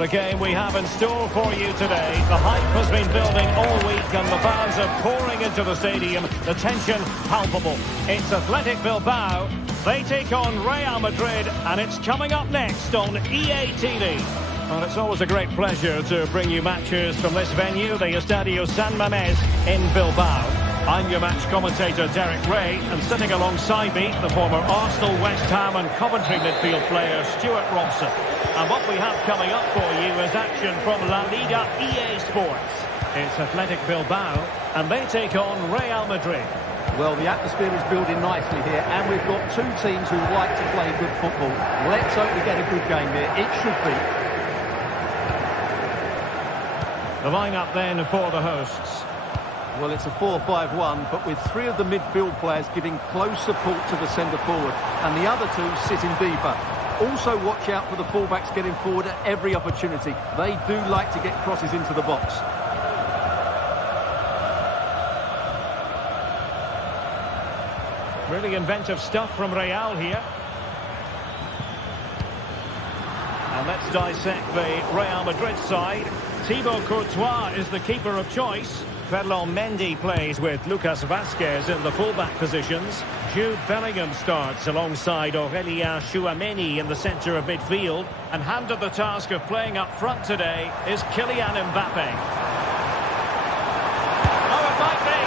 What a game we have in store for you today. The hype has been building all week and the fans are pouring into the stadium. The tension palpable. It's Athletic Bilbao. They take on Real Madrid and it's coming up next on EA TV. Well, it's always a great pleasure to bring you matches from this venue, the Estadio San Mamés in Bilbao. I'm your match commentator, Derek Ray, and sitting alongside me, the former Arsenal, West Ham and Coventry midfield player, Stuart Robson. And what we have coming up for you is action from La Liga EA Sports. It's Athletic Bilbao, and they take on Real Madrid. Well, the atmosphere is building nicely here, and we've got two teams who like to play good football. Let's hope we get a good game here. It should be. The line-up then for the hosts. Well, it's a 4-5-1, but with three of the midfield players giving close support to the centre-forward, and the other two sitting deeper. Also watch out for the fullbacks getting forward at every opportunity. They do like to get crosses into the box. Really inventive stuff from Real here. And let's dissect the Real Madrid side. Thibaut Courtois is the keeper of choice. Ferland Mendy plays with Lucas Vazquez in the fullback positions. Jude Bellingham starts alongside Aurélien Tchouaméni in the centre of midfield. And handed the task of playing up front today is Kylian Mbappe. Oh, it might be.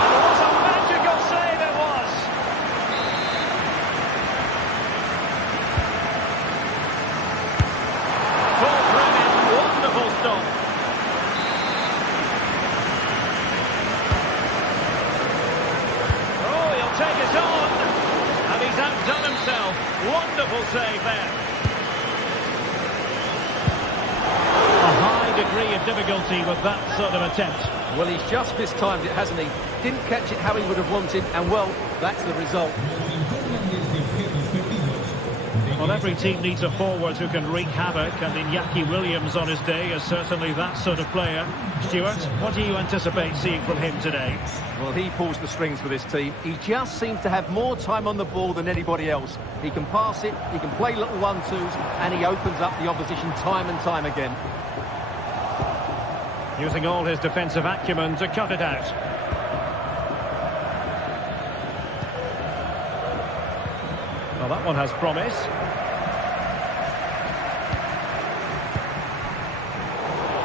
And what a magical save it was. Full brilliant, wonderful stop. Take it on, and he's outdone himself. Wonderful save there. A high degree of difficulty with that sort of attempt. Well, he's just mistimed it, hasn't he? Didn't catch it how he would have wanted, and well, that's the result. Well, every team needs a forward who can wreak havoc, and Iñaki Williams on his day is certainly that sort of player. Stuart, what do you anticipate seeing from him today? Well, he pulls the strings for this team. He just seems to have more time on the ball than anybody else. He can pass it, he can play little 1-2s, and he opens up the opposition time and time again. Using all his defensive acumen to cut it out. Well, that one has promise.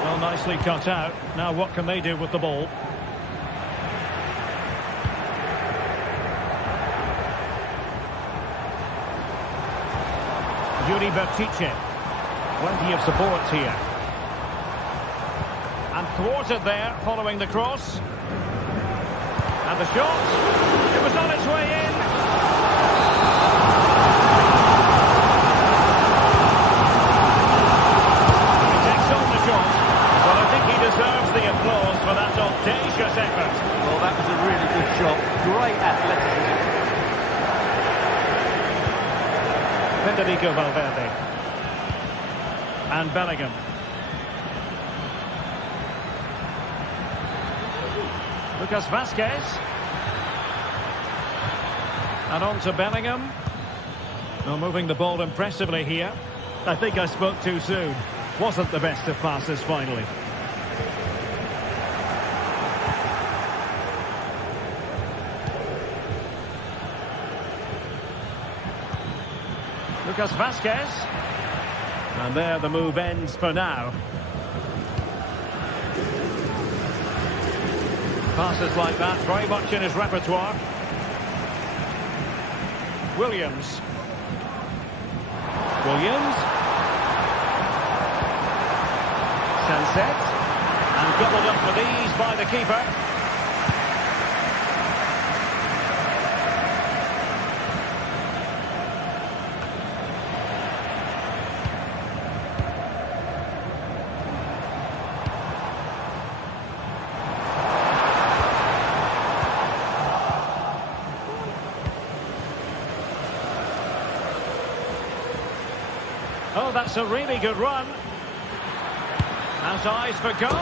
Well, nicely cut out. Now what can they do with the ball? Yuri Bertice. Plenty of support here. And thwarted there following the cross. And the shot. It was on its way in. Deserves the applause for that audacious effort. Well, that was a really good shot. Great athleticism. Federico Valverde. And Bellingham. Lucas Vazquez. And on to Bellingham. Now moving the ball impressively here. I think I spoke too soon. Wasn't the best of passes finally. Lucas Vazquez. And there the move ends for now. Passes like that, very much in his repertoire. Williams. Sunset. And gobbled up with ease by the keeper. Oh, that's a really good run. Has eyes for goal. Oh,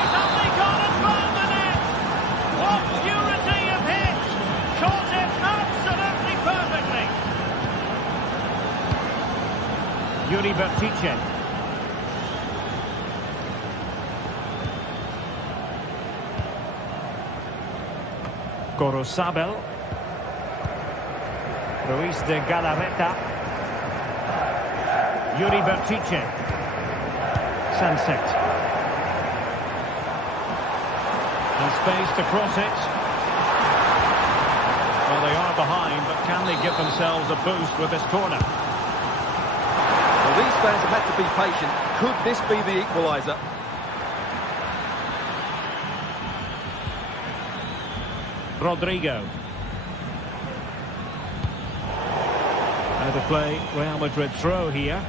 he's only gone and found the net. What purity of hit. Caught it absolutely perfectly. Yuri Bertice. Gorosabel. Ruiz de Galarreta. Yuri Bertice. Sunset. And space to cross it. Well, they are behind, but can they give themselves a boost with this corner? Well, these fans have had to be patient. Could this be the equaliser? Rodrigo. Out of play, Real Madrid throw here.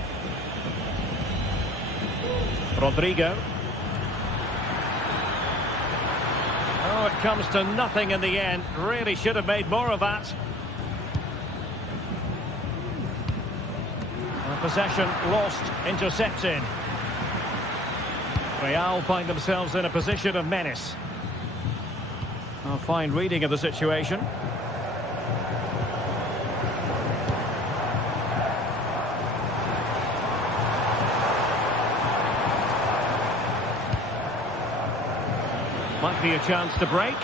Rodrigo. Oh, it comes to nothing in the end. Really should have made more of that. And possession lost, intercepted. Real find themselves in a position of menace. A fine reading of the situation. Might be a chance to break.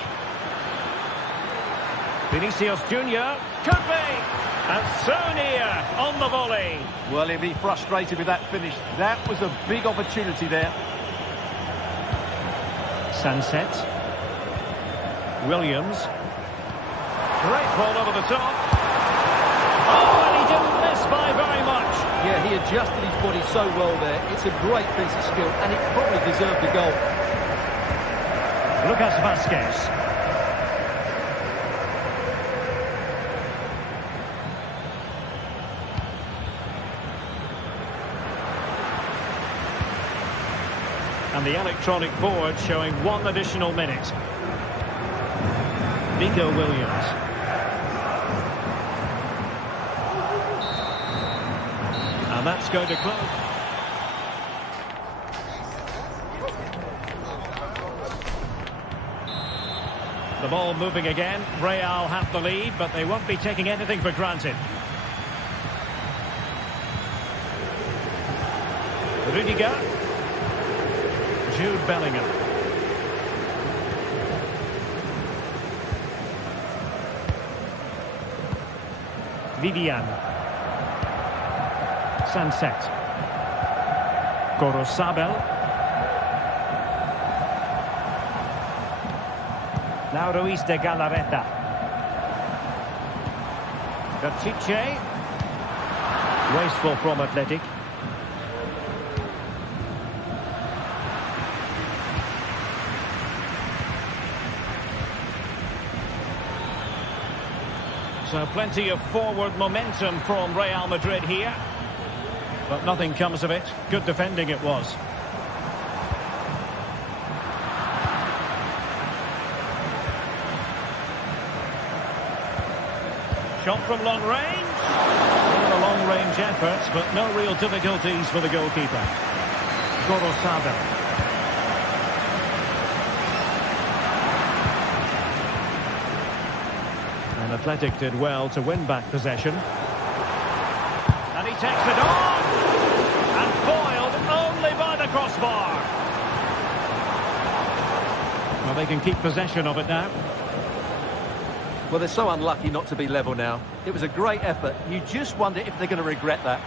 Vinicius Junior could be, and so near on the volley. Well, he'll be frustrated with that finish. That was a big opportunity there. Sunset. Williams. Great ball over the top. Oh, and he didn't miss by very much. Yeah, he adjusted his body so well there. It's a great piece of skill, and it probably deserved a goal. Lucas Vazquez. And the electronic board showing 1 additional minute. Nico Williams. And that's going to close. The ball moving again. Real have the lead, but they won't be taking anything for granted. Rudiger. Jude Bellingham. Vivian. Sunset. Gorosabel. Now Ruiz de Galarreta. Bertice. Wasteful from Atletic. So plenty of forward momentum from Real Madrid here. But nothing comes of it. Good defending it was. Shot from long range. A long-range effort, but no real difficulties for the goalkeeper. Gorosabel. And Atletic did well to win back possession. And he takes it on! And foiled only by the crossbar. Well, they can keep possession of it now. Well, they're so unlucky not to be level now. It was a great effort. You just wonder if they're going to regret that.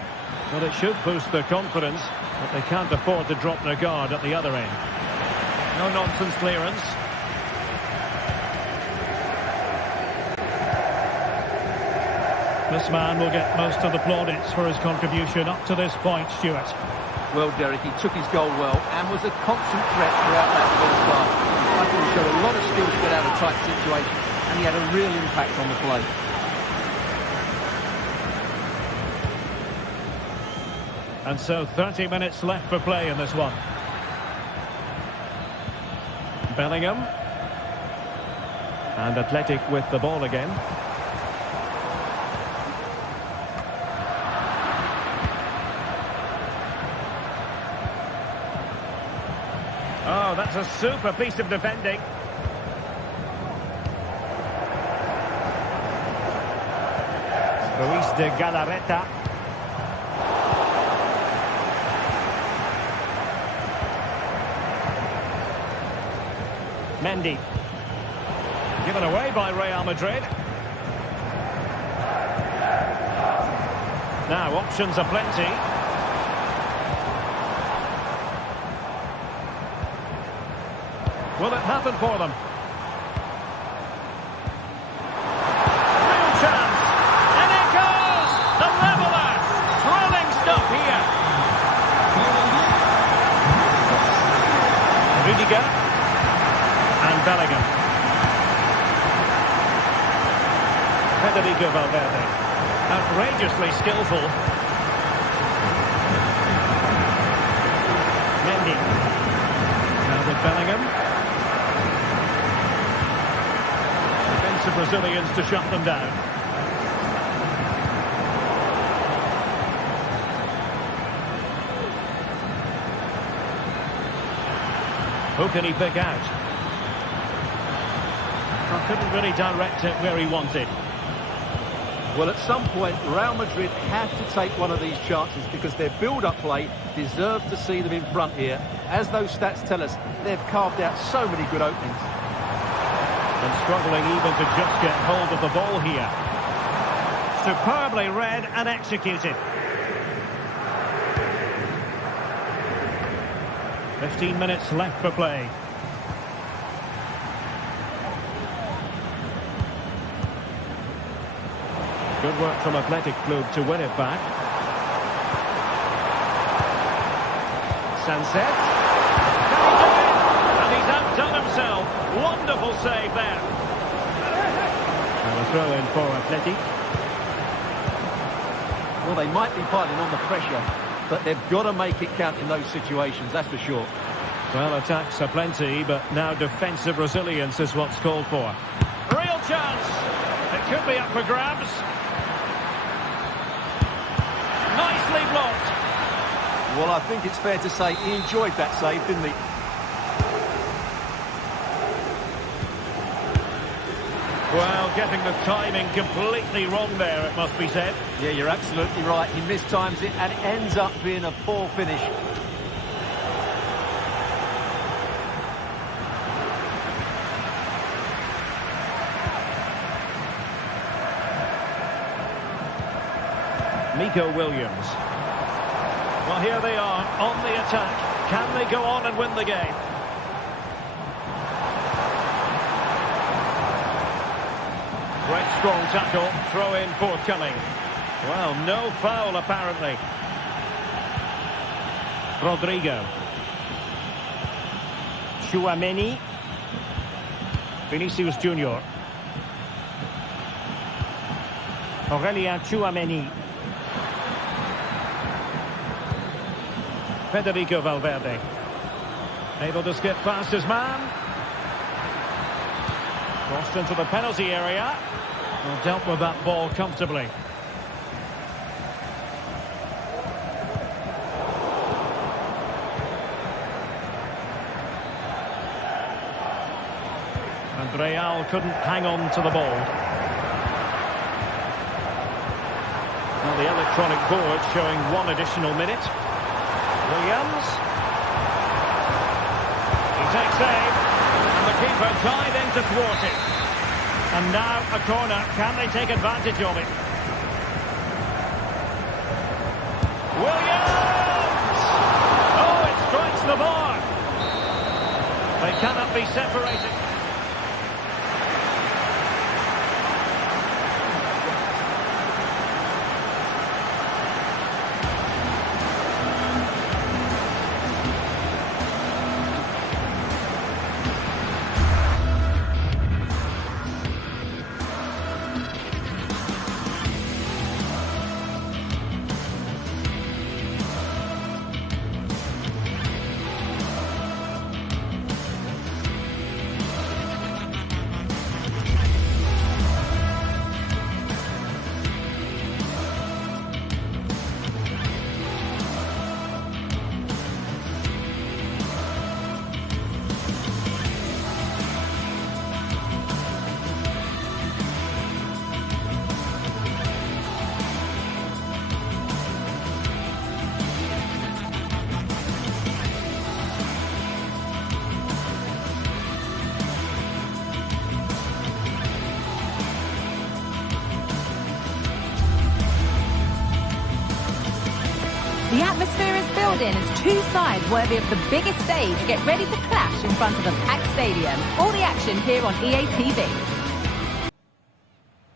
Well, it should boost their confidence, but they can't afford to drop their guard at the other end. No nonsense clearance. This man will get most of the plaudits for his contribution up to this point, Stuart. Well, Derek, he took his goal well and was a constant threat throughout that first half. I thought he showed a lot of skill to get out of tight situations, and he had a real impact on the play. And so 30 minutes left for play in this one. Bellingham. And Athletic with the ball again. Oh, that's a super piece of defending. Ruiz de Galarreta. Mendy. Given away by Real Madrid. Now, options are plenty. Will it happen for them? Real chance! And it goes! The leveller! Thrilling stuff here. Rudiger. And Bellingham. Federico Valverde. Outrageously skillful. Mendy. Now with Bellingham. Defensive Brazilians to shut them down. Who can he pick out? Couldn't really direct it where he wanted. Well, at some point, Real Madrid have to take one of these chances because their build-up play deserves to see them in front here. As those stats tell us, they've carved out so many good openings. And struggling even to just get hold of the ball here. Superbly read and executed. 15 minutes left for play. Good work from Athletic to win it back. Sunset. Can he do it? And he's outdone himself. Wonderful save there. And a throw in for Athletic. Well, they might be piling on the pressure, but they've got to make it count in those situations, that's for sure. Well, attacks are plenty, but now defensive resilience is what's called for. Real chance. It could be up for grabs. Nicely blocked. Well, I think it's fair to say he enjoyed that save, didn't he? Well, getting the timing completely wrong there, it must be said. Yeah, you're absolutely right. He mistimes it, and it ends up being a poor finish. Nico Williams. Well, here they are on the attack. Can they go on and win the game? Great strong tackle. Throw in forthcoming. Well, no foul apparently. Rodrigo. Tchouaméni. Vinicius Junior. Aurélien Tchouaméni. Federico Valverde. Able to skip past his man. Crossed into the penalty area. Well, dealt with that ball comfortably. And Real couldn't hang on to the ball. Now the electronic board showing one additional minute. Williams. He takes aim. And the keeper dive in to thwart it. And now a corner. Can they take advantage of it? Williams! Oh, it strikes the bar. They cannot be separated. dialed in as two sides worthy of the biggest stage get ready to clash in front of a packed stadium. All the action here on EA TV.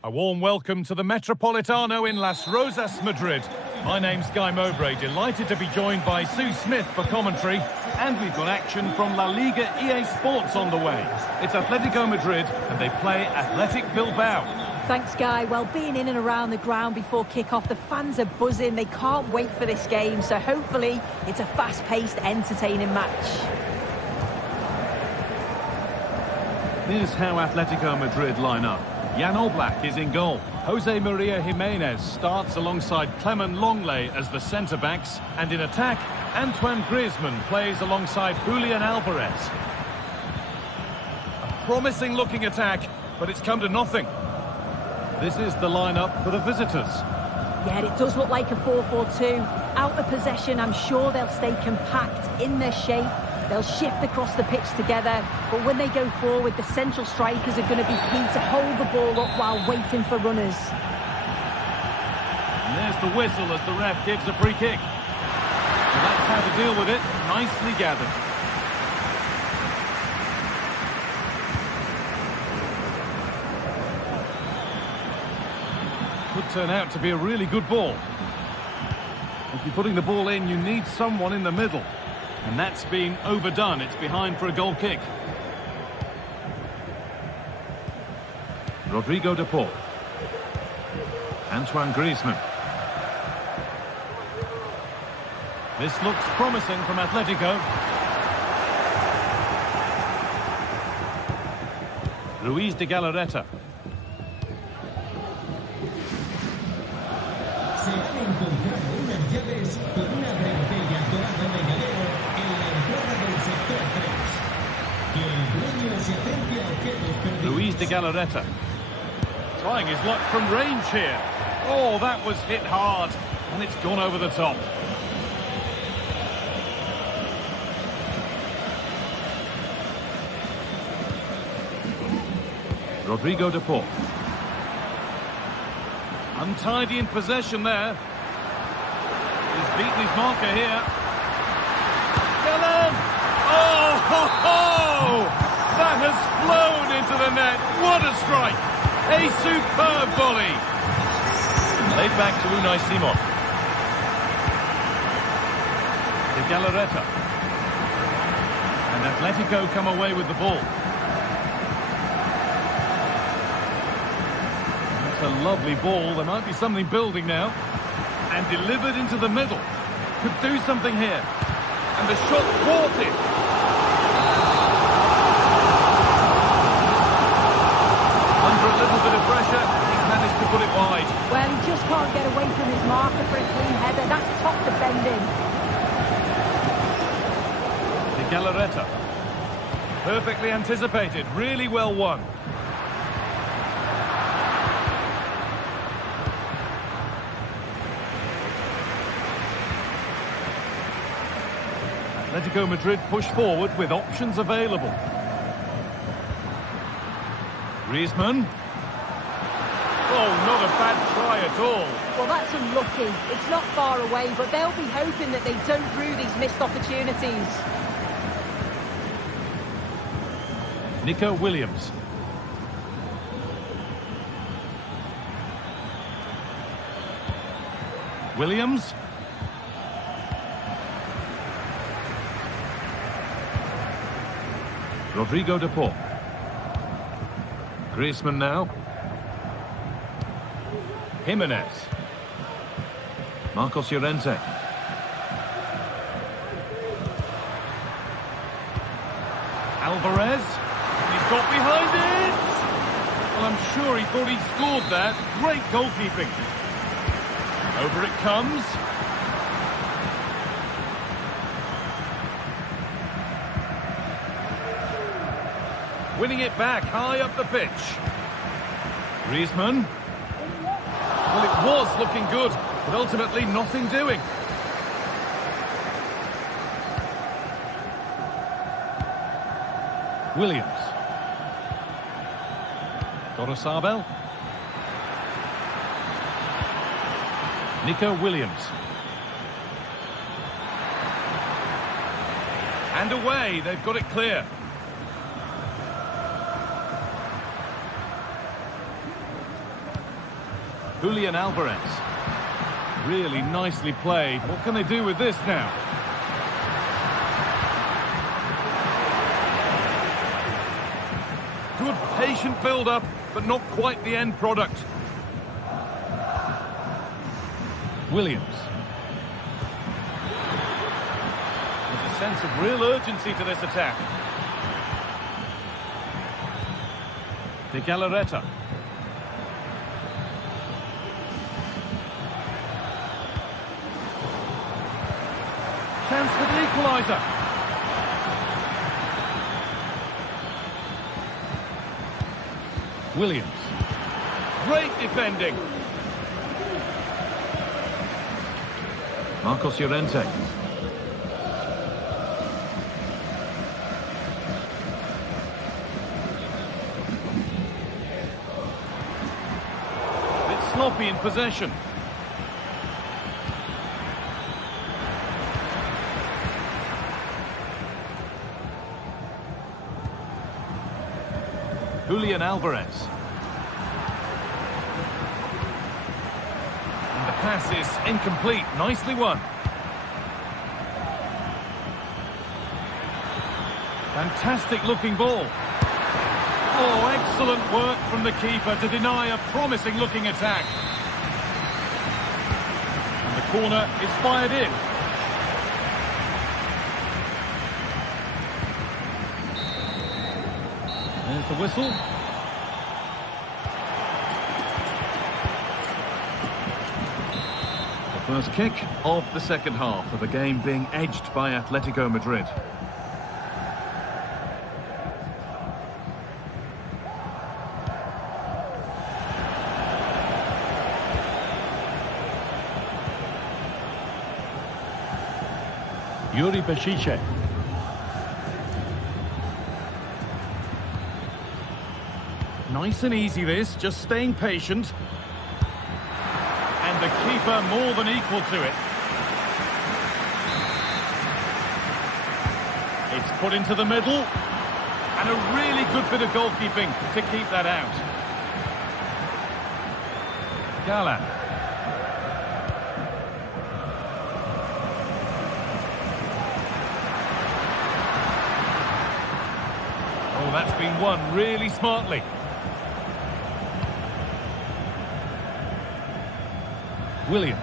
A warm welcome to the Metropolitano in Las Rosas, Madrid. My name's Guy Mowbray, delighted to be joined by Sue Smith for commentary. And we've got action from La Liga EA Sports on the way. It's Atletico Madrid and they play Athletic Bilbao. Thanks, Guy. Well, being in and around the ground before kick-off, the fans are buzzing. They can't wait for this game, so hopefully it's a fast-paced, entertaining match. Here's how Atletico Madrid line up. Jan Oblak is in goal. Jose Maria Jimenez starts alongside Clement Longley as the centre-backs. And in attack, Antoine Griezmann plays alongside Julian Alvarez. A promising-looking attack, but it's come to nothing. This is the lineup for the visitors. Yeah, it does look like a 4-4-2. Out of possession, I'm sure they'll stay compact in their shape. They'll shift across the pitch together, but when they go forward, the central strikers are going to be key to hold the ball up while waiting for runners. And there's the whistle as the ref gives a free kick. So that's how to deal with it. Nicely gathered. Could turn out to be a really good ball. If you're putting the ball in, you need someone in the middle. And that's been overdone. It's behind for a goal kick. Rodrigo de Paul. Antoine Griezmann. This looks promising from Atletico. Luis de Galarreta. Luis de Galarreta. Trying his luck from range here. Oh, that was hit hard. And it's gone over the top. Rodrigo de Paul. Untidy in possession there. He's beaten his marker here. Galan! Oh, ho, ho! That has flown into the net. What a strike! A superb volley. Laid back to Unai Simon. De Galarreta. And Atletico come away with the ball. That's a lovely ball. There might be something building now. And delivered into the middle. Could do something here. And the shot caught it. Under a little bit of pressure, he managed to put it wide. Well, he just can't get away from his marker for a clean header. That's top defending. De Galarreta. Perfectly anticipated. Really well won. Atletico Madrid push forward with options available. Griezmann. Oh, not a bad try at all. Well, that's unlucky. It's not far away, but they'll be hoping that they don't rue these missed opportunities. Nico Williams. Williams. Rodrigo de Paul. Griezmann now. Jimenez. Marcos Llorente. Alvarez. He's got behind it. Well, I'm sure he thought he'd scored that. Great goalkeeping. Over it comes. Winning it back high up the pitch. Griezmann. Well, it was looking good, but ultimately nothing doing. Williams. Gorosabel. Nico Williams. And away, they've got it clear. Julian Alvarez. Really nicely played. What can they do with this now? Good patient build-up, but not quite the end product. Williams. There's a sense of real urgency to this attack. De Galarreta. Chance for the equaliser. Williams. Great defending. Marcos Llorente. Bit sloppy in possession. Julian Alvarez. And the pass is incomplete. Nicely won. Fantastic looking ball. Oh, excellent work from the keeper to deny a promising looking attack. And the corner is fired in. There's the whistle. The first kick of the second half of the game being edged by Atletico Madrid. Yuri Bešiček. Nice and easy this, just staying patient. And the keeper more than equal to it. It's put into the middle. And a really good bit of goalkeeping to keep that out. Gala. Oh, that's been won really smartly. Williams.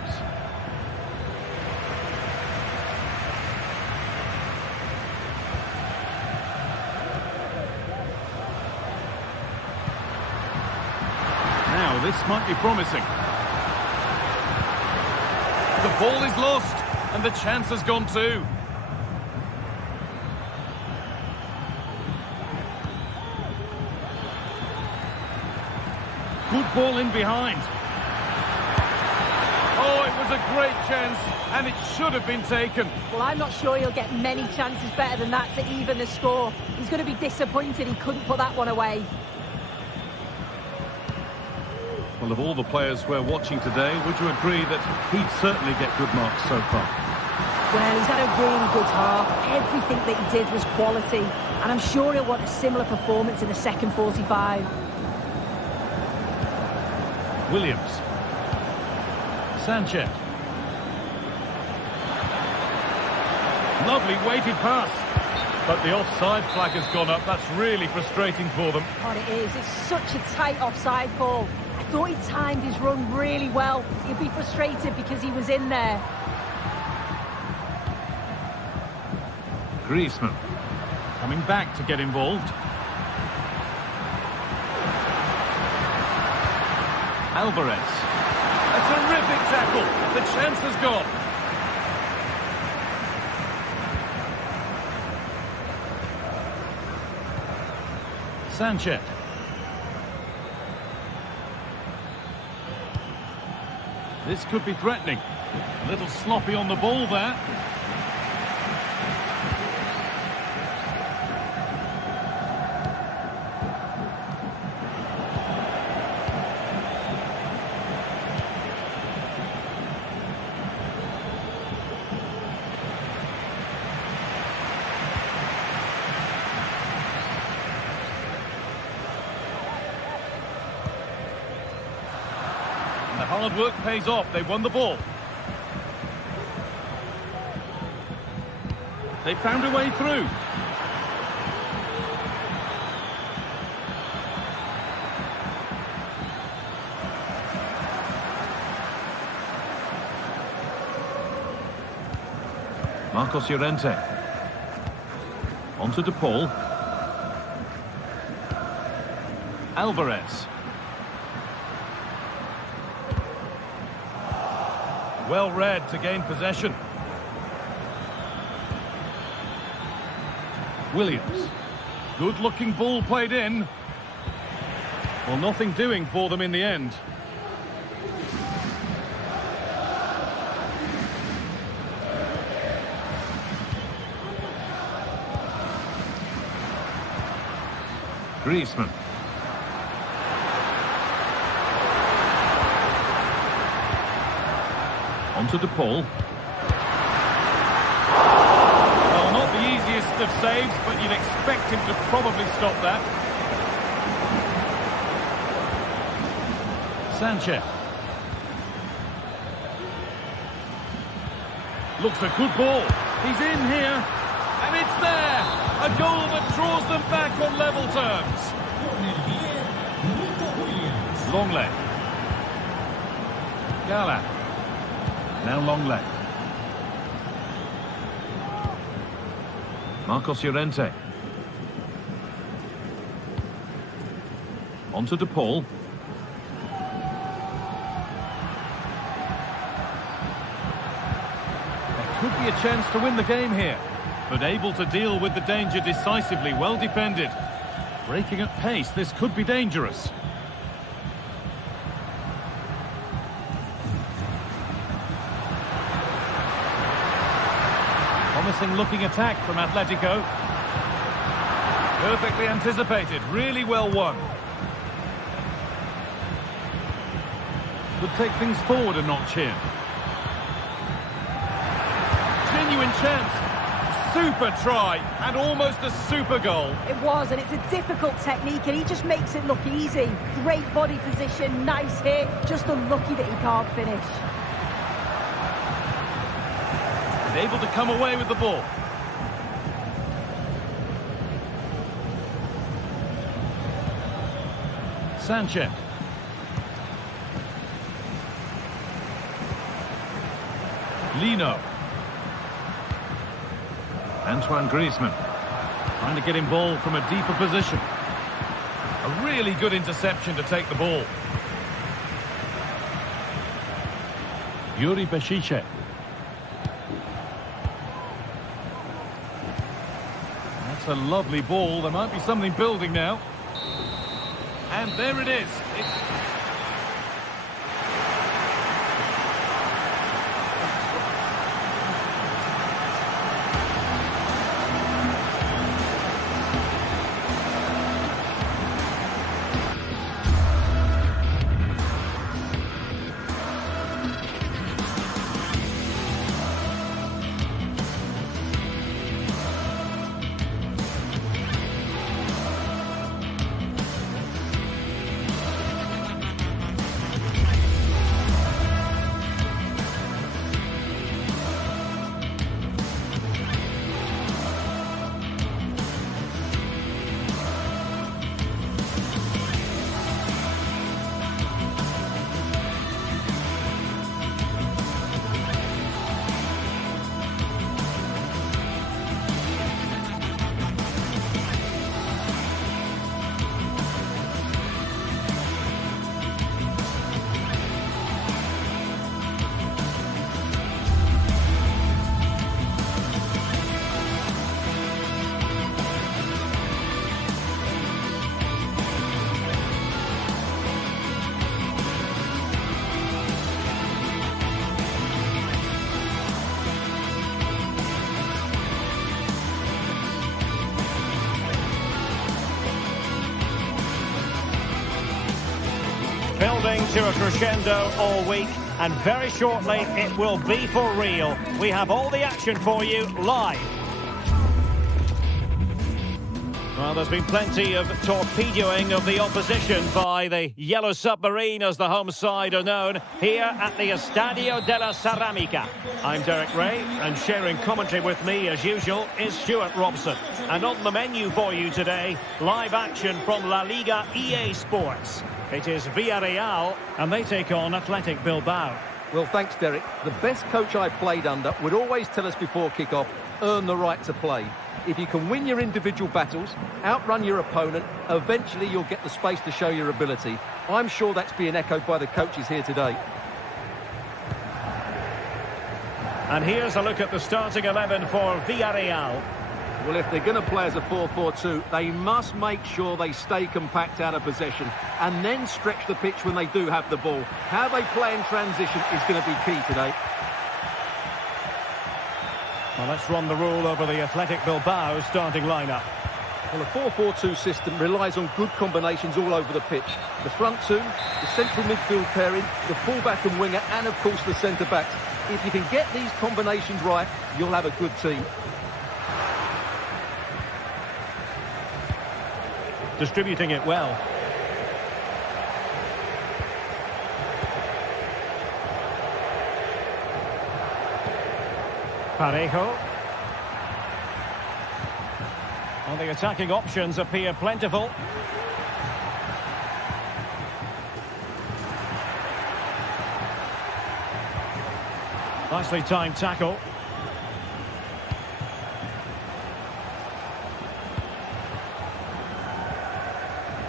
Now, this might be promising. The ball is lost, and the chance has gone too. Good ball in behind. Oh, it was a great chance, and it should have been taken. Well, I'm not sure he'll get many chances better than that to even the score. He's going to be disappointed he couldn't put that one away. Well, of all the players we're watching today, would you agree that he'd certainly get good marks so far? Well, he's had a really good half. Everything that he did was quality, and I'm sure he'll want a similar performance in the second 45. Williams. Sanchez. Lovely weighted pass. But the offside flag has gone up. That's really frustrating for them. God, it is. It's such a tight offside call. I thought he timed his run really well. He'd be frustrated because he was in there. Griezmann. Coming back to get involved. Alvarez. A terrific tackle. The chance has gone. Sanchez. This could be threatening. A little sloppy on the ball there. Hard work pays off. They won the ball. They found a way through. Marcos Llorente. Onto De Paul. Alvarez. Well read to gain possession. Williams. Good-looking ball played in. Well, nothing doing for them in the end. Griezmann. Onto De Paul. Well, not the easiest of saves, but you'd expect him to probably stop that. Sanchez. Looks a good ball. He's in here. And it's there. A goal that draws them back on level terms. Longley. Gala. Now Longley. Marcos Llorente. Onto De Paul. There could be a chance to win the game here, but able to deal with the danger decisively. Well defended. Breaking at pace, this could be dangerous. Promising looking attack from Atletico. Perfectly anticipated, really well won. Could take things forward a notch here. Genuine chance. Super try and almost a super goal. It was, and it's a difficult technique, and he just makes it look easy. Great body position, nice hit, just unlucky that he can't finish. And able to come away with the ball. Sanchez. Lino. Antoine Griezmann trying to get involved from a deeper position. A really good interception to take the ball. Yuri Bešice. That's a lovely ball. There might be something building now. And there it is. Building to a crescendo all week, and very shortly it will be for real. We have all the action for you live. Well, there's been plenty of torpedoing of the opposition by the Yellow Submarine, as the home side are known, here at the Estadio de la Ceramica. I'm Derek Ray, and sharing commentary with me, as usual, is Stuart Robson. And on the menu for you today, live action from La Liga EA Sports. It is Villarreal, and they take on Athletic Bilbao. Well, thanks, Derek. The best coach I played under would always tell us before kick-off, earn the right to play. If you can win your individual battles, outrun your opponent, eventually you'll get the space to show your ability. I'm sure that's being echoed by the coaches here today. And here's a look at the starting 11 for Villarreal. Well, if they're going to play as a 4-4-2, they must make sure they stay compact out of possession and then stretch the pitch when they do have the ball. How they play in transition is going to be key today. Well, let's run the rule over the Athletic Bilbao starting lineup. Well, a 4-4-2 system relies on good combinations all over the pitch. The front two, the central midfield pairing, the fullback and winger, and of course the centre-backs. If you can get these combinations right, you'll have a good team. Distributing it well. Parejo. Well, the attacking options appear plentiful. Nicely timed tackle.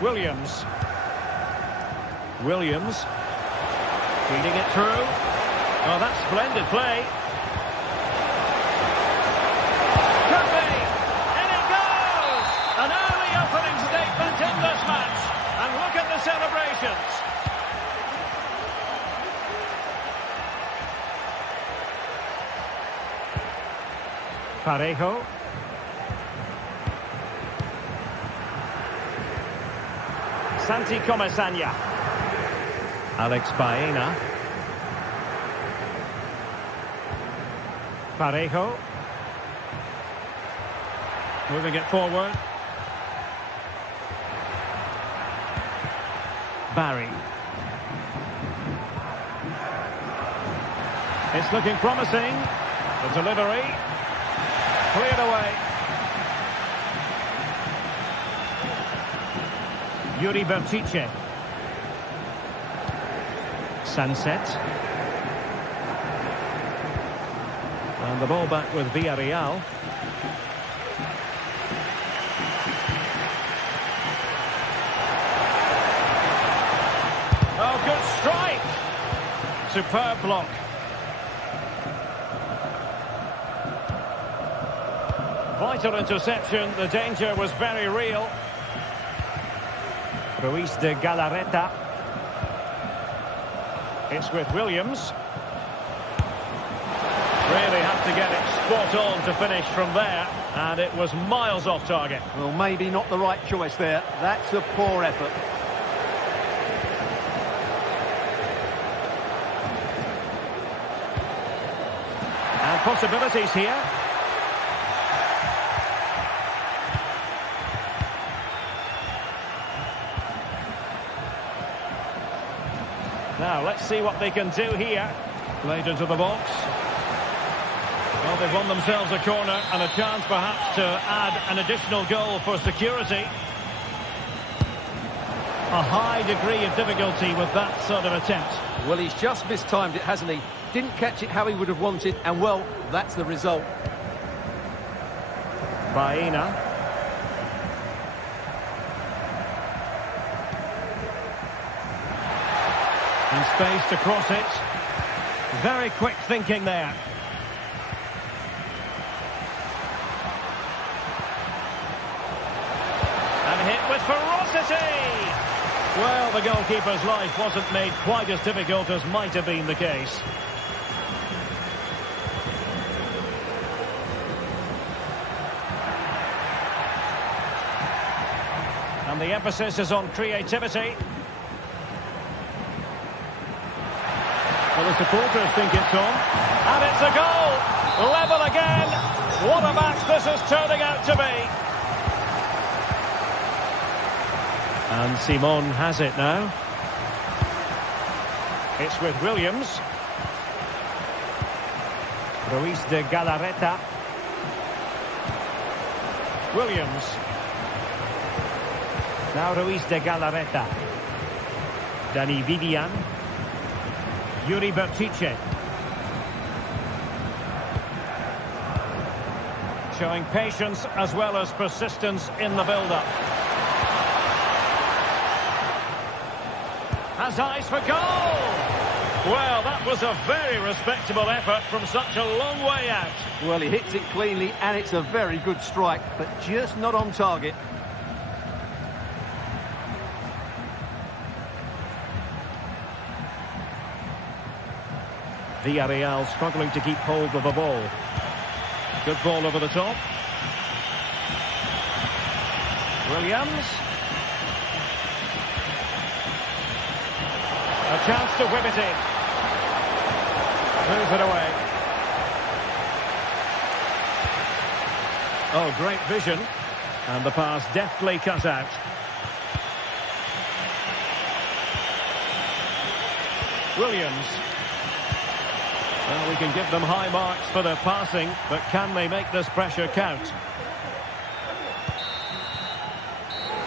Williams. Feeding it through. Oh, that's splendid play. An early opening statement in this match. And look at the celebrations. Parejo. Santi Comesaña. Alex Baena. Parejo. Moving it forward. Barry. It's looking promising. The delivery. Cleared away. Yuri Bertice. Sunset. And the ball back with Villarreal. Oh, good strike. Superb block. Vital interception. The danger was very real. Ruiz de Galarreta. It's with Williams. Really had to get it spot on to finish from there. And it was miles off target. Well, maybe not the right choice there. That's a poor effort. And possibilities here. Now, let's see what they can do here. Played into the box. Well, they've won themselves a corner and a chance perhaps to add an additional goal for security. A high degree of difficulty with that sort of attempt. Well, he's just mistimed it, hasn't he? Didn't catch it how he would have wanted, and well, that's the result. Baena. In space to cross it. Very quick thinking there. And hit with ferocity. Well, the goalkeeper's life wasn't made quite as difficult as might have been the case. And the emphasis is on creativity. Well, the supporters think it's on. And it's a goal! Level again! What a match this is turning out to be! And Simon has it now. It's with Williams. Ruiz de Galarreta. Williams. Now Ruiz de Galarreta. Dani Vivian. Yuri Bertice. Showing patience as well as persistence in the build-up. Has eyes for goal! Well, that was a very respectable effort from such a long way out. Well, he hits it cleanly and it's a very good strike, but just not on target. Villarreal struggling to keep hold of the ball. Good ball over the top. Williams. A chance to whip it in. Move it away. Oh, great vision. And the pass deftly cut out. Williams. Well, we can give them high marks for their passing, but can they make this pressure count?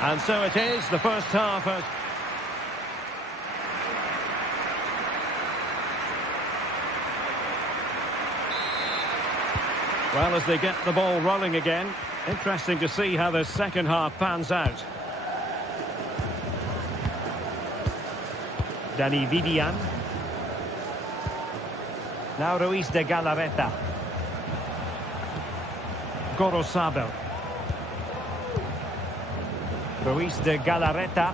And so it is, the first half has... Well, as they get the ball rolling again, interesting to see how the second half pans out. Dani Vivian. Now Ruiz de Galarreta. Gorosabel. Ruiz de Galarreta.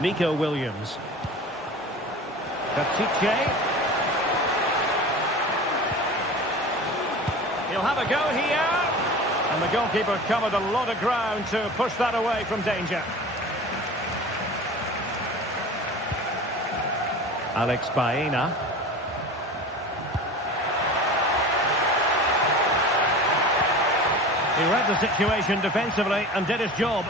Nico Williams. Bertice. He'll have a go here. And the goalkeeper covered a lot of ground to push that away from danger. Alex Baena. He read the situation defensively and did his job.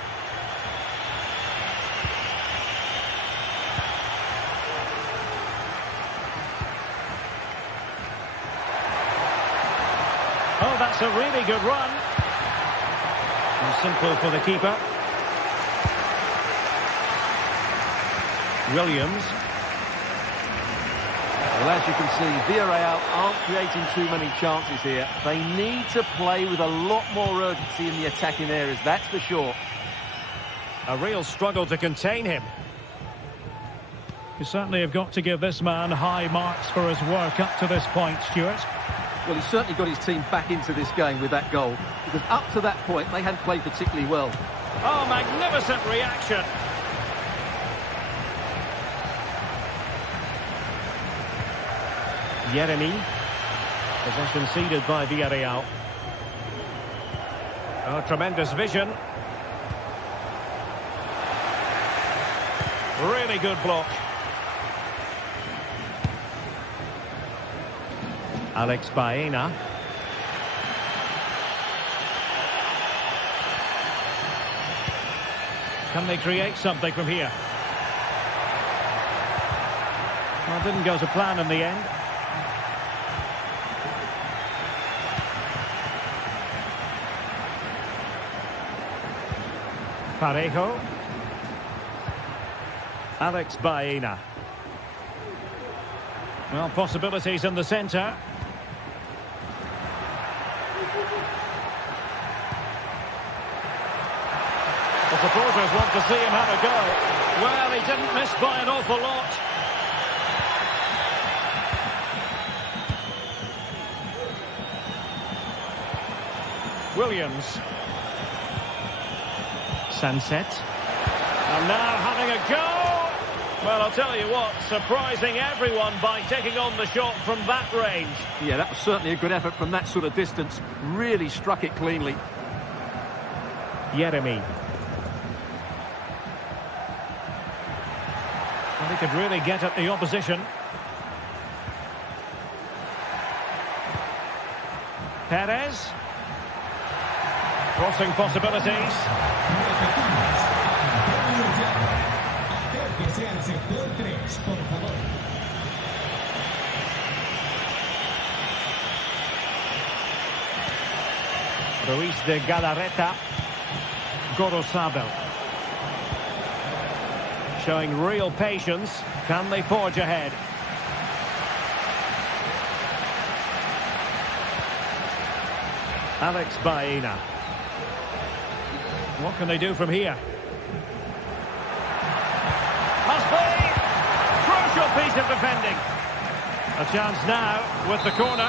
Oh, that's a really good run. And simple for the keeper. Williams. Well, as you can see, Villarreal aren't creating too many chances here. They need to play with a lot more urgency in the attacking areas, that's for sure. A real struggle to contain him. You certainly have got to give this man high marks for his work up to this point, Stuart. Well, he's certainly got his team back into this game with that goal, because up to that point, they hadn't played particularly well. Oh, magnificent reaction. Yeremy. Possession ceded by Villarreal. Oh, tremendous vision. Really good block. Alex Baena. Can they create something from here? Well, didn't go to plan in the end. Parejo. Alex Baena. Well, possibilities in the centre. The supporters want to see him have a go. Well, he didn't miss by an awful lot. Williams. Sunset. And now having a go. Well, I'll tell you what, surprising everyone by taking on the shot from that range. Yeah, that was certainly a good effort from that sort of distance. Really struck it cleanly. Yeremy. Well, he could really get at the opposition. Perez. Crossing possibilities. Ruiz de Galarreta. Gorosabel. Showing real patience. Can they forge ahead? Alex Baena. What can they do from here? Must be! Crucial piece of defending. A chance now with the corner.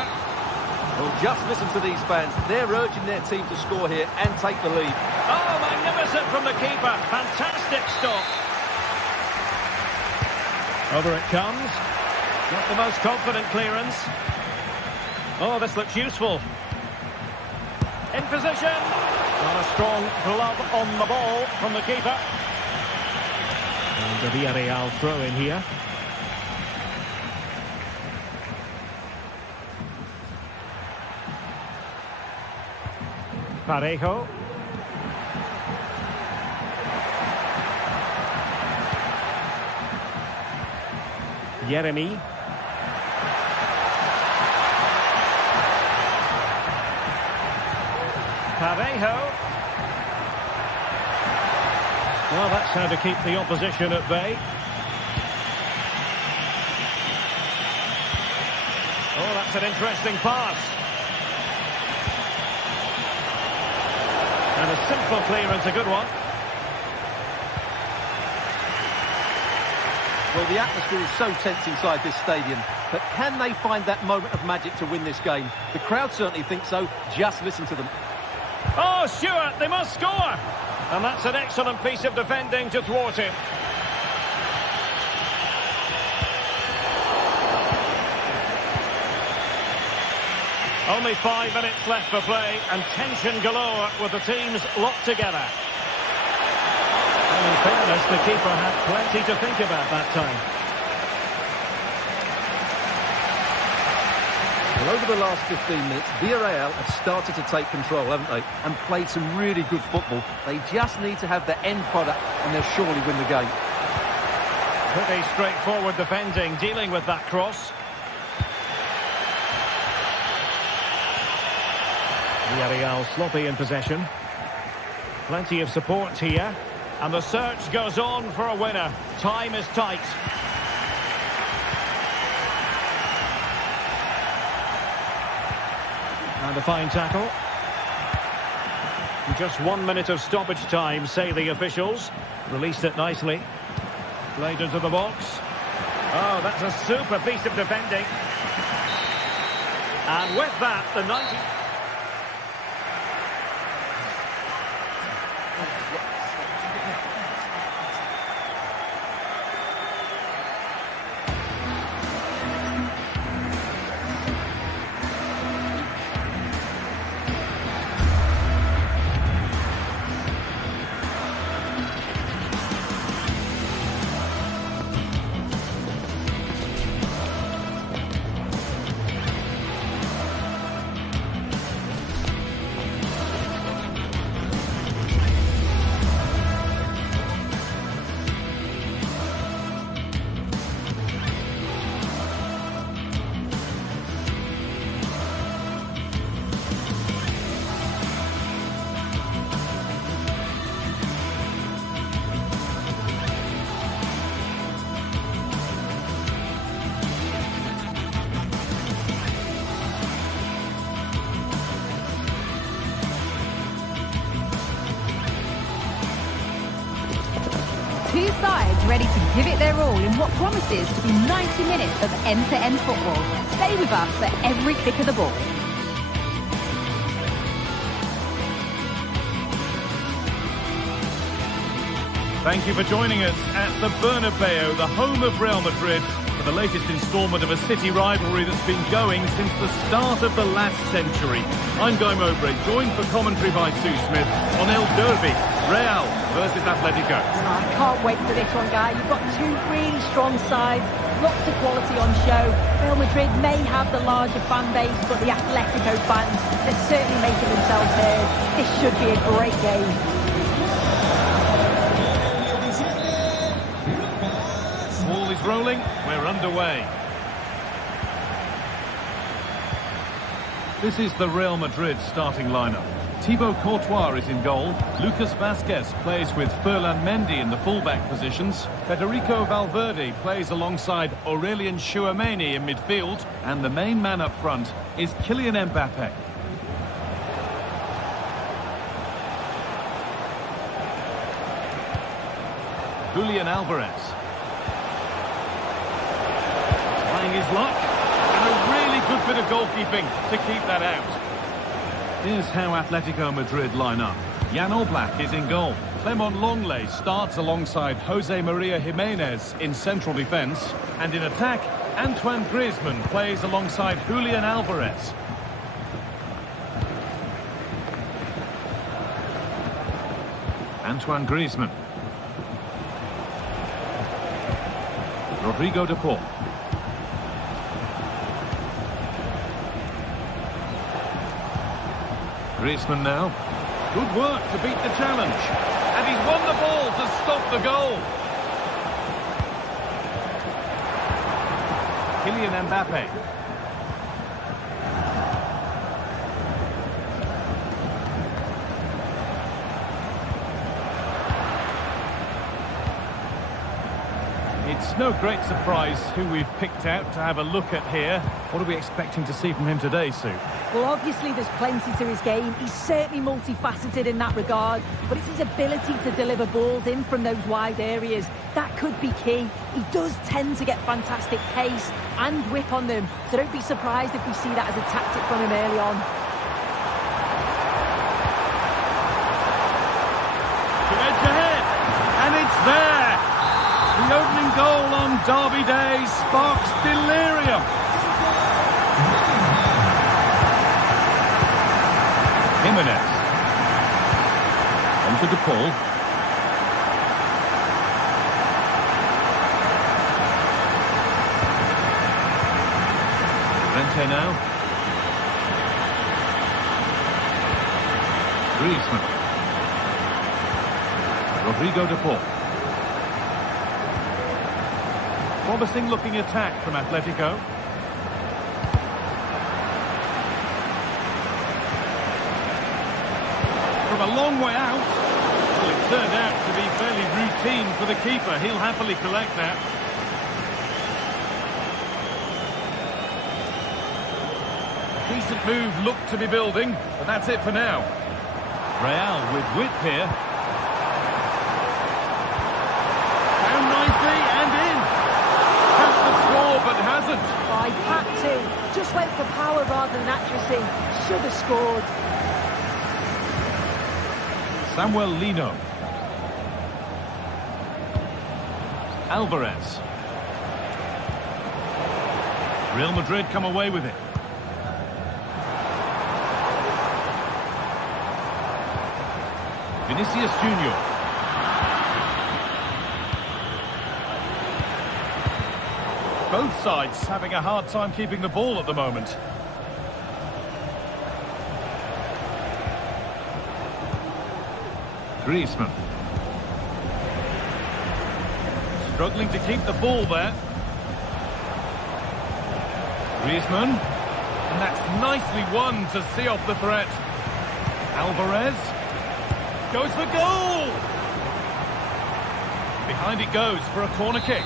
Well, just listen to these fans. They're urging their team to score here and take the lead. Oh, magnificent from the keeper. Fantastic stop. Over it comes. Not the most confident clearance. Oh, this looks useful. In position. Got a strong glove on the ball from the keeper. And the Villarreal throw in here. Parejo. Jeremy. Parejo. Well, that's how to keep the opposition at bay. Oh, that's an interesting pass. And a simple clearance, a good one. Well, the atmosphere is so tense inside this stadium, but can they find that moment of magic to win this game? The crowd certainly think so. Just listen to them. Oh, Stewart, they must score! And that's an excellent piece of defending to thwart him. Only 5 minutes left for play, and tension galore with the teams locked together. And in fairness, the keeper had plenty to think about that time. Well, over the last 15 minutes, Villarreal have started to take control, haven't they? And played some really good football. They just need to have the end product, and they'll surely win the game. Pretty straightforward defending, dealing with that cross. Villarreal sloppy in possession. Plenty of support here. And the search goes on for a winner. Time is tight. And a fine tackle. Just 1 minute of stoppage time, say the officials. Released it nicely. Played into the box. Oh, that's a super piece of defending. And with that, the 90... Two sides ready to give it their all in what promises to be 90 minutes of end-to-end football. Stay with us for every kick of the ball. Thank you for joining us at the Bernabeu, the home of Real Madrid, for the latest instalment of a city rivalry that's been going since the start of the last century. I'm Guy Mowbray, joined for commentary by Sue Smith on El Derby, Real versus Atletico. I can't wait for this one, Guy. You've got two really strong sides, lots of quality on show. Real Madrid may have the larger fan base, but the Atletico fans, they're certainly making themselves heard. This should be a great game. Ball is rolling. We're underway. This is the Real Madrid starting lineup. Thibaut Courtois is in goal. Lucas Vazquez plays with Ferland Mendy in the fullback positions. Federico Valverde plays alongside Aurelien Tchouameni in midfield. And the main man up front is Kylian Mbappe. Julian Alvarez. Trying his luck. And a really good bit of goalkeeping to keep that out. Here's how Atletico Madrid line up. Jan Oblak is in goal. Clement Longley starts alongside Jose Maria Jimenez in central defence. And in attack, Antoine Griezmann plays alongside Julian Alvarez. Antoine Griezmann. Rodrigo de Paul. Griezmann now. Good work to beat the challenge. And he's won the ball to stop the goal. Kylian Mbappe. It's no great surprise who we've picked out to have a look at here. What are we expecting to see from him today, Sue? Well, obviously there's plenty to his game. He's certainly multifaceted in that regard, but it's his ability to deliver balls in from those wide areas. That could be key. He does tend to get fantastic pace and whip on them, so don't be surprised if we see that as a tactic from him early on. To edge ahead, and it's there! The opening goal on Derby Day sparks delirium. Jimenez. Onto De Paul. Vente now. Griezmann. Rodrigo De Paul. Promising looking attack from Atletico. From a long way out. Well, it turned out to be fairly routine for the keeper. He'll happily collect that. Decent move looked to be building, but that's it for now. Real with width here. Down nicely and in. Score, but hasn't. Oh, he had to. Just went for power rather than accuracy. Should have scored. Samuel Lino. Alvarez. Real Madrid come away with it. Vinicius Junior. Both sides having a hard time keeping the ball at the moment. Griezmann. Struggling to keep the ball there. Griezmann. And that's nicely won to see off the threat. Alvarez. Goes for goal! Behind it goes for a corner kick.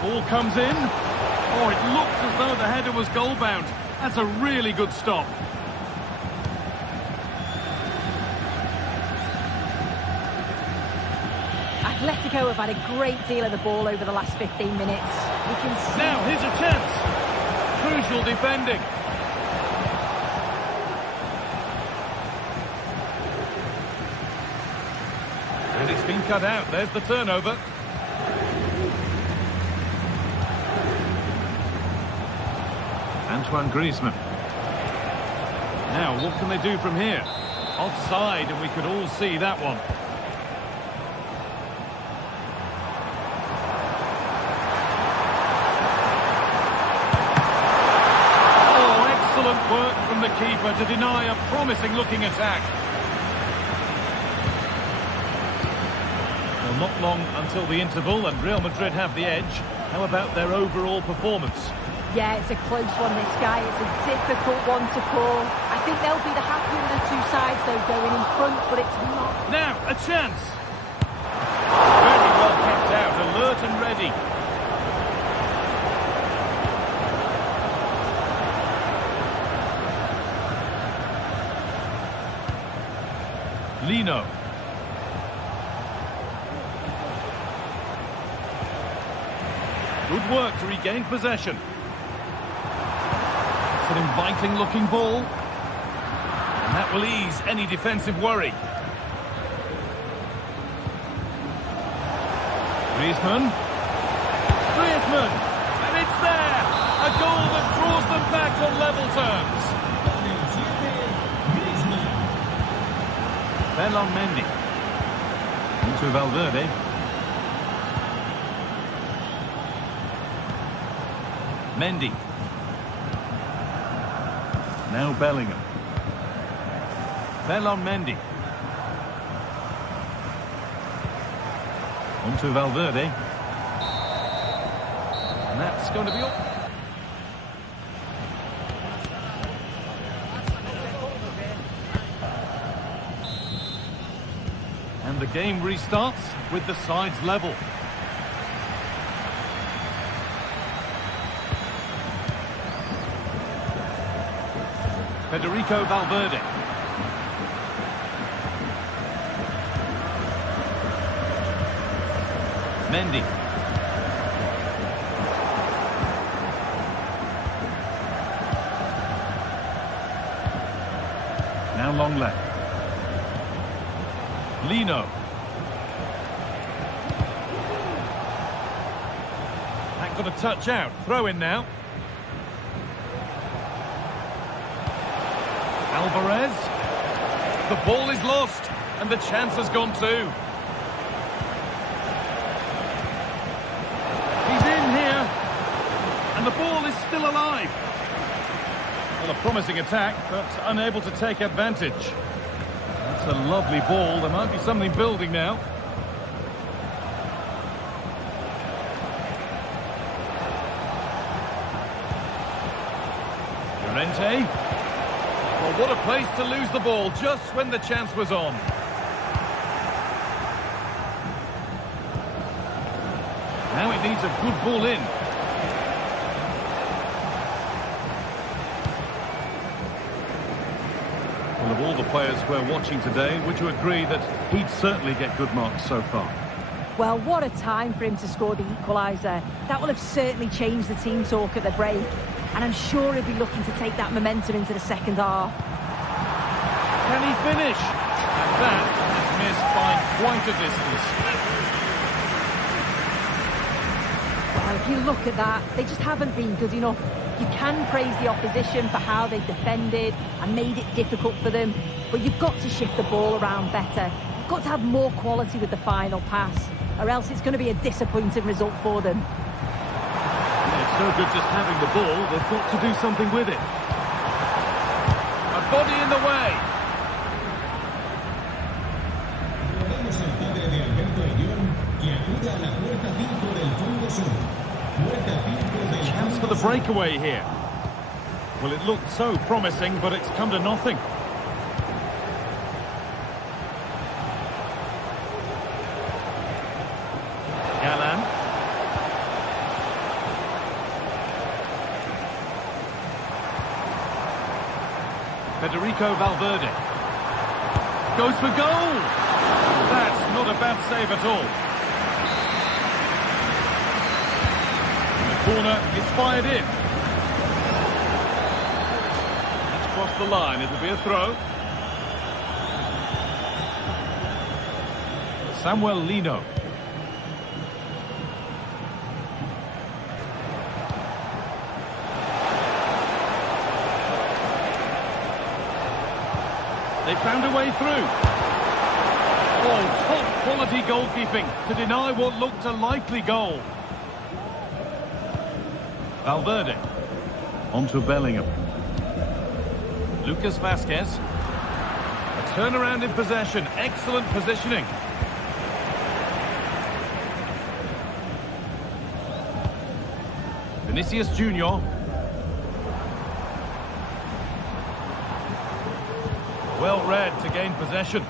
Ball comes in. Oh, it looked as though the header was goal-bound. That's a really good stop. Atletico have had a great deal of the ball over the last 15 minutes. We can see... Now, here's a chance. Crucial defending. And it's been cut out. There's the turnover. Antoine Griezmann. Now, what can they do from here? Offside, and we could all see that one. Oh, excellent work work from the keeper to deny a promising-looking attack. Well, not long until the interval, and Real Madrid have the edge. How about their overall performance? Yeah, it's a close one, this guy. It's a difficult one to call. I think they'll be the happier of the two sides, though, going in front, but it's not. Now, a chance. Very well kept out, alert and ready. Lino. Good work to regain possession. It's an inviting-looking ball. And that will ease any defensive worry. Griezmann. And it's there! A goal that draws them back on level terms. Ferland Mendy. Into Valverde. Mendy. Now Bellingham. Ferland Mendy. Onto Valverde. And that's going to be all. And the game restarts with the sides level. Federico Valverde. Mendy. Now long left. Lino. That got a touch out. Throw in now. Alvarez. The ball is lost, and the chance has gone too. He's in here, and the ball is still alive. Well, a promising attack, but unable to take advantage. That's a lovely ball. There might be something building now. Llorente. Well, what a place to lose the ball just when the chance was on. Now it needs a good ball in. Well, of all the players we're watching today, would you agree that he'd certainly get good marks so far? Well, what a time for him to score the equaliser. That will have certainly changed the team talk at the break. And I'm sure he'll be looking to take that momentum into the second half. Can he finish? And that is missed by quite a distance. Well, if you look at that, they just haven't been good enough. You can praise the opposition for how they've defended and made it difficult for them, but you've got to shift the ball around better. You've got to have more quality with the final pass, or else it's going to be a disappointing result for them. It's no good just having the ball, they've got to do something with it. A body in the way. A chance for the breakaway here. Well, it looked so promising, but it's come to nothing. Federico Valverde goes for goal. That's not a bad save at all. The corner is fired in. That's crossed the line. It'll be a throw. Samuel Lino. They found a way through. Oh, top quality goalkeeping to deny what looked a likely goal. Valverde. Onto Bellingham. Lucas Vazquez. A turnaround in possession. Excellent positioning. Vinicius Junior. Well read to gain possession.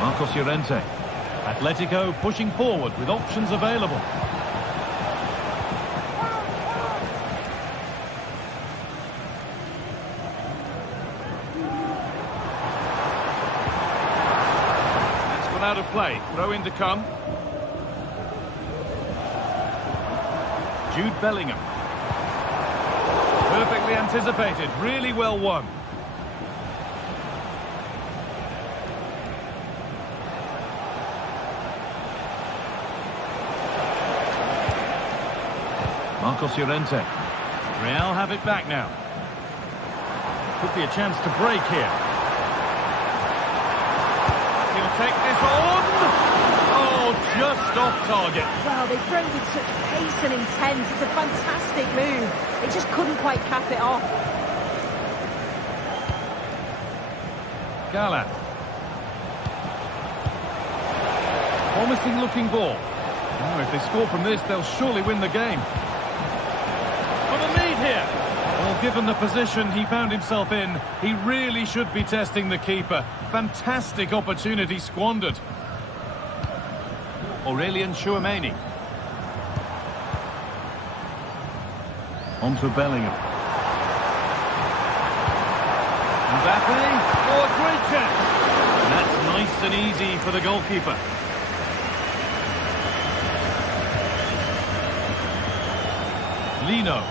Marcos Llorente. Atletico pushing forward with options available. That's gone out of play. Throw in to come. Jude Bellingham. Perfectly anticipated. Really well won. Marcos Llorente. Real have it back now. Could be a chance to break here. He'll take this on. Oh, just off target. Well, they broke with such pace and intent. It's a fantastic move. They just couldn't quite cap it off. Gala. Promising looking ball. Oh, if they score from this, they'll surely win the game. Here. Well, given the position he found himself in, he really should be testing the keeper. Fantastic opportunity squandered. Aurelien Tchouameni. On to Bellingham. Mbappe. Oh, a great chance. That's nice and easy for the goalkeeper. Lino.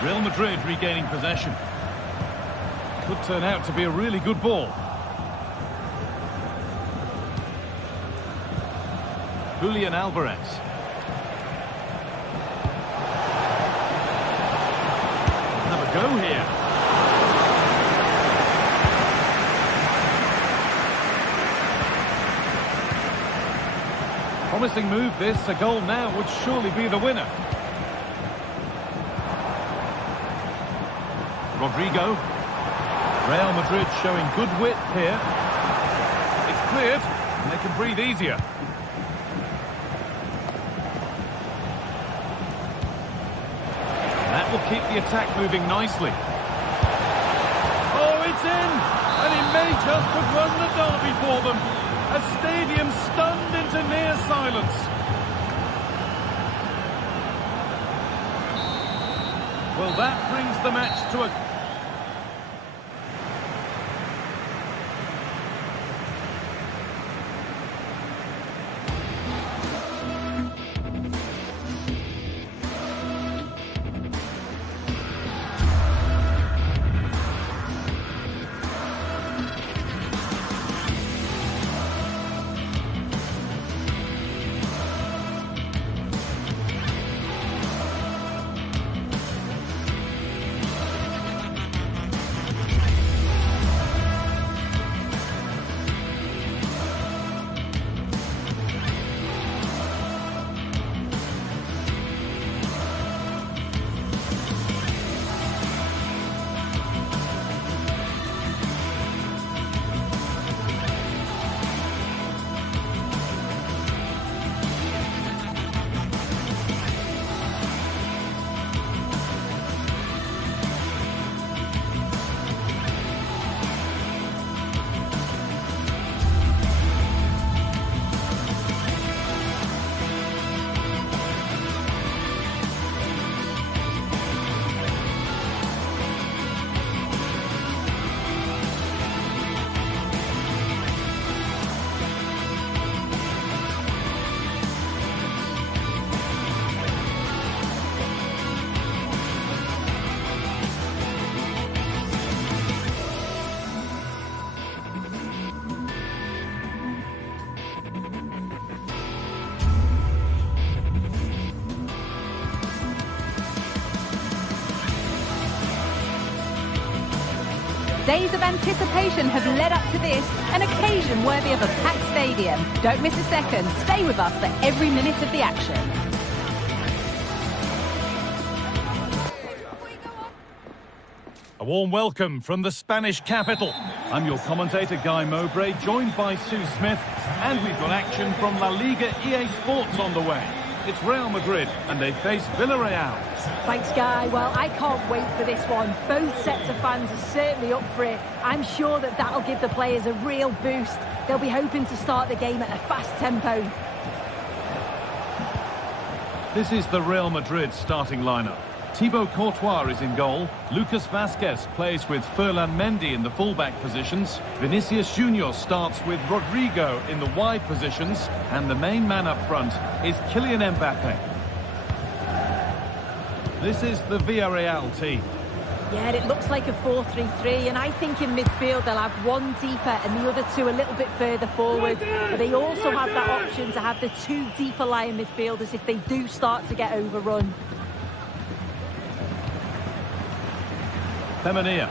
Real Madrid regaining possession. Could turn out to be a really good ball. Julian Alvarez. Have a go here. Promising move this. A goal now would surely be the winner. Rodrigo. Real Madrid showing good width here. It's cleared, and they can breathe easier. That will keep the attack moving nicely. Oh, it's in! And it may just have won the derby for them. A stadium stunned into near silence. Well, that brings the match to a... Days of anticipation have led up to this, an occasion worthy of a packed stadium. Don't miss a second. Stay with us for every minute of the action. A warm welcome from the Spanish capital. I'm your commentator, Guy Mowbray, joined by Sue Smith, and we've got action from La Liga EA Sports on the way. It's Real Madrid, and they face Villarreal. Thanks, Guy. Well, I can't wait for this one. Both sets of fans are certainly up for it. I'm sure that that'll give the players a real boost. They'll be hoping to start the game at a fast tempo. This is the Real Madrid starting lineup. Thibaut Courtois is in goal. Lucas Vazquez plays with Ferland Mendy in the fullback positions. Vinicius Junior starts with Rodrigo in the wide positions. And the main man up front is Kylian Mbappe. This is the Villarreal team. Yeah, it looks like a 4-3-3, and I think in midfield they'll have one deeper and the other two a little bit further forward. But they also have that option to have the two deeper lying midfielders if they do start to get overrun. Femenia.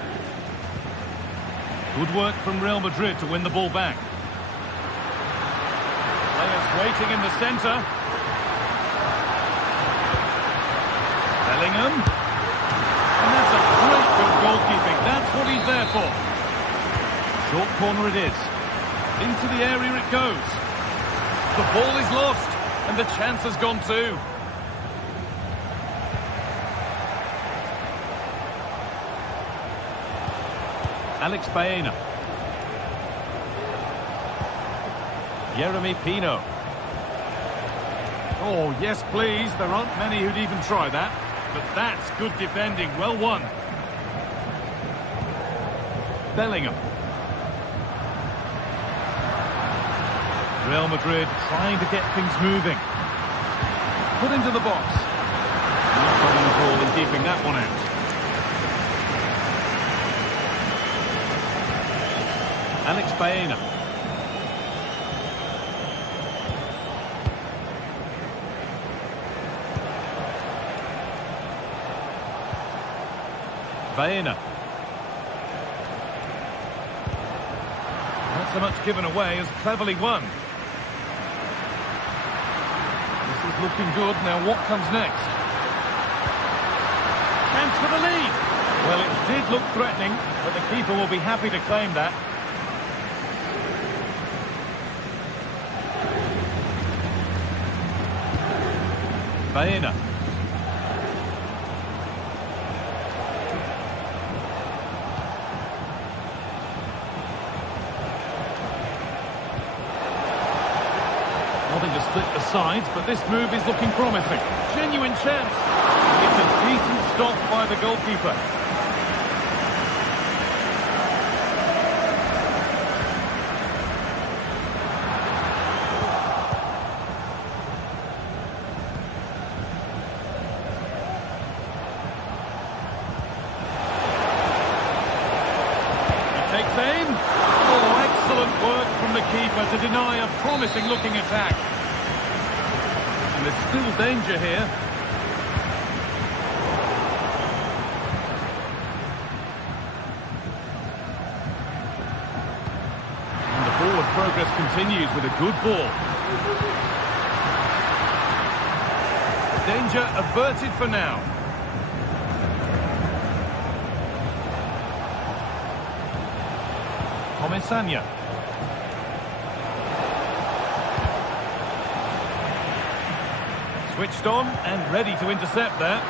Good work from Real Madrid to win the ball back. Players waiting in the centre. Bellingham. And that's a great bit of goalkeeping. That's what he's there for. Short corner it is. Into the area it goes. The ball is lost, and the chance has gone too. Alex Baena. Jeremy Pino. Oh, yes, please. There aren't many who'd even try that. But that's good defending. Well won. Bellingham. Real Madrid trying to get things moving. Put into the box. Not problem at all in keeping that one out. Alex Baena. Baena. Not so much given away as cleverly won. This is looking good. Now what comes next? Chance for the lead. Well, it did look threatening, but the keeper will be happy to claim that. Baena. Nothing to split the sides, but this move is looking promising. Genuine chance. It's a decent stop by the goalkeeper. Takes aim. Oh, excellent work from the keeper to deny a promising looking attack. And there's still danger here. And the forward progress continues with a good ball. Danger averted for now. Comesaña. Switched on and ready to intercept there.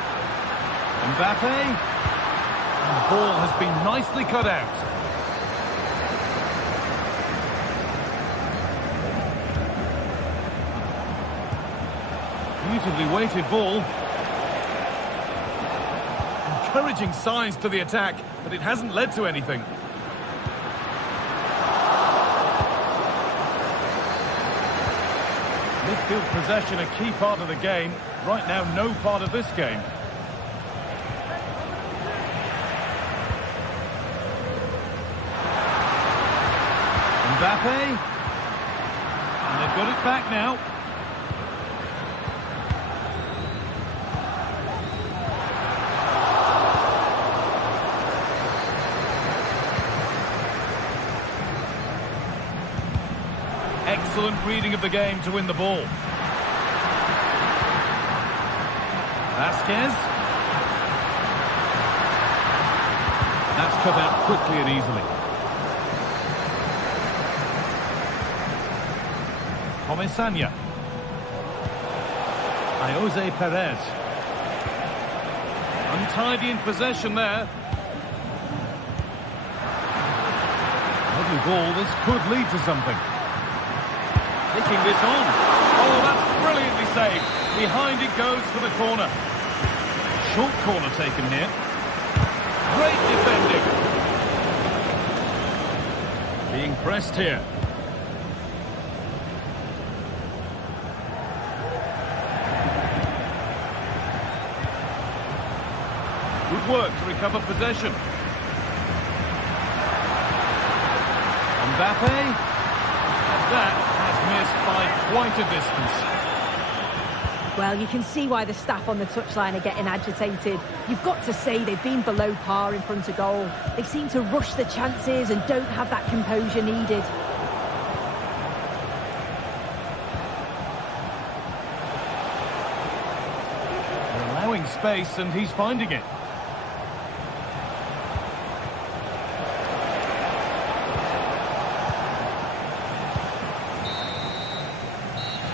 Mbappe. And the ball has been nicely cut out. Beautifully weighted ball. Encouraging signs to the attack, but it hasn't led to anything. Midfield possession, a key part of the game. Right now, no part of this game. Mbappe. And they've got it back now. excellent reading of the game to win the ball. Vasquez. That's cut out quickly and easily. Comesaña. Jose Perez. Untidy in possession there. Lovely ball, this could lead to something. Taking this on. Oh, that's brilliantly saved. Behind it goes for the corner. Short corner taken here. Great defending. Being pressed here. Good work to recover possession. Mbappe. And that has missed by quite a distance. Well, you can see why the staff on the touchline are getting agitated. You've got to say they've been below par in front of goal. They seem to rush the chances and don't have that composure needed. They're allowing space and he's finding it.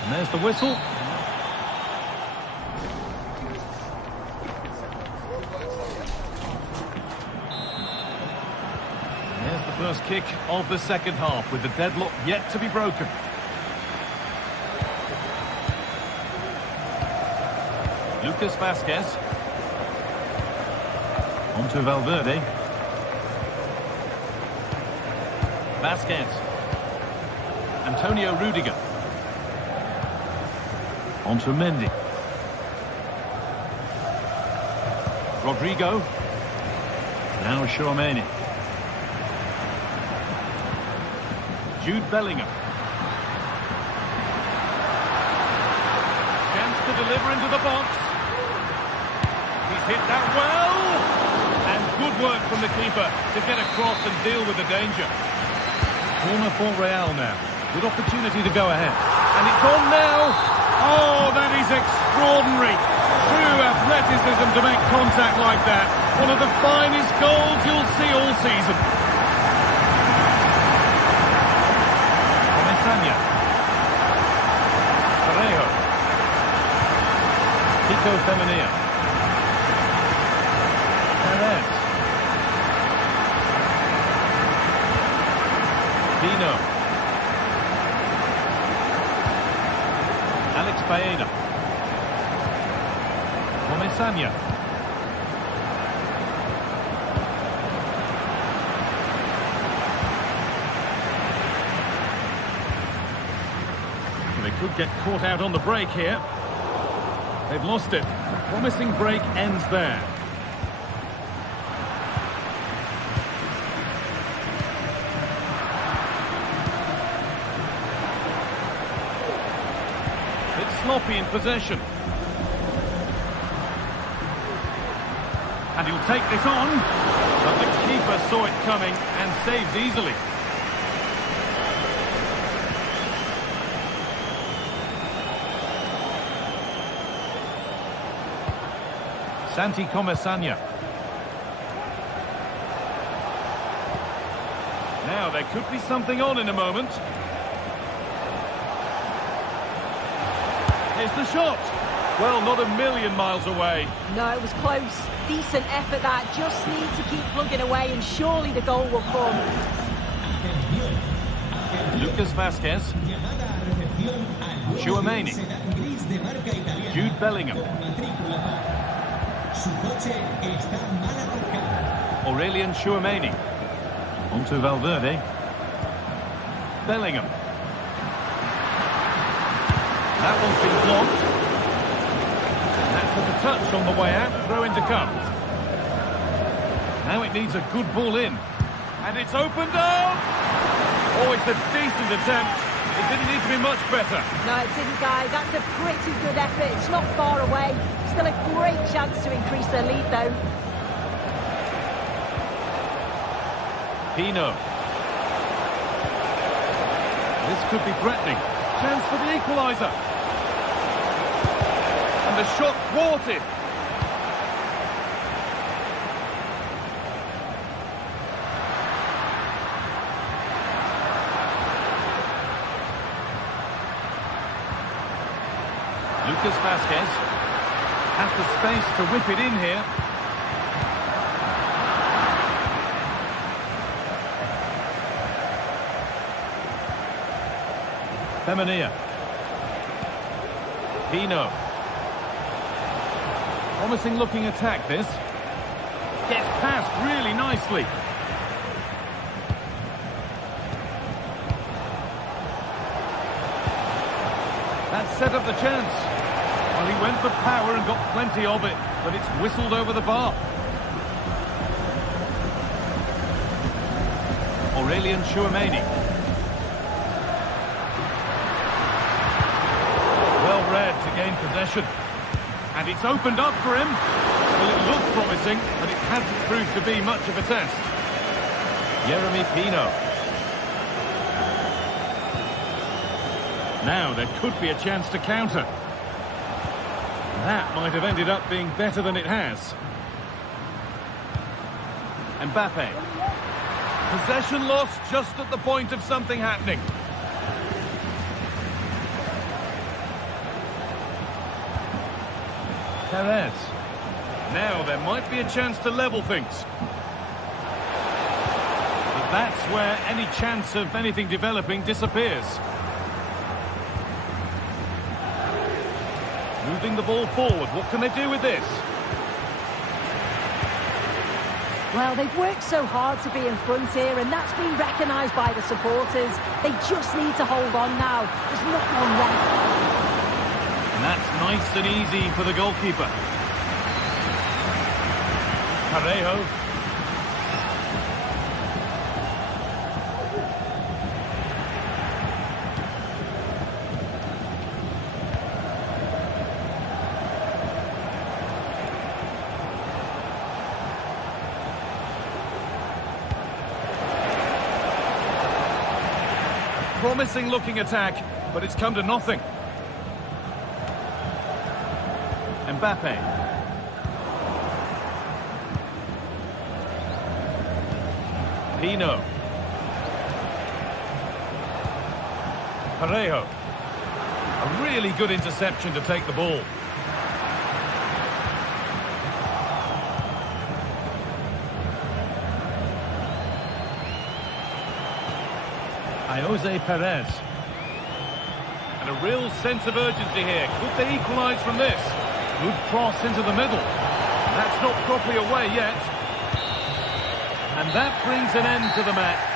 And there's the whistle. There's the first kick of the second half, with the deadlock yet to be broken. Lucas Vasquez. On to Valverde. Vasquez. Antonio Rudiger. On to Mendy. Rodrigo. Now Tchouaméni. Jude Bellingham. Chance to deliver into the box. He's hit that well. And good work from the keeper to get across and deal with the danger. Corner for Real now. Good opportunity to go ahead. And it's on now. Oh, that is extraordinary. True athleticism to make contact like that. One of the finest goals you'll see all season. Comesaña. Parejo. Pico Femenia. Perez. Pino. Alex Baena. Comesaña. They could get caught out on the break here. They've lost it. The promising break ends there. Sloppy in possession. And he'll take this on. But the keeper saw it coming and saves easily. Santi Comesaña. Now there could be something on in a moment. Here's the shot. Well, not a million miles away. No, it was close. Decent effort that. Just need to keep plugging away and surely the goal will come. Lucas Vasquez. Tchouaméni. Jude Bellingham. Aurelian Tchouaméni. On to Valverde. Bellingham. That one's been blocked. That took a touch on the way out. Throw in to come. Now it needs a good ball in. And it's opened up! Oh, it's a decent attempt. It didn't need to be much better. No, it didn't, guys. That's a pretty good effort. It's not far away. Still a great chance to increase their lead, though. Pino. This could be threatening. Chance for the equaliser. And the shot thwarted. Lucas Vazquez has the space to whip it in here. Femenia. Pino. Promising looking attack this. Gets past really nicely. That set up the chance. Well, he went for power and got plenty of it, but it's whistled over the bar. Aurelian Chouameni. Well read to gain possession. And it's opened up for him. Well, it looked promising, but it hasn't proved to be much of a test. Yeremy Pino. Now there could be a chance to counter. That might have ended up being better than it has. Mbappe. Possession lost just at the point of something happening. Perez. Now there might be a chance to level things. But that's where any chance of anything developing disappears. Moving the ball forward. What can they do with this? Well, they've worked so hard to be in front here, and that's been recognised by the supporters. They just need to hold on now. There's not long left. And that's nice and easy for the goalkeeper. Parejo. Promising looking attack, but it's come to nothing. Mbappe. Pino. Parejo. A really good interception to take the ball. Jose Perez. And a real sense of urgency here. Could they equalise from this? Good cross into the middle. That's not properly away yet. And that brings an end to the match.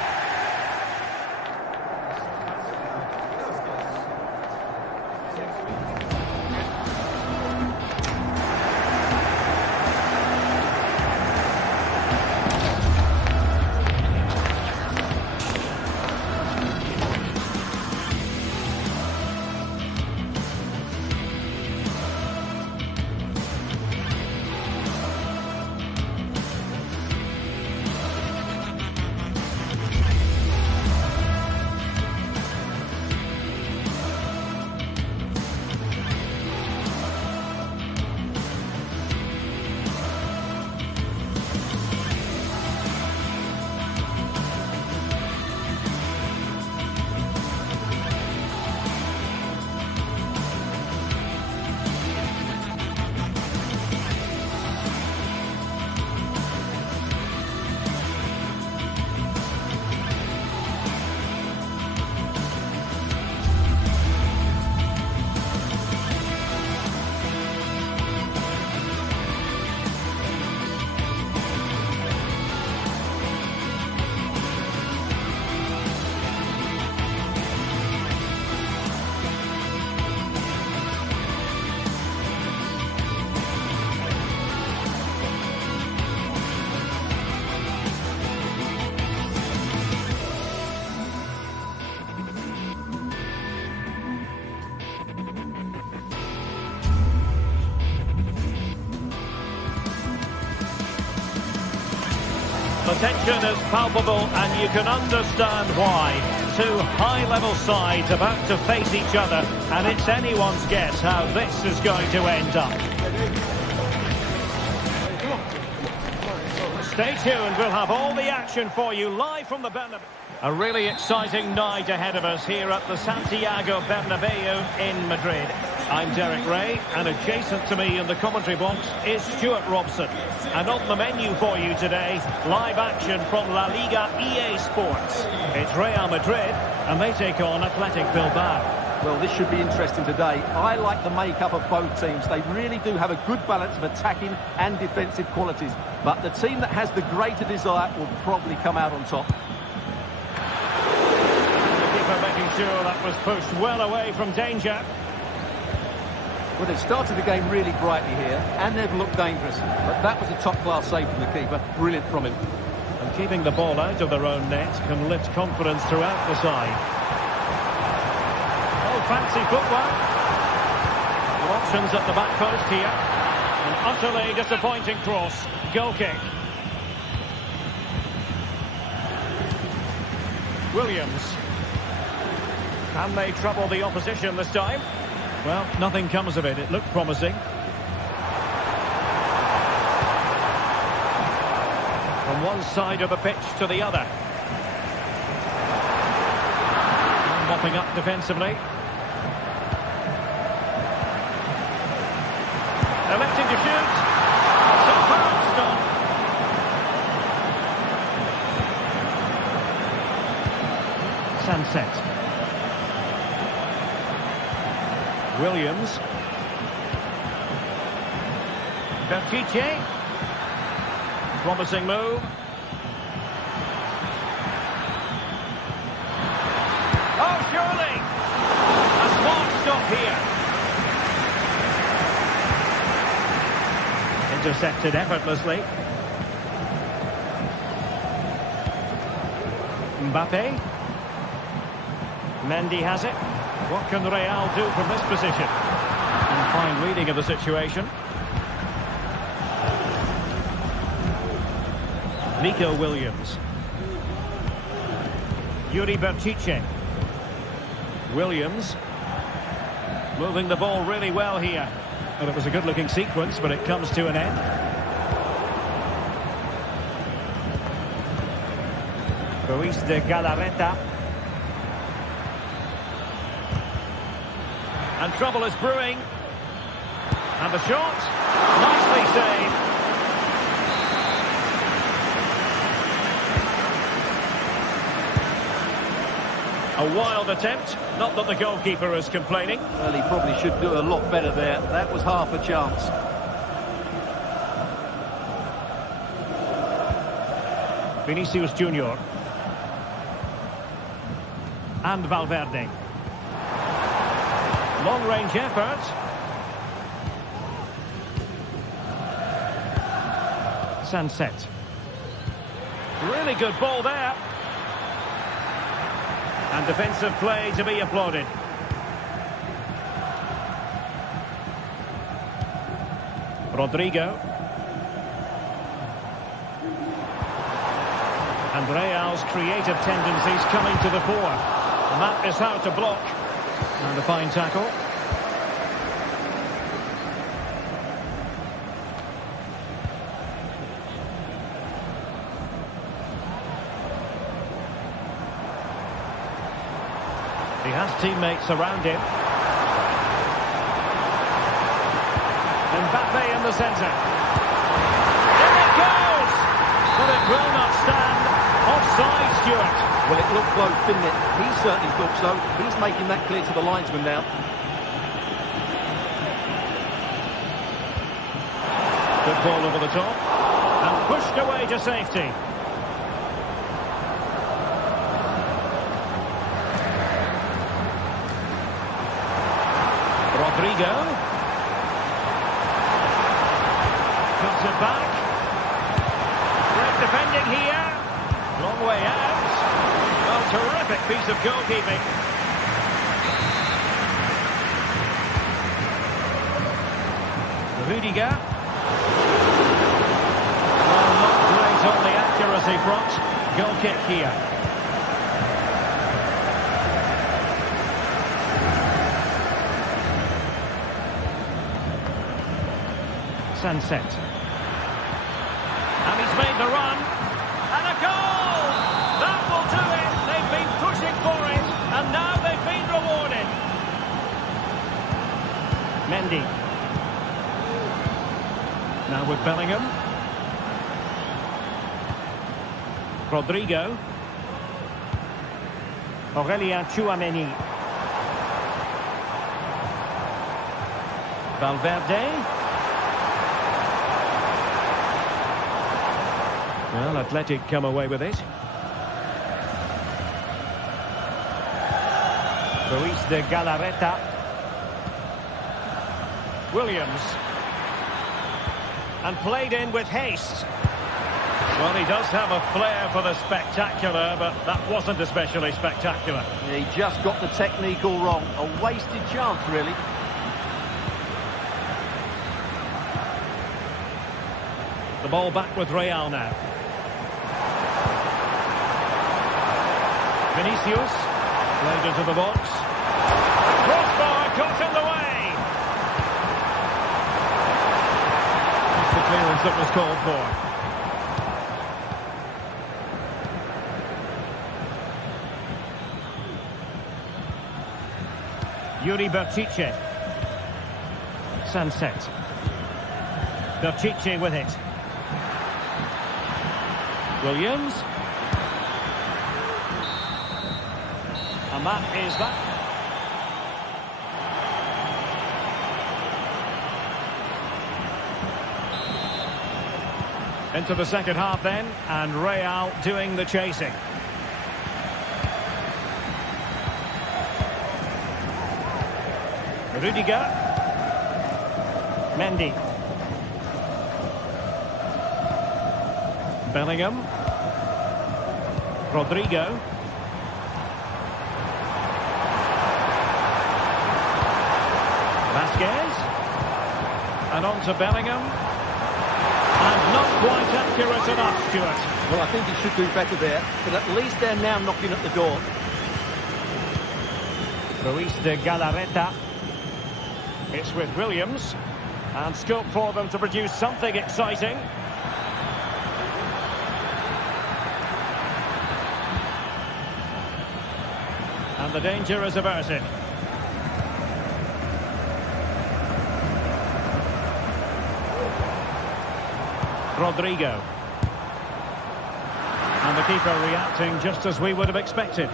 The tension is palpable, and you can understand why. two high-level sides about to face each other, and it's anyone's guess how this is going to end up. Stay tuned, we'll have all the action for you live from the Bernabeu. A really exciting night ahead of us here at the Santiago Bernabeu in Madrid. I'm Derek Ray, and adjacent to me in the commentary box is Stuart Robson. And on the menu for you today, live action from La Liga EA Sports. It's Real Madrid, and they take on Athletic Bilbao. Well, this should be interesting today. I like the makeup of both teams. They really do have a good balance of attacking and defensive qualities. But the team that has the greater desire will probably come out on top. The keeper making sure that was pushed well away from danger. Well, they've started the game really brightly here, and they've looked dangerous. But that was a top-class save from the keeper. Brilliant from him. And keeping the ball out of their own net can lift confidence throughout the side. Oh, fancy footwork. Well, options at the back post here. An utterly disappointing cross. Goal kick. Williams. Can they trouble the opposition this time? Well, nothing comes of it. It looked promising. From one side of the pitch to the other. Mopping up defensively. Electing to shoot. Superb stop. Sunset. Williams. Bertice. Promising move. Oh, surely! A smart stop here. Intercepted effortlessly. Mbappe. Mendy has it. What can Real do from this position? And fine reading of the situation. Nico Williams. Yuri Bertice. Williams. Moving the ball really well here. Well, it was a good-looking sequence, but it comes to an end. Ruiz de Galarreta. And trouble is brewing. And the shot. Nicely saved. A wild attempt. Not that the goalkeeper is complaining. Well, he probably should do a lot better there. That was half a chance. Vinicius Junior. And Valverde. Long-range effort. Sunset. Really good ball there. And defensive play to be applauded. Rodrigo. And Real's creative tendencies coming to the fore. And that is how to block. And a fine tackle. He has teammates around him. Mbappe in the centre. In it goes! But it will not stand. Offside, Stuart. Well, it looked close, didn't it? He certainly thought so. He's making that clear to the linesman now. Good ball over the top. And pushed away to safety. Rodrigo. Cuts it back. Great defending here. Long way out. Well, terrific piece of goalkeeping. Rudiger. Well, not great on the accuracy front. Goal kick here. Sunset. And he's made the run. And a goal! That will do it. They've been pushing for it. And now they've been rewarded. Mendy. Now with Bellingham. Rodrigo. Aurelien Tchouameni. Valverde. Well, Atletic come away with it. Ruiz de Galarreta. Williams. And played in with haste. Well, he does have a flair for the spectacular, but that wasn't especially spectacular. He just got the technique all wrong. A wasted chance, really. The ball back with Real now. Vinicius. Played into the box. Crossbar caught in the way. That's the clearance that was called for. Yuri Berchiche. Sunset. Berchiche with it. Williams. And that is that. Into the second half then, and Real doing the chasing. Rudiger. Mendy. Bellingham. Rodrigo. Vasquez. And on to Bellingham. And not quite accurate enough, Stuart. Well, I think he should do better there, but at least they're now knocking at the door. Ruiz de Galarreta. It's with Williams. And scope for them to produce something exciting. And the danger is averted. Rodrigo. And the keeper reacting just as we would have expected.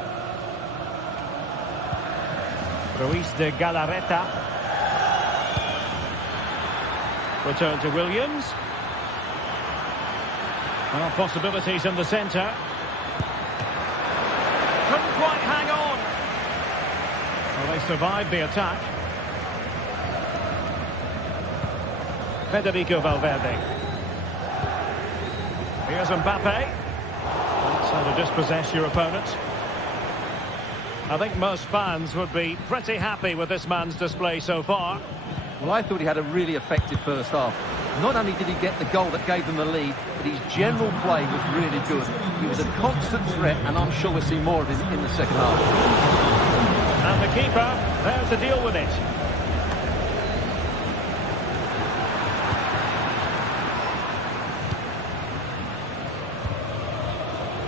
Ruiz de Galarreta. Return to Williams. Well, possibilities in the centre. Couldn't quite hang on. Well, they survived the attack. Federico Valverde. Here's Mbappe. That's how to dispossess your opponent. I think most fans would be pretty happy with this man's display so far. Well, I thought he had a really effective first half. Not only did he get the goal that gave them the lead, but his general play was really good. He was a constant threat, and I'm sure we'll see more of him in the second half. And the keeper there to deal with it.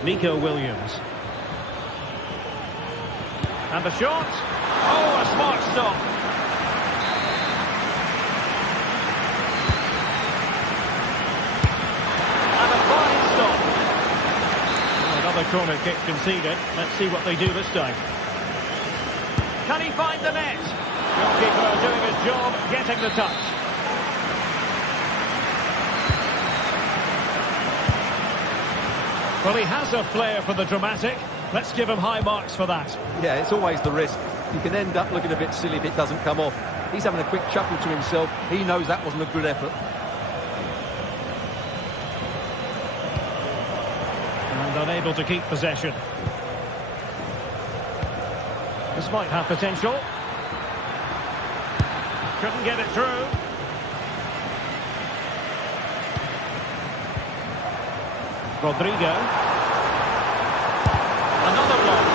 Nico Williams. And the shot. Oh, a smart stop. And a fine stop. Well, another corner kick conceded. Let's see what they do this time. Can he find the net? Goalkeeper doing his job, getting the touch. Well, he has a flair for the dramatic. Let's give him high marks for that. Yeah, it's always the risk. You can end up looking a bit silly if it doesn't come off. He's having a quick chuckle to himself. He knows that wasn't a good effort. And unable to keep possession. This might have potential. Couldn't get it through. Rodrigo. Another block.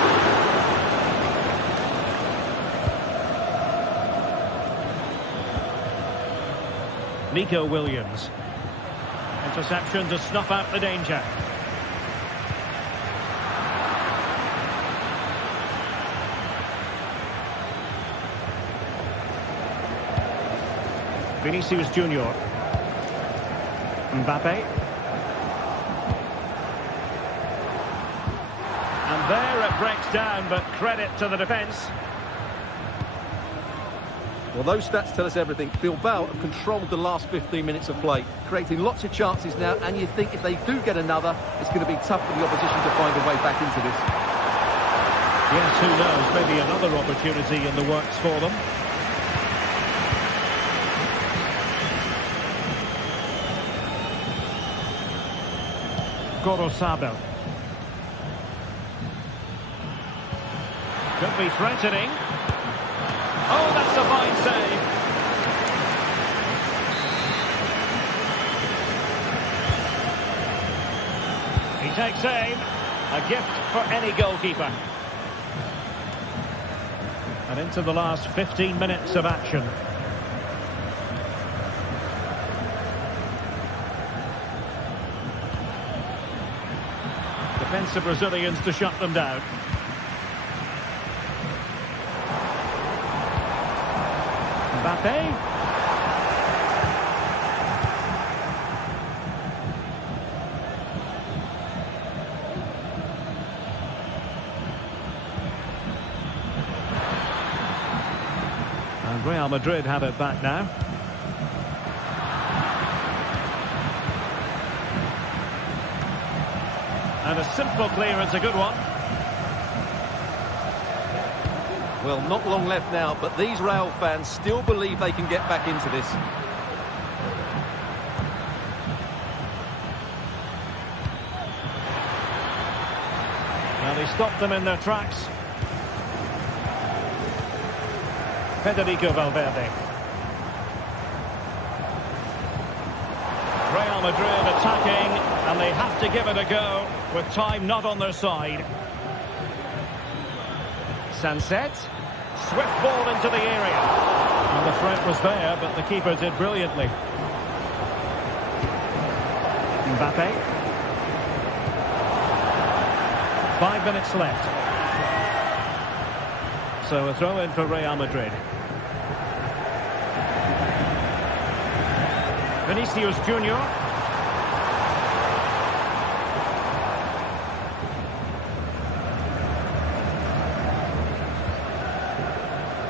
Nico Williams. Interception to snuff out the danger. Vinicius Junior. Mbappe. And there it breaks down, but credit to the defence. Well, those stats tell us everything. Bilbao have controlled the last 15 minutes of play, creating lots of chances now, and you think if they do get another, it's going to be tough for the opposition to find a way back into this. Yes, who knows, maybe another opportunity in the works for them. Gorosabel. Could be threatening. Oh, that's a fine save. He takes aim. A gift for any goalkeeper. And into the last 15 minutes of action. Defensive Brazilians to shut them down. Mbappe. And Real Madrid have it back now. And a simple clearance, a good one. Well, not long left now, but these Real fans still believe they can get back into this. Well, he stopped them in their tracks. Federico Valverde. Real Madrid attacking, and they have to give it a go with time not on their side. Sunset. Swift ball into the area. And the threat was there, but the keeper did brilliantly. Mbappe. 5 minutes left. So a throw in for Real Madrid. Vinicius Junior.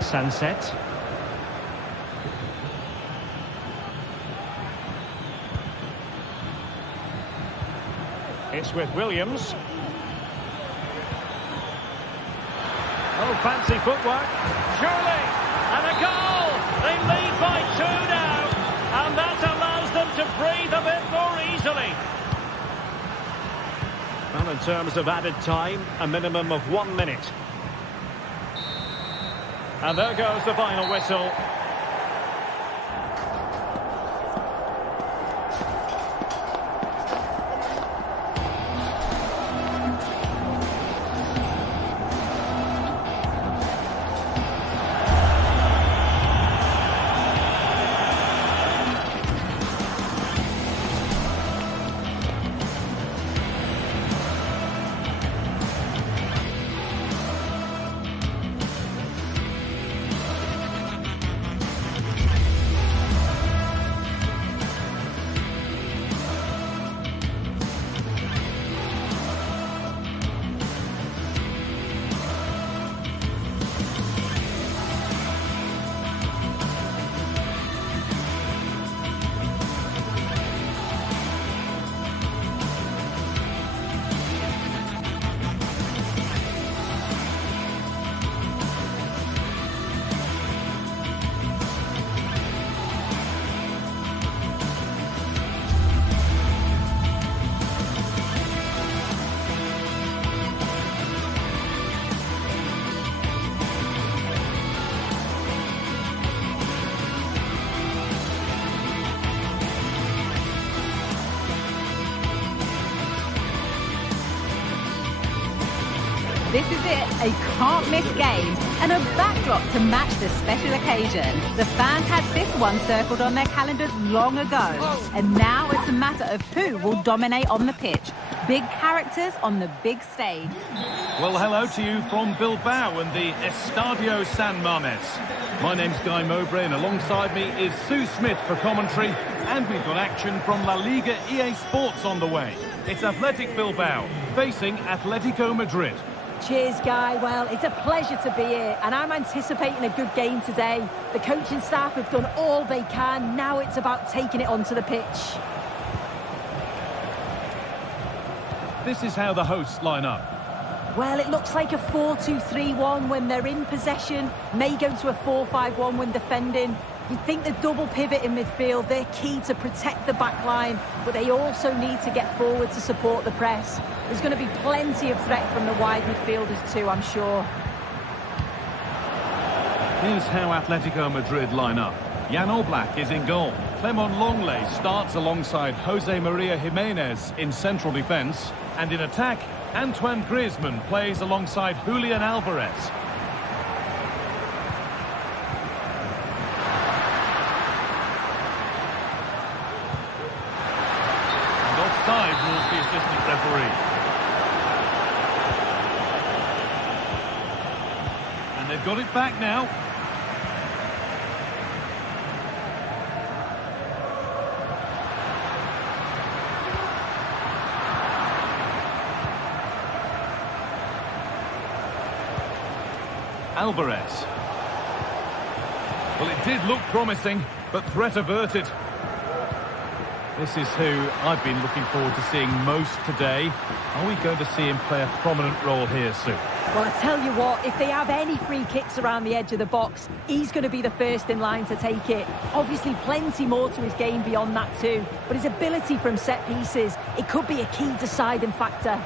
Sunset. It's with Williams. Oh, fancy footwork. Surely. And a goal. They lead by 2 now. And that allows them to breathe a bit more easily. Well, in terms of added time, a minimum of 1 minute. And there goes the final whistle. This is it, a can't-miss game and a backdrop to match the special occasion. The fans had this one circled on their calendars long ago, and now it's a matter of who will dominate on the pitch. Big characters on the big stage. Well, hello to you from Bilbao and the Estadio San Mames. My name's Guy Mowbray, and alongside me is Sue Smith for commentary, and we've got action from La Liga EA Sports on the way. It's Athletic Bilbao facing Atletico Madrid. Cheers, Guy. Well, it's a pleasure to be here, and I'm anticipating a good game today. The coaching staff have done all they can. Now it's about taking it onto the pitch. This is how the hosts line up. Well, it looks like a 4-2-3-1 when they're in possession. May go to a 4-5-1 when defending. You think the double pivot in midfield, they're key to protect the back line, but they also need to get forward to support the press. There's going to be plenty of threat from the wide midfielders too, I'm sure. Here's how Atletico Madrid line up. Jan Oblak is in goal. Clement Longley starts alongside Jose Maria Jimenez in central defence. And in attack, Antoine Griezmann plays alongside Julian Alvarez. And offside rules the assistant referee. And they've got it back now. Alvarez. Well, it did look promising, but threat averted. This is who I've been looking forward to seeing most today. Are we going to see him play a prominent role here, Sue? Well, I tell you what, if they have any free kicks around the edge of the box, he's going to be the first in line to take it. Obviously, plenty more to his game beyond that too, but his ability from set pieces, it could be a key deciding factor.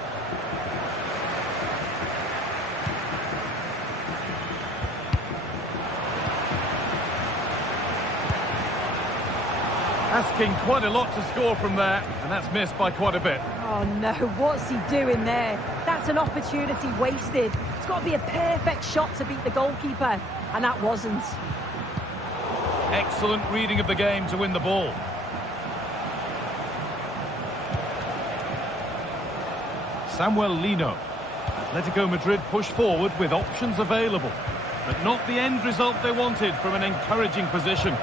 Asking quite a lot to score from there, and that's missed by quite a bit. Oh no, what's he doing there? That's an opportunity wasted. It's got to be a perfect shot to beat the goalkeeper, and that wasn't. Excellent reading of the game to win the ball. Samuel Lino. Atletico Madrid push forward with options available, but not the end result they wanted from an encouraging position.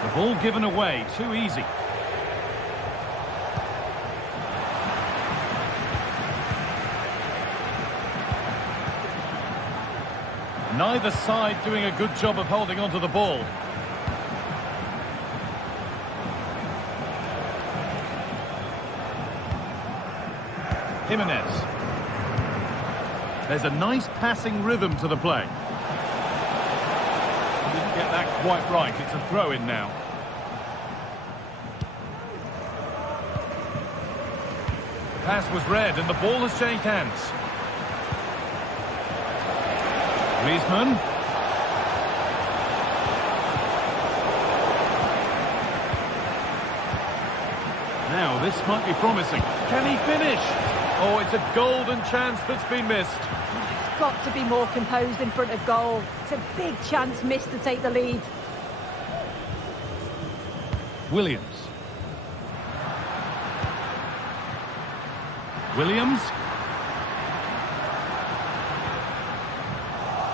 The ball given away, too easy. Neither side doing a good job of holding onto the ball. Jimenez. There's a nice passing rhythm to the play. Didn't get that quite right. It's a throw-in now. The pass was read and the ball has changed hands. Griezmann. Now this might be promising. Can he finish? Oh, it's a golden chance that's been missed. He's got to be more composed in front of goal. It's a big chance missed to take the lead. Williams. Williams.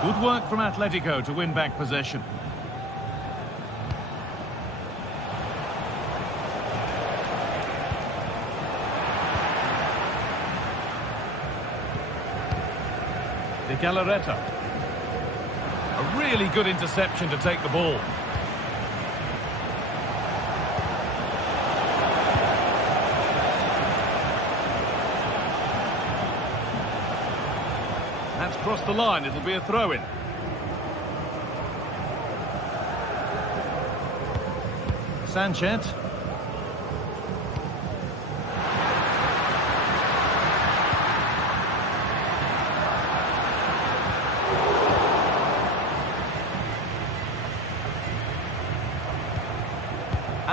Good work from Atletico to win back possession. De Galarreta. A really good interception to take the ball. That's crossed the line. It'll be a throw-in. Sanchez.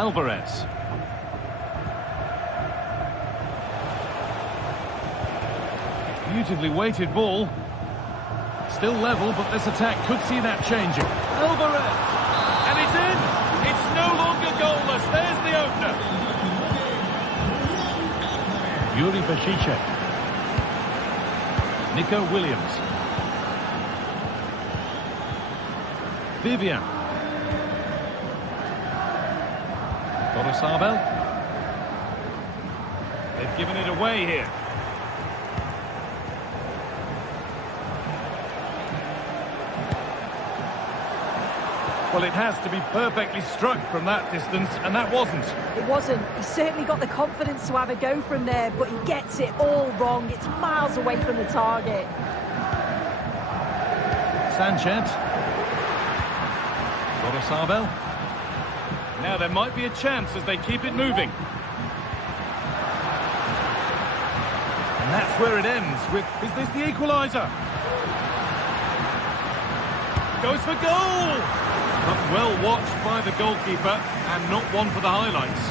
Alvarez. Beautifully weighted ball. Still level, but this attack could see that changing. Alvarez! And it's in! It's no longer goalless. There's the opener. Yuri Bashice. Nico Williams. Vivian. Torres-Abel. They've given it away here. Well, it has to be perfectly struck from that distance, and that wasn't. It wasn't. He certainly got the confidence to have a go from there, but he gets it all wrong. It's miles away from the target. Sanchez. Torres-Abel. Now there might be a chance as they keep it moving. And that's where it ends with, is this the equaliser? Goes for goal! But well watched by the goalkeeper, and not one for the highlights.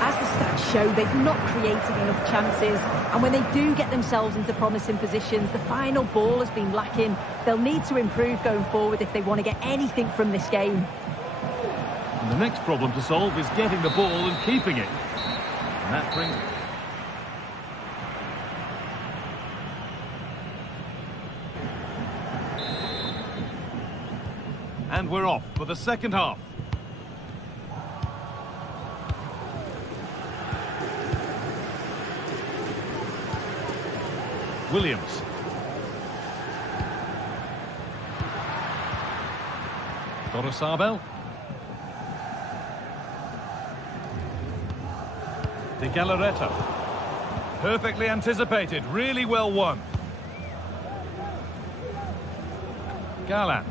As the stats show, they've not created enough chances, and when they do get themselves into promising positions, the final ball has been lacking. They'll need to improve going forward if they want to get anything from this game. And the next problem to solve is getting the ball and keeping it. And that brings it. And we're off for the second half. Williams. Torres-Abel. De Galarreta. Perfectly anticipated, really well won. Galan.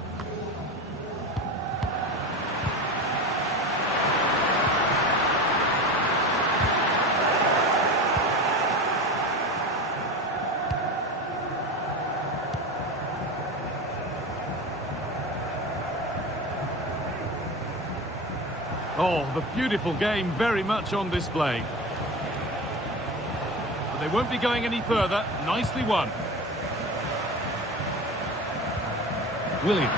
Oh, the beautiful game very much on display. But they won't be going any further. Nicely won. Williams.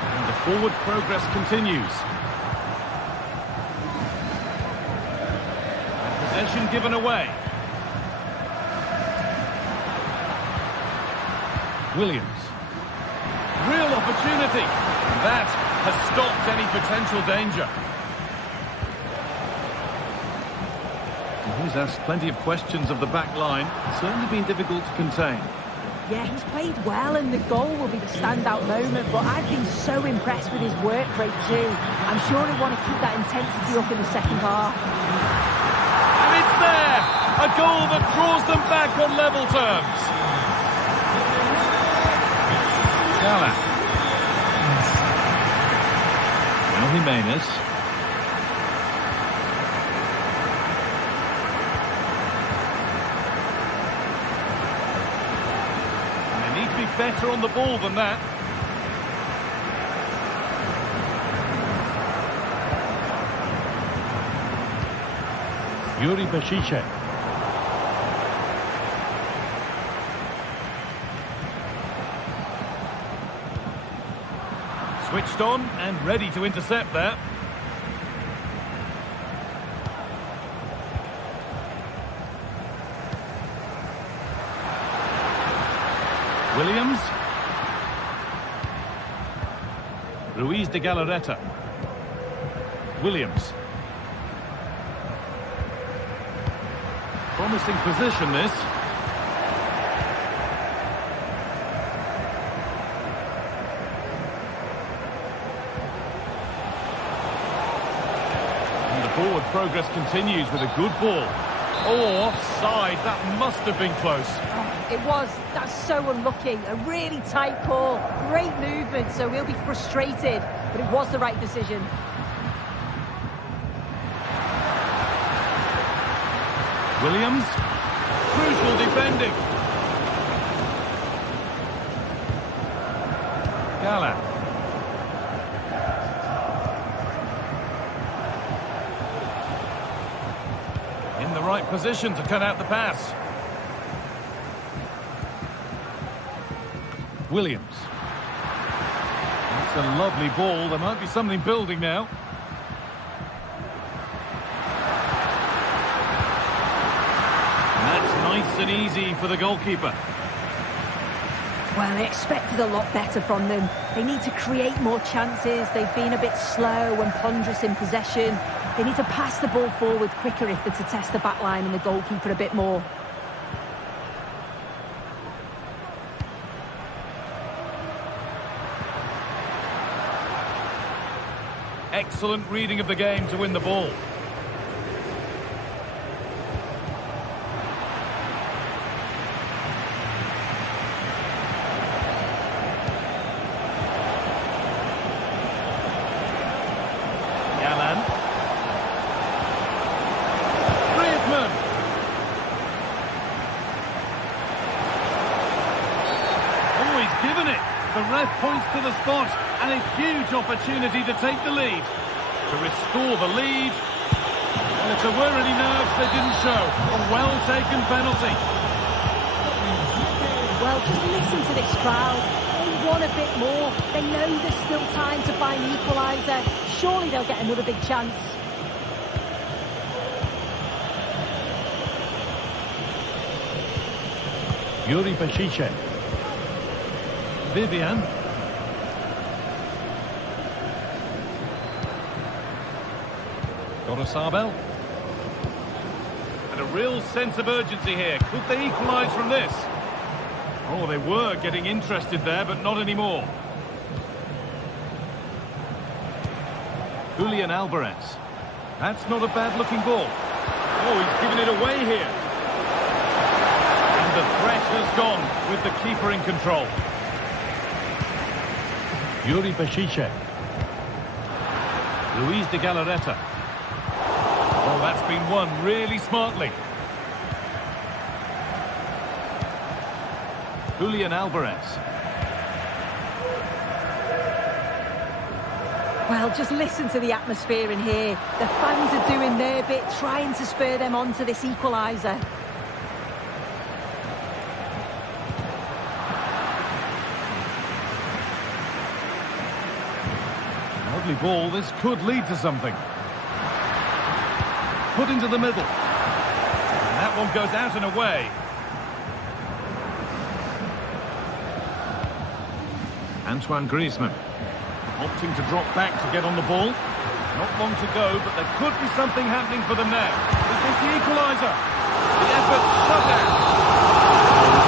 And the forward progress continues. And possession given away. Williams. Real opportunity. That has stopped any potential danger. He's asked plenty of questions of the back line. It's certainly been difficult to contain. Yeah, he's played well, and the goal will be the standout moment, but I've been so impressed with his work rate too. I'm sure he'll want to keep that intensity up in the second half. And it's there! A goal that draws them back on level terms. Gala. Now Jimenez. And they need to be better on the ball than that. Yuri Bashice. Switched on and ready to intercept there. Williams. Ruiz de Galarreta. Williams. Promising position this. Forward progress continues with a good ball. Oh, offside. That must have been close. Oh, it was. That's so unlucky. A really tight call. Great movement, so he'll be frustrated. But it was the right decision. Williams. Crucial defending. Gala. In the right position to cut out the pass. Williams. That's a lovely ball. There might be something building now. And that's nice and easy for the goalkeeper. Well, they expected a lot better from them. They need to create more chances. They've been a bit slow and ponderous in possession. They need to pass the ball forward quicker if they're to test the back line and the goalkeeper a bit more. Excellent reading of the game to win the ball. Given it. The ref points to the spot and a huge opportunity to take the lead. To restore the lead. And if there were any nerves, they didn't show. A well-taken penalty. Well, just listen to this crowd. They want a bit more. They know there's still time to find the equaliser. Surely they'll get another big chance. Yuri Pachiche. Vivian. Gorosabel. And a real sense of urgency here. Could they equalise from this? Oh, they were getting interested there, but not anymore. Julian Alvarez. That's not a bad-looking ball. Oh, he's given it away here. And the threat has gone with the keeper in control. Yuri Pachiche. Luis de Galarreta. Oh, that's been won really smartly. Julian Alvarez. Well, just listen to the atmosphere in here. The fans are doing their bit, trying to spur them on to this equaliser. Lovely ball. This could lead to something. Put into the middle. And that one goes out and away. Antoine Griezmann. Opting to drop back to get on the ball. Not long to go, but there could be something happening for them now. Is this the equaliser? The effort shut out.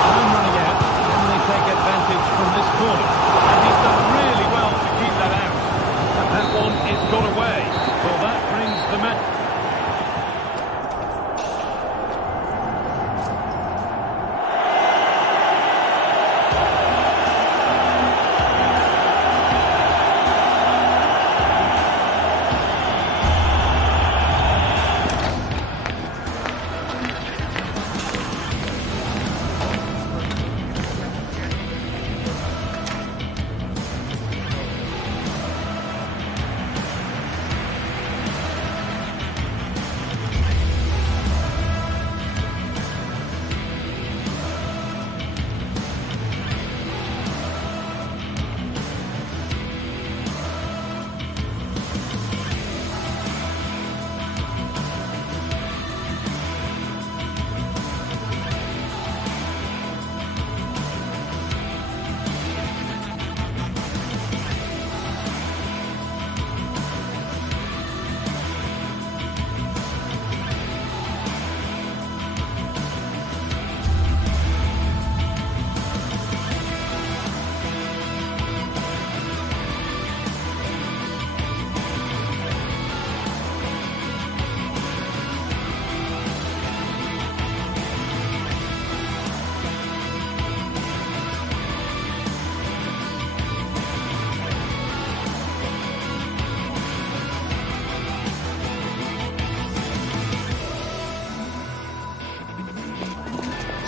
Time running out. Can they take advantage from this corner? And he's done really well to keep that out. And that one is got away. Well, that brings the match.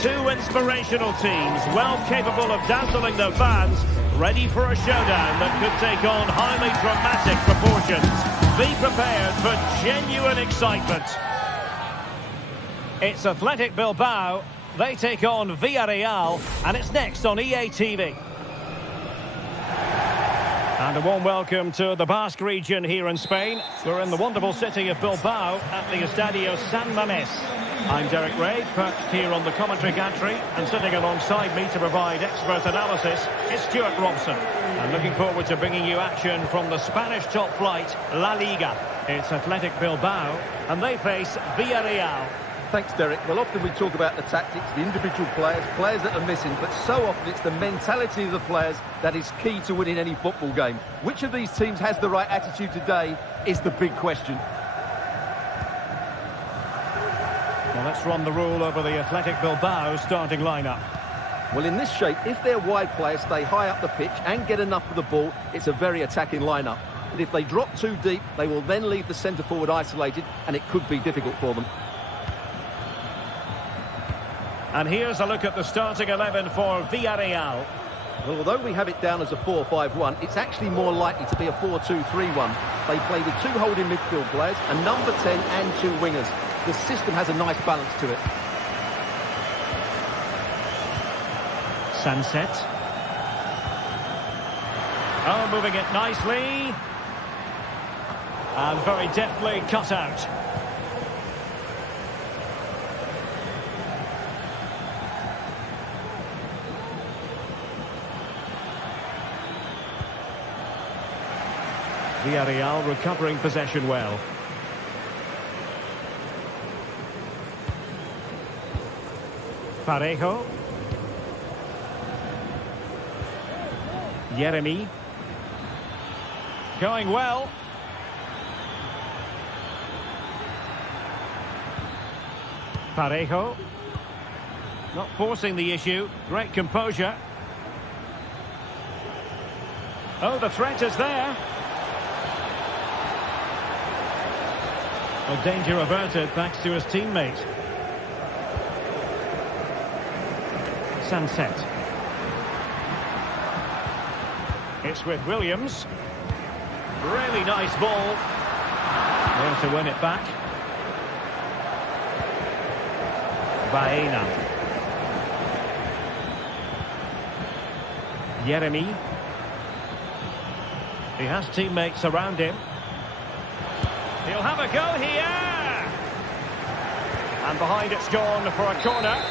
Two inspirational teams, well capable of dazzling their fans, ready for a showdown that could take on highly dramatic proportions. Be prepared for genuine excitement. It's Athletic Bilbao. They take on Villarreal, and it's next on EA TV. And a warm welcome to the Basque region here in Spain. We're in the wonderful city of Bilbao at the Estadio San Mamés. I'm Derek Ray, perched here on the commentary gantry, and sitting alongside me to provide expert analysis is Stuart Robson. I'm looking forward to bringing you action from the Spanish top flight, La Liga. It's Athletic Bilbao, and they face Villarreal. Thanks, Derek. Well, often we talk about the tactics, the individual players that are missing, but so often it's the mentality of the players that is key to winning any football game. Which of these teams has the right attitude today is the big question. Well, let's run the rule over the Athletic Bilbao starting lineup. Well, in this shape, if their wide players stay high up the pitch and get enough of the ball, it's a very attacking lineup. But if they drop too deep, they will then leave the centre-forward isolated, and it could be difficult for them. And here's a look at the starting 11 for Villarreal. Well, although we have it down as a 4-5-1, it's actually more likely to be a 4-2-3-1. They play with two holding midfield players, a number 10 and two wingers. The system has a nice balance to it. Sunset. Oh, moving it nicely. And very deftly cut out. Villarreal recovering possession well. Parejo. Jeremy. Going well. Parejo. Not forcing the issue. Great composure. Oh, the threat is there. Well, danger averted thanks to his teammate. Sunset. It's with Williams. Really nice ball. There to win it back. Baena. Jeremy. He has teammates around him. He'll have a go here. And behind it's gone for a corner.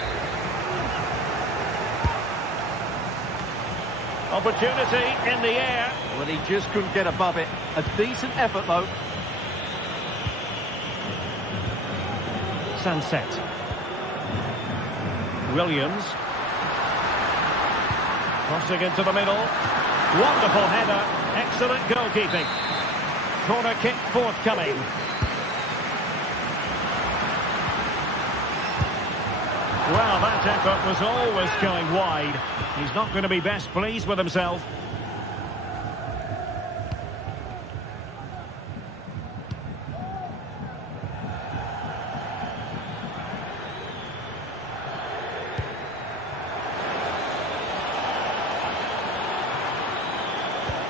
Opportunity in the air. Well, he just couldn't get above it. A decent effort, though. Sunset. Williams. Crossing into the middle. Wonderful header. Excellent goalkeeping. Corner kick forthcoming. Well, that effort was always going wide. He's not going to be best pleased with himself.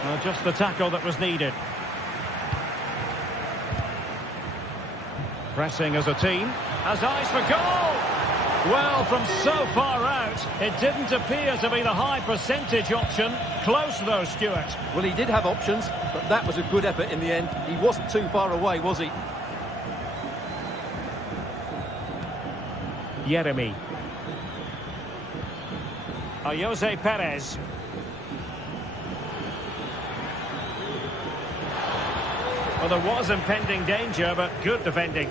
Well, just the tackle that was needed. Pressing as a team. Has eyes for goal! Well, from so far out, it didn't appear to be the high percentage option. Close though, Stuart. Well, he did have options, but that was a good effort in the end. He wasn't too far away, was he? Jeremy. Jose Perez. Well, there was impending danger, but good defending.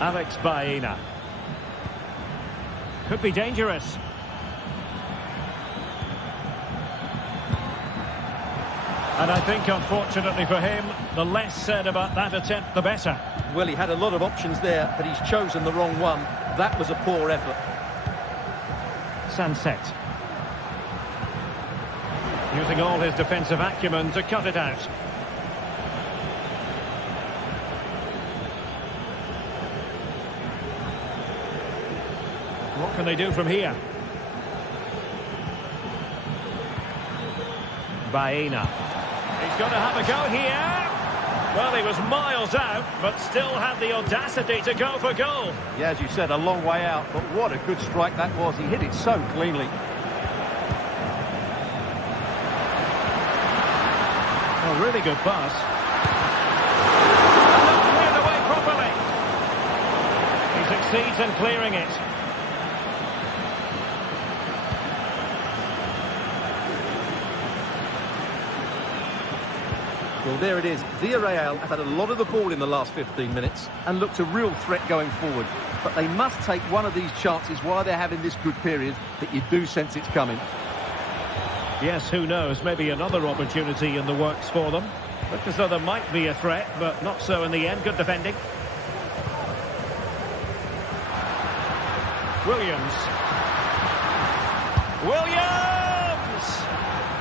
Alex Baena. Could be dangerous. And I think, unfortunately for him, the less said about that attempt, the better. Well, he had a lot of options there, but he's chosen the wrong one. That was a poor effort. Sunset. Using all his defensive acumen to cut it out. What can they do from here? Baena. He's going to have a go here. Well, he was miles out, but still had the audacity to go for goal. Yeah, as you said, a long way out, but what a good strike that was. He hit it so cleanly. A really good pass. Not cleared away properly. He succeeds in clearing it. Well, there it is. Villarreal have had a lot of the ball in the last 15 minutes and looked a real threat going forward. But they must take one of these chances while they're having this good period that you do sense it's coming. Yes, who knows? Maybe another opportunity in the works for them. Looked as though there might be a threat, but not so in the end. Good defending. Williams.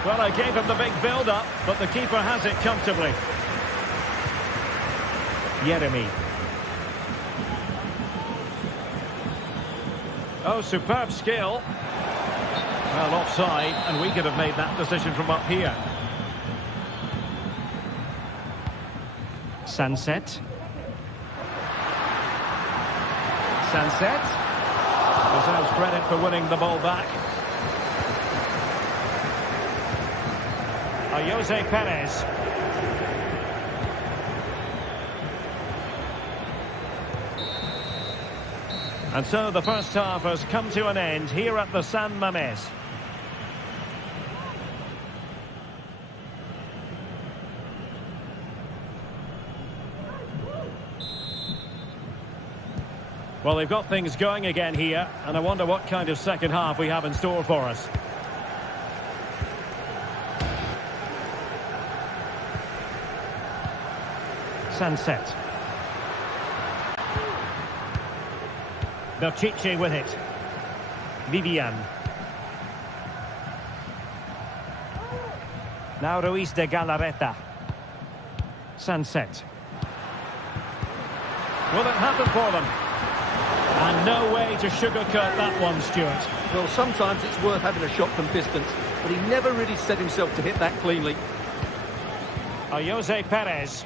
Well, I gave him the big build-up, but the keeper has it comfortably. Yeremy. Oh, superb skill. Well, offside, and we could have made that decision from up here. Sunset. Deserves credit for winning the ball back. Jose Perez. And so the first half has come to an end here at the San Mamés. Well, they've got things going again here, and I wonder what kind of second half we have in store for us. Sunset. Belchiche with it. Vivian. Now Ruiz de Galarreta. Sunset. Will it happen for them? And no way to sugarcoat that one, Stuart. Well, sometimes it's worth having a shot from distance, but he never really set himself to hit that cleanly. Jose Perez.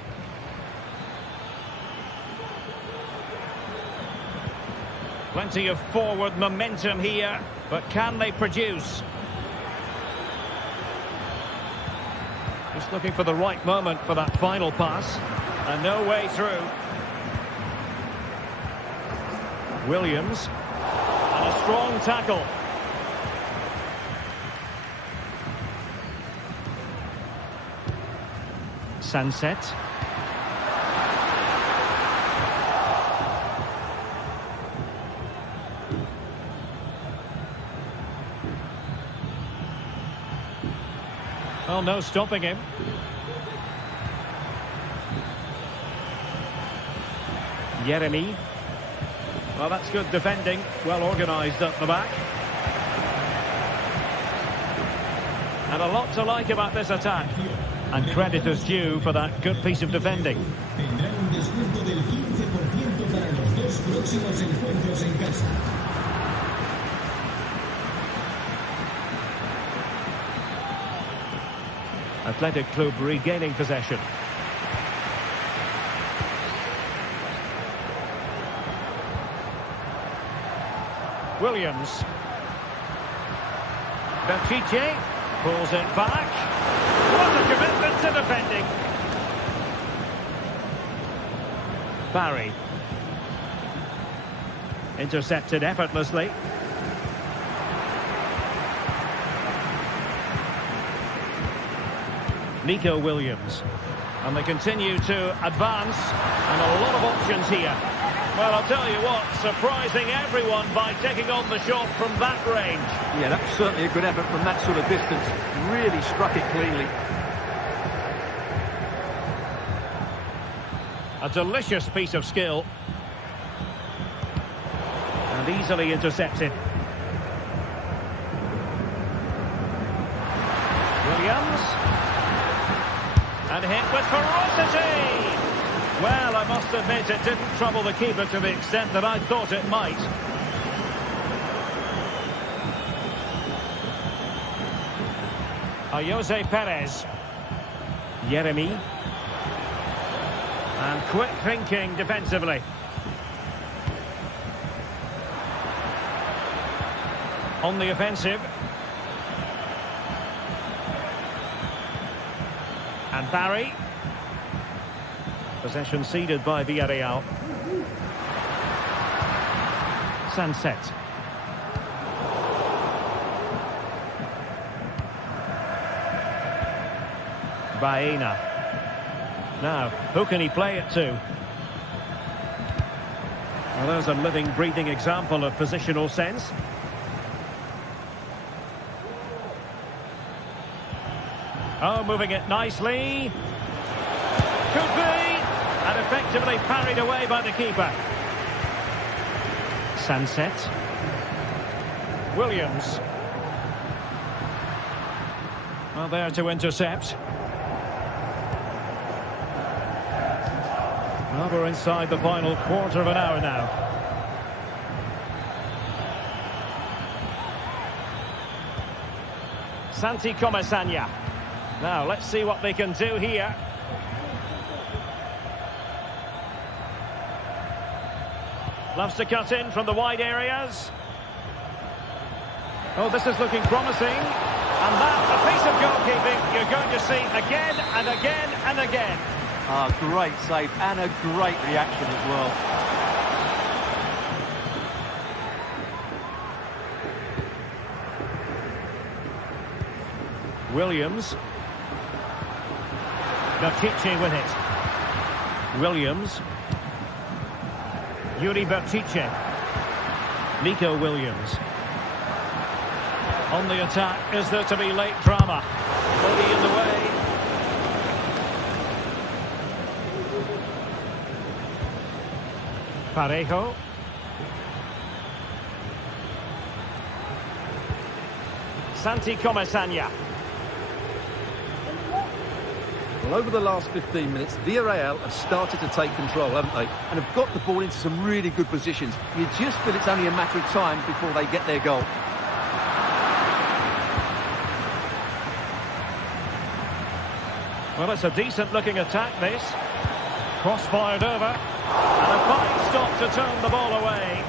Plenty of forward momentum here, but can they produce? Just looking for the right moment for that final pass, and no way through. Williams, and a strong tackle. Sunset. Well, no stopping him. Yeremy. Well, that's good defending. Well organised at the back. And a lot to like about this attack. And credit is due for that good piece of defending. Athletic Club regaining possession. Williams. Belchiche pulls it back. What a commitment to defending. Barry. Intercepted effortlessly. Nico Williams. And they continue to advance. And a lot of options here. Well, I'll tell you what, surprising everyone by taking on the shot from that range. Yeah, that was certainly a good effort from that sort of distance. Really struck it cleanly. A delicious piece of skill. And easily intercepted. Williams. And hit with ferocity. Well, I must admit it didn't trouble the keeper to the extent that I thought it might. Jose Perez. Yeremi. And quick thinking defensively. On the offensive. And Barry. Possession ceded by Villarreal. Sunset. Baena. Now, who can he play it to? Well, there's a living, breathing example of positional sense. Oh, moving it nicely. Could be. And effectively parried away by the keeper. Sunset. Williams. Well, there to intercept. Well, we're inside the final quarter of an hour now. Santi Comesaña. Now, let's see what they can do here. Loves to cut in from the wide areas. Oh, this is looking promising. And that, a piece of goalkeeping you're going to see again and again and again. Ah, great save and a great reaction as well. Williams. Bertice with it. Williams. Yuri Bertice. Nico Williams. On the attack, is there to be late drama? Body in the way. Parejo. Santi Comesaña. Well, over the last 15 minutes, Villarreal have started to take control, haven't they? And have got the ball into some really good positions. You just feel it's only a matter of time before they get their goal. Well, it's a decent-looking attack, this. Cross-fired over. And a fine stop to turn the ball away.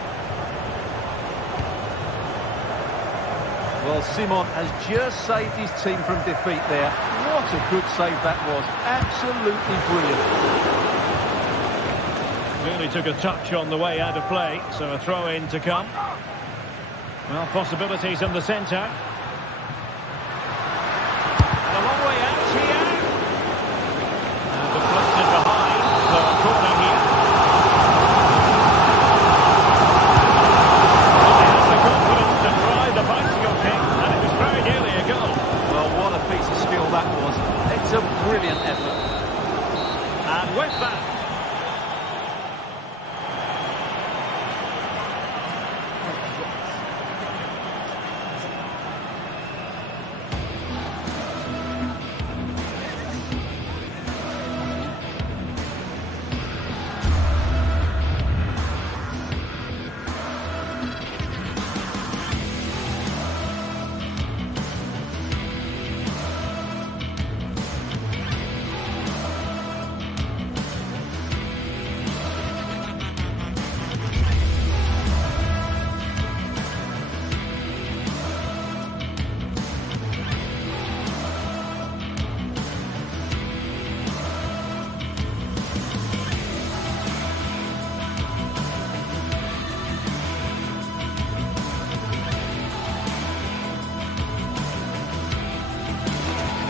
Well, Simon has just saved his team from defeat there. What a good save that was. Absolutely brilliant. Really took a touch on the way out of play, so a throw-in to come. Well, possibilities in the centre. And a long way out here. And deflected behind, so a corner here. Well, they had the confidence to try the bicycle kick, and it was very nearly a goal. Well, what a piece of skill that was. It's a brilliant effort. And with that,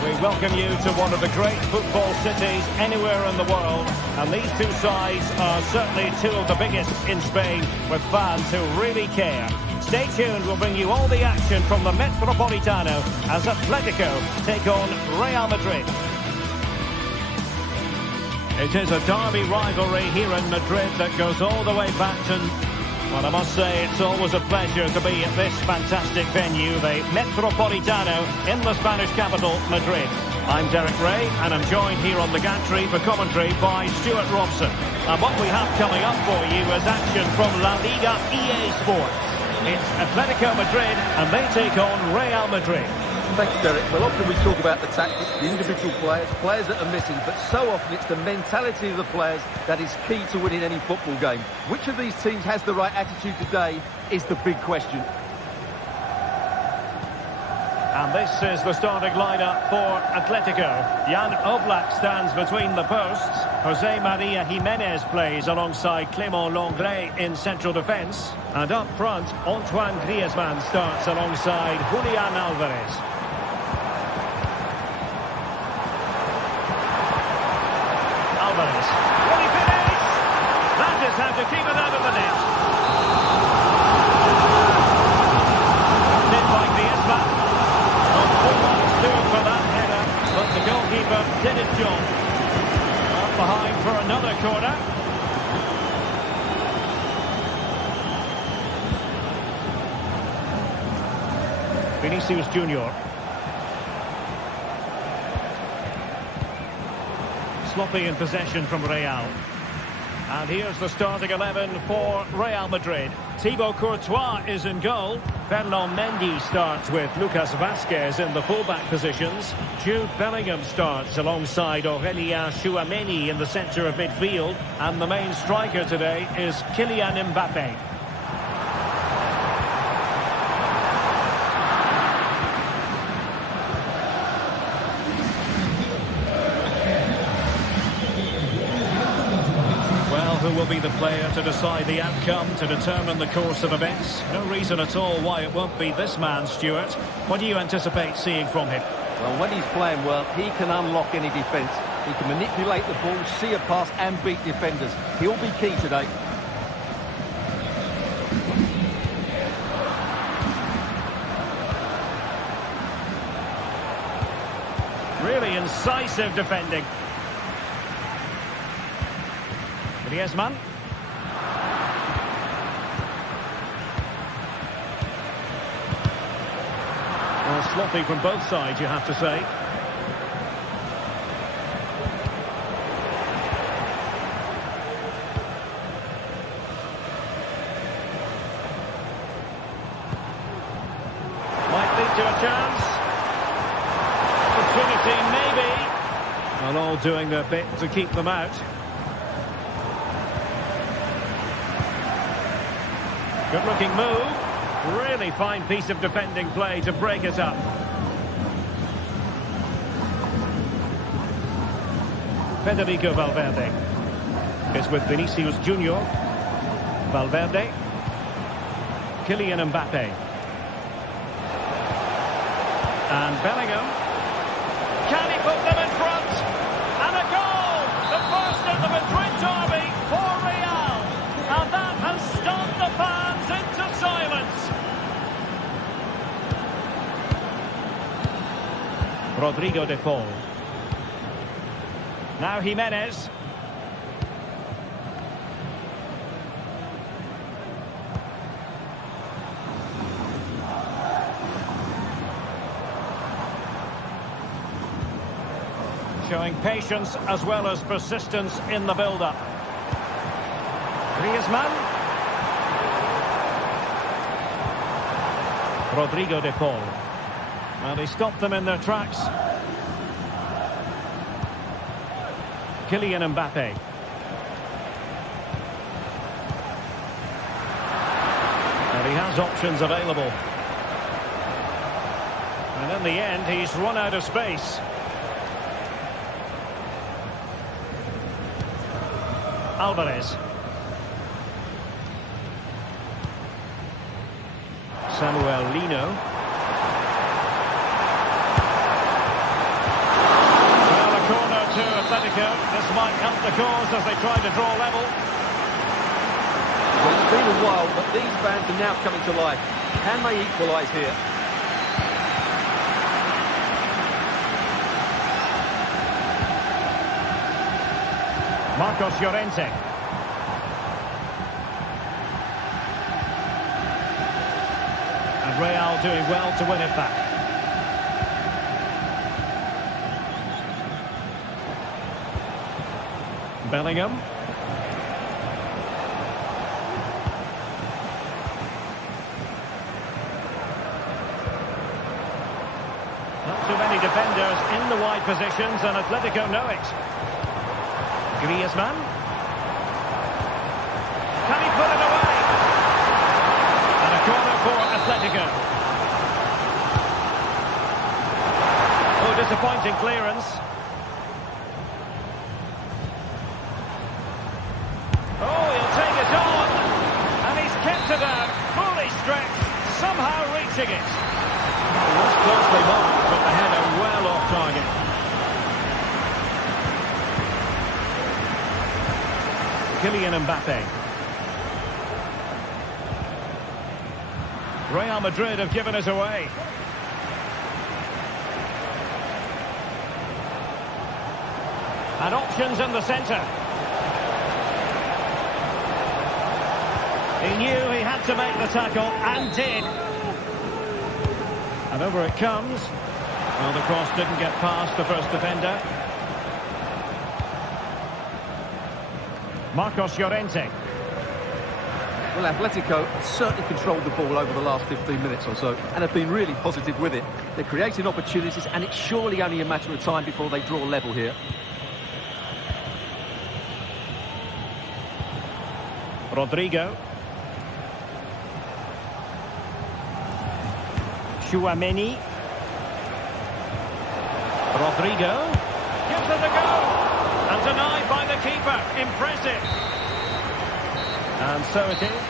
we welcome you to one of the great football cities anywhere in the world. And these two sides are certainly two of the biggest in Spain, with fans who really care. Stay tuned, we'll bring you all the action from the Metropolitano as Atletico take on Real Madrid. It is a derby rivalry here in Madrid that goes all the way back to... Well, I must say, it's always a pleasure to be at this fantastic venue, the Metropolitano, in the Spanish capital, Madrid. I'm Derek Ray, and I'm joined here on the gantry for commentary by Stuart Robson. And what we have coming up for you is action from La Liga EA Sports. It's Atletico Madrid, and they take on Real Madrid. Thanks, Derek. Well, often we talk about the tactics, the individual players, players that are missing, but so often it's the mentality of the players that is key to winning any football game. Which of these teams has the right attitude today is the big question. And this is the starting lineup for Atletico. Jan Oblak stands between the posts. Jose Maria Jimenez plays alongside Clément Lenglet in central defence. And up front, Antoine Griezmann starts alongside Julian Alvarez. Alvarez. Will he finish? That is how to keep it out of the net. Hit by Griezmann. For that header, but the goalkeeper did his job. Up behind for another corner. Vinicius Junior. Sloppy in possession from Real. And here's the starting 11 for Real Madrid. Thibaut Courtois is in goal. Ferland Mendy starts with Lucas Vazquez in the fullback positions. Jude Bellingham starts alongside Aurélien Tchouaméni in the centre of midfield. And the main striker today is Kylian Mbappé. Who will be the player to decide the outcome, to determine the course of events? No reason at all why it won't be this man, Stuart. What do you anticipate seeing from him? Well, when he's playing well, he can unlock any defence. He can manipulate the ball, see a pass and beat defenders. He'll be key today. Really incisive defending. Griezmann. Well, sloppy from both sides, you have to say. Might lead to a chance. Opportunity, maybe. Well, all doing their bit to keep them out. Good-looking move. Really fine piece of defending play to break it up. Federico Valverde is with Vinicius Junior. Valverde. Kylian Mbappé. And Bellingham. Can he put them in front? And a goal! The first of the Madrid derby for Real. And that has stunned the fans into silence. Rodrigo de Paul. Now Jimenez. Showing patience as well as persistence in the build-up. Griezmann. Rodrigo de Paul. Well, he stopped them in their tracks. Kylian Mbappé. And he has options available. And in the end, he's run out of space. Alvarez. Samuel Lino. Well, a corner to Atletico. This might help the cause as they try to draw level. Well, it's been a while, but these fans are now coming to life. Can they equalise here? Marcos Llorente. And Real doing well to win it back. Bellingham. Too many defenders in the wide positions, and Atletico know it. Griezmann. Can he put it away? And a corner for Atletico. Oh, disappointing clearance. Oh, he'll take it on. And he's kept it out. Fully stretched. Somehow reaching it. It was closely marked, but the header well off target. Kylian Mbappe. Real Madrid have given it away. And options in the centre. He knew he had to make the tackle, and did. And over it comes. Well, the cross didn't get past the first defender. Marcos Llorente. Well, Atletico have certainly controlled the ball over the last 15 minutes or so and have been really positive with it. They're creating opportunities, and it's surely only a matter of time before they draw level here. Rodrigo. Tchouaméni. Rodrigo gives it a go, and denied by the keeper. Impressive. And so it is.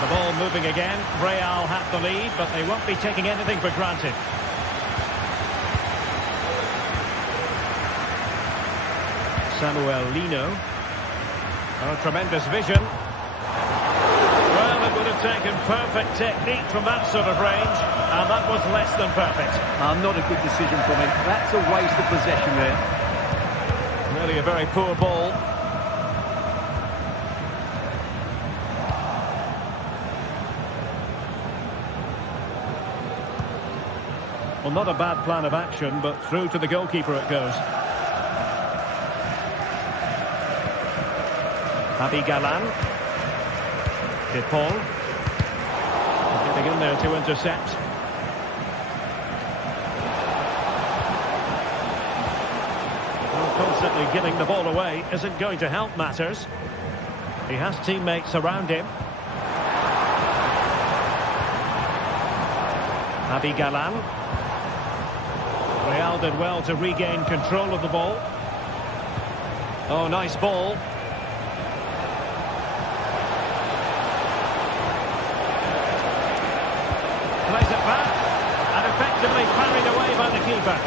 The ball moving again. Real have the lead, but they won't be taking anything for granted. Samuel Lino. Oh, tremendous vision. Well, it would have taken perfect technique from that sort of range, and that was less than perfect. Not a good decision from him. That's a waste of possession there. Really a very poor ball. Well, not a bad plan of action, but through to the goalkeeper it goes. Javi Galan. De Paul. Getting in there to intercept. Well, constantly giving the ball away isn't going to help matters. He has teammates around him. Javi Galan. Real did well to regain control of the ball. Oh, nice ball. Plays it back, and effectively carried away by the keeper.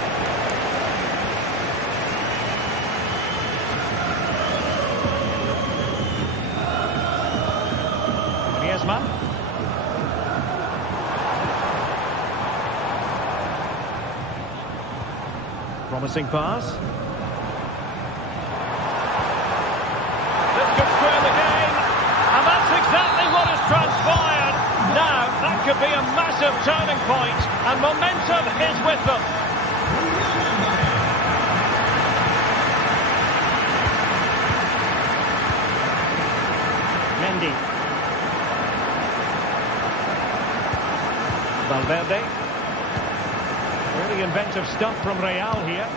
Griezmann. Promising pass. This could square the game, and that's exactly what has transpired. Now, that could be a massive turning point, and momentum is with them. Mendy. Valverde. Really inventive stuff from Real here.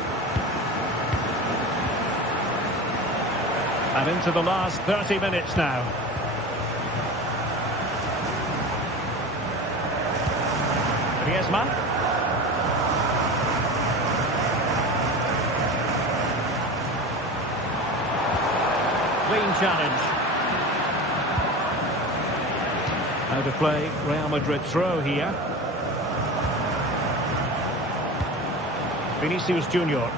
And into the last 30 minutes now. Griezmann. Clean challenge. How to play Real Madrid throw here. Vinicius Junior.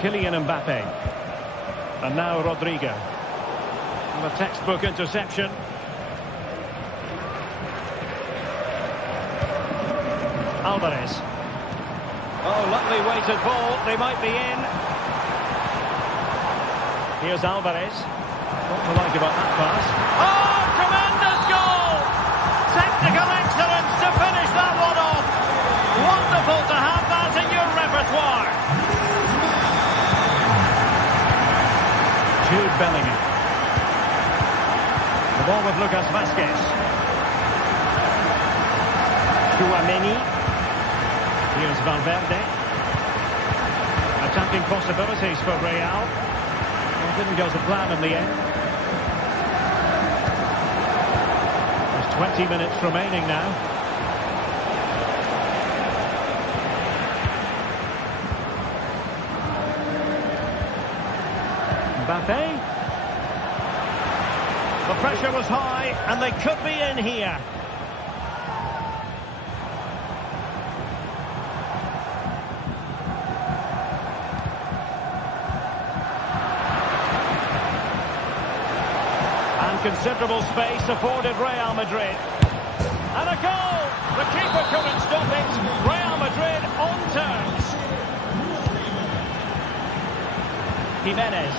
Kylian Mbappe. And now Rodrigo. And a textbook interception. Alvarez. Oh, lovely weighted ball. They might be in. Here's Alvarez. What to like about that pass? Oh, tremendous goal! Technical excellence to finish that one off. Wonderful to have that in your repertoire. Bellingham. The ball with Lucas Vazquez. Chouameni. Here's Valverde. Attacking possibilities for Real. Well, didn't go to plan in the end. There's 20 minutes remaining now. Mbappe. The pressure was high, and they could be in here. And considerable space afforded Real Madrid. And a goal! The keeper couldn't stop it. Real Madrid on terms. Jimenez.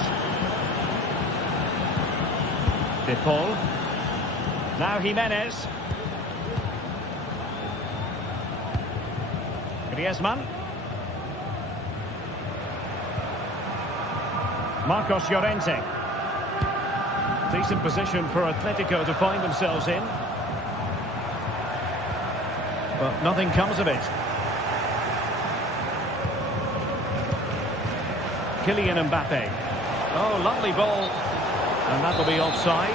De Paul. Now Jimenez. Griezmann. Marcos Llorente. Decent position for Atletico to find themselves in. But nothing comes of it. Kylian Mbappe. Oh, lovely ball. And that'll be offside.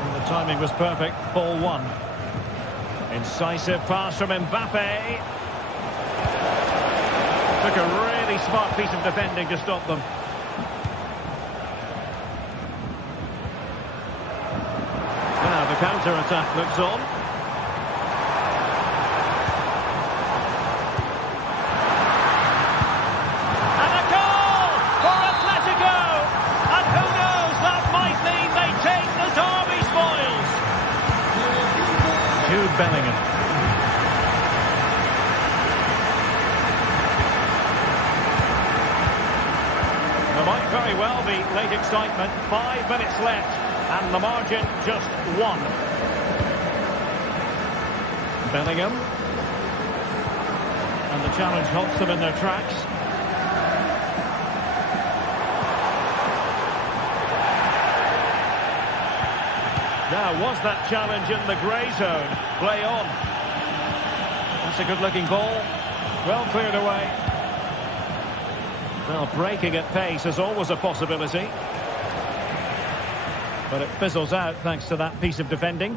And the timing was perfect. Ball one. Incisive pass from Mbappe. Took a really smart piece of defending to stop them. Now the counter-attack looks on. And a goal for Atletico! And who knows, that might mean they take the derby spoils. Jude Bellingham. There might very well be late excitement. 5 minutes left. And the margin just 1. Bellingham. And the challenge halts them in their tracks. Now, was that challenge in the grey zone? Play on. That's a good-looking ball. Well cleared away. Well, breaking at pace is always a possibility. But it fizzles out thanks to that piece of defending.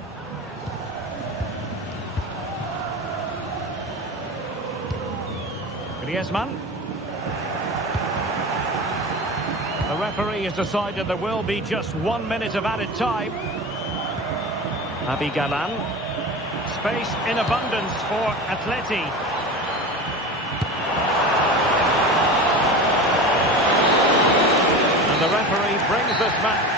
Griezmann. The referee has decided there will be just 1 minute of added time. Galan. Space in abundance for Atletic. And the referee brings this back.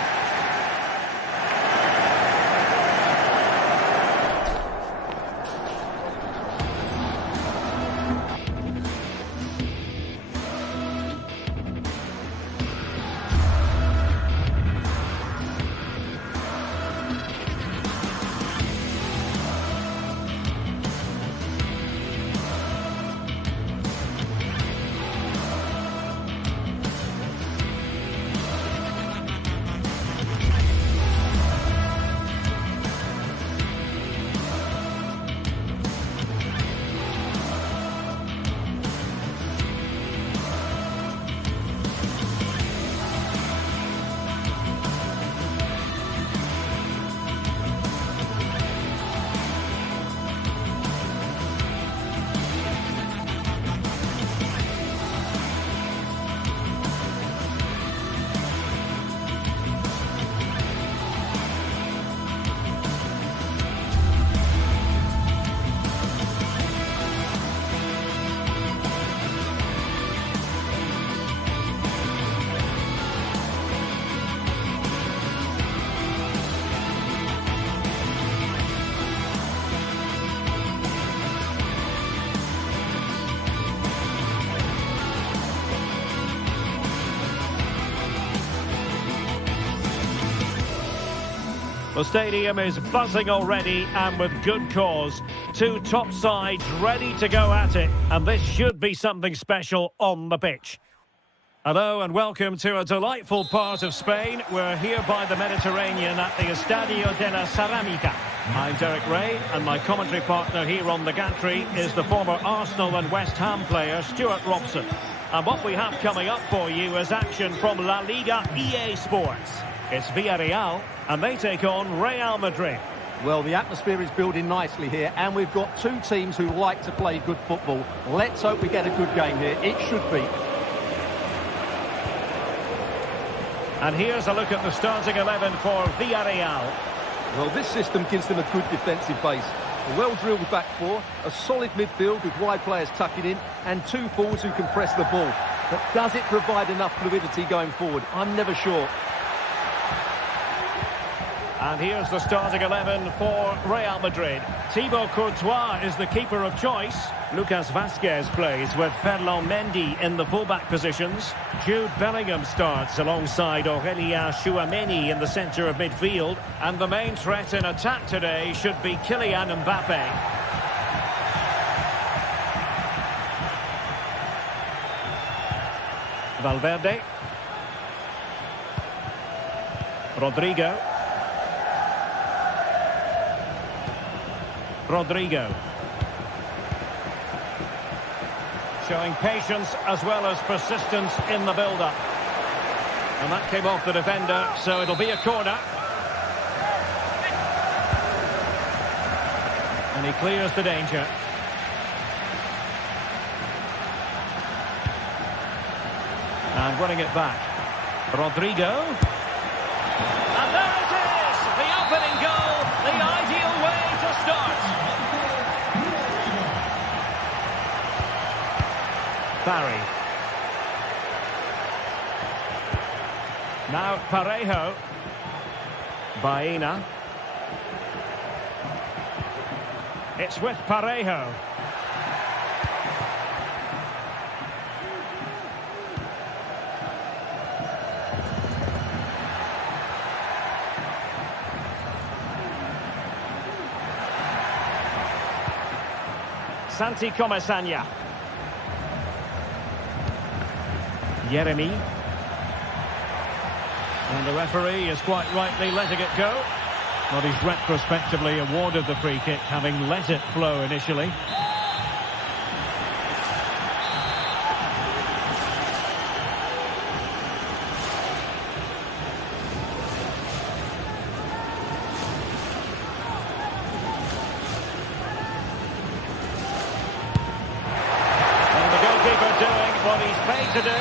The stadium is buzzing already, and with good cause. Two top sides ready to go at it, and this should be something special on the pitch. Hello and welcome to a delightful part of Spain. We're here by the Mediterranean at the Estadio de la Ceramica. I'm Derek Ray, and my commentary partner here on the gantry is the former Arsenal and West Ham player Stuart Robson. And what we have coming up for you is action from La Liga EA Sports. It's Villarreal, and they take on Real Madrid. Well, the atmosphere is building nicely here, and we've got two teams who like to play good football. Let's hope we get a good game here. It should be. And here's a look at the starting 11 for Villarreal. Well, this system gives them a good defensive base. A well-drilled back four, a solid midfield with wide players tucking in, and two forwards who can press the ball. But does it provide enough fluidity going forward? I'm never sure. And here's the starting 11 for Real Madrid. Thibaut Courtois is the keeper of choice. Lucas Vazquez plays with Ferland Mendy in the fullback positions. Jude Bellingham starts alongside Aurélien Tchouameni in the centre of midfield. And the main threat in attack today should be Kylian Mbappe. Valverde. Rodrigo. Showing patience as well as persistence in the build-up. And that came off the defender, so it'll be a corner. And he clears the danger. And running it back. Rodrigo. And there it is! The opening goal! The ideal way to start. Barry. Now Parejo. Baena. It's with Parejo. Santi Comesaña. Yeremy. And the referee is quite rightly letting it go. But he's retrospectively awarded the free kick, having let it flow initially. What he's paid to do.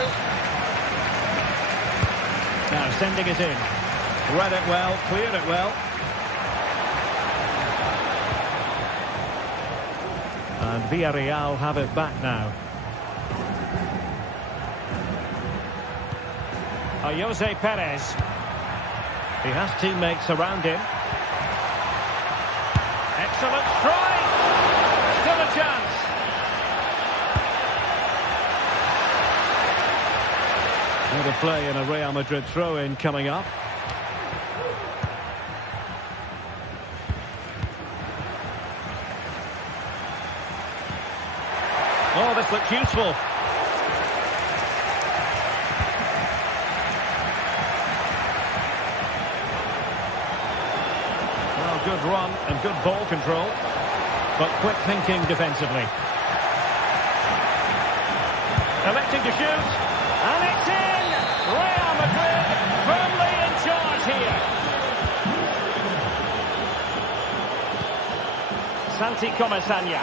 Now sending it in. Read it well, cleared it well. And Villarreal have it back now. Jose Perez. He has teammates around him. Excellent strike. Still a chance. What a play in a Real Madrid throw-in coming up. Oh, this looks useful. Well, good run and good ball control, but quick thinking defensively. Electing to shoot, and it's in! Real Madrid firmly in charge here. Santi Comesaña.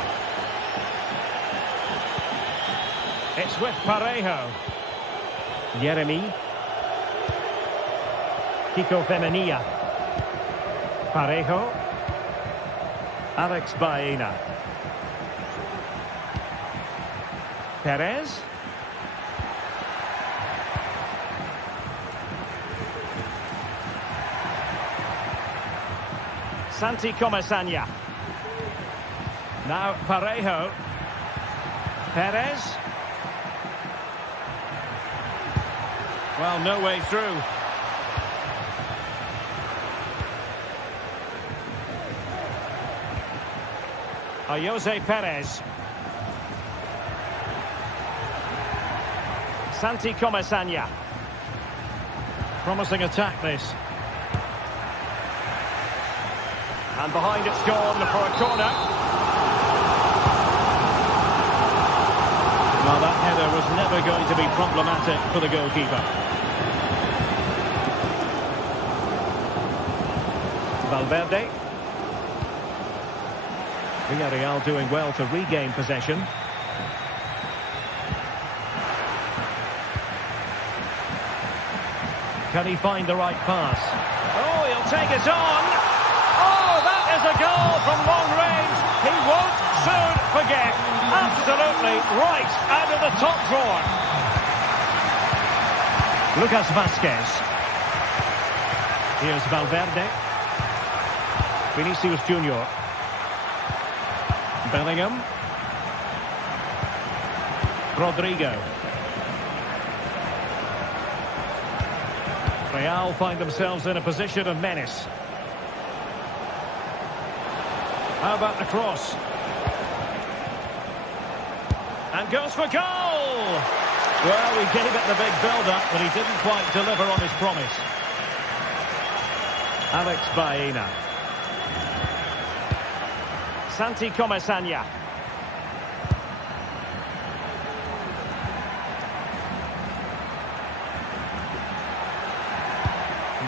It's with Parejo. Yeremy. Kiko Femenia. Parejo. Alex Baena. Perez. Santi Comesaña. Now Parejo. Perez. Well, no way through. Jose Perez. Santi Comesaña. Promising attack, this. And behind it's gone for a corner. Well, that header was never going to be problematic for the goalkeeper. Valverde. Villarreal doing well to regain possession. Can he find the right pass? Oh, he'll take it on. Oh, that is a goal from long range. He won't soon forget. Absolutely right out of the top drawer. Lucas Vazquez. Here's Valverde. Vinicius Junior. Bellingham. Rodrigo. Real find themselves in a position of menace. How about the cross? And goes for goal! Well, he gave it the big build-up, but he didn't quite deliver on his promise. Alex Baena. Santi Comesaña.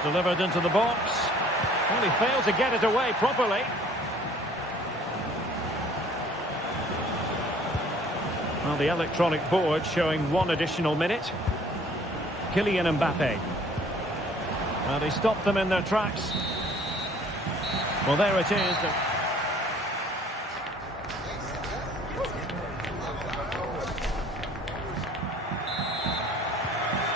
Delivered into the box. Well, he failed to get it away properly. Well, the electronic board showing 1 additional minute. Kylian Mbappe. Well, they stopped them in their tracks. Well, there it is.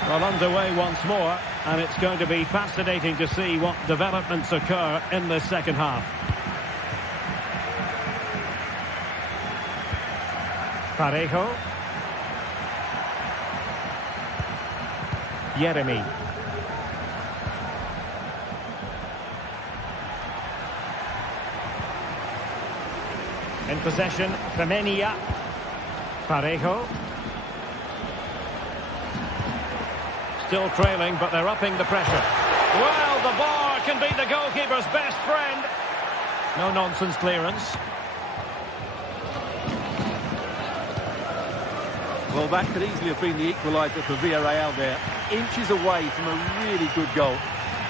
Well, underway once more, and it's going to be fascinating to see what developments occur in the second half. Parejo. Yeremy. In possession, Femenia. Parejo. Still trailing, but they're upping the pressure. Well, the bar can be the goalkeeper's best friend. No nonsense clearance. Well, that could easily have been the equaliser for Villarreal there. Inches away from a really good goal.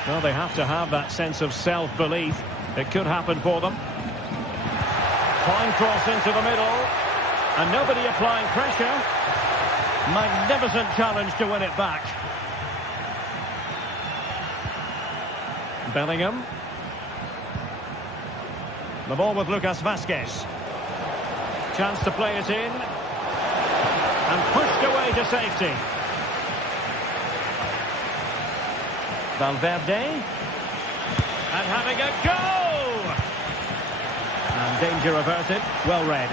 Well, they have to have that sense of self-belief. It could happen for them. Fine cross into the middle. And nobody applying pressure. Magnificent challenge to win it back. Bellingham. The ball with Lucas Vazquez. Chance to play it in. And pushed away to safety. Valverde. And having a go! And danger averted. Well read.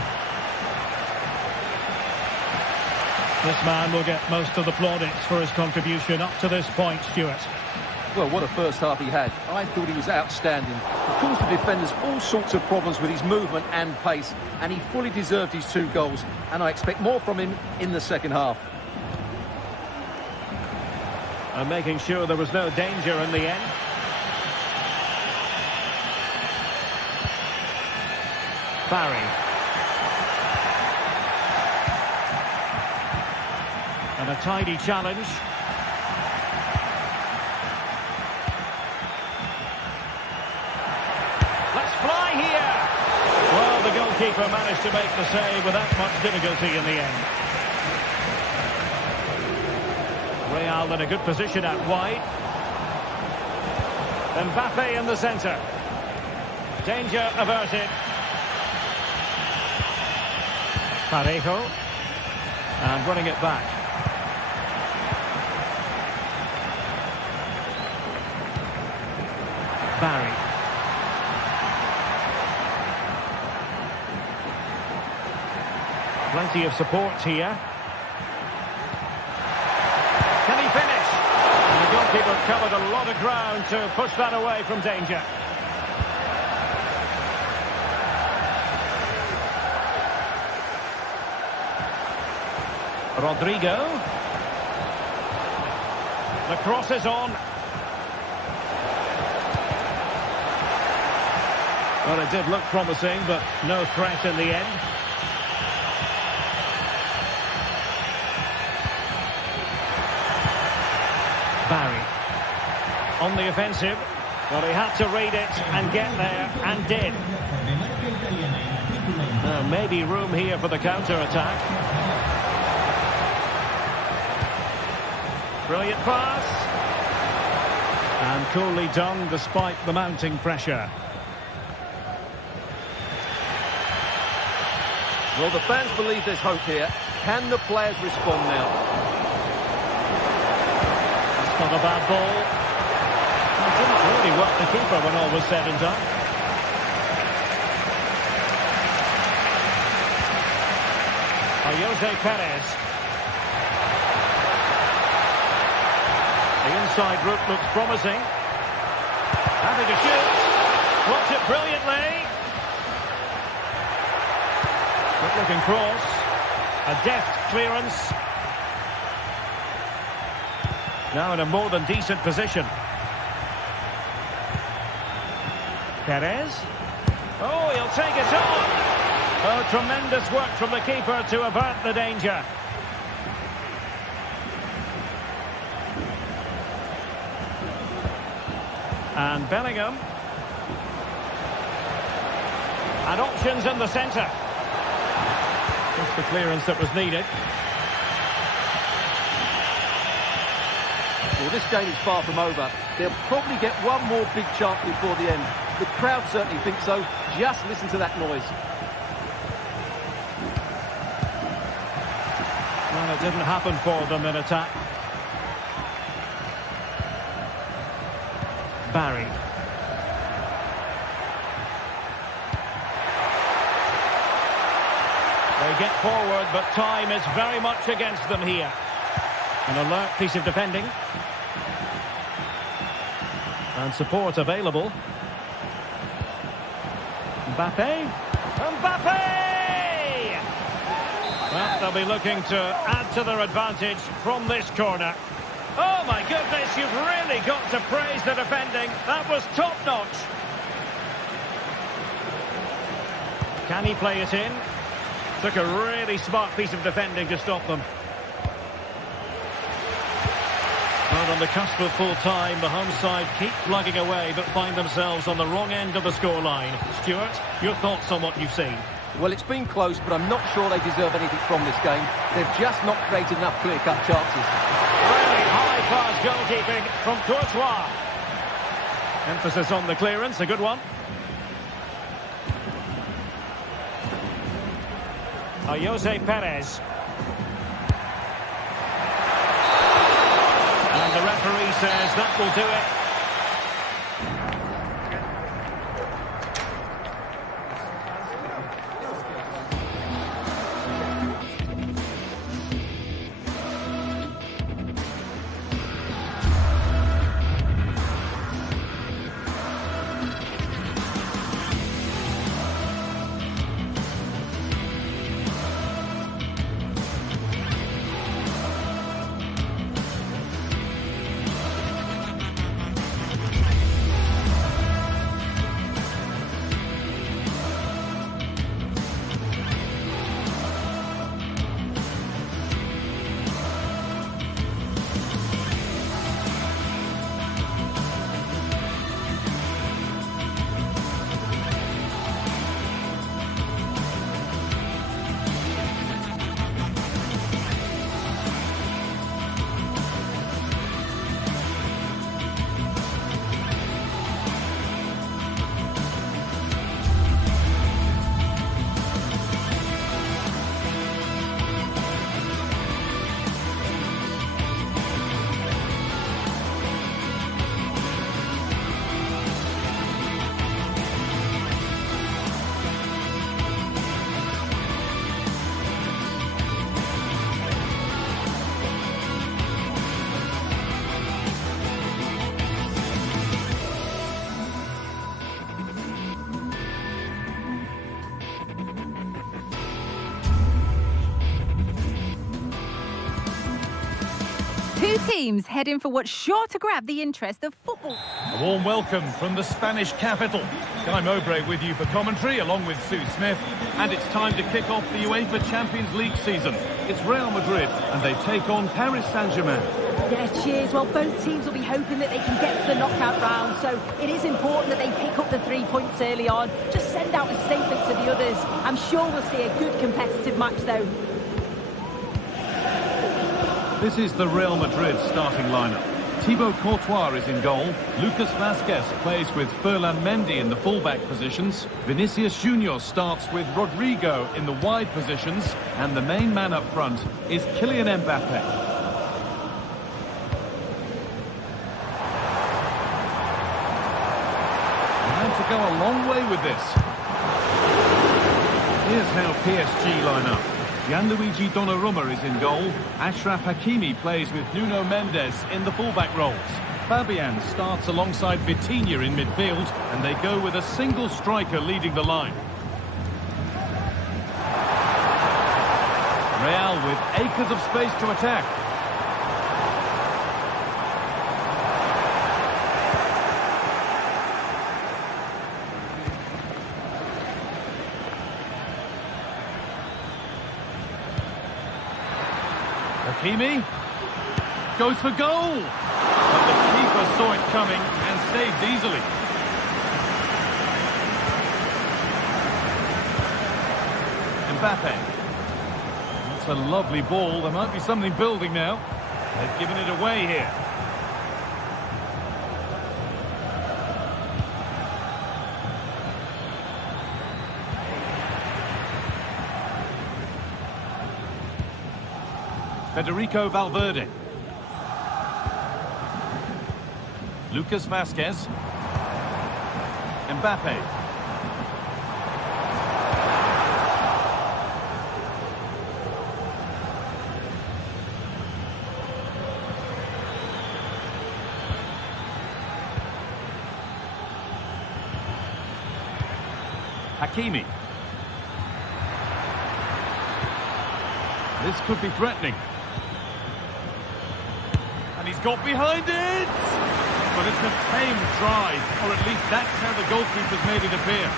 This man will get most of the plaudits for his contribution up to this point, Stuart. Well, what a first half he had. I thought he was outstanding. He caused the defenders all sorts of problems with his movement and pace, and he fully deserved his 2 goals, and I expect more from him in the second half. And making sure there was no danger in the end. Barry. And a tidy challenge. Let's fly here. Well, the goalkeeper managed to make the save without much difficulty in the end. Real in a good position out wide. Mbappe in the centre. Danger averted. Parejo. And running it back. Barry. Plenty of support here. Can he finish? And the goalkeeper covered a lot of ground to push that away from danger. Rodrigo. The cross is on. Well, it did look promising, but no threat in the end. Barry. On the offensive. Well, he had to read it and get there, and did. Now, maybe room here for the counter-attack. Brilliant pass. And coolly done despite the mounting pressure. Well, the fans believe there's hope here. Can the players respond now? That's not a bad ball. It didn't really work the keeper when all was said and done. Jose Perez. The inside route looks promising. Having to shoot. Blocked it brilliantly. Good looking cross. A deft clearance. Now in a more than decent position. Perez. Oh, he'll take it on. Oh, tremendous work from the keeper to avert the danger. And Bellingham. And options in the centre. Just the clearance that was needed. Well, this game is far from over. They'll probably get one more big chance before the end. The crowd certainly think so. Just listen to that noise. Well, it didn't happen for them in attack. Barry. They get forward, but time is very much against them here. An alert piece of defending. And support available. Mbappe. Mbappe! Well, they'll be looking to add to their advantage from this corner. Oh, my goodness, you've really got to praise the defending. That was top-notch. Can he play it in? Took a really smart piece of defending to stop them. Well, on the cusp of full time, the home side keep plugging away but find themselves on the wrong end of the scoreline. Stuart, your thoughts on what you've seen? Well, it's been close, but I'm not sure they deserve anything from this game. They've just not created enough clear-cut chances. Really high-class goalkeeping from Courtois. Emphasis on the clearance, a good one. Jose Perez. And the referee says that will do it. Two teams heading for what's sure to grab the interest of football. A warm welcome from the Spanish capital. Guy Mowbray with you for commentary, along with Sue Smith. And it's time to kick off the UEFA Champions League season. It's Real Madrid, and they take on Paris Saint-Germain. Yeah, cheers. Well, both teams will be hoping that they can get to the knockout round, so it is important that they pick up the 3 points early on. Just send out a statement to the others. I'm sure we'll see a good competitive match, though. This is the Real Madrid starting lineup. Thibaut Courtois is in goal. Lucas Vazquez plays with Ferland Mendy in the fullback positions. Vinicius Junior starts with Rodrigo in the wide positions. And the main man up front is Kylian Mbappe. To go a long way with this. Here's how PSG line up. Gianluigi Donnarumma is in goal. Achraf Hakimi plays with Nuno Mendes in the fullback roles. Fabian starts alongside Vitinha in midfield, and they go with a single striker leading the line. Real with acres of space to attack. Hakimi goes for goal, but the keeper saw it coming and saved easily. Mbappe. That's a lovely ball. There might be something building now. They've given it away here. Federico Valverde. Lucas Vazquez. Mbappe. Hakimi. This could be threatening. And he's got behind it! But it's a tame try, or at least that's how the goalkeeper's made it appear.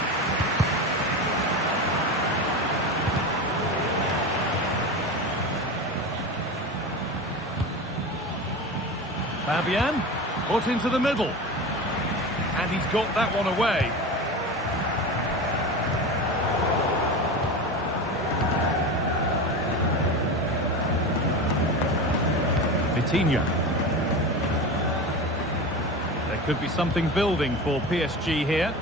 Fabian, put into the middle. And he's got that one away. Vitinha. There could be something building for PSG here.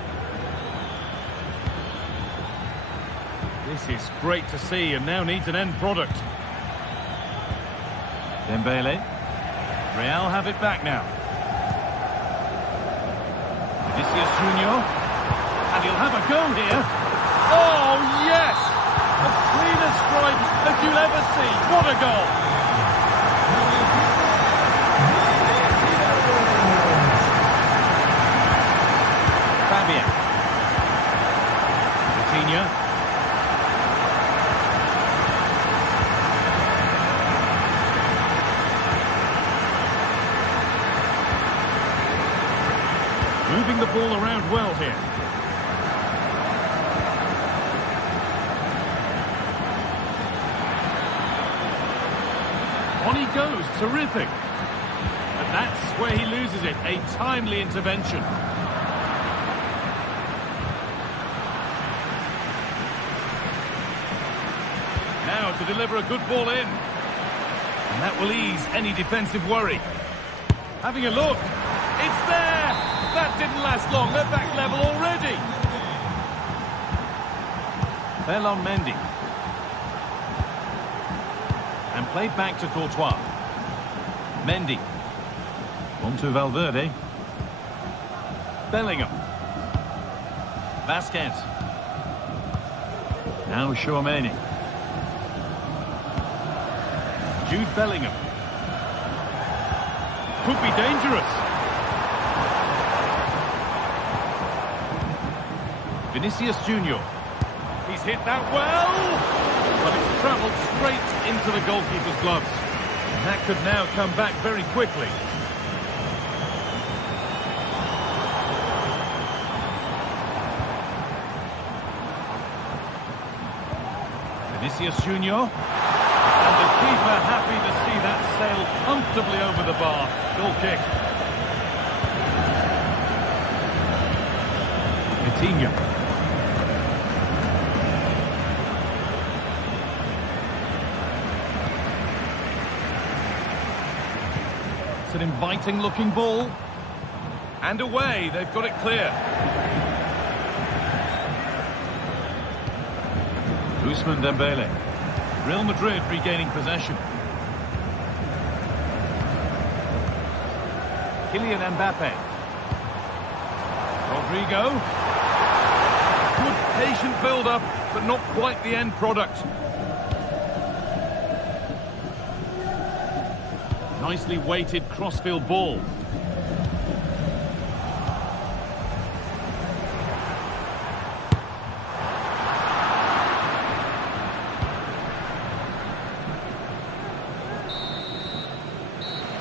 This is great to see and now needs an end product. Dembele. Real have it back now. Vinicius Junior. And he'll have a go here. Oh, yes! The cleanest strike that you'll ever see. What a goal! Fabian. Vitinha. Moving the ball around well here. On he goes, terrific. And that's where he loses it, a timely intervention. Now to deliver a good ball in. And that will ease any defensive worry. Having a look. It's there! That didn't last long. They're back level already. Ferland Mendy. And played back to Courtois. Mendy. On to Valverde. Bellingham. Vazquez. Now Tchouaméni. Jude Bellingham. Could be dangerous. Vinicius Junior. He's hit that well, but it's travelled straight into the goalkeeper's gloves. And that could now come back very quickly. Vinicius Junior. And the keeper happy to see that sail comfortably over the bar. Goal kick. Coutinho. It's an inviting looking ball. And away, they've got it clear. Ousmane Dembele. Real Madrid regaining possession. Kylian Mbappe. Rodrigo. Good patient build-up, but not quite the end product. Nicely weighted crossfield ball.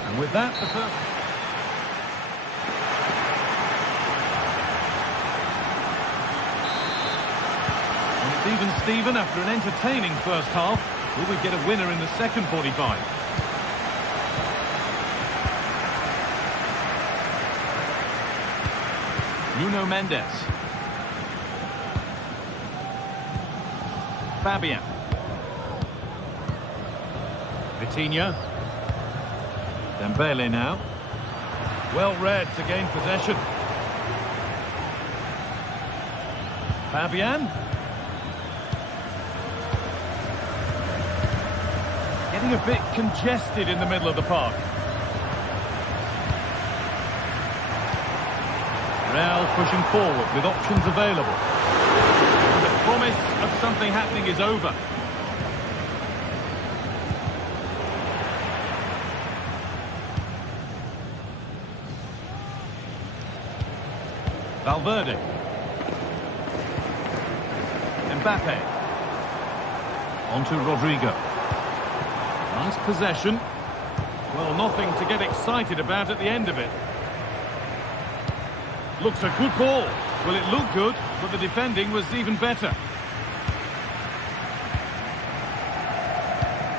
And with that, the first... And it's even Steven after an entertaining first half. Will we get a winner in the second 45? Nuno Mendes. Fabian. Vitinha. Dembele now. Well read to gain possession. Fabian. Getting a bit congested in the middle of the park. Real pushing forward with options available. And the promise of something happening is over. Valverde. Mbappe. On to Rodrigo. Nice possession. Well, nothing to get excited about at the end of it. Looks a good ball. Well, it looked good, but the defending was even better.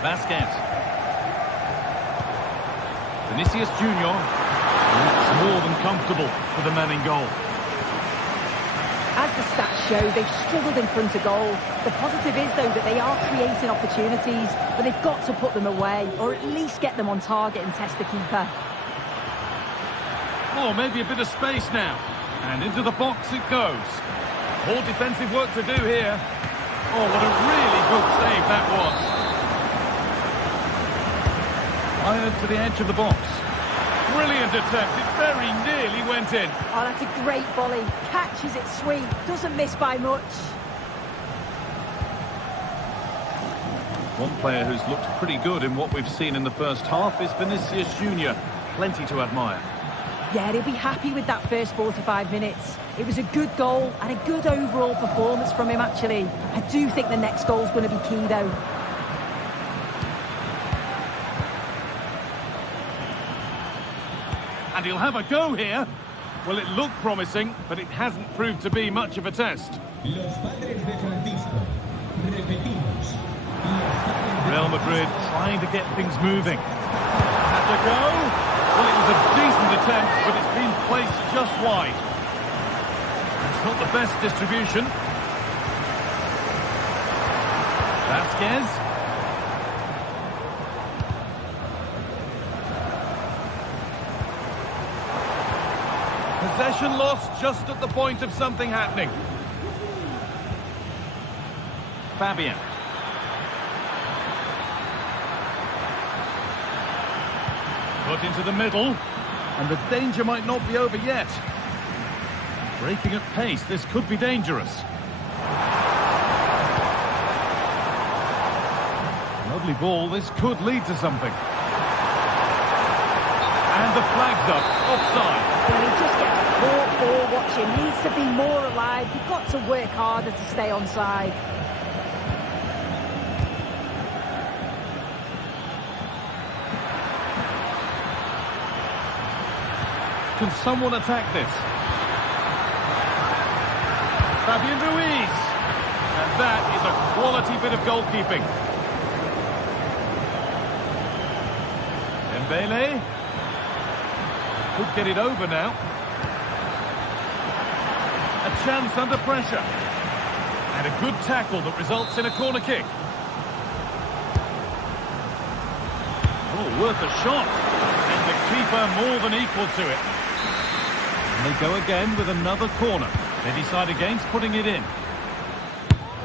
Vasquez. Vinicius Junior. Looks more than comfortable for the man in goal. As the stats show, they've struggled in front of goal. The positive is, though, that they are creating opportunities, but they've got to put them away, or at least get them on target and test the keeper. Oh, maybe a bit of space now. And into the box it goes. More defensive work to do here. Oh, what a really good save that was. Fired to the edge of the box. Brilliant attempt. It very nearly went in. Oh, that's a great volley. Catches it sweet. Doesn't miss by much. One player who's looked pretty good in what we've seen in the first half is Vinicius Junior. Plenty to admire. Yeah, he'll be happy with that first 45 minutes. It was a good goal and a good overall performance from him, actually. I do think the next goal's going to be key, though. And he'll have a go here. Well, it looked promising, but it hasn't proved to be much of a test. Real Madrid trying to get things moving. Has a go. Well, it was a decent attempt, but it's been placed just wide. It's not the best distribution. Vasquez. Possession lost just at the point of something happening. Fabian. Put into the middle, and the danger might not be over yet. Breaking at pace, this could be dangerous. Lovely ball, this could lead to something. And the flag's up, offside. Well, he just gets caught ball watching. Needs to be more alive. You've got to work harder to stay onside. Can someone attack this? Fabian Ruiz. And that is a quality bit of goalkeeping. Dembele. Could get it over now. A chance under pressure. And a good tackle that results in a corner kick. Oh, worth a shot. And the keeper more than equal to it. And they go again with another corner. They decide against putting it in.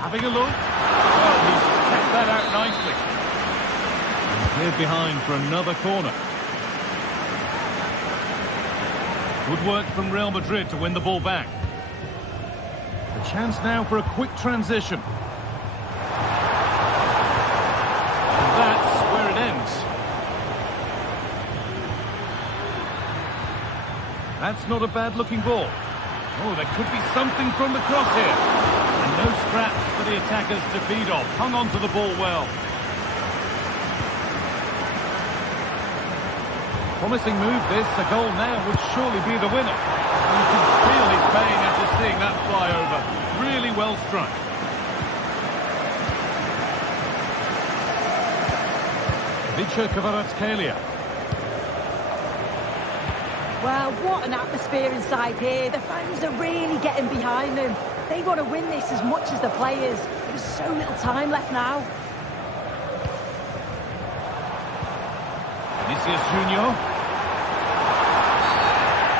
Having a look. Oh, he's kept that out nicely. And cleared behind for another corner. Good work from Real Madrid to win the ball back. A chance now for a quick transition. And that's where it ends. That's not a bad-looking ball. Oh, there could be something from the cross here. And no scraps for the attackers to feed off. Hung on to the ball well. Promising move this. A goal now would surely be the winner. And you can feel his pain after seeing that fly over. Really well struck. Vicha Kvaratskhelia. Well, what an atmosphere inside here. The fans are really getting behind them. They want to win this as much as the players. There's so little time left now. Vinicius Junior.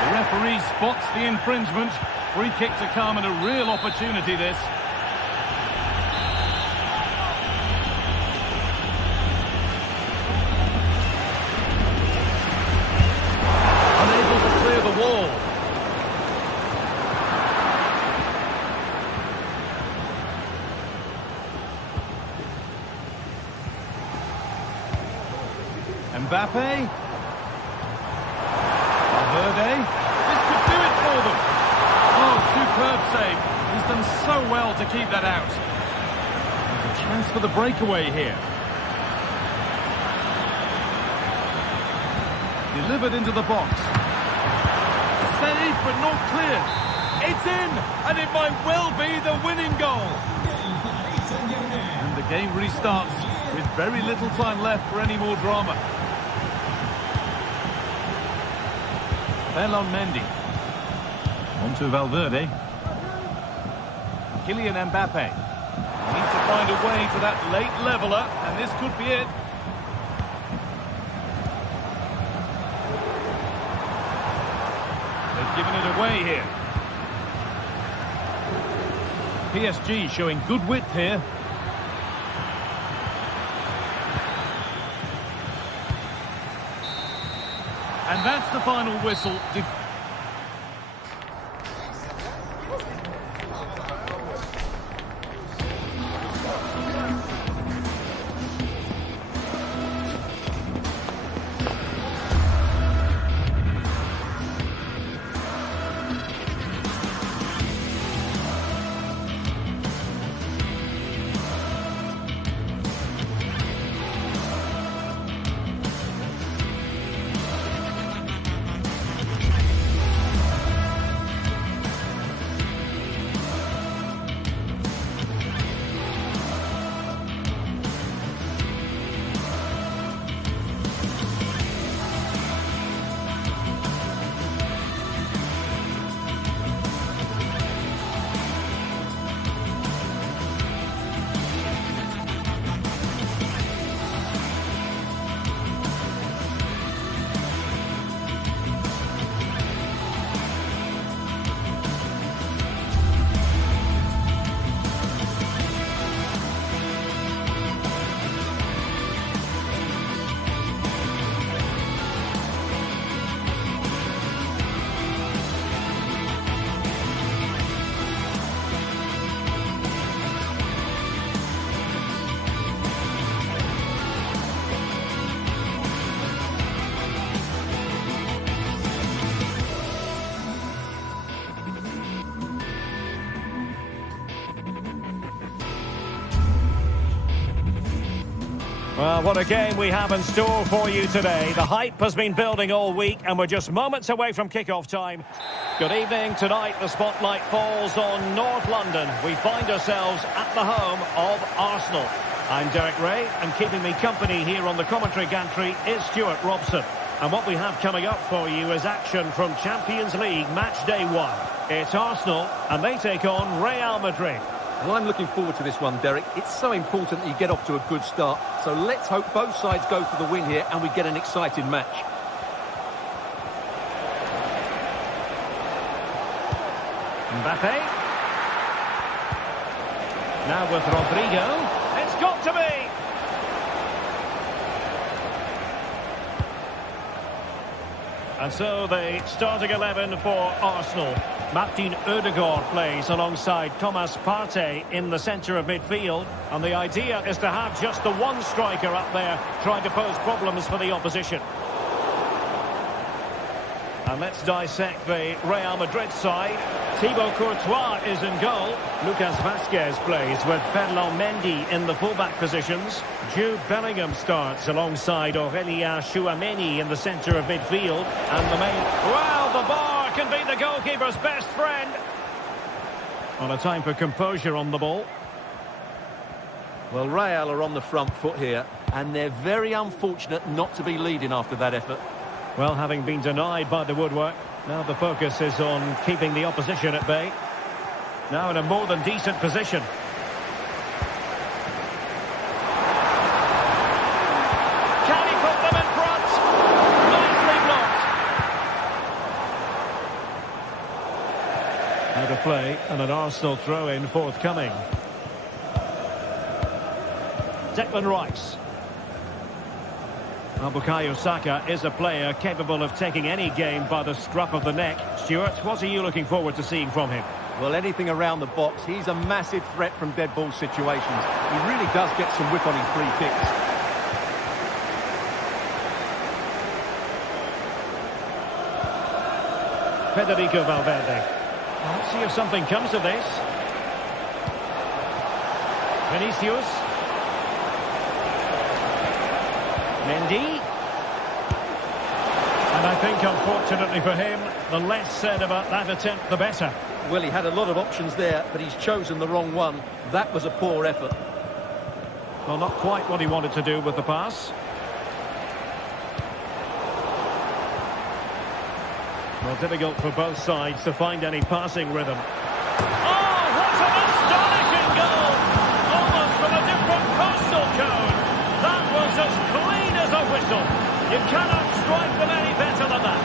The referee spots the infringement. Free kick to come and a real opportunity this. Unable to clear the wall. Mbappe. Valverde. This could do it for them. Oh, superb save. He's done so well to keep that out. A chance for the breakaway here. Delivered into the box. Save, but not clear. It's in, and it might well be the winning goal. And the game restarts with very little time left for any more drama. Ferland Mendy. On to Valverde. Kylian Mbappe. Need to find a way to that late leveller, and this could be it. They've given it away here. PSG showing good width here. And that's the final whistle. Well, what a game we have in store for you today. The hype has been building all week and we're just moments away from kick-off time. Good evening. Tonight the spotlight falls on North London. We find ourselves at the home of Arsenal. I'm Derek Ray, and keeping me company here on the commentary gantry is Stuart Robson. And what we have coming up for you is action from Champions League match day 1. It's Arsenal and they take on Real Madrid. Well, I'm looking forward to this one, Derek. It's so important that you get off to a good start. So let's hope both sides go for the win here and we get an exciting match. Mbappe. Now with Rodrigo. It's got to be! And so the starting 11 for Arsenal. Martin Ødegaard plays alongside Thomas Partey in the centre of midfield. And the idea is to have just the one striker up there trying to pose problems for the opposition. And let's dissect the Real Madrid side. Thibaut Courtois is in goal. Lucas Vazquez plays with Ferland Mendy in the fullback positions. Jude Bellingham starts alongside Aurélien Tchouaméni in the centre of midfield. And the main... Well, the bar can be the goalkeeper's best friend. On a time for composure on the ball. Well, Real are on the front foot here, and they're very unfortunate not to be leading after that effort. Well, having been denied by the woodwork, now the focus is on keeping the opposition at bay. Now in a more than decent position. Can he put them in front? Nicely blocked. Out of play and an Arsenal throw-in forthcoming. Declan Rice. Bukayo Saka is a player capable of taking any game by the scruff of the neck. Stuart, what are you looking forward to seeing from him? Well, anything around the box. He's a massive threat from dead ball situations. He really does get some whip on his free kicks. Federico Valverde. Well, let's see if something comes of this. Vinicius. Mendy. And I think, unfortunately for him, the less said about that attempt, the better. Well, he had a lot of options there, but he's chosen the wrong one. That was a poor effort. Well, not quite what he wanted to do with the pass. Well, difficult for both sides to find any passing rhythm. Oh, what an astonishing goal! Almost from a different postal code. That was as clean as a whistle. You cannot strike them any better than that.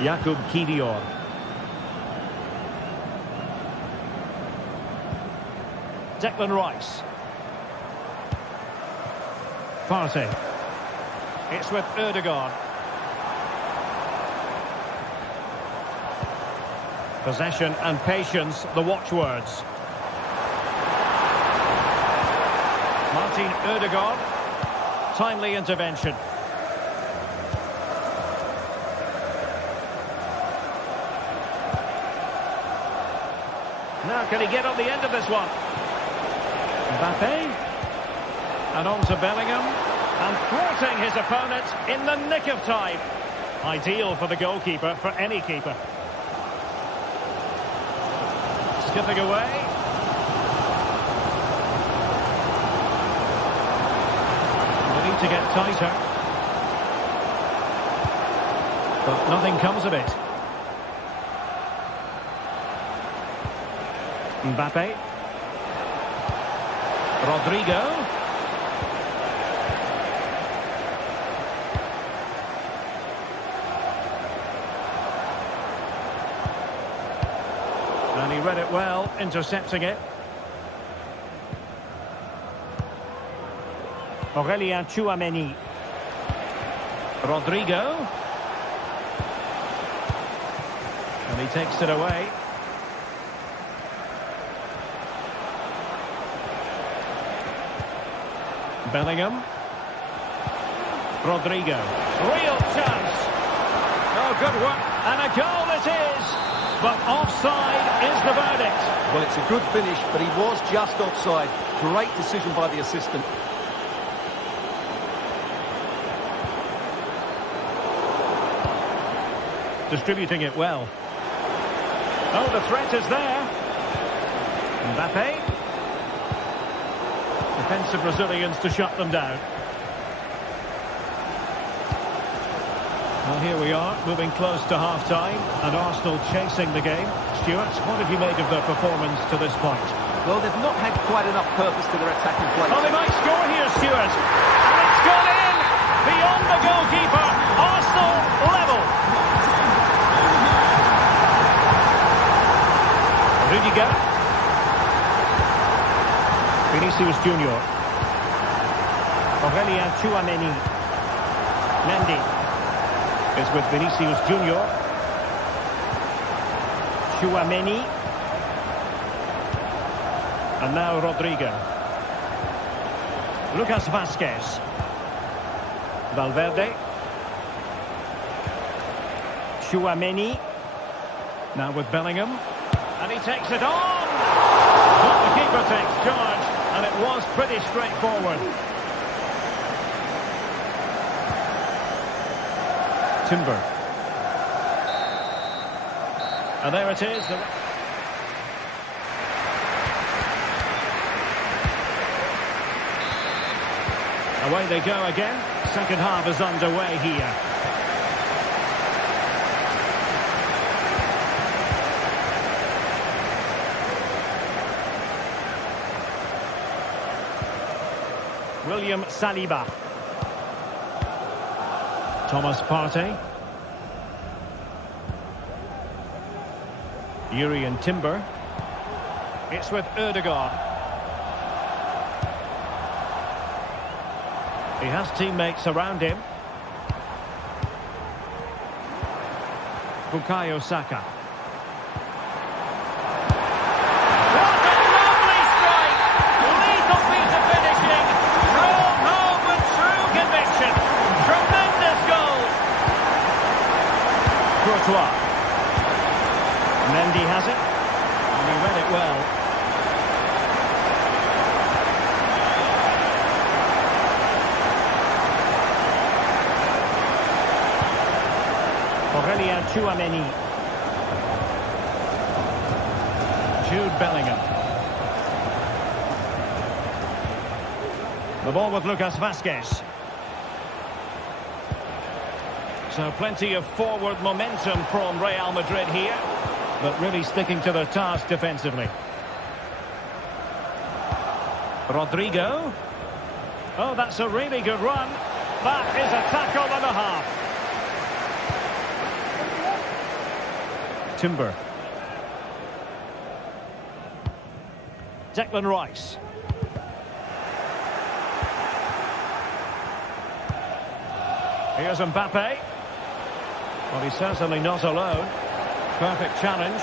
Jakub Kivior. Declan Rice. Partey. It's with Ødegaard. Possession and patience, the watchwords. Martin Ødegaard. Timely intervention. Now can he get on the end of this one? Mbappe. And on to Bellingham. And thwarting his opponent in the nick of time. Ideal for the goalkeeper, for any keeper. Skipping away. They need to get tighter. But nothing comes of it. Mbappe. Rodrigo. And he read it well, intercepting it. Aurélien Tchouaméni. Rodrigo. And he takes it away. Bellingham. Rodrigo. Real chance. Oh, good work. And a goal it is. But offside is the verdict. Well, it's a good finish, but he was just offside. Great decision by the assistant. Distributing it well. Oh, the threat is there. Mbappe. Defensive Brazilians to shut them down. Well, here we are, moving close to half-time, and Arsenal chasing the game. Stuart, what have you made of their performance to this point? Well, they've not had quite enough purpose to their attacking play. Oh, they might score here, Stuart. And it's gone in! Beyond the goalkeeper. Arsenal level. Rudiger. Vinicius Junior. Aurelien Tchouameni. Mendy is with Vinicius Junior. Tchouameni. And now Rodrigo. Lucas Vazquez. Valverde. Tchouameni. Now with Bellingham. And he takes it on! But the keeper takes charge, and it was pretty straightforward. Timber. And there it is. Away they go again. Second half is underway here. William Saliba. Thomas Partey. Urian Timber. It's with Ødegaard. He has teammates around him. Bukayo Saka. What a lovely strike! Lethal piece of finishing. Thrown home with true conviction. Tremendous goal. Courtois. Mendy has it. And he read it well. Aurelien Tchouameni. Jude Bellingham. The ball with Lucas Vazquez. So plenty of forward momentum from Real Madrid here, but really sticking to their task defensively. Rodrigo. Oh, that's a really good run. That is a tackle and a half. Timber. Declan Rice. Here's Mbappe. Well, he's certainly not alone. Perfect challenge.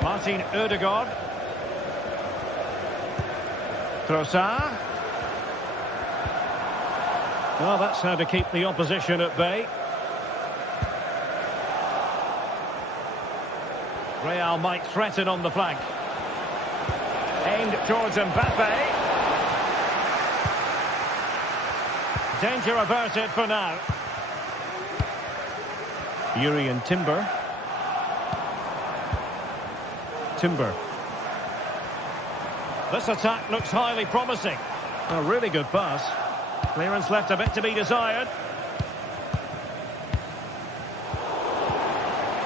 Martin Ødegaard. Trossard. Well, that's how to keep the opposition at bay. Real might threaten on the flank. Aimed towards Mbappe. Danger averted for now. Urian Timber. Timber. This attack looks highly promising. A really good pass. Clearance left a bit to be desired.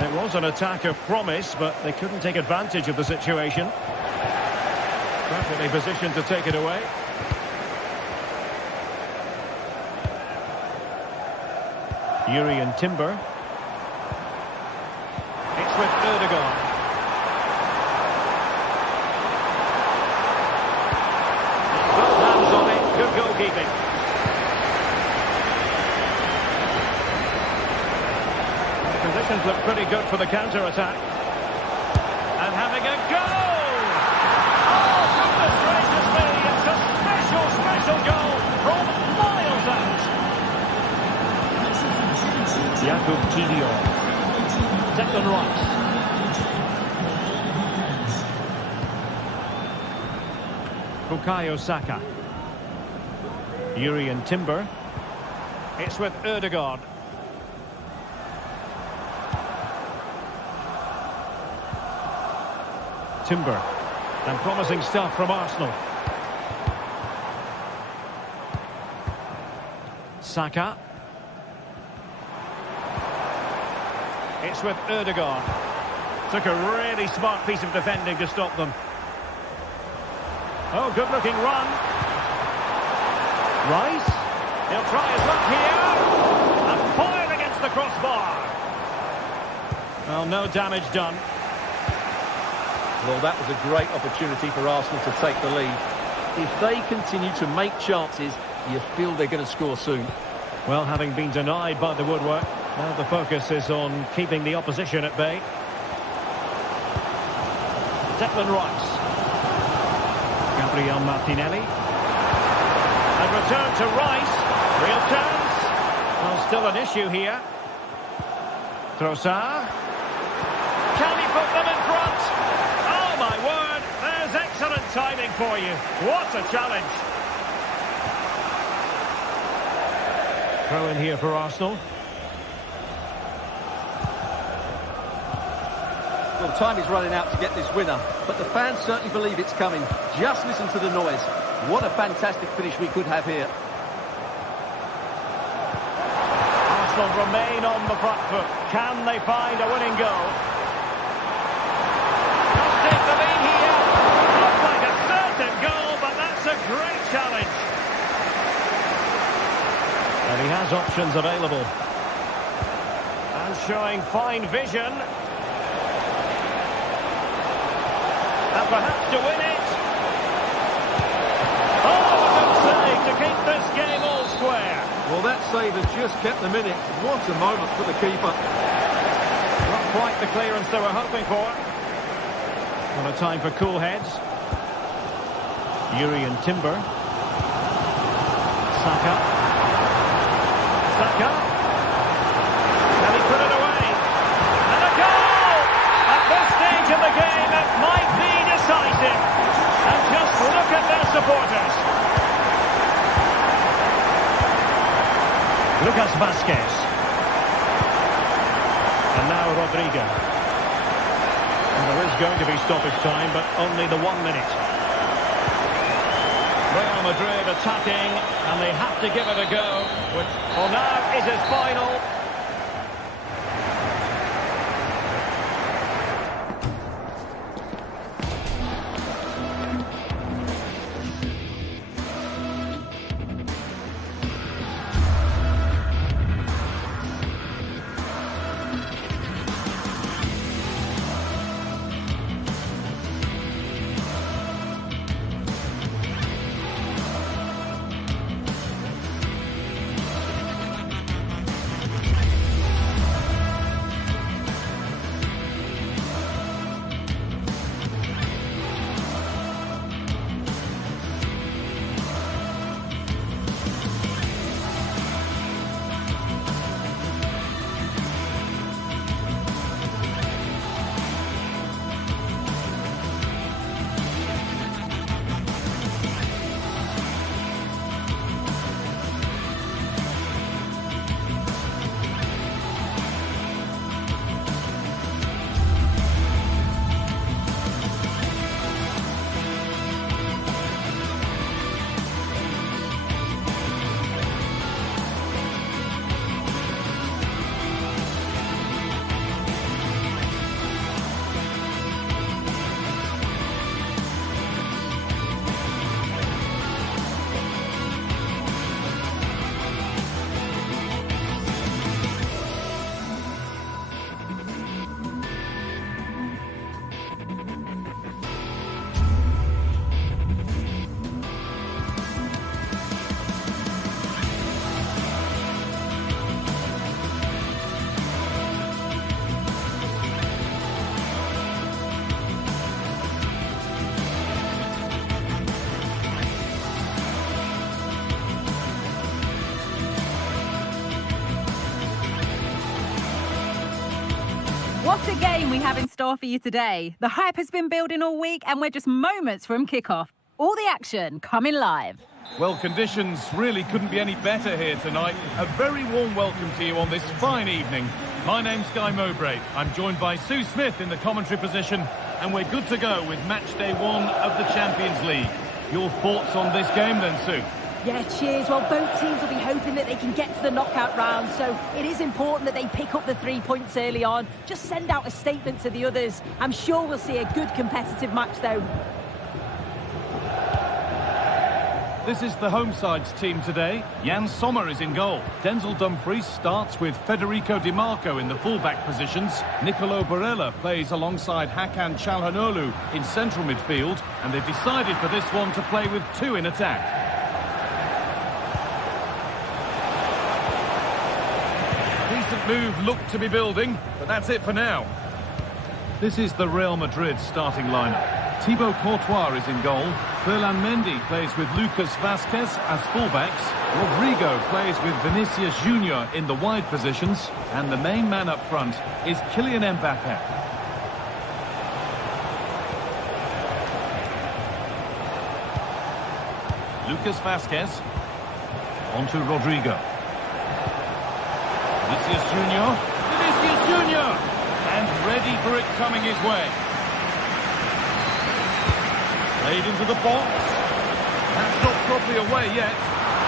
It was an attack of promise, but they couldn't take advantage of the situation. Perfectly positioned to take it away. Urian Timber. It's with Ødegaard. Both hands on it. Good goalkeeping. Conditions look pretty good for the counter-attack. And having a goal! Oh, goodness gracious me! It's a special, special goal from miles out. Jakub Kiwior. Declan Rice. Bukayo Saka. Yuri and Timber. It's with Ødegaard. Timber. And promising stuff from Arsenal. Saka. It's with Ødegaard. Took a really smart piece of defending to stop them. Oh, good-looking run. Rice. He'll try his luck here. And fired against the crossbar. Well, no damage done. Well, that was a great opportunity for Arsenal to take the lead. If they continue to make chances, you feel they're going to score soon. Well, having been denied by the woodwork, now the focus is on keeping the opposition at bay. Declan Rice. Gabriel Martinelli. And return to Rice. Real chance. Well, still an issue here. Trossard. Can he put them in front? Oh, my word. There's excellent timing for you. What a challenge. Throw in here for Arsenal. Well, time is running out to get this winner, but the fans certainly believe it's coming. Just listen to the noise. What a fantastic finish we could have here. Arsenal remain on the front foot. Can they find a winning goal? Must take the lead here. Looks like a certain goal, but that's a great challenge. And he has options available. And showing fine vision. And perhaps to win it. Oh, a good save to keep this game all square. Well, that save has just kept them in it. What a moment for the keeper. Not quite the clearance they were hoping for. Well, a time for cool heads. Yuri and Timber. Saka. Saka. Can he put it away? And a goal! At this stage of the game, it might be decisive. And just look at their supporters. Lucas Vazquez. And now Rodrigo. And there is going to be stoppage time, but only the 1 minute. Real Madrid attacking, and they have to give it a go. Well, now it is final. What a game we have in store for you today. The hype has been building all week and we're just moments from kickoff. All the action coming live. Well, conditions really couldn't be any better here tonight. A very warm welcome to you on this fine evening. My name's Guy Mowbray. I'm joined by Sue Smith in the commentary position, and we're good to go with match day 1 of the Champions League. Your thoughts on this game then, Sue? Yeah, cheers. Well, both teams will be hoping that they can get to the knockout round, so it is important that they pick up the 3 points early on. Just send out a statement to the others. I'm sure we'll see a good competitive match, though. This is the home side's team today. Jan Sommer is in goal. Denzel Dumfries starts with Federico Di Marco in the full-back positions. Nicolo Barella plays alongside Hakan Çalhanoğlu in central midfield, and they've decided for this one to play with 2 in attack. Decent move looked to be building, but that's it for now. This is the Real Madrid starting lineup. Thibaut Courtois is in goal. Ferland Mendy plays with Lucas Vazquez as fullbacks. Rodrigo plays with Vinicius Junior in the wide positions. And the main man up front is Kylian Mbappe. Lucas Vazquez. On to Rodrigo. Vinicius Junior. Vinicius Junior! And ready for it coming his way. Played into the box. That's not properly away yet.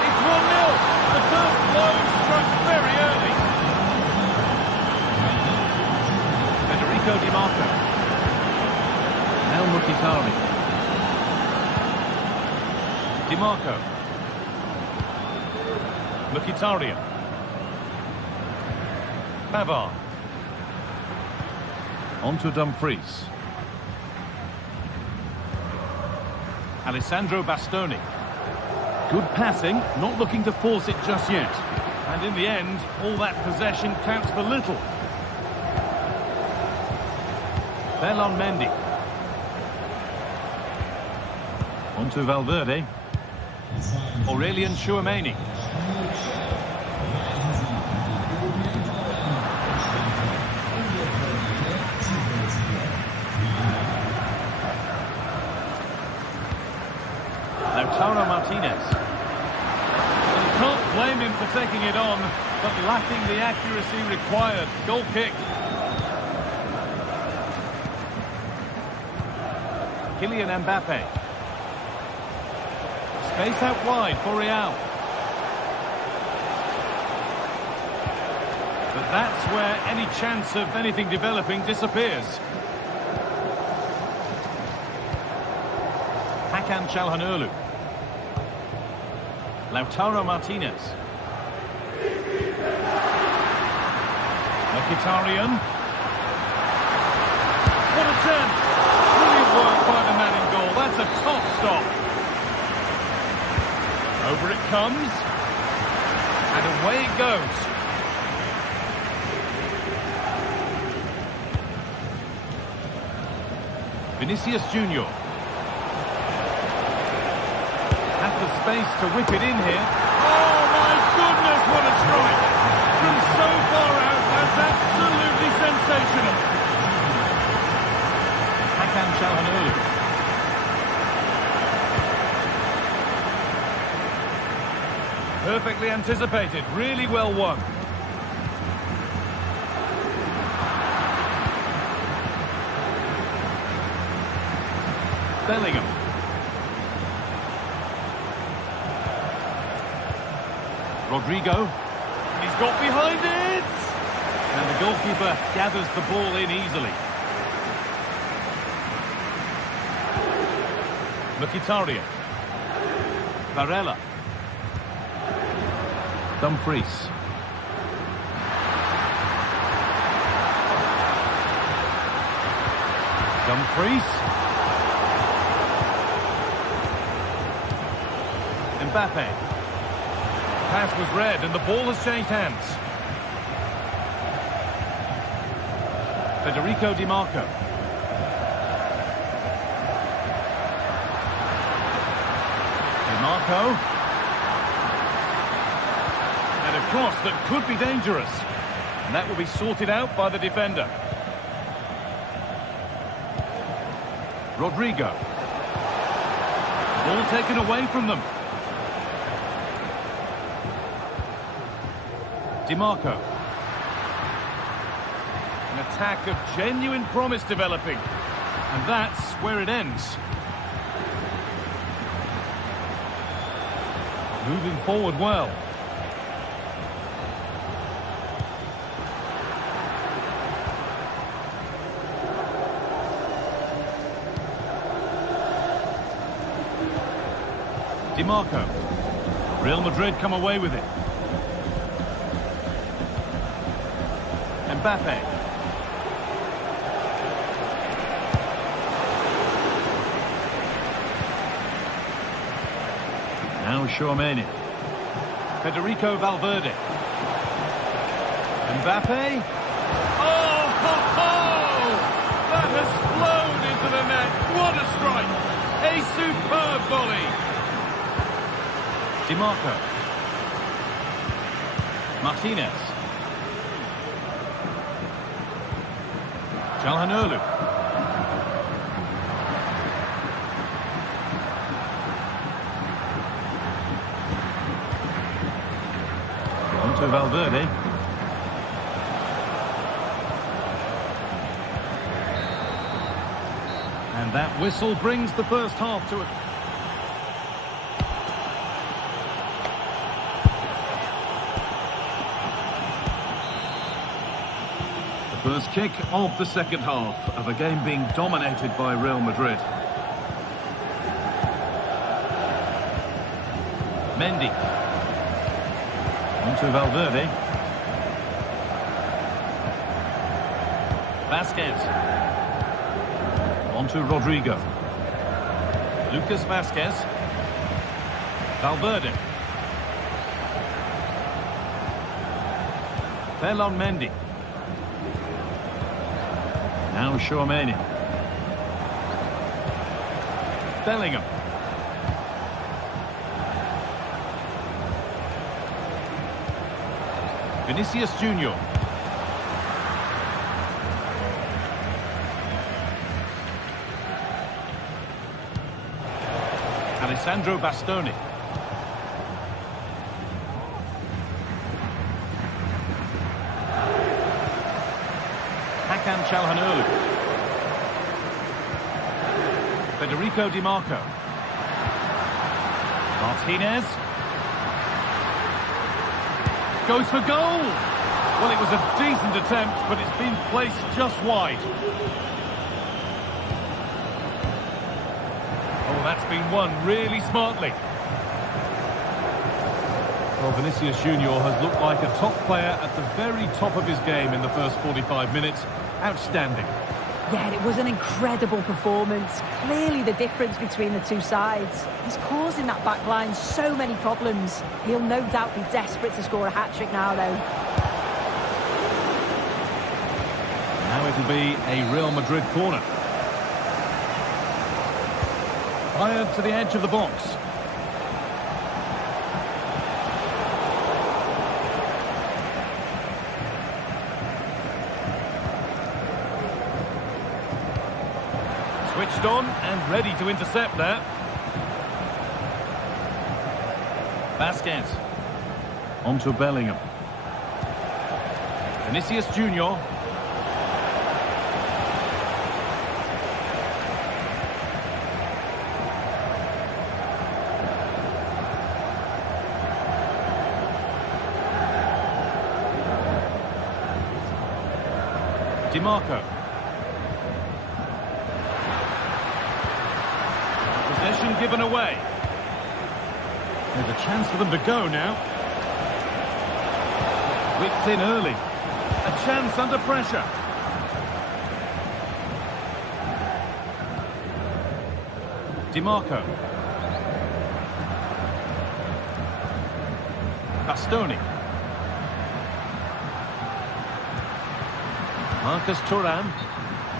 It's 1-0. The first blow struck very early. Federico Di Marco. Now Mkhitaryan. Di Marco. Mkhitaryan. Pavard. On to Dumfries. Alessandro Bastoni. Good passing, not looking to force it just yet. And in the end, all that possession counts for little. Ferland Mendy. On to Valverde. Aurelien Tchouameni. Lautaro Martinez. You can't blame him for taking it on, but lacking the accuracy required. Goal kick. Kylian Mbappe. Space out wide for Real. But that's where any chance of anything developing disappears. Hakan Çalhanoğlu. Lautaro Martinez. Mkhitaryan. What a chance! Brilliant work by the man in goal. That's a top stop. Over it comes. And away it goes. Vinicius Junior. Has the space to whip it in here. Oh my goodness, what a strike! From so far out, that's absolutely sensational. Hakan Çalhanoğlu. Perfectly anticipated, really well won. Bellingham. Rodrigo. He's got behind it! And the goalkeeper gathers the ball in easily. Mkhitaryan. Barella. Dumfries. Dumfries. Mbappe. Pass was read and the ball has changed hands. Federico Di Marco. Di Marco. And a cross that could be dangerous. And that will be sorted out by the defender. Rodrigo. Ball taken away from them. DiMarco. An attack of genuine promise developing. And that's where it ends. Moving forward well. DiMarco. Real Madrid come away with it. Mbappe. Now Tchouaméni. Federico Valverde. Mbappe. Oh, ho, ho! That has flown into the net. What a strike! A superb volley. DiMarco. Martinez. Calhanoglu. On to Valverde. And that whistle brings the first half to a... First kick of the second half of a game being dominated by Real Madrid. Mendy. On to Valverde. Vasquez. On to Rodrigo. Lucas Vasquez. Valverde. Ferland Mendy. Now Tchouaméni. Bellingham. Vinicius Junior. Alessandro Bastoni. Hakan Calhanoglu. Federico DiMarco. Martinez. Goes for goal. Well, it was a decent attempt, but it's been placed just wide. Oh, that's been won really smartly. Well, Vinicius Junior has looked like a top player at the very top of his game in the first 45 minutes. Outstanding. Yeah, it was an incredible performance. Clearly the difference between the two sides. He's causing that back line so many problems. He'll no doubt be desperate to score a hat-trick now, though. Now it'll be a Real Madrid corner. Fired to the edge of the box. Switched on and ready to intercept that. Vasquez. On to Bellingham. Vinicius Junior. DiMarco. Possession given away. There's a chance for them to go now. Whipped in early. A chance under pressure. DiMarco. Bastoni. Marcus Thuram.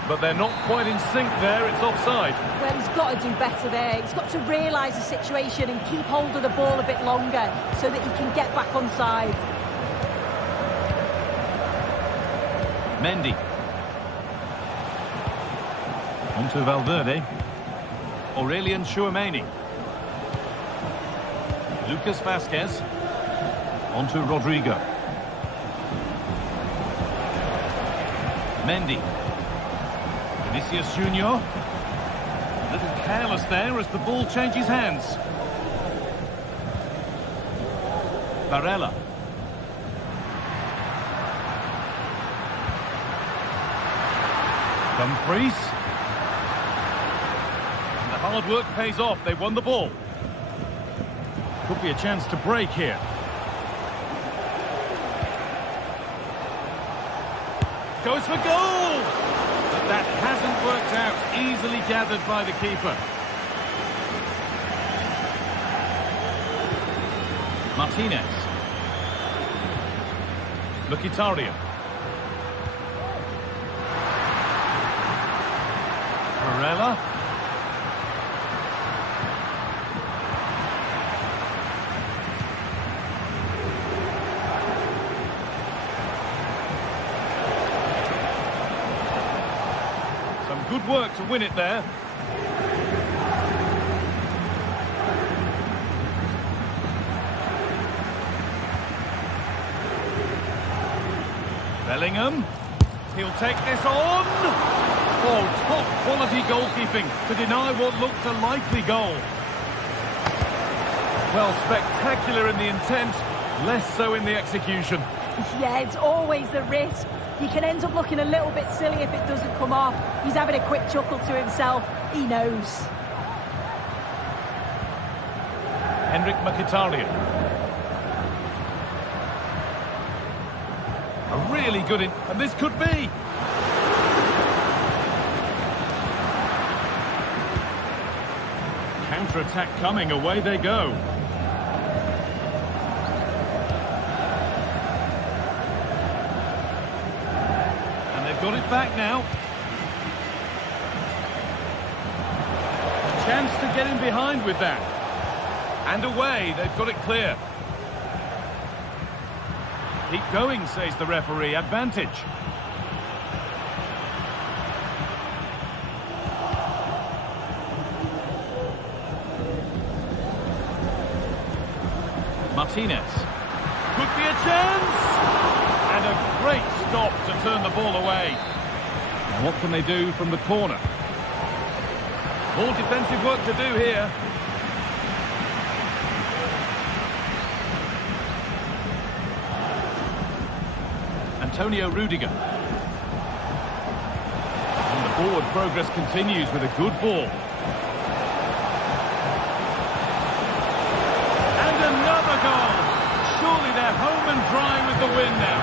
But they're not quite in sync there, it's offside. Well, he's got to do better there. He's got to realise the situation and keep hold of the ball a bit longer so that he can get back on side. Mendy. On to Valverde. Aurelian Chouameni. Lucas Vasquez. Onto Rodrigo. Mendy. Vinicius Junior. A little careless there as the ball changes hands. Barella. Dumfries. And the hard work pays off. They won the ball. Could be a chance to break here. Goes for goal! But that hasn't worked out. Easily gathered by the keeper. Martinez. Mkhitaryan. Barella. Some good work to win it there. Bellingham. He'll take this on. Oh, top quality goalkeeping to deny what looked a likely goal. Well, spectacular in the intent, less so in the execution. Yeah, it's always the risk. You can end up looking a little bit silly if it doesn't come off. He's having a quick chuckle to himself. He knows. Henrik Mkhitaryan. A really good and this could be. Counter-attack coming, away they go. And they've got it back now. Chance to get in behind with that. And away, they've got it clear. Keep going, says the referee. Advantage. Martinez. Could be a chance! And a great stop to turn the ball away. And what can they do from the corner? More defensive work to do here. Antonio Rudiger. And the forward progress continues with a good ball. And another goal. Surely they're home and dry with the win now.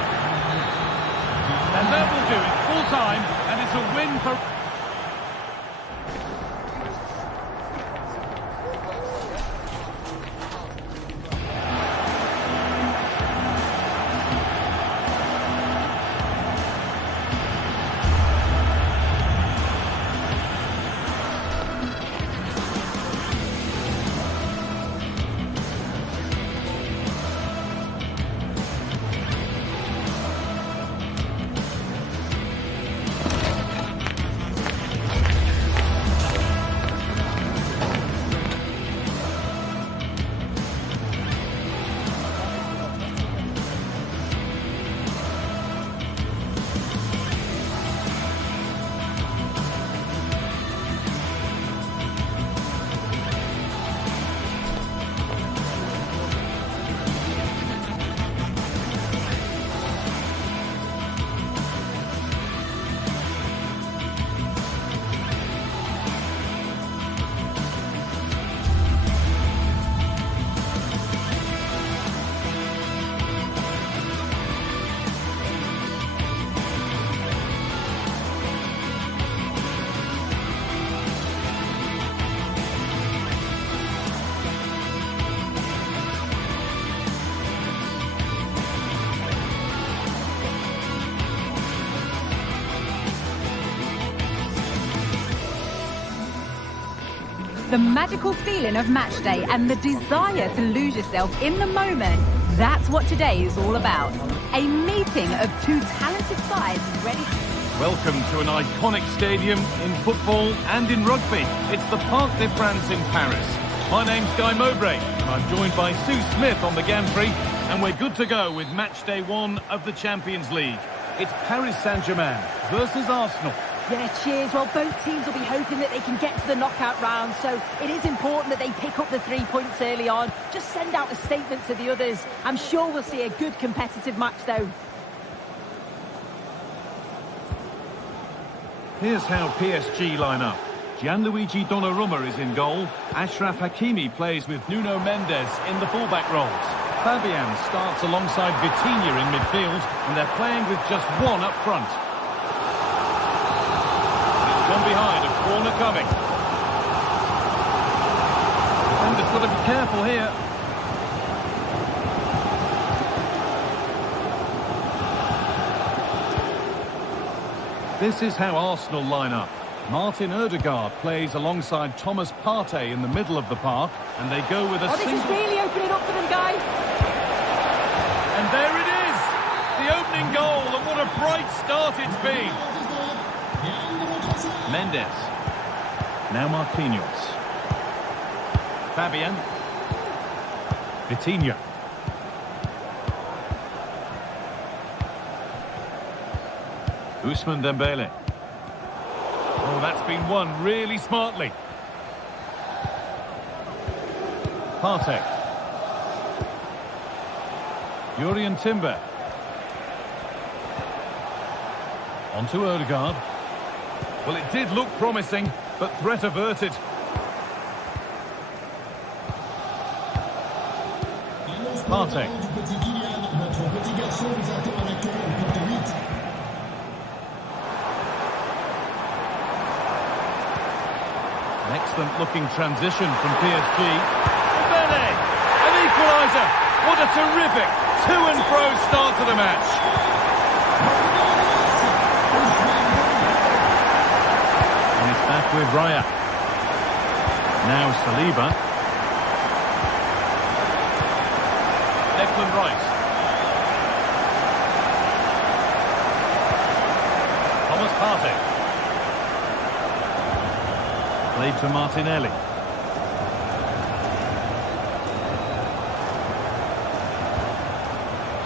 And that will do it full time, and it's a win for... The magical feeling of match day and the desire to lose yourself in the moment, that's what today is all about. A meeting of two talented sides ready to... Welcome to an iconic stadium in football and in rugby. It's the Parc des Princes in Paris. My name's Guy Mowbray, and I'm joined by Sue Smith on the gantry, and we're good to go with match day 1 of the Champions League. It's Paris Saint-Germain versus Arsenal. Yeah, cheers. Well, both teams will be hoping that they can get to the knockout round, so it is important that they pick up the 3 points early on. Just send out a statement to the others. I'm sure we'll see a good competitive match, though. Here's how PSG line up. Gianluigi Donnarumma is in goal. Achraf Hakimi plays with Nuno Mendes in the fullback roles. Fabian starts alongside Vitinha in midfield, and they're playing with just one up front. It's gone behind, a corner coming. Defender's got to be careful here. This is how Arsenal line up. Martin Odegaard plays alongside Thomas Partey in the middle of the park, and they go with a This is really opening up for them, guys. And there it is! The opening goal, and what a bright start it's been! Mendes. Now Marquinhos. Fabian. Vitinha. Ousmane Dembele. Oh, that's been won really smartly. Partey. Jurrien Timber. On to Odegaard. Well, it did look promising, but threat averted. Partey. An excellent-looking transition from PSG. Bene! An equaliser! What a terrific to-and-fro start to the match. And it's back with Raya. Now Saliba. Declan Rice. Thomas Partey. Played to Martinelli.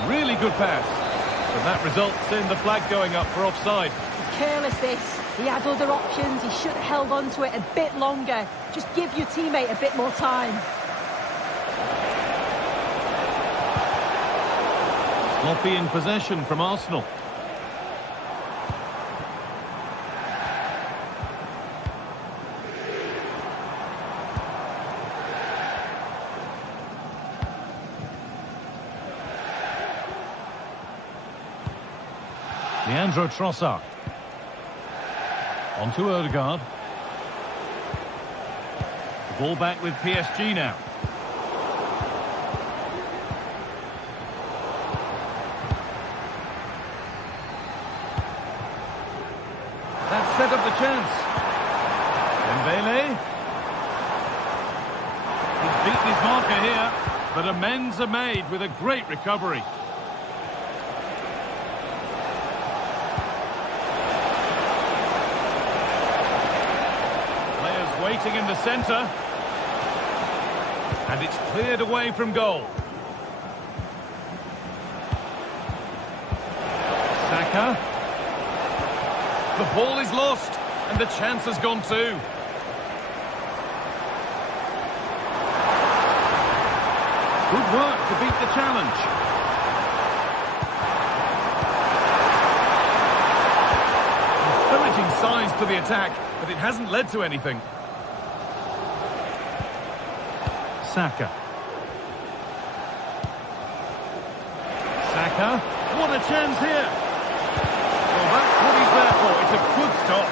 Really good pass. But that results in the flag going up for offside. It's careless, this. He had other options. He should have held on to it a bit longer. Just give your teammate a bit more time. Sloppy in possession from Arsenal. Leandro Trossard. On to Odegaard. The ball back with PSG now. That set up the chance. Dembele. He's beaten his marker here, but amends are made with a great recovery. Waiting in the centre. And it's cleared away from goal. Saka. The ball is lost, and the chance has gone too. Good work to beat the challenge. Encouraging signs to the attack, but it hasn't led to anything. Saka. Saka. What a chance here. Well, that's what he's there for. It's a good stop.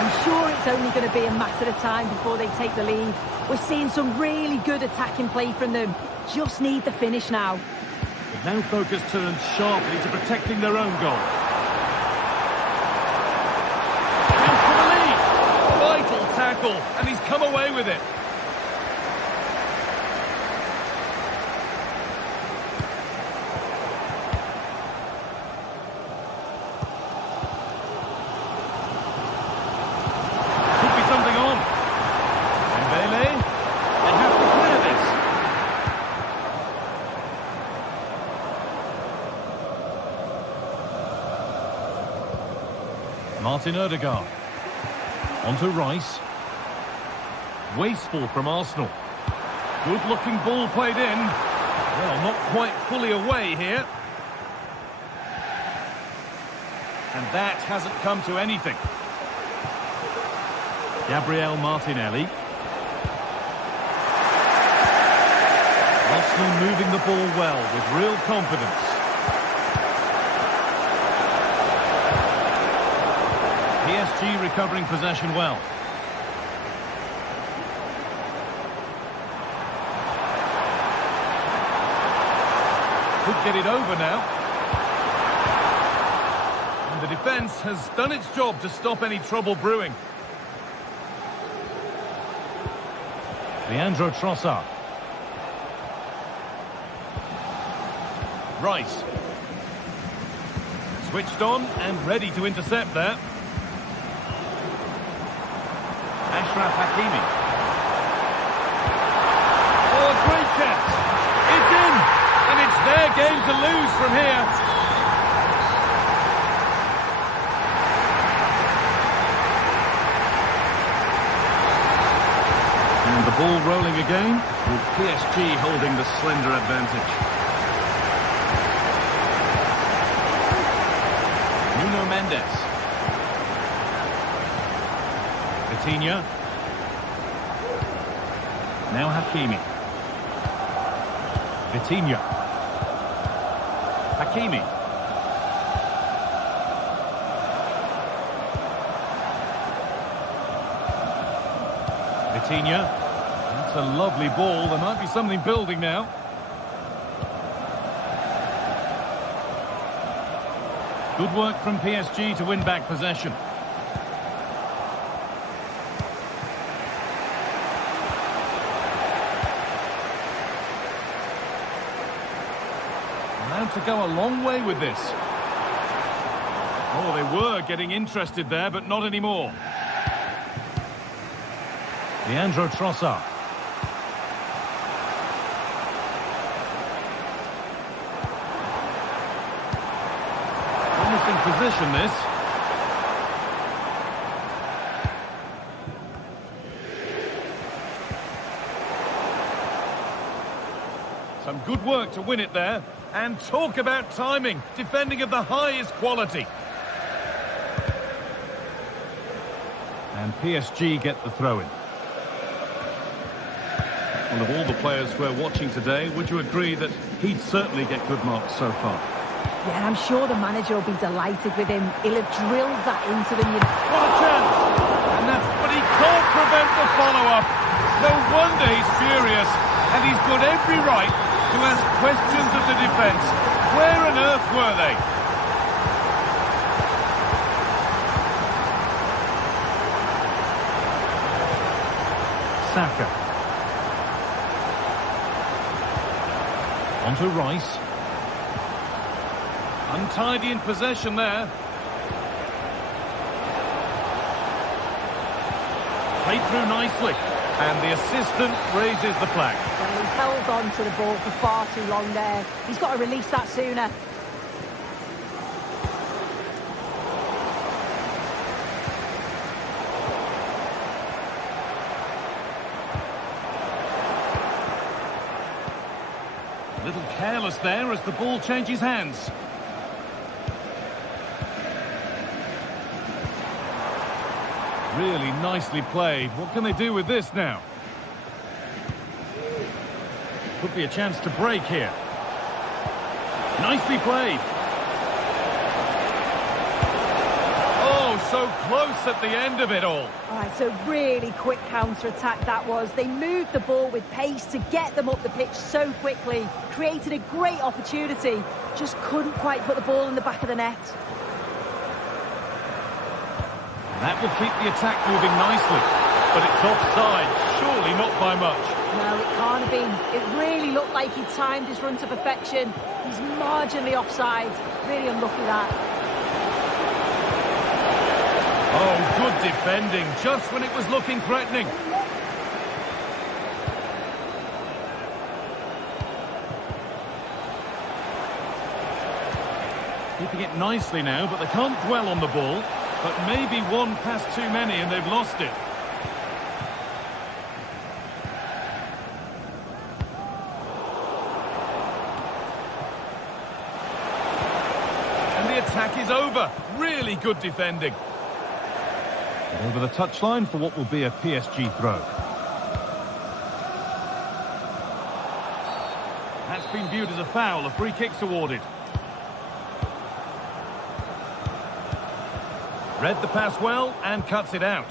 I'm sure it's only going to be a matter of time before they take the lead. We're seeing some really good attacking play from them. Just need the finish now. But now focus turns sharply to protecting their own goal. Tackle, and he's come away with it. Martin Odegaard. On to Rice. Wasteful from Arsenal. Good-looking ball played in. Well, not quite fully away here. And that hasn't come to anything. Gabriel Martinelli. Arsenal moving the ball well with real confidence. PSG recovering possession well. Could get it over now. And the defence has done its job to stop any trouble brewing. Leandro Trossard. Rice. Switched on and ready to intercept there. Ashraf Hakimi. Oh, a great catch. It's in. And it's their game to lose from here. And the ball rolling again, with PSG holding the slender advantage. Nuno Mendes. Vitinha. Now Hakimi. Vitinha. Hakimi. Vitinha. That's a lovely ball. There might be something building now. Good work from PSG to win back possession. To go a long way with this. Oh, they were getting interested there, but not anymore. Leandro Trossard. Promising position, this. Some good work to win it there. And talk about timing, defending of the highest quality. And PSG get the throw-in. Well, of all the players we're watching today, would you agree that he'd certainly get good marks so far? Yeah, and I'm sure the manager will be delighted with him. He'll have drilled that into them. What a chance! But he can't prevent the follow-up. No wonder he's furious. And he's got every right to ask questions of the defence. Where on earth were they? Saka. On to Rice. Untidy in possession there. Played through nicely. And the assistant raises the flag. Well, he's held on to the ball for far too long there. He's got to release that sooner. A little careless there as the ball changes hands. Really nicely played. What can they do with this now? Could be a chance to break here. Nicely played. Oh, so close at the end of it all. All right, so really quick counter-attack that was. They moved the ball with pace to get them up the pitch so quickly. Created a great opportunity. Just couldn't quite put the ball in the back of the net. That will keep the attack moving nicely. But it's offside, surely not by much. No, it can't have been. It really looked like he timed his run to perfection. He's marginally offside. Really unlucky that. Oh, good defending, just when it was looking threatening. Keeping it nicely now, but they can't dwell on the ball. but maybe one pass too many and they've lost it. And the attack is over. Really good defending. Over the touchline for what will be a PSG throw. That's been viewed as a foul. A free kick's awarded. Read the pass well and cuts it out.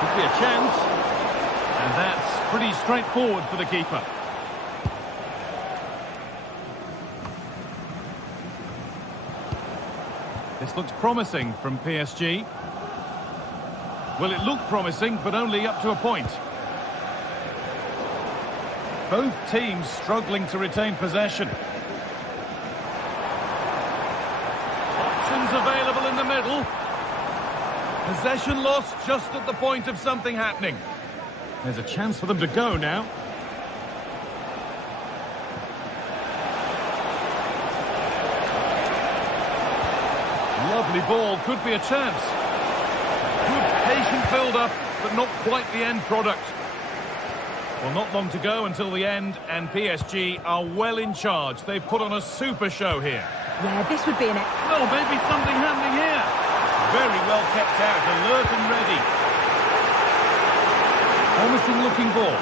Could be a chance. And that's pretty straightforward for the keeper. This looks promising from PSG. Well, it looked promising, but only up to a point. Both teams struggling to retain possession. Options available in the middle. Possession lost just at the point of something happening. There's a chance for them to go now. Lovely ball, could be a chance. Good patient build-up, but not quite the end product. Well, not long to go until the end, and PSG are well in charge. They've put on a super show here. Yeah, this would be an... Well, maybe something happening here. Very well kept out, alert and ready. Promising looking ball.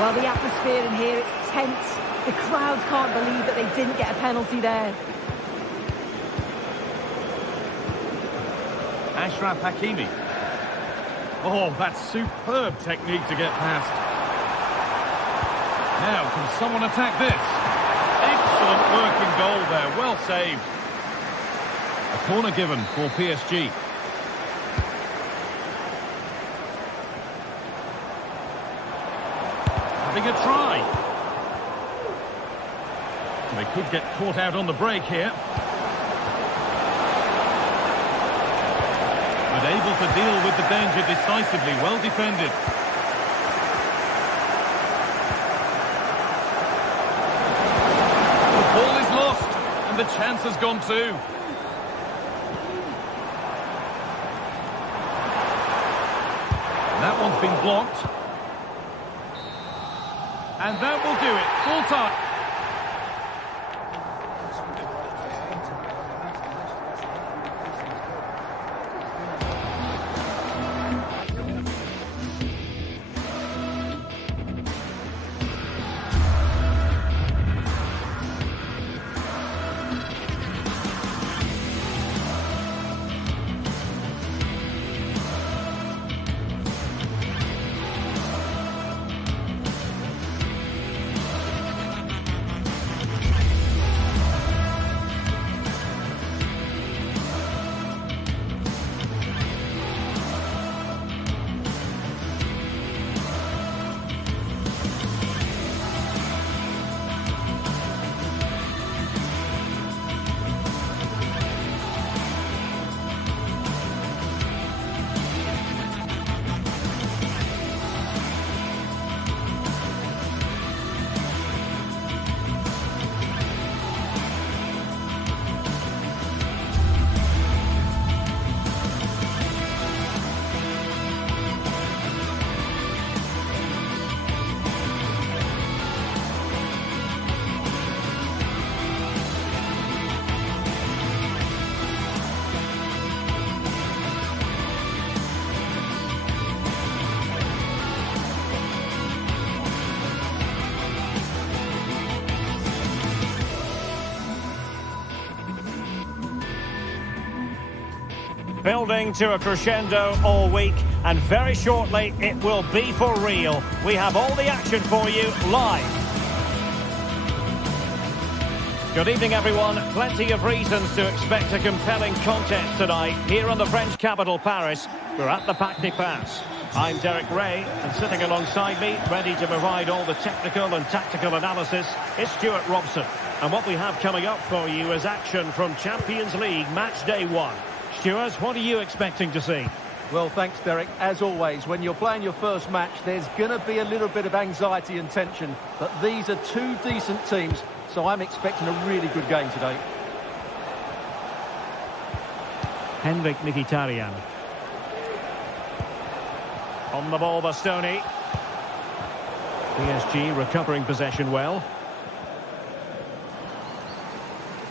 Well, the atmosphere in here, it's tense. The crowd can't believe that they didn't get a penalty there. Ashraf Hakimi. Oh, that's superb technique to get past. Now, can someone attack this? Excellent working goal there, well saved. A corner given for PSG. Having a try. They could get caught out on the break here. But able to deal with the danger decisively, well defended. The ball is lost, and the chance has gone too. That one's been blocked. And that will do it, full time. Building to a crescendo all week, and very shortly it will be for real. We have all the action for you live. Good evening, everyone. Plenty of reasons to expect a compelling contest tonight here in the French capital, Paris. We're at the Parc des Princes. I'm Derek Ray, and sitting alongside me, ready to provide all the technical and tactical analysis, is Stuart Robson. And what we have coming up for you is action from Champions League Match Day 1. Stuart, what are you expecting to see? Well, thanks, Derek. As always, when you're playing your first match, there's going to be a little bit of anxiety and tension. But these are two decent teams, so I'm expecting a really good game today. Henrik Mkhitaryan. On the ball, Bastoni. PSG recovering possession well.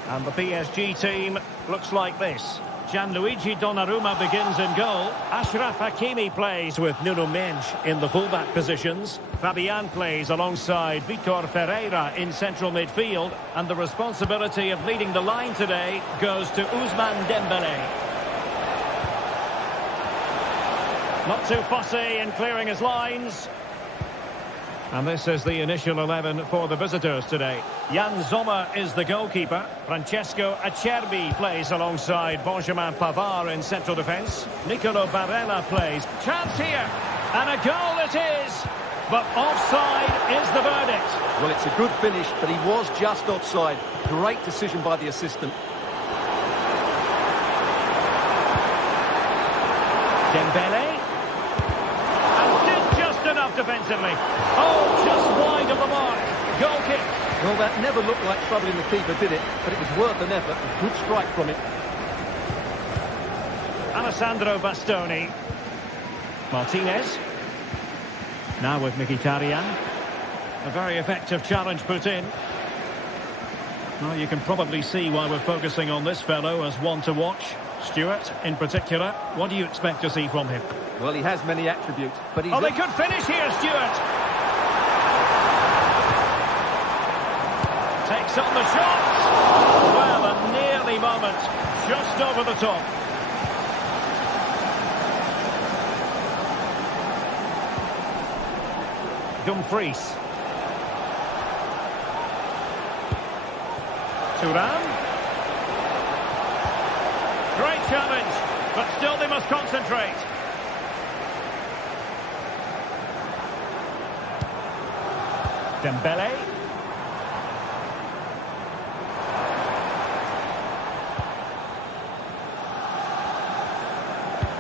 And the PSG team looks like this. Gianluigi Donnarumma begins in goal. Achraf Hakimi plays with Nuno Mendes in the fullback positions. Fabian plays alongside Vitor Ferreira in central midfield. And the responsibility of leading the line today goes to Ousmane Dembélé. Not too fussy in clearing his lines. And this is the initial 11 for the visitors today. Jan Sommer is the goalkeeper. Francesco Acerbi plays alongside Benjamin Pavard in central defence. Nicolo Barella plays. Chance here. And a goal it is. But offside is the verdict. Well, it's a good finish, but he was just offside. Great decision by the assistant. Dembele. Enough defensively. Oh, just wide of the mark. Goal kick. Well, that never looked like troubling the keeper, did it? But it was worth an effort. A good strike from it. Alessandro Bastoni. Martinez. Now with Mkhitaryan. A very effective challenge put in. Well, you can probably see why we're focusing on this fellow as one to watch. Stuart, in particular, what do you expect to see from him? Well, he has many attributes, but he's... Oh, they could finish here, Stuart! Takes on the shot! Well, a nearly moment, just over the top. Dumfries. Thuram. Great challenge, but still they must concentrate. Dembele.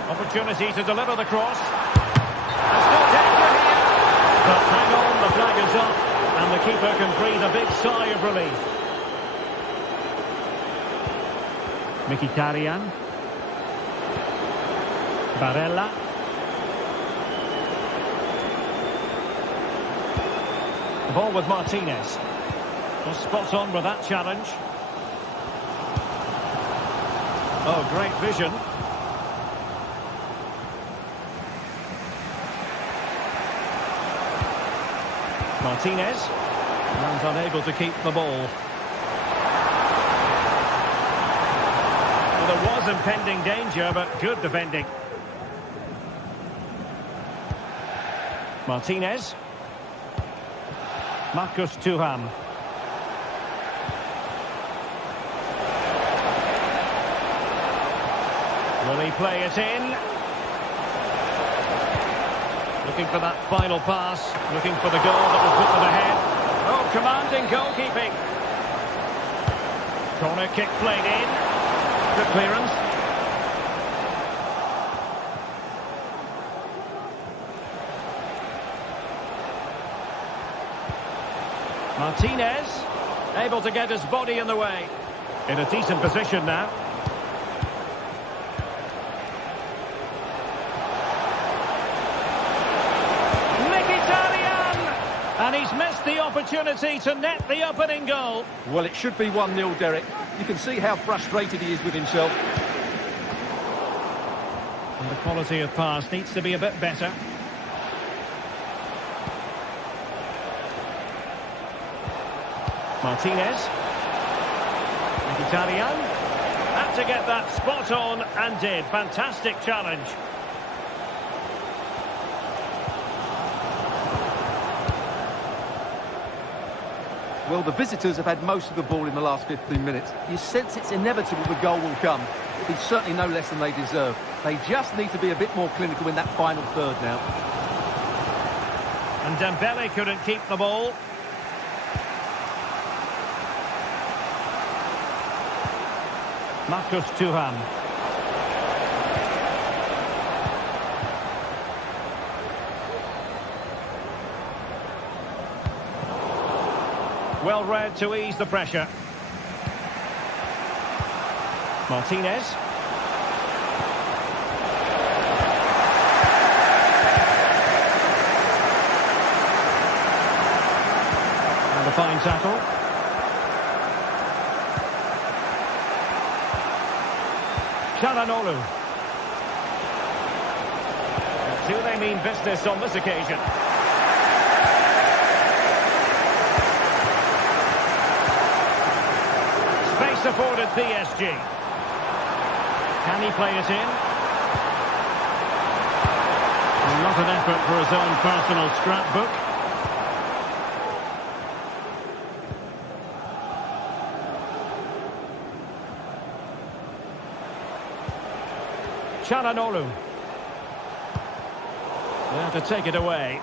Opportunity to deliver the cross. And still danger here. But hang on, the flag is up, and the keeper can breathe a big sigh of relief. Mkhitaryan. Barella. The ball with Martinez. Was spot on with that challenge. Oh, great vision. Martinez. And unable to keep the ball. There was impending danger, but good defending. Martinez. Marcus Thuram. Will he play it in? Looking for that final pass. Looking for the goal that will put them ahead. Oh, commanding goalkeeping. Corner kick played in. Good clearance. Martinez, able to get his body in the way. In a decent position now. Mkhitaryan! And he's missed the opportunity to net the opening goal. Well, it should be 1-0, Derek. You can see how frustrated he is with himself. And the quality of pass needs to be a bit better. Martinez. Mkhitaryan. Had to get that spot on and did. Fantastic challenge. Well, the visitors have had most of the ball in the last 15 minutes. You sense it's inevitable the goal will come. It'll be certainly no less than they deserve. They just need to be a bit more clinical in that final third now. And Dembele couldn't keep the ball. Marcus Thuram. Well read to ease the pressure. Martinez. And a fine tackle. Çalhanoğlu. Do they mean business on this occasion? Space afforded PSG. Can he play it in? Not an effort for his own personal scrapbook. Çalhanoğlu. They have to take it away.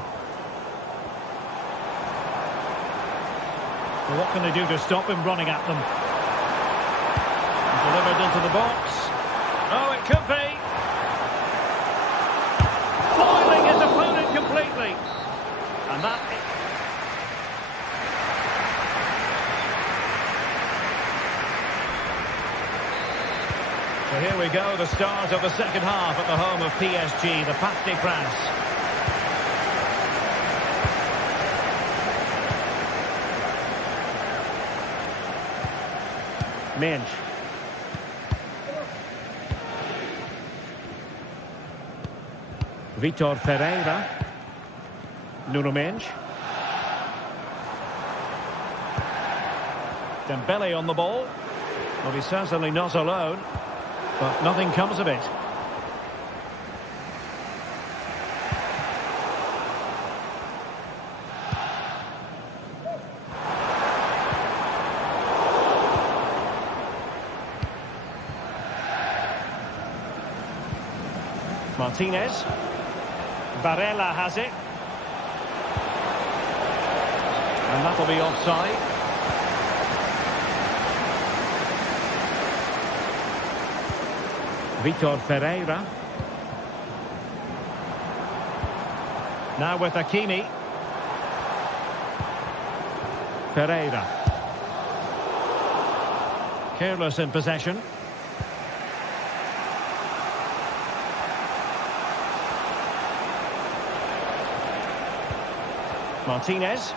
Well, what can they do to stop him running at them? Delivered into the box. Oh, it could be. Foiling his opponent completely. And that... So here we go, the start of the second half at the home of PSG, the Parc des Princes. Mensch. Vitor Ferreira. Nuno Mensch. Dembele on the ball. Well, he's certainly not alone, but nothing comes of it. Martinez. Varela has it. And that'll be offside. Vitor Ferreira. Now with Hakimi. Ferreira. Careless in possession. Martinez.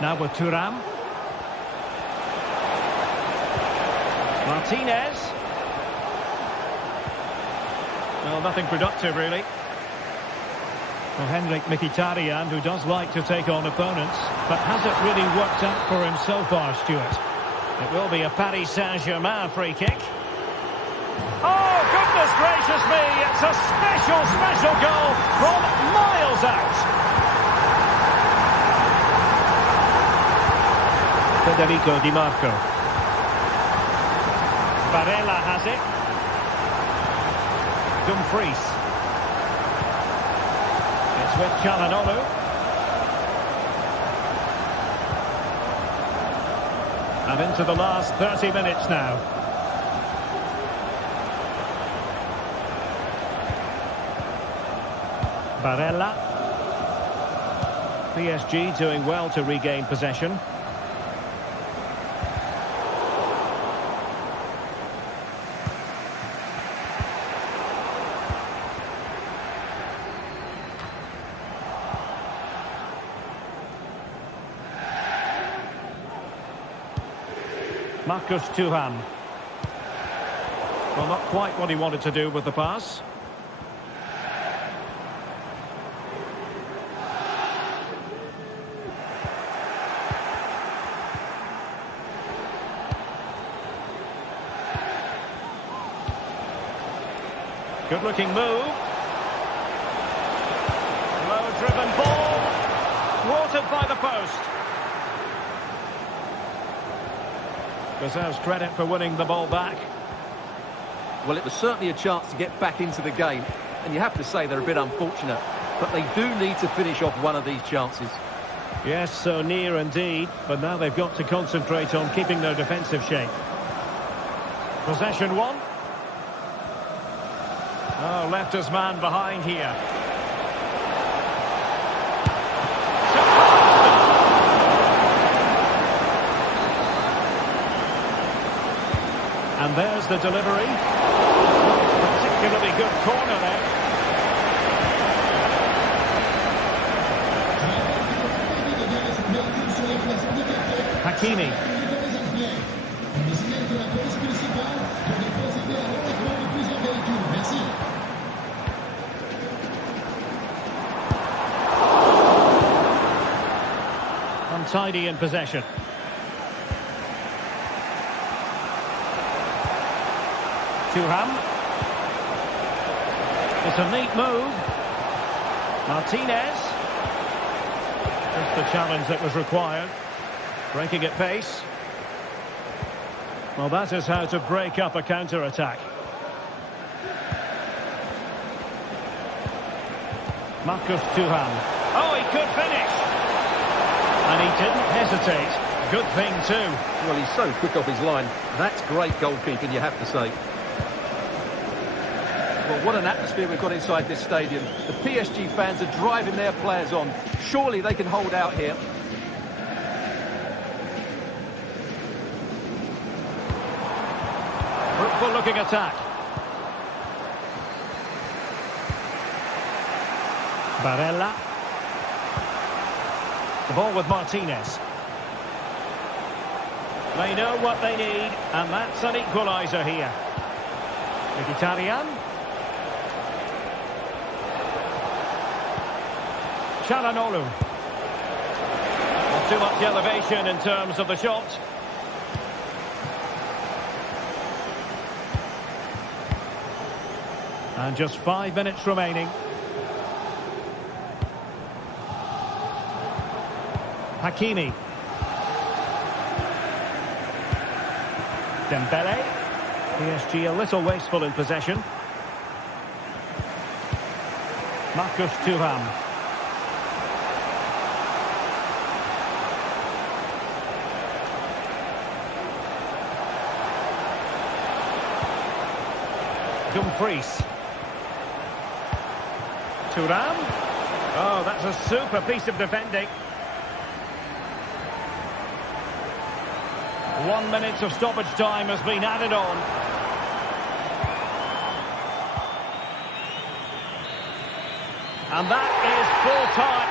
Now with Thuram. Martinez. Well, nothing productive, really. Well, Henrik Mkhitaryan, who does like to take on opponents, but hasn't really worked out for him so far, Stuart. It will be a Paris Saint-Germain free kick. Oh, goodness gracious me! It's a special goal from miles out. Federico Di Marco. Varela has it. Dumfries. It's with Çalhanoğlu. And into the last 30 minutes now. Varela. PSG doing well to regain possession. Marcus Thuram. Well, not quite what he wanted to do with the pass. Good-looking move. Low-driven ball. Thwarted by the post. Deserves credit for winning the ball back. Well, it was certainly a chance to get back into the game, and you have to say they're a bit unfortunate, but they do need to finish off one of these chances. Yes, so near indeed, but now they've got to concentrate on keeping their defensive shape. Possession one. Oh, left his man behind here. And there's the delivery. Particularly good corner there. Hakimi. Untidy in possession. Thuram. It's a neat move. Martinez. Just the challenge that was required. Breaking at pace. Well, that is how to break up a counter-attack. Marcus Thuram. Oh, he could finish! And he didn't hesitate. Good thing, too. Well, he's so quick off his line. That's great goalkeeping, you have to say. Well, what an atmosphere we've got inside this stadium. The PSG fans are driving their players on. Surely they can hold out here. Fruitful looking attack. Barella. The ball with Martinez. They know what they need, and that's an equaliser here. Mkhitaryan. Çalhanoğlu. Not too much elevation in terms of the shot. And just 5 minutes remaining. Hakimi. Dembele. PSG a little wasteful in possession. Marcus Thuram. Dumfries. Thuram. Oh, that's a super piece of defending. 1 minute of stoppage time has been added on. And that is full time.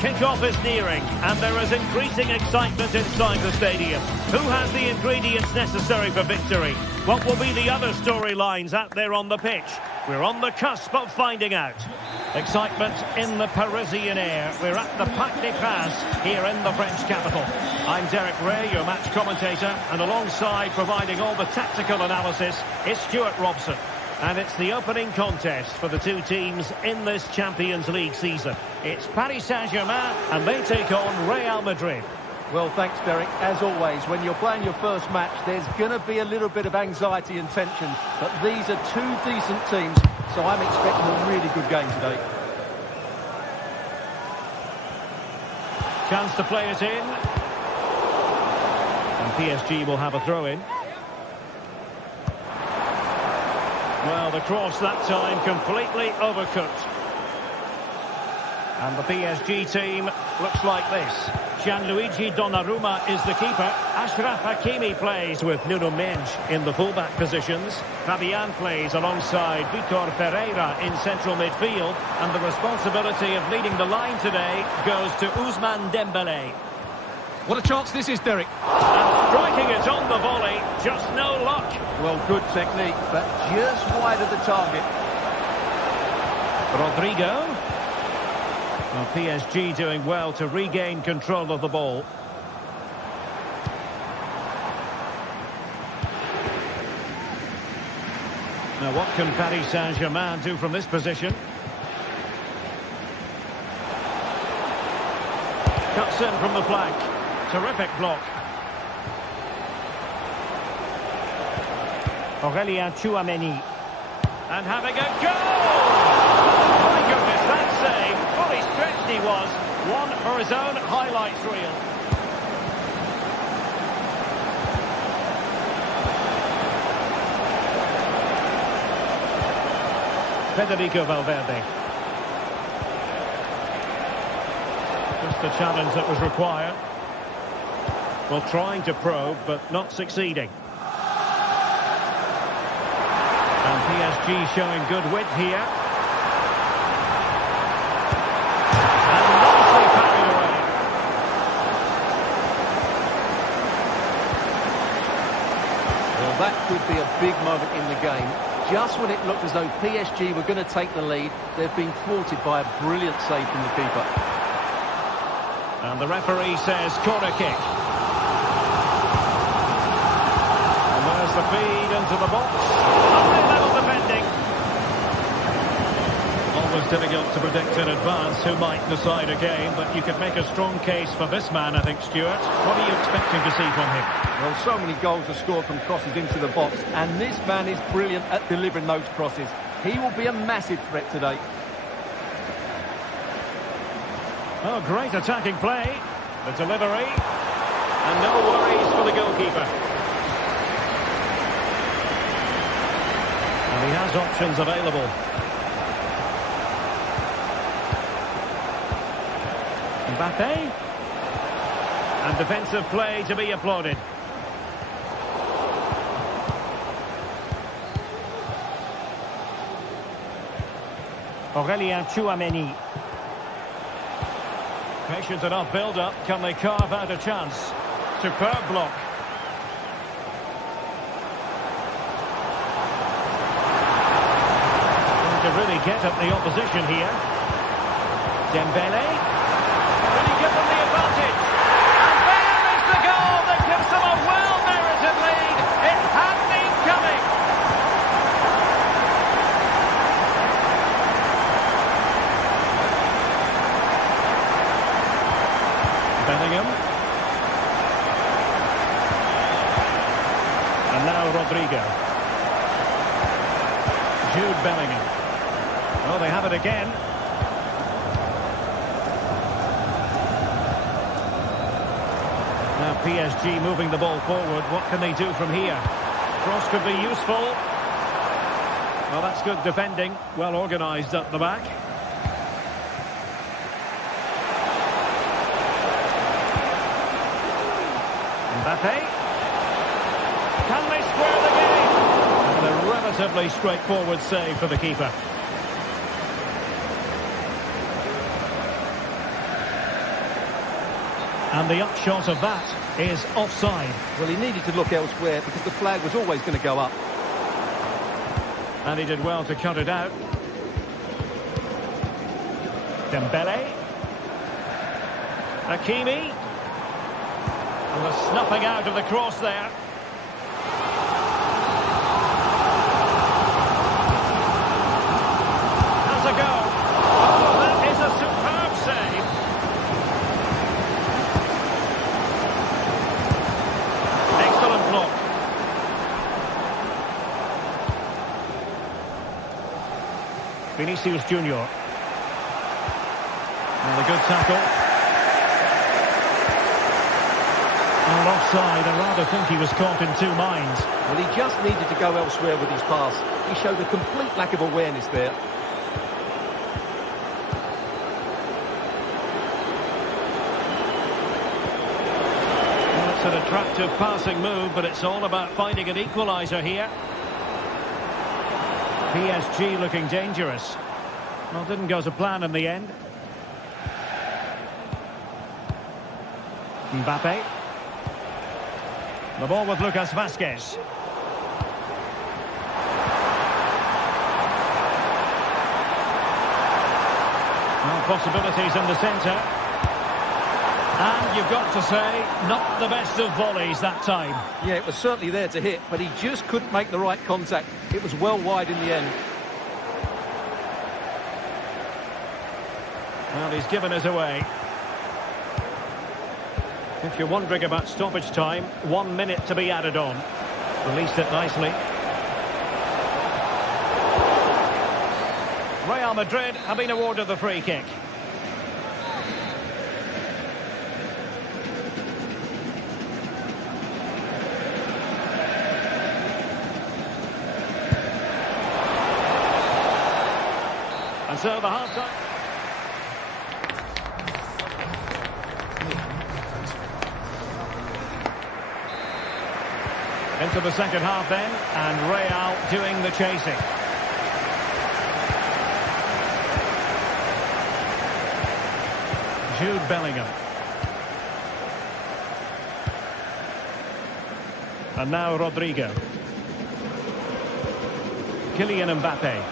Kick-off is nearing, and there is increasing excitement inside the stadium. Who has the ingredients necessary for victory? What will be the other storylines out there on the pitch? We're on the cusp of finding out. Excitement in the Parisian air. We're at the Parc des Princes here in the French capital. I'm Derek Ray, your match commentator, and alongside providing all the tactical analysis is Stuart Robson. And it's the opening contest for the two teams in this Champions League season. It's Paris Saint-Germain, and they take on Real Madrid. Well, thanks, Derek. As always, when you're playing your first match, there's going to be a little bit of anxiety and tension. But these are two decent teams, so I'm expecting a really good game today. Chance to play it in. And PSG will have a throw-in. Well, the cross that time completely overcooked. And the PSG team looks like this. Gianluigi Donnarumma is the keeper. Achraf Hakimi plays with Nuno Mendes in the fullback positions. Fabian plays alongside Vitor Pereira in central midfield. And the responsibility of leading the line today goes to Ousmane Dembélé. What a chance this is, Derek. And striking it on the volley, just no luck. Well, good technique, but just wide of the target. Rodrigo. Well, PSG doing well to regain control of the ball. Now, what can Paris Saint-Germain do from this position? Cuts in from the flank. Terrific block. Aurélien Tchouameni. And having a go! My goodness, that save. Fully stretched he was. One for his own highlights reel. Federico Valverde. Just the challenge that was required. Well, trying to probe, but not succeeding. And PSG showing good width here. And nicely carried away. Well, that could be a big moment in the game. Just when it looked as though PSG were going to take the lead, they've been thwarted by a brilliant save from the keeper. And the referee says corner kick. There's the feed into the box. Lovely level defending. Always difficult to predict in advance who might decide a game, but you could make a strong case for this man, I think, Stuart. What are you expecting to see from him? Well, so many goals are scored from crosses into the box, and this man is brilliant at delivering those crosses. He will be a massive threat today. Oh, great attacking play. The delivery. And no worries for the goalkeeper. And he has options available. Mbappe. And defensive play to be applauded. Aurélien Tchouameni. Patient enough build-up. Can they carve out a chance? Superb block. To really get at the opposition here. Dembélé. Really give them the advantage. And there is the goal that gives them a well-merited lead. It had been coming. Bellingham. And now Rodrigo. Jude Bellingham. Oh, they have it again. Now PSG moving the ball forward. What can they do from here? Cross could be useful. Well, that's good defending. Well organised at the back. Mbappe. Can they square the game? And a relatively straightforward save for the keeper. And the upshot of that is offside. Well, he needed to look elsewhere because the flag was always going to go up. And he did well to cut it out. Dembele. Hakimi. And the snuffing out of the cross there. Has a go. Oh, that is a superb save. Excellent block. Vinicius Junior. And a good tackle. And offside, I rather think he was caught in two minds. Well, he just needed to go elsewhere with his pass. He showed a complete lack of awareness there. Well, it's an attractive passing move, but it's all about finding an equaliser here. PSG looking dangerous. Well, didn't go to plan in the end. Mbappe. The ball with Lucas Vazquez. Well, possibilities in the centre. And you've got to say, not the best of volleys that time. Yeah, it was certainly there to hit, but he just couldn't make the right contact. It was well wide in the end. Well, he's given us away. If you're wondering about stoppage time, 1 minute to be added on. Released it nicely. Real Madrid have been awarded the free kick. And so the half-time... Into the second half then, and Real doing the chasing. Jude Bellingham. And now Rodrigo. Kylian Mbappe.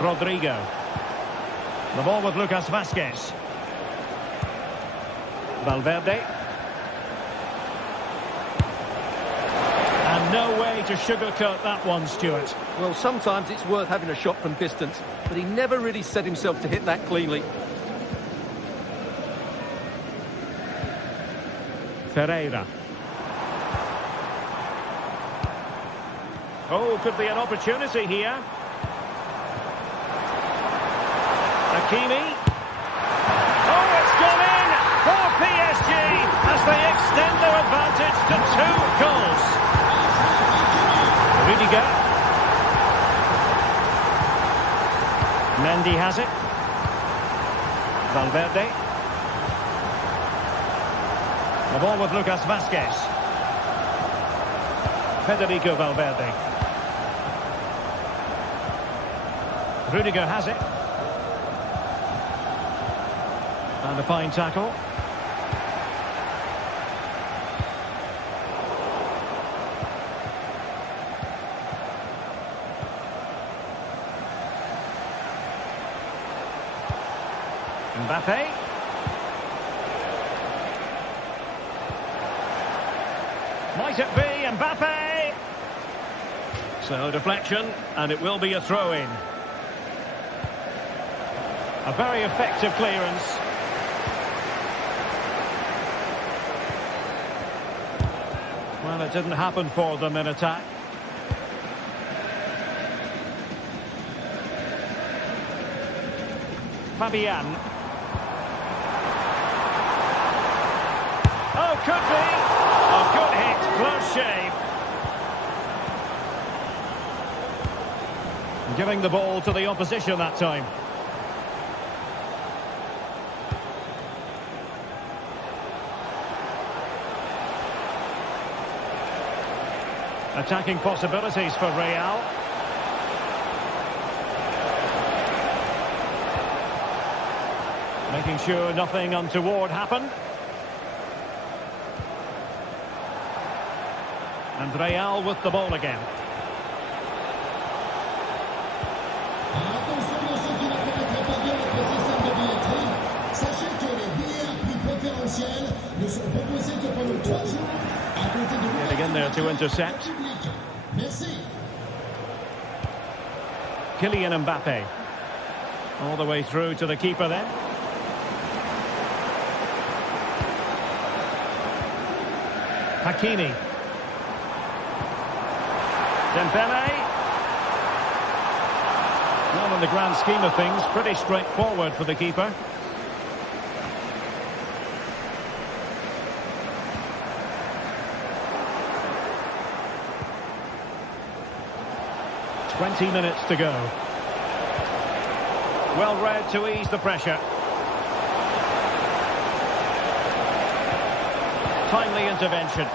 Rodrigo. The ball with Lucas Vazquez. Valverde. And no way to sugarcoat that one, Stuart. Well, sometimes it's worth having a shot from distance, but he never really set himself to hit that cleanly. Ferreira. Oh, could be an opportunity here. Hakimi. Oh, it's gone in for PSG as they extend their advantage to 2 goals. Rudiger. Mendy has it. Valverde. The ball with Lucas Vazquez. Federico Valverde. Rudiger has it. And a fine tackle. Mbappe. Might it be Mbappe? So deflection, and it will be a throw-in. A very effective clearance. Well, it didn't happen for them in attack. Fabian. Oh, could be. A good hit, close shave. Giving the ball to the opposition that time. Attacking possibilities for Real. Making sure nothing untoward happened. And Real with the ball again. Getting in there to intercept. Kylian Mbappe. All the way through to the keeper then. Hakimi. Dembele. Well, in the grand scheme of things, pretty straightforward for the keeper. "20 minutes to go. Well read to ease the pressure. Timely intervention.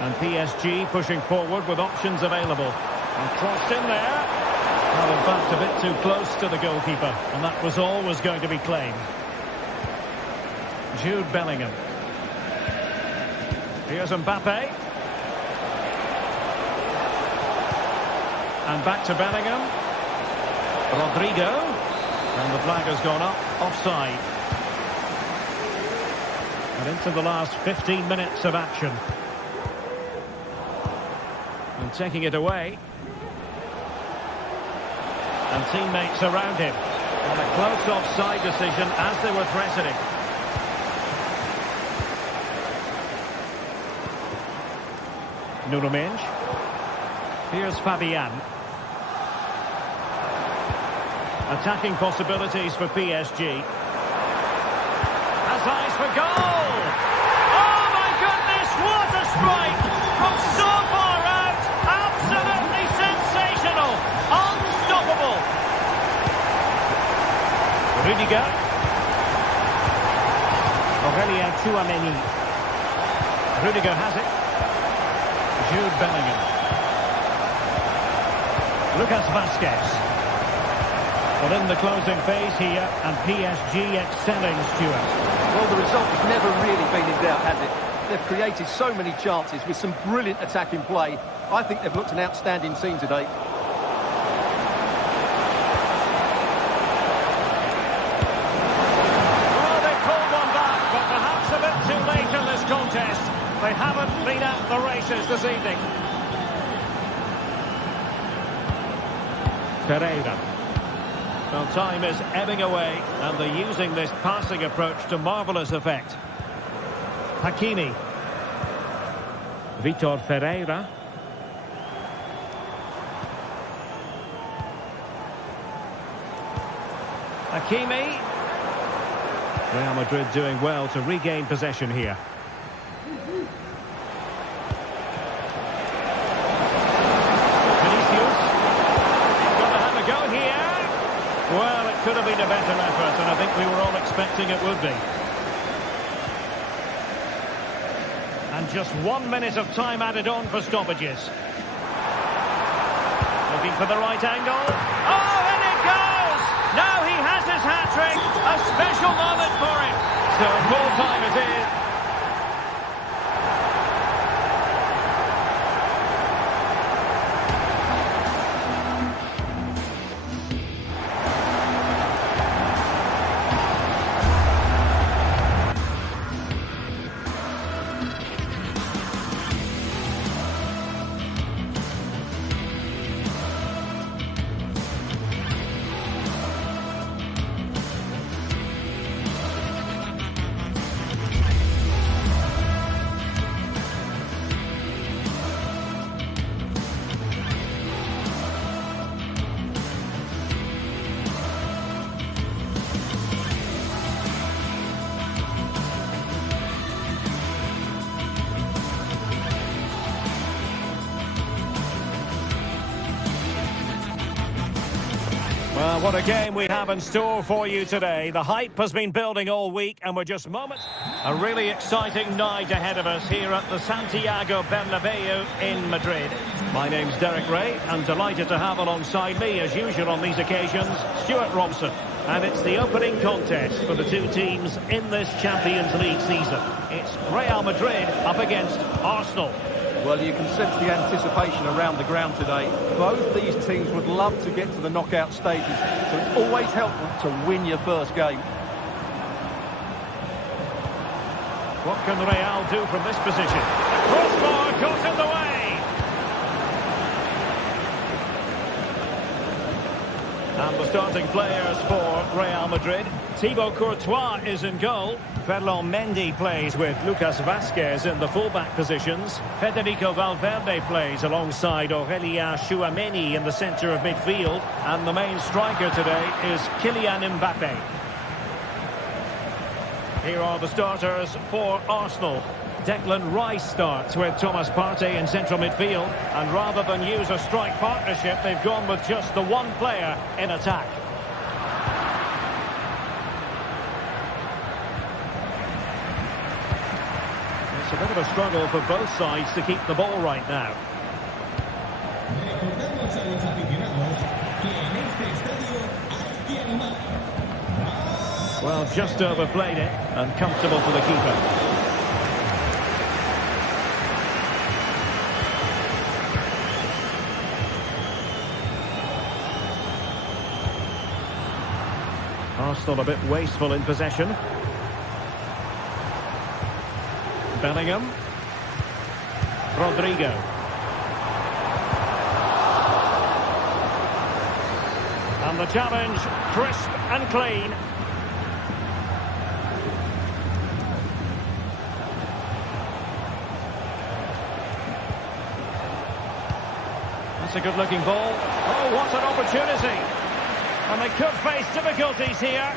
And PSG pushing forward with options available. And crossed in there. Well, in fact, a bit too close to the goalkeeper. And that was always going to be claimed. Jude Bellingham. Here's Mbappe. And back to Bellingham. Rodrigo. And the flag has gone up. Offside. And into the last 15 minutes of action. And taking it away. And teammates around him. And a close offside decision as they were threatening. Nuno Mendes. Here's Fabian. Attacking possibilities for PSG. Has eyes for goal! Oh my goodness, what a strike! From so far out, absolutely sensational! Unstoppable! Rudiger. Aurelien Tchouameni. Rudiger has it. Jude Bellingham. Lucas Vazquez. But in the closing phase here, and PSG excelling, Stuart. Well, the result has never really been in doubt, has it? They've created so many chances with some brilliant attacking play. I think they've looked an outstanding team today. Well, they pulled one back, but perhaps a bit too late in this contest. They haven't been at the races this evening. Ferreira. Well, time is ebbing away, and they're using this passing approach to marvellous effect. Hakimi. Vitor Ferreira. Hakimi. Real Madrid doing well to regain possession here. Well, it could have been a better effort, and I think we were all expecting it would be. And just 1 minute of time added on for stoppages. Looking for the right angle. Oh, and it goes! Now he has his hat-trick. A special moment for him. So full time it is. Well, what a game we have in store for you today. The hype has been building all week, and we're just moments... A really exciting night ahead of us here at the Santiago Bernabeu in Madrid. My name's Derek Ray, and delighted to have alongside me, as usual on these occasions, Stuart Robson. And it's the opening contest for the two teams in this Champions League season. It's Real Madrid up against Arsenal. Well, you can sense the anticipation around the ground today. Both these teams would love to get to the knockout stages, so it's always helpful to win your first game. What can Real do from this position? The crossbar caught in the way. And the starting players for Real Madrid. Thibaut Courtois is in goal. Ferland Mendy plays with Lucas Vazquez in the fullback positions. Federico Valverde plays alongside Aurelien Tchouameni in the centre of midfield. And the main striker today is Kylian Mbappe. Here are the starters for Arsenal. Declan Rice starts with Thomas Partey in central midfield. And rather than use a strike partnership, they've gone with just the one player in attack. It's a bit of a struggle for both sides to keep the ball right now. Well, just overplayed it, and comfortable for the keeper. Arsenal a bit wasteful in possession. Bellingham. Rodrigo. And the challenge, crisp and clean. That's a good-looking ball. Oh, what an opportunity. And they could face difficulties here.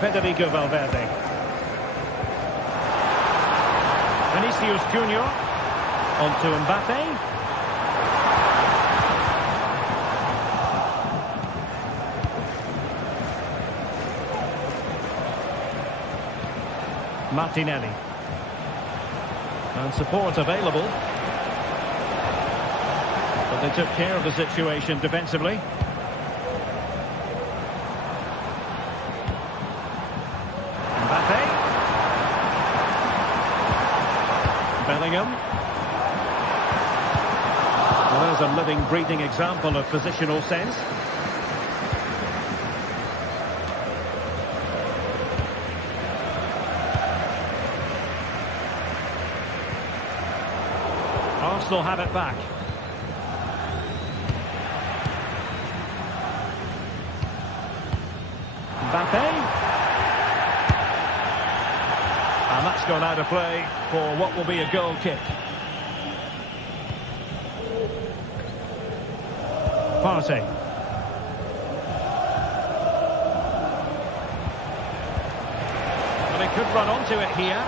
Federico Valverde. Vinicius Junior. On to Mbappe. Martinelli. And support available. But they took care of the situation defensively. Mbappe. Bellingham. Well, there's a living, breathing example of positional sense. Arsenal have it back. Mbappe. And that's gone out of play for what will be a goal kick. Partey. Well, he could run onto it here.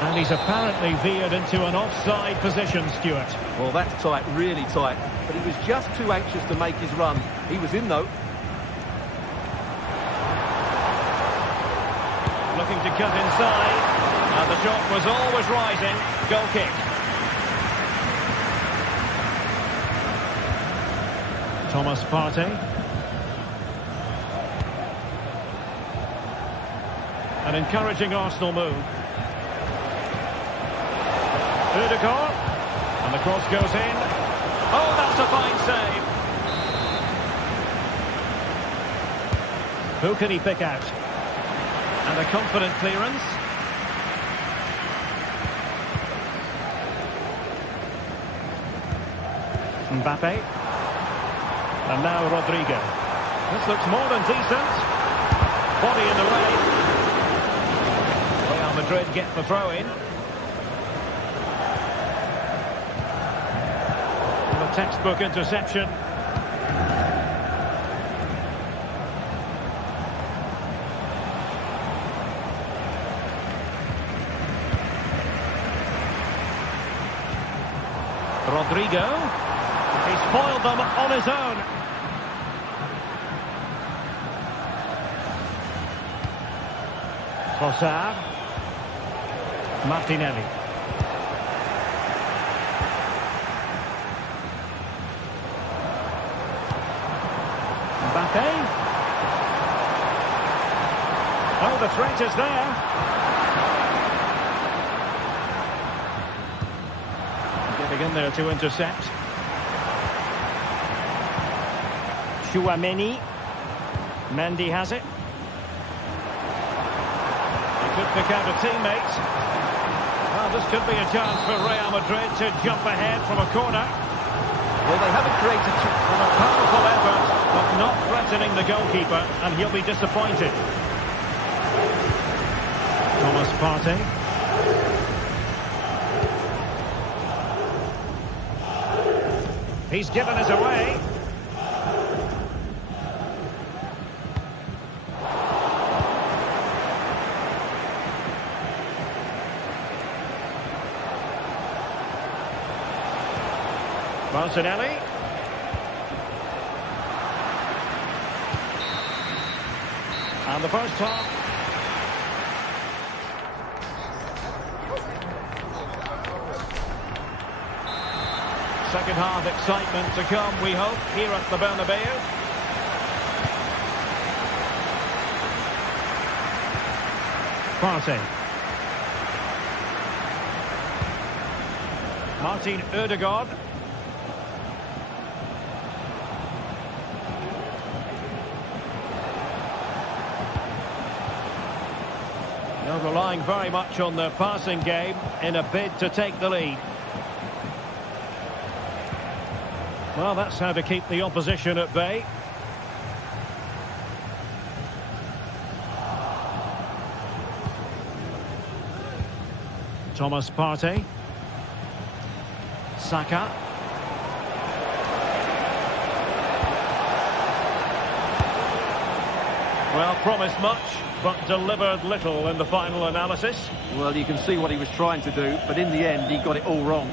And he's apparently veered into an offside position, Stuart. Well, that's tight, really tight. But he was just too anxious to make his run. He was in, though. Looking to cut inside. And the shot was always rising. Goal kick. Thomas Partey. An encouraging Arsenal move. Odegaard, and the cross goes in. Oh, that's a fine save. Who can he pick out? And a confident clearance. Mbappe. And now Rodrigo. This looks more than decent. Body in the way. Real Madrid get the throw in. Textbook interception. Rodrigo. He's foiled them on his own. Trossard. Martinelli. Mbappe. Oh, the threat is there. Getting in there to intercept. Chouameni. Mendy has it. He could pick out a teammate. Well, this could be a chance for Real Madrid to jump ahead from a corner. Well, they haven't created... From a powerful effort, but not threatening the goalkeeper, and he'll be disappointed. Thomas Partey. He's given us away. Martinelli. And the first half. Second half excitement to come, we hope, here at the Bernabeu. Partey. Martin Ødegaard. They're relying very much on their passing game in a bid to take the lead. Well, that's how to keep the opposition at bay. Thomas Partey. Saka. Well, promised much, but delivered little in the final analysis. Well, you can see what he was trying to do, but in the end, he got it all wrong.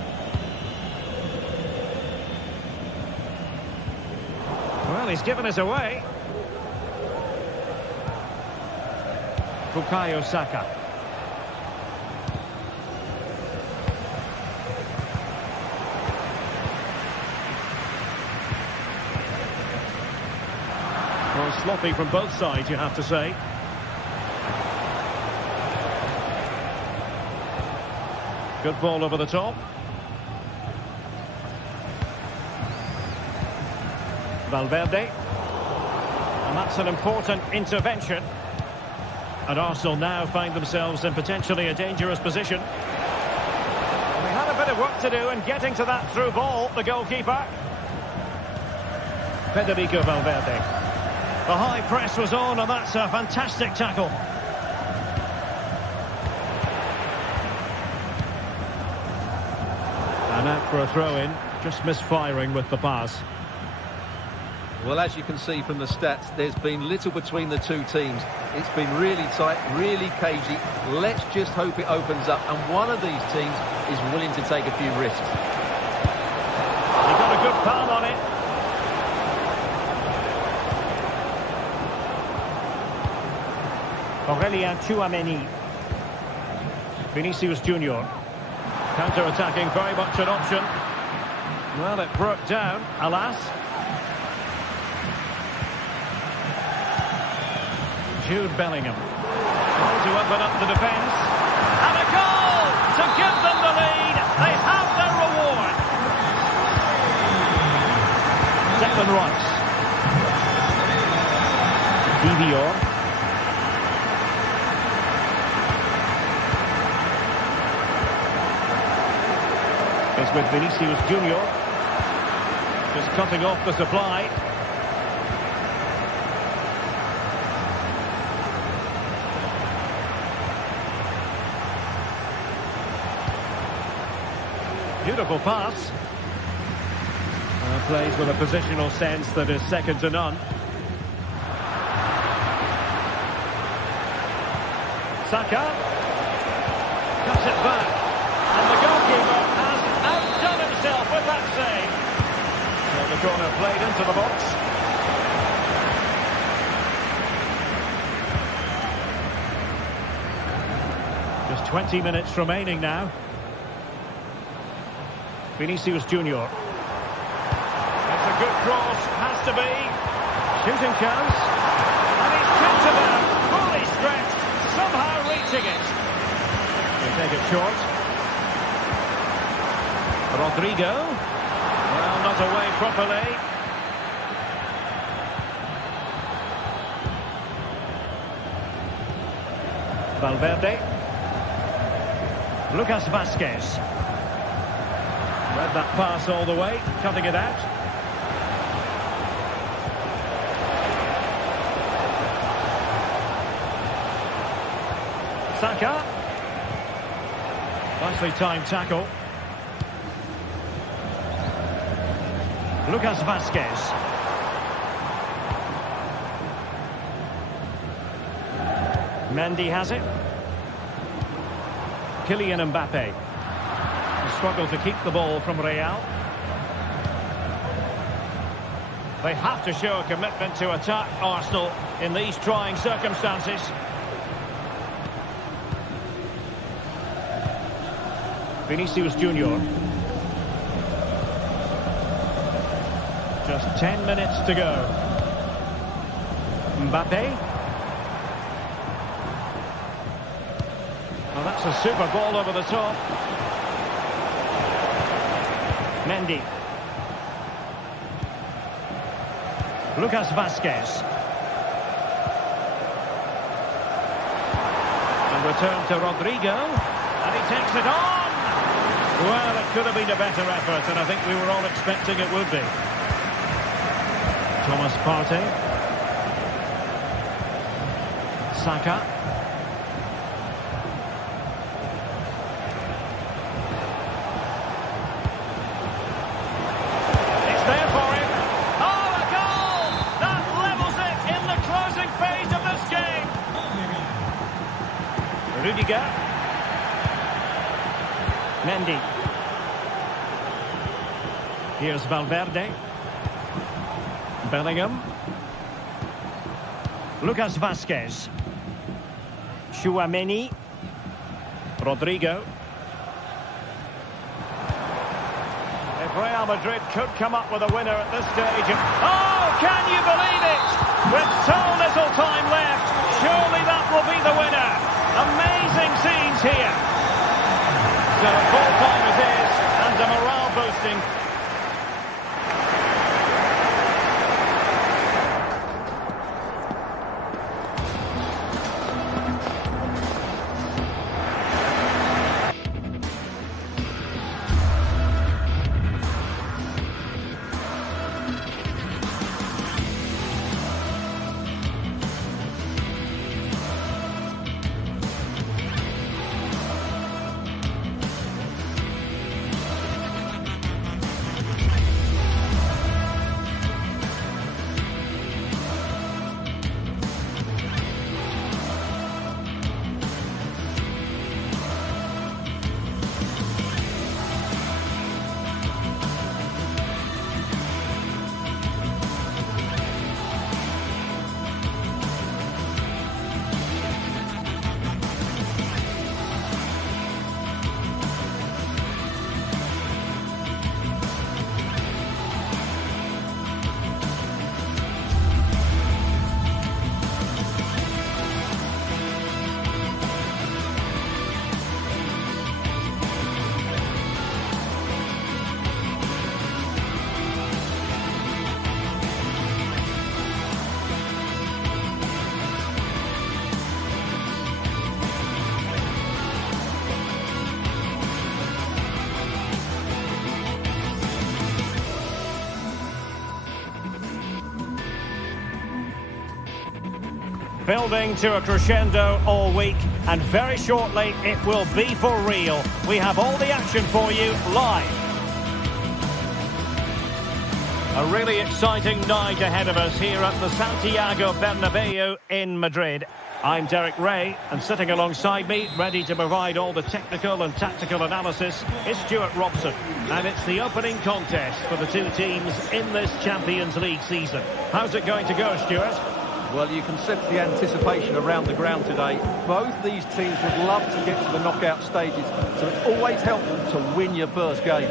Well, he's given us away. Bukayo Saka. Well, sloppy from both sides, you have to say. Good ball over the top. Valverde. And that's an important intervention. And Arsenal now find themselves in potentially a dangerous position. They had a bit of work to do in getting to that through ball, the goalkeeper. Federico Valverde. The high press was on, and that's a fantastic tackle. And out for a throw-in, just misfiring with the pass. Well, as you can see from the stats, there's been little between the two teams. It's been really tight, really cagey. Let's just hope it opens up, and one of these teams is willing to take a few risks. He got a good palm on it. Aurelien Chouameni. Vinicius Junior. Counter-attacking, very much an option. Well, it broke down, alas. Jude Bellingham. Trying to open up the defence. And a goal to give them the lead. They have their reward. Declan Rice. Divior. Is with Vinicius Junior. Just cutting off the supply. Beautiful pass. Plays with a positional sense that is second to none. Saka. Cuts it back. And the goalkeeper has outdone himself with that save. corner played into the box. Just 20 minutes remaining now. Vinicius Junior. That's a good cross, has to be. Shooting chance. And he's tipped it out, fully stretched, somehow reaching it. They take it short. Rodrigo. Well, not away properly. Valverde. Lucas Vázquez. Read that pass all the way, cutting it out. Saka. Nicely timed tackle. Lucas Vázquez. Mendy has it. Kylian Mbappe. Struggle to keep the ball from Real. They have to show a commitment to attack Arsenal in these trying circumstances. Vinicius Junior. Just 10 minutes to go. Mbappe. Well, that's a super ball over the top. Mendy. Lucas Vázquez. And return to Rodrigo. And he takes it on. Well, it could have been a better effort, and I think we were all expecting it would be. Thomas Partey. Saka. Rudiger. Mendy. Here's Valverde. Bellingham. Lucas Vázquez. Tchouaméni. Rodrigo. If Real Madrid could come up with a winner at this stage. Oh, can you believe it? With so little time left, surely that will be the winner. Amazing scenes here. So full time it is, and a morale boosting. Building to a crescendo all week, and very shortly it will be for real. We have all the action for you live. A really exciting night ahead of us here at the Santiago Bernabeu in Madrid. I'm Derek Ray, and sitting alongside me, ready to provide all the technical and tactical analysis, is Stuart Robson. And it's the opening contest for the two teams in this Champions League season. How's it going to go, Stuart? Well, you can sense the anticipation around the ground today. Both these teams would love to get to the knockout stages, so it's always helpful to win your first game.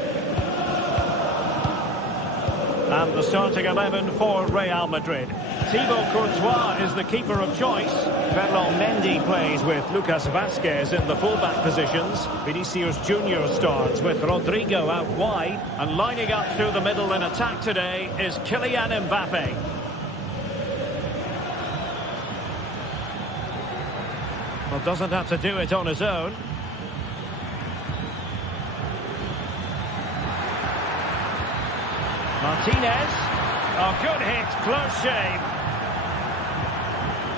And the starting 11 for Real Madrid. Thibaut Courtois is the keeper of choice. Ferland Mendy plays with Lucas Vazquez in the fullback positions. Vinicius Junior starts with Rodrigo out wide. And lining up through the middle in attack today is Kylian Mbappe. Well, doesn't have to do it on his own. Martinez. Oh, good hit. Close shave.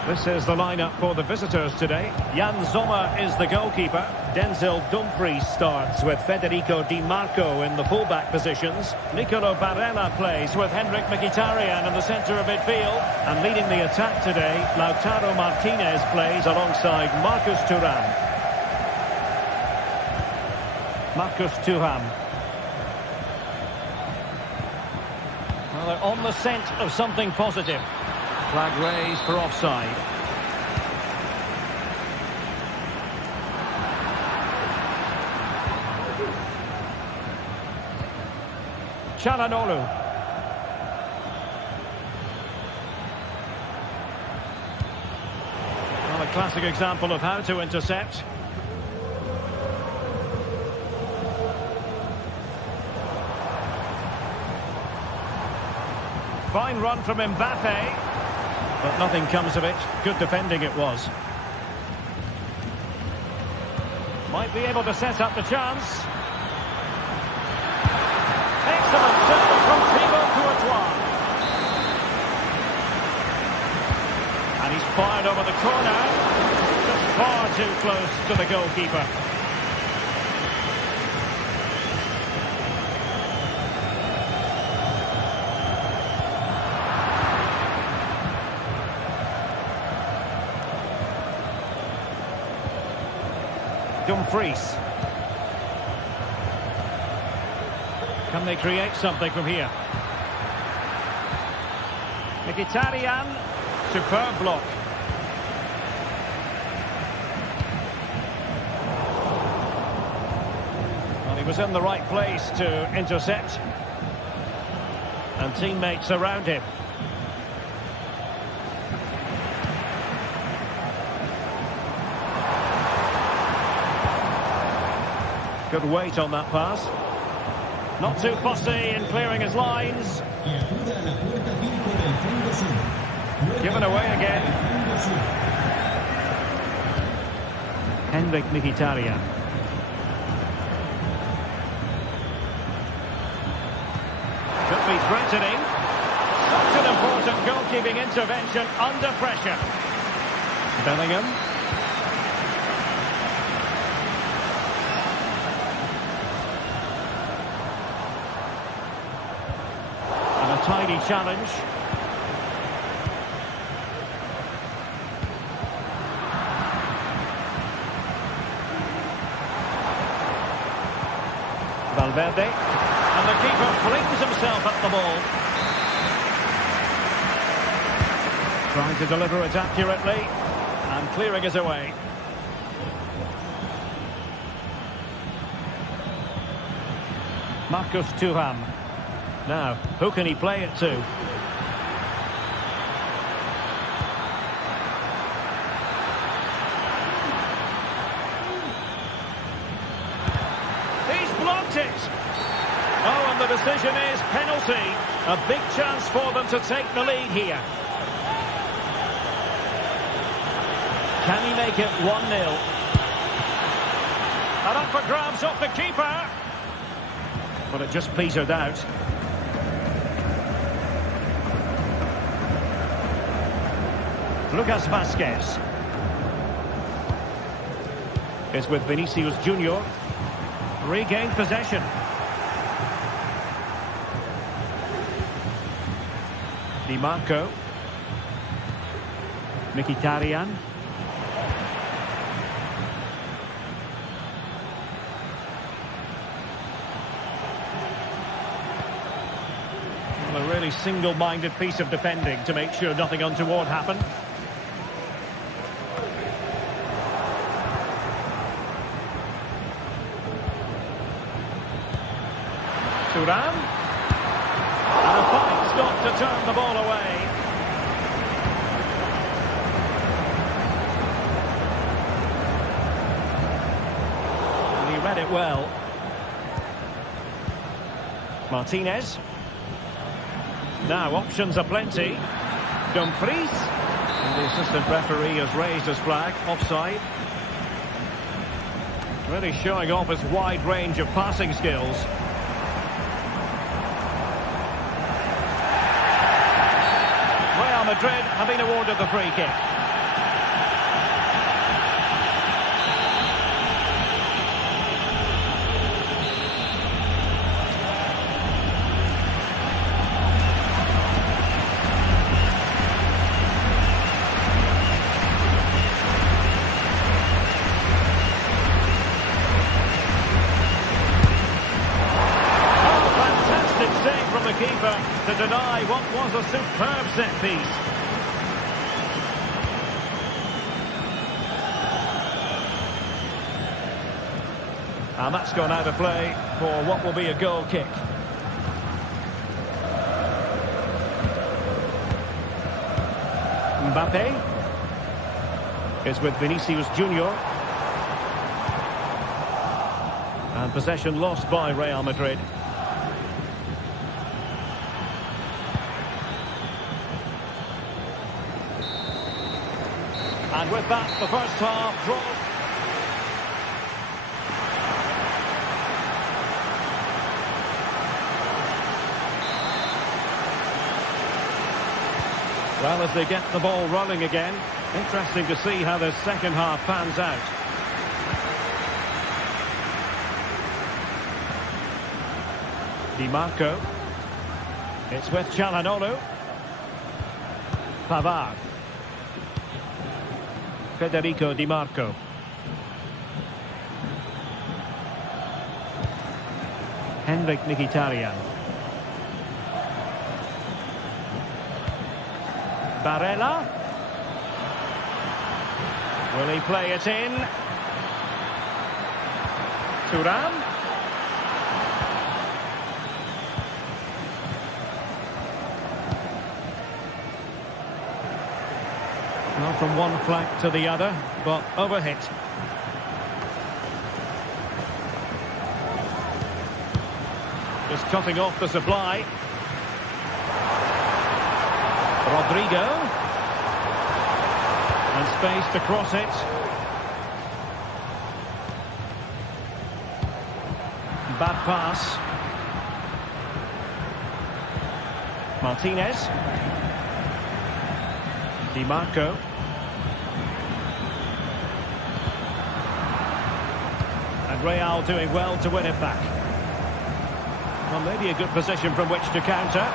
This is the lineup for the visitors today. Jan Sommer is the goalkeeper. Denzel Dumfries starts with Federico Di Marco in the fullback positions. Nicolo Barella plays with Henrik Mkhitaryan in the centre of midfield. And leading the attack today, Lautaro Martinez plays alongside Marcus Thuram. Marcus Thuram. Well, they're on the scent of something positive. Flag raised for offside. Çalhanoğlu. Well, a classic example of how to intercept. Fine run from Mbappe. But nothing comes of it. Good defending it was. Might be able to set up the chance. Excellent save from Thibaut Courtois. And he's fired over the corner. Just far too close to the goalkeeper. Dumfries. Can they create something from here? Mkhitaryan. Superb block. Well, he was in the right place to intercept. And teammates around him. Good weight on that pass. Not too fussy in clearing his lines. Given away again. Henrik Mkhitaryan. Could be threatening. Such an important goalkeeping intervention under pressure. Bellingham. Tidy challenge. Valverde. And the keeper flings himself at the ball. Trying to deliver it accurately. And clearing it away. Marcus Thuram. Now, who can he play it to? He's blocked it! Oh, and the decision is penalty. A big chance for them to take the lead here. Can he make it 1-0? And up for grabs off the keeper. But it just petered out. Lucas Vazquez is with Vinicius Junior. Regained possession. Di Marco. Mkhitaryan. Well, a really single-minded piece of defending to make sure nothing untoward happened. Thuram. And a fine stop to turn the ball away. And he read it well. Martinez. Now options are plenty. Dumfries. And the assistant referee has raised his flag. Offside. Really showing off his wide range of passing skills. Real Madrid have been awarded the free kick. Keeper to deny what was a superb set piece. And that's gone out of play for what will be a goal kick. Mbappe is with Vinicius Junior. And possession lost by Real Madrid. And with that, the first half draw. Well, as they get the ball rolling again, interesting to see how the second half pans out. Di Marco. It's with Çalhanoğlu. Pavard. Federico Di Marco. Henrik Mkhitaryan. Barella. Will he play it in? Thuram. Not from one flank to the other, but overhit. Just cutting off the supply. Rodrigo. And space to cross it. Bad pass. Martinez. Di Marco. And Real doing well to win it back. Well, maybe a good position from which to counter.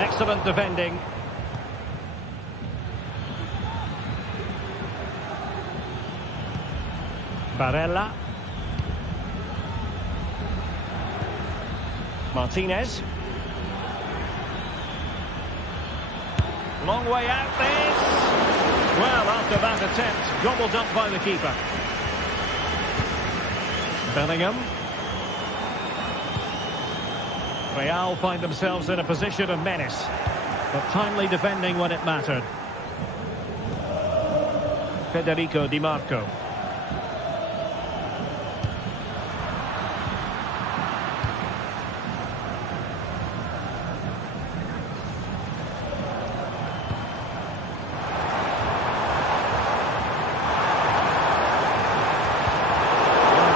Excellent defending. Barella. Martinez. Long way out this. Well, after that attempt, gobbled up by the keeper. Bellingham. Real find themselves in a position of menace, but timely defending when it mattered. Federico Di Marco.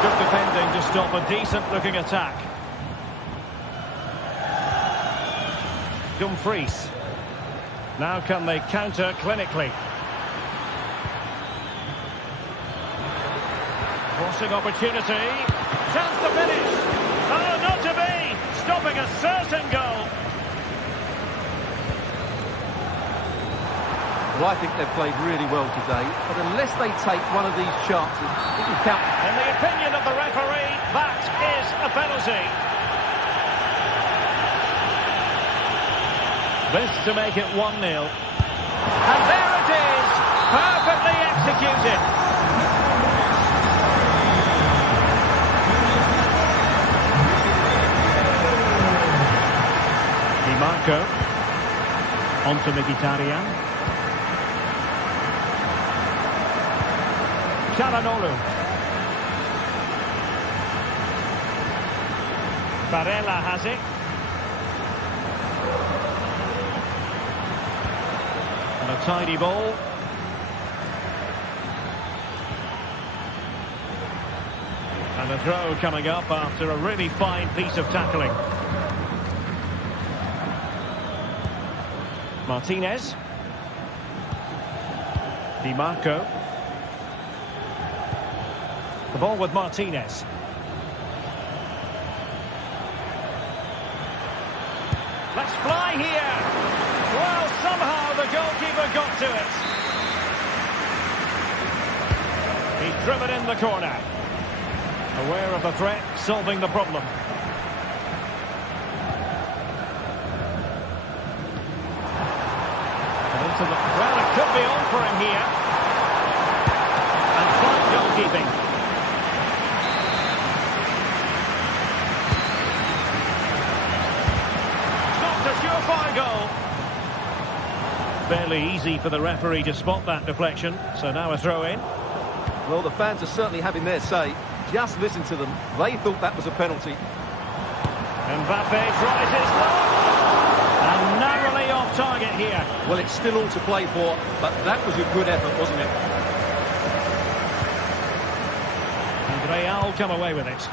Good defending to stop a decent-looking attack. Dumfries. Now can they counter clinically? Crossing opportunity. Chance to finish. Oh, not to be. Stopping a certain goal. Well, I think they've played really well today, but unless they take one of these chances, it can count. In the opinion of the referee, that is a penalty. This to make it 1-0. And there it is, perfectly executed. Di Marco, onto Mkhitaryan. Çalhanoğlu. Barella has it. And a tidy ball. And a throw coming up after a really fine piece of tackling. Martinez. Di Marco. The ball with Martinez. Let's fly here. Well, somehow the goalkeeper got to it. He's driven in the corner. Aware of the threat, solving the problem. Well, it could be on for him here. And fine goalkeeping. Surefire goal. Fairly easy for the referee to spot that deflection, so now a throw in. Well, the fans are certainly having their say. Just listen to them. They thought that was a penalty. Mbappe tries his luck. And narrowly off target here. Well, it's still all to play for, but that was a good effort, wasn't it? And Real come away with it.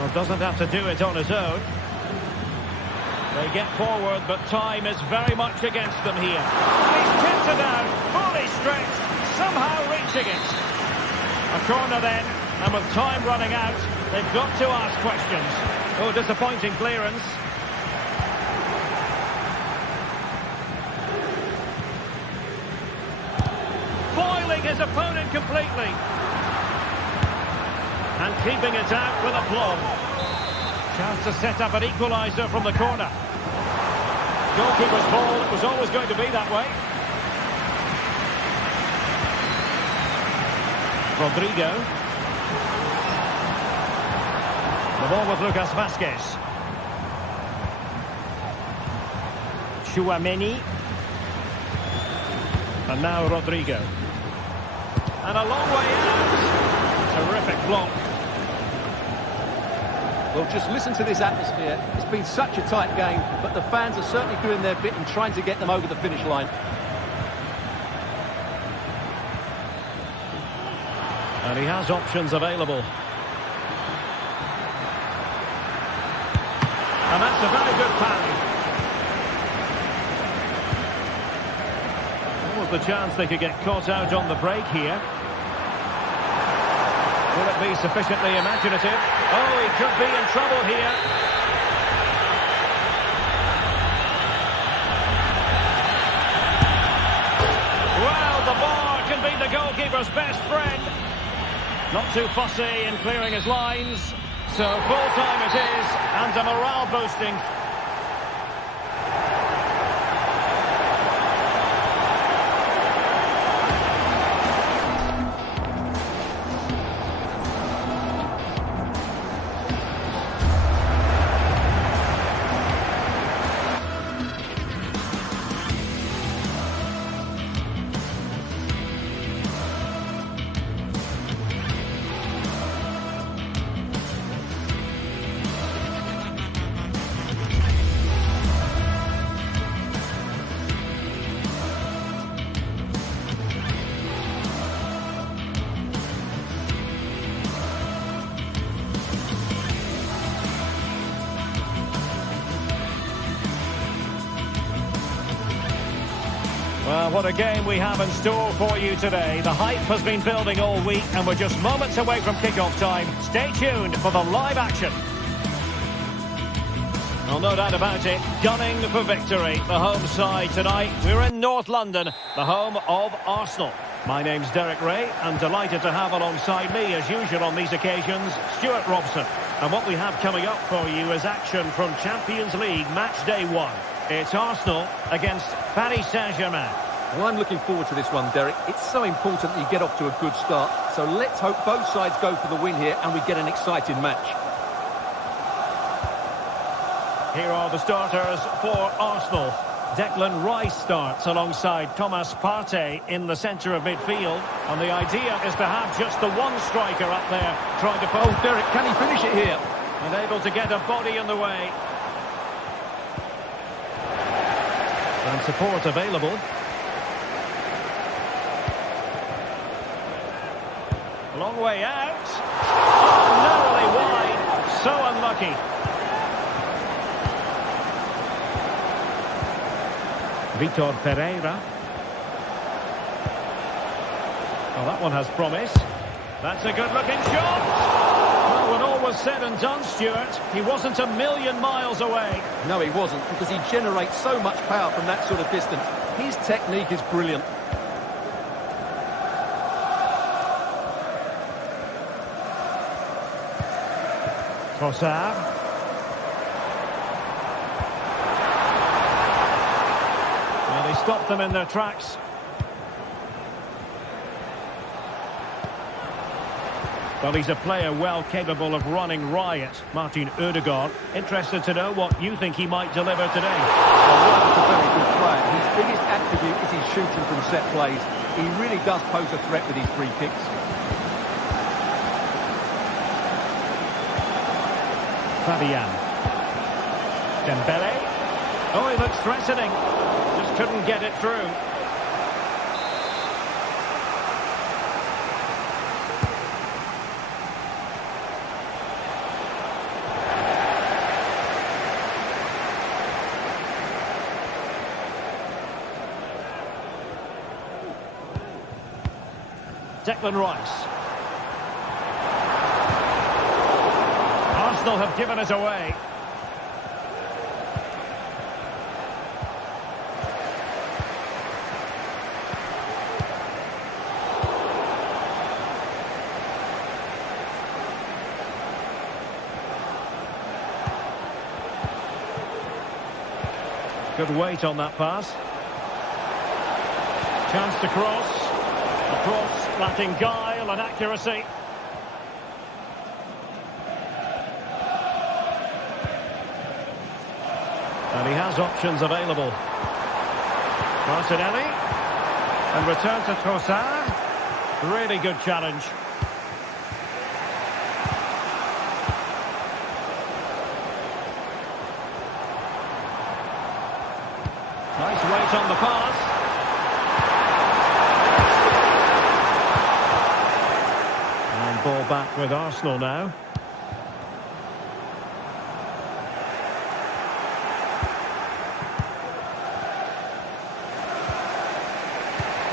Well, doesn't have to do it on his own. They get forward, but time is very much against them here. He's tilted out, fully stretched, somehow reaching it. A corner then, and with time running out, they've got to ask questions. Oh, disappointing clearance. Foiling his opponent completely. And keeping it out with aplomb. Chance to set up an equaliser from the corner. Goalkeeper's ball, it was always going to be that way. Rodrigo. The ball with Lucas Vazquez. Tchouaméni. And now Rodrigo. And a long way out. Terrific block. Well, just listen to this atmosphere. It's been such a tight game, but the fans are certainly doing their bit and trying to get them over the finish line. And he has options available. And that's a very good parry. What was the chance they could get caught out on the break here? Will it be sufficiently imaginative? Oh, he could be in trouble here. Well, the bar can be the goalkeeper's best friend. Not too fussy in clearing his lines. So full time it is, and a morale boosting. Well, what a game we have in store for you today. The hype has been building all week and we're just moments away from kick-off time. Stay tuned for the live action. Well, no doubt about it, gunning for victory. The home side tonight. We're in North London, the home of Arsenal. My name's Derek Ray. I'm delighted to have alongside me, as usual on these occasions, Stuart Robson. And what we have coming up for you is action from Champions League match day 1. It's Arsenal against Paris Saint-Germain. Well, I'm looking forward to this one, Derek. It's so important that you get off to a good start. So let's hope both sides go for the win here and we get an exciting match. Here are the starters for Arsenal. Declan Rice starts alongside Thomas Partey in the centre of midfield. And the idea is to have just the one striker up there trying to... Oh, Derek, can he finish it here? And able to get a body in the way. And support available. A long way out. Oh, narrowly wide. So unlucky. Vitor Pereira. Well, that one has promise. That's a good-looking shot. Well, when all was said and done, Stuart, he wasn't a million miles away. No, he wasn't, because he generates so much power from that sort of distance. His technique is brilliant. Trossard. Well, he stopped them in their tracks. Well, he's a player well capable of running riot, Martin Odegaard. Interested to know what you think he might deliver today. Well, he's a very good player. His biggest attribute is his shooting from set plays. He really does pose a threat with his free kicks. Fabian. Dembele. Oh, he looks threatening. Just couldn't get it through. Declan Rice. Arsenal have given it away. Good weight on that pass. Chance to cross. A cross lacking guile and accuracy. And he has options available. Martinelli. And return to Trossard. Really good challenge. Nice weight on the pass. And ball back with Arsenal now.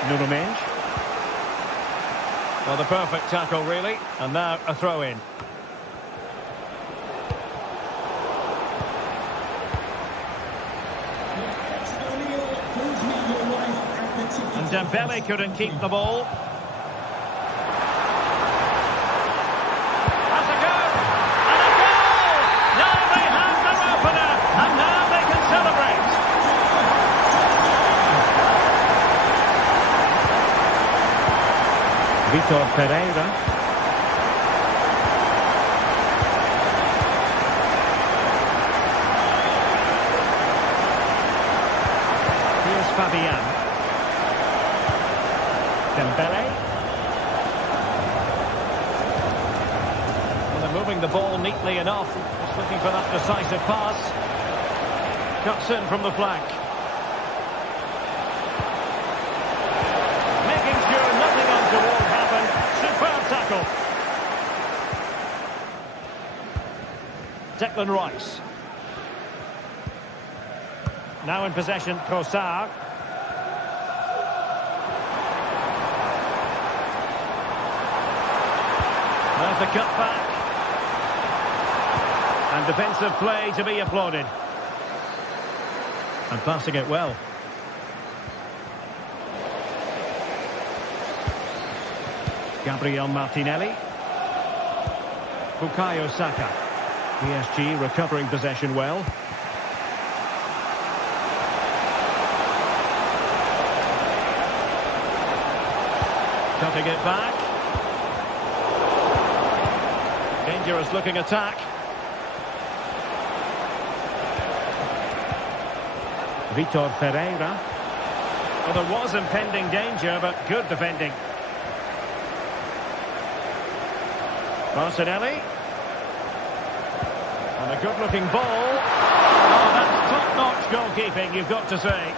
Nuno Mendes. Well, the perfect tackle, really. And now a throw-in. And Dembele couldn't keep the ball. That's a goal! And a goal! Now they have their opener, and now they can celebrate. Vitor Pereira. Here's Fabian. Dembele. Well, they're moving the ball neatly enough. Just looking for that decisive pass. Cuts in from the flank. Making sure nothing untoward happened. Superb tackle. Declan Rice. Now in possession, Trossard. There's the cutback. And defensive play to be applauded. And passing it well. Gabriel Martinelli. Bukayo Saka. PSG recovering possession well. Cutting it back. Dangerous looking attack. Vitor Pereira. Well, there was impending danger, but good defending. Martinelli. And a good-looking ball. Oh, that's top-notch goalkeeping, you've got to say.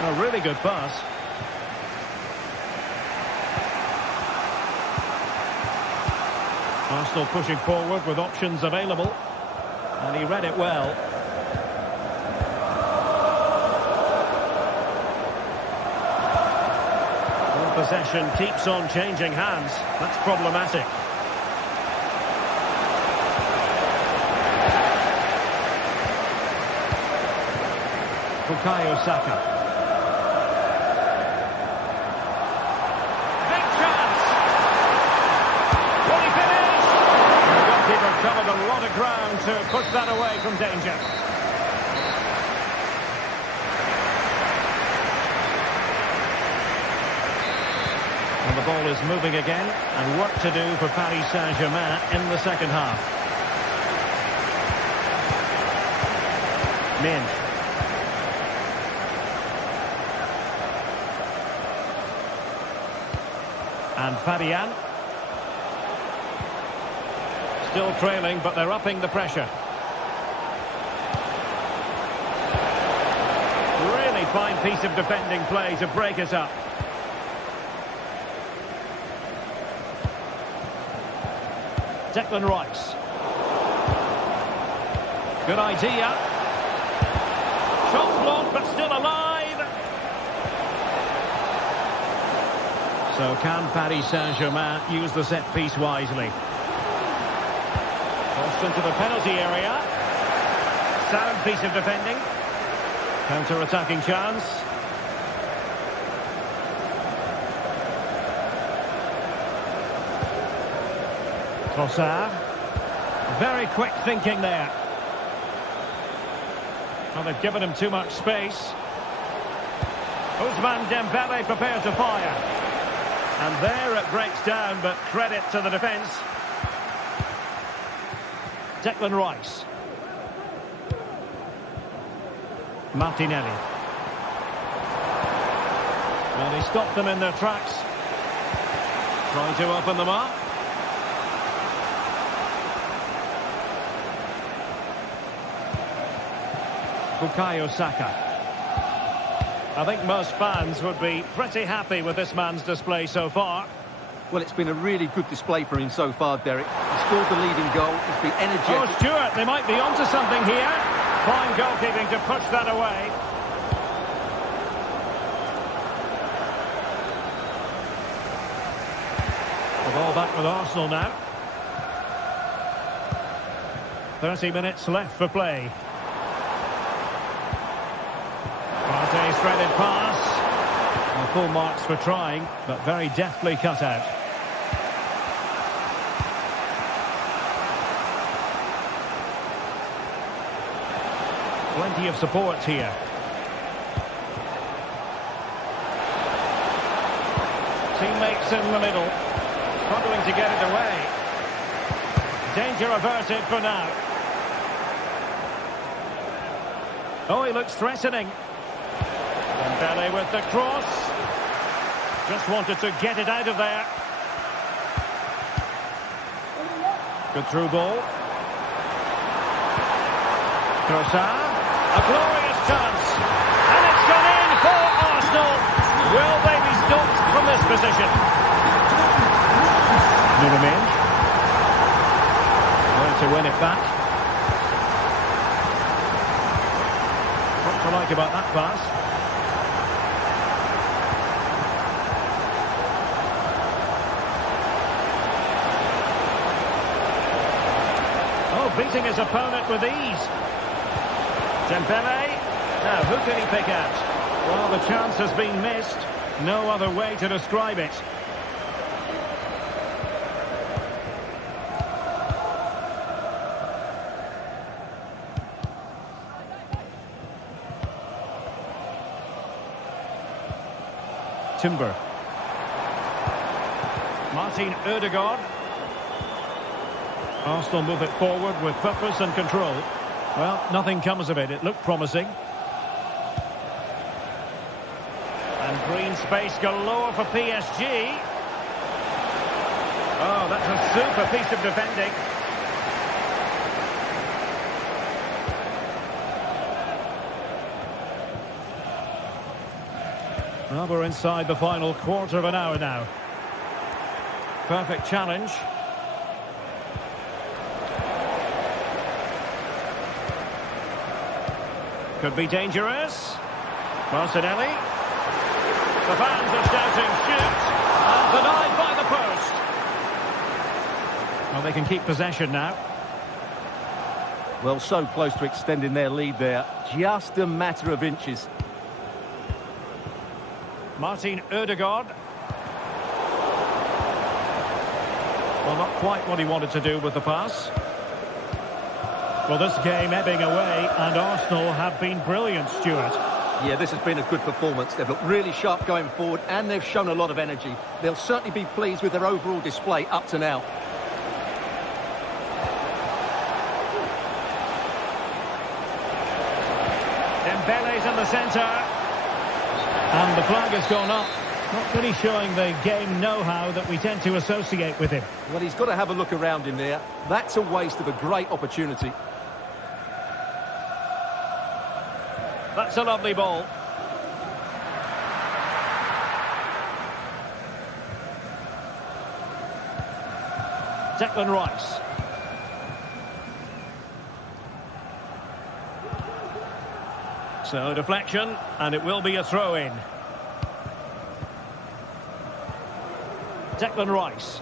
A really good pass. Arsenal pushing forward with options available. And he read it well. Possession keeps on changing hands. That's problematic. Bukayo Saka. Big chance! Will he finish? The goalkeeper covered a lot of ground to push that away from danger. And the ball is moving again, and work to do for Paris Saint-Germain in the second half. Min. And Fabian. Still trailing, but they're upping the pressure. Really fine piece of defending play to break it up. Declan Rice. Good idea. Shot blocked, but still alive. So can Paris Saint-Germain use the set piece wisely? Crossed into the penalty area. Sound piece of defending. Counter-attacking chance. Trossard. Very quick thinking there. Well, they've given him too much space. Ousmane Dembele prepared to fire. And there it breaks down, but credit to the defence. Declan Rice. Martinelli. Well, he stopped them in their tracks. Trying to open them up. Bukayo Saka. I think most fans would be pretty happy with this man's display so far. Well, it's been a really good display for him so far, Derek. He scored the leading goal. He's been energetic. Oh, Stuart, they might be onto something here. Fine goalkeeping to push that away. The ball back with Arsenal now. 30 minutes left for play. Partey's threaded pass. And full marks for trying, but very deftly cut out. Plenty of support here. Teammates in the middle, struggling to get it away. Danger averted for now. Oh, he looks threatening. Dembele with the cross. Just wanted to get it out of there. Good through ball. Trossard. A glorious chance. And it's gone in for Arsenal. Will they be stopped from this position? Nuno Going to win it back. What to like about that pass? beating his opponent with ease. Dembele. Now, who can he pick out? Well, the chance has been missed. No other way to describe it. Timber. Martin Ødegaard. Arsenal move it forward with purpose and control. Well, nothing comes of it. It looked promising. And green space galore for PSG. Oh, that's a super piece of defending. Well, we're inside the final quarter of an hour now. Perfect challenge. Could be dangerous. Martinelli. The fans are shouting, shoot! And denied by the post. Well, they can keep possession now. Well, so close to extending their lead there. Just a matter of inches. Martin Ødegaard. Well, not quite what he wanted to do with the pass. Well, this game ebbing away, and Arsenal have been brilliant, Stuart. Yeah, this has been a good performance. They've looked really sharp going forward, and they've shown a lot of energy. They'll certainly be pleased with their overall display up to now. Dembele's in the centre. And the flag has gone up. Not really showing the game know-how that we tend to associate with him. Well, he's got to have a look around him there. That's a waste of a great opportunity. That's a lovely ball. Declan Rice. So, deflection, and it will be a throw-in. Declan Rice.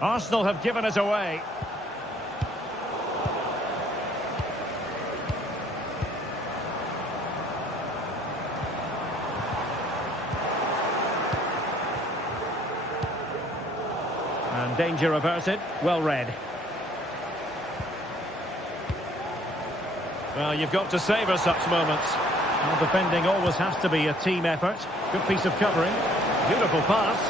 Arsenal have given it away. And danger averted. Well read. Well, you've got to savour such moments. Well, defending always has to be a team effort. Good piece of covering. Beautiful pass.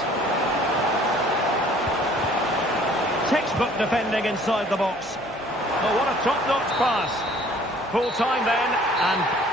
Textbook defending inside the box. Oh, what a top-notch pass. Full time then, and...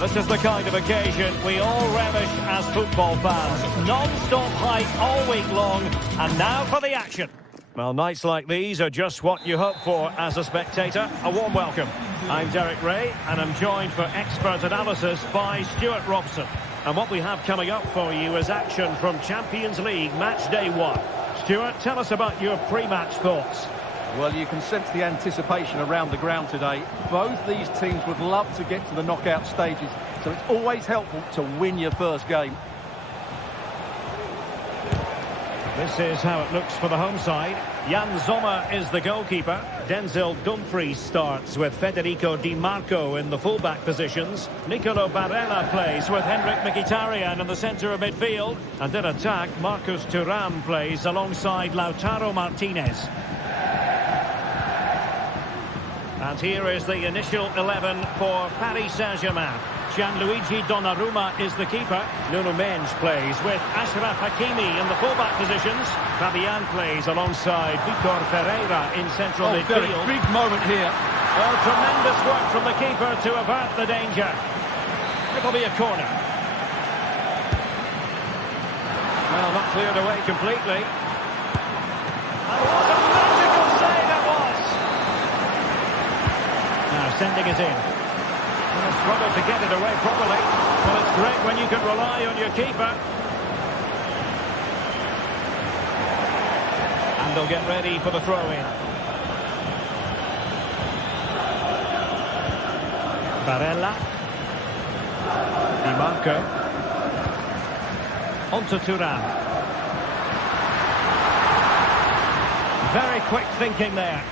This is the kind of occasion we all relish as football fans. Non-stop hype all week long, and now for the action. Well, nights like these are just what you hope for as a spectator. A warm welcome. I'm Derek Ray, and I'm joined for expert analysis by Stuart Robson. And what we have coming up for you is action from Champions League Match Day 1. Stuart, tell us about your pre-match thoughts. Well, you can sense the anticipation around the ground today. Both these teams would love to get to the knockout stages, so it's always helpful to win your first game. This is how it looks for the home side. Jan Sommer is the goalkeeper. Denzel Dumfries starts with Federico Di Marco in the fullback positions. Nicolo Barella plays with Henrik Mkhitaryan in the centre of midfield. And in attack, Marcus Thuram plays alongside Lautaro Martinez. And here is the initial 11 for Paris Saint-Germain. Gianluigi Donnarumma is the keeper. Nuno Mendes plays with Achraf Hakimi in the fullback positions. Fabian plays alongside Vitor Pereira in central midfield. Big moment here. Well, tremendous work from the keeper to avert the danger. It'll be a corner. Well, not cleared away completely. And what a magical save it was! Now sending it in. Well, struggled to get it away properly. Well, it's great when you can rely on your keeper. And they'll get ready for the throw-in. Barella. Di Marco. On to Thuram. Very quick thinking there.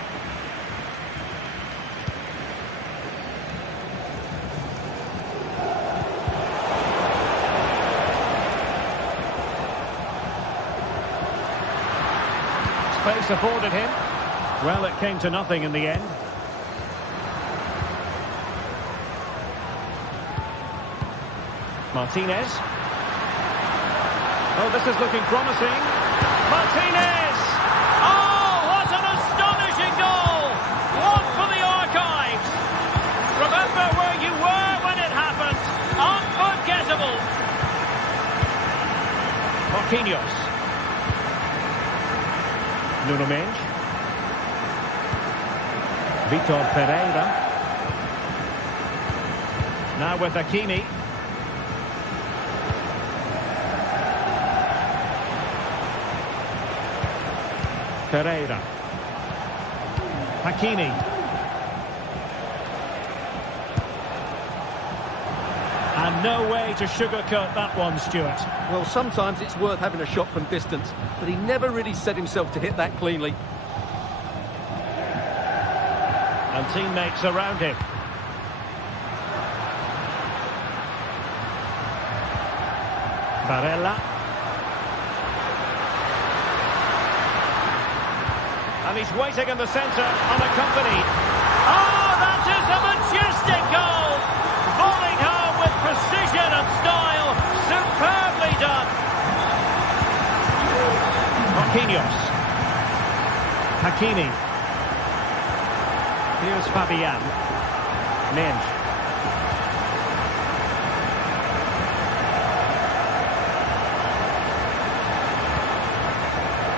Space afforded him. Well, it came to nothing in the end. Martinez. Oh, this is looking promising. Martinez! Oh, what an astonishing goal! One for the archives. Remember where you were when it happened. Unforgettable. Marquinhos. Nuno Mendes. Vitor Pereira. Now with Hakimi. Pereira. Hakimi. And no way to sugarcoat that one, Stuart. Well, sometimes it's worth having a shot from distance, but he never really set himself to hit that cleanly. And teammates around him. Barella. And he's waiting in the centre, unaccompanied. Oh, that is a majestic goal! Volleyed home with precision and style. Superbly done. Marquinhos. Hakimi. Here's Fabian. Mendes.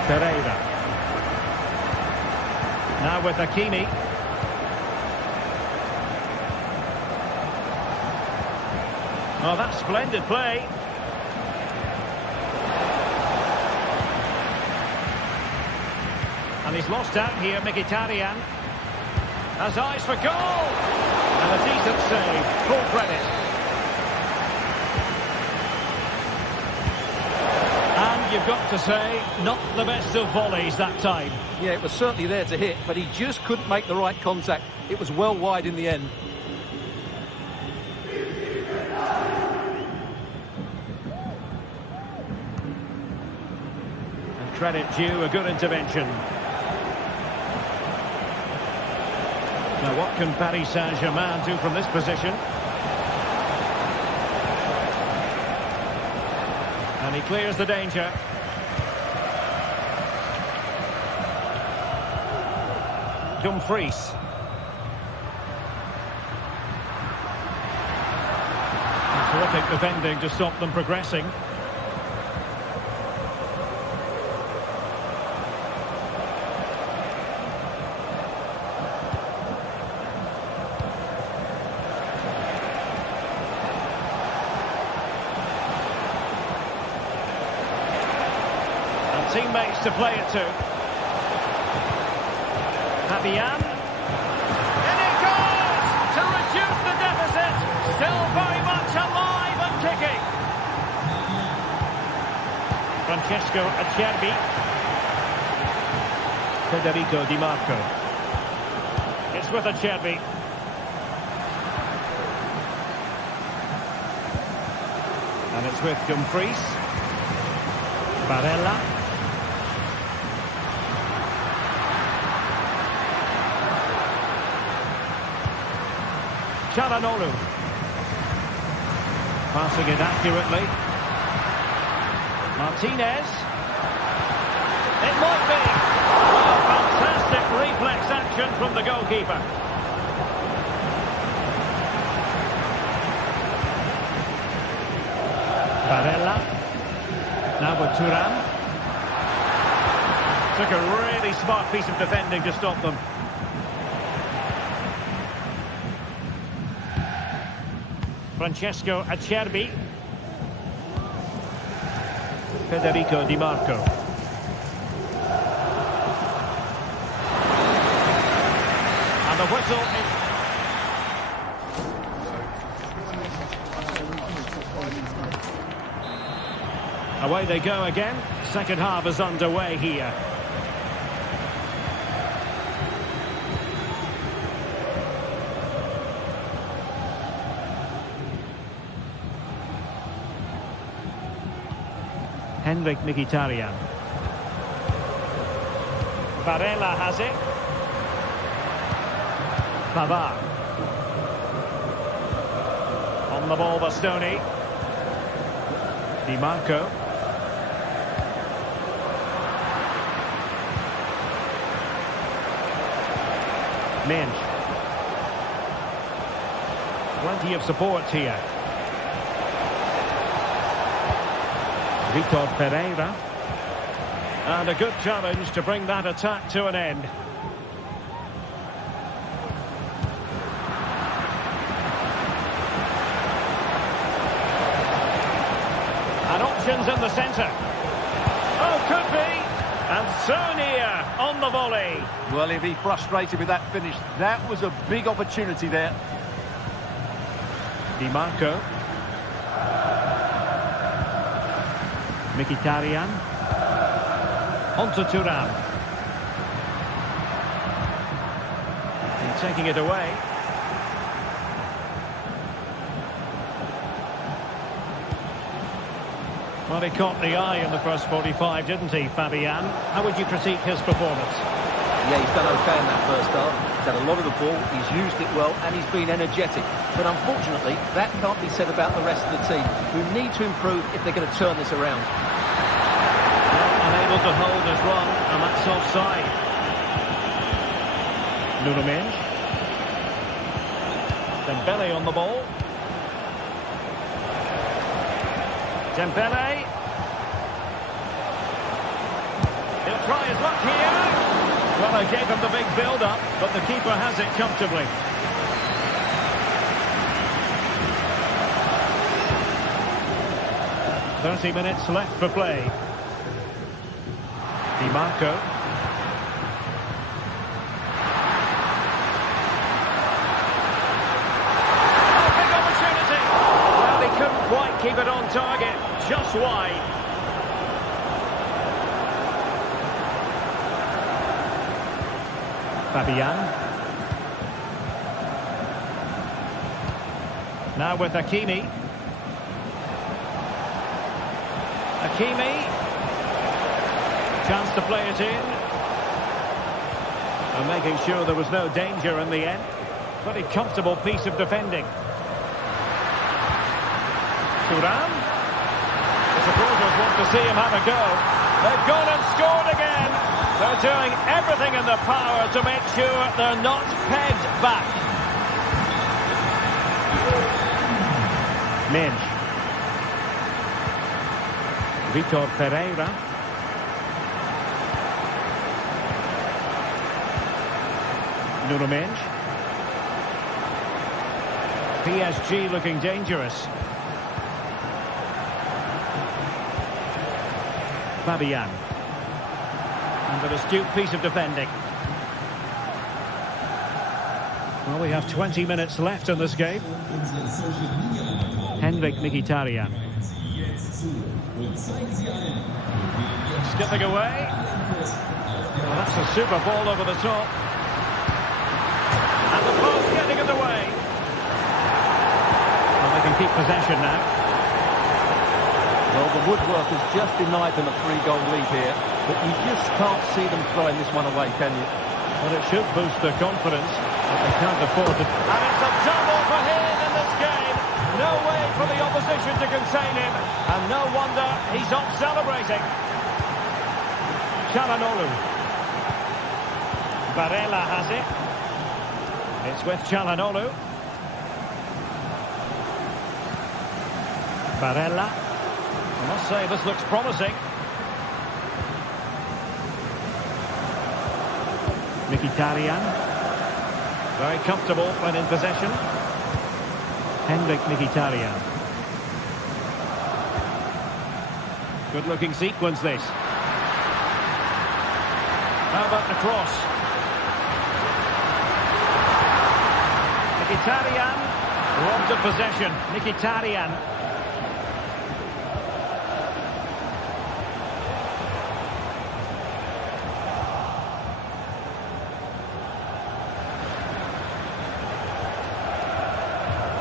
Pereira. Now with Hakimi. Oh, that's splendid play. And he's lost out here, Mkhitaryan. Has eyes for goal. And a decent save. Full credit. And you've got to say, not the best of volleys that time. Yeah, it was certainly there to hit, but he just couldn't make the right contact. It was well wide in the end. And credit due, a good intervention. Now, what can Paris Saint-Germain do from this position? And he clears the danger. Dumfries. Terrific defending to stop them progressing. teammates to play it to. Fabian. And it goes to reduce the deficit. Still very much alive and kicking. Francesco Acerbi. Federico Di Marco. It's with Acerbi. And it's with Dumfries. Barella. Çalhanoğlu. Passing it accurately. Martinez. It might be. Oh, fantastic reflex action from the goalkeeper. Barella. Now with Thuram. Took a really smart piece of defending to stop them. Francesco Acerbi. Federico Di Marco. And the whistle is... Away they go again. Second half is underway here. Henrik Mkhitaryan. Barella has it. Pavard. On the ball, Bastoni. Di Marco. Minch. Plenty of support here. Vitor Pereira. And a good challenge to bring that attack to an end. And options in the centre. Oh, could be. And so near on the volley. Well, he'll be frustrated with that finish. That was a big opportunity there. Di Marco. Mkhitaryan. On to Thuram. And taking it away. Well, he caught the eye in the first 45, didn't he, Fabian? How would you critique his performance? Yeah, he's done okay in that first half. He's had a lot of the ball, he's used it well, and he's been energetic. But unfortunately, that can't be said about the rest of the team, who need to improve if they're going to turn this around. Unable to hold his run, and that's offside. Nuno Mendes. Dembele on the ball. Dembele. He'll try his luck here. Well, they gave him the big build-up, but the keeper has it comfortably. "30 minutes left for play. Di Marco. Oh, big opportunity. Well, he couldn't quite keep it on target. Just wide. Fabian. Now with Hakimi. Hakimi. Chance to play it in. And making sure there was no danger in the end. Pretty comfortable piece of defending. Thuram. The supporters want to see him have a go. They've gone and scored again. They're doing everything in their power to make sure they're not pegged back. Mendes. Vitor Pereira. Nuno Mendes. PSG looking dangerous. Fabian. And an astute piece of defending. Well, we have 20 minutes left in this game. Henrik Mkhitaryan. Skipping away. Well, that's a super ball over the top. And the ball getting in the way. Well, they can keep possession now. Well, the woodwork has just denied them a 3-goal lead here, but you just can't see them throwing this one away, can you? Well, it should boost their confidence, but they can't afford to... And it's a double for him in this game. No way for the opposition to contain him, and no wonder he's off celebrating. Çalhanoğlu. Varela has it. It's with Çalhanoğlu. Varela. I must say, this looks promising. Mkhitaryan. Very comfortable when in possession. Henrik Mkhitaryan. Good-looking sequence, this. How about the cross? Mkhitaryan. Robbed of possession. Mkhitaryan.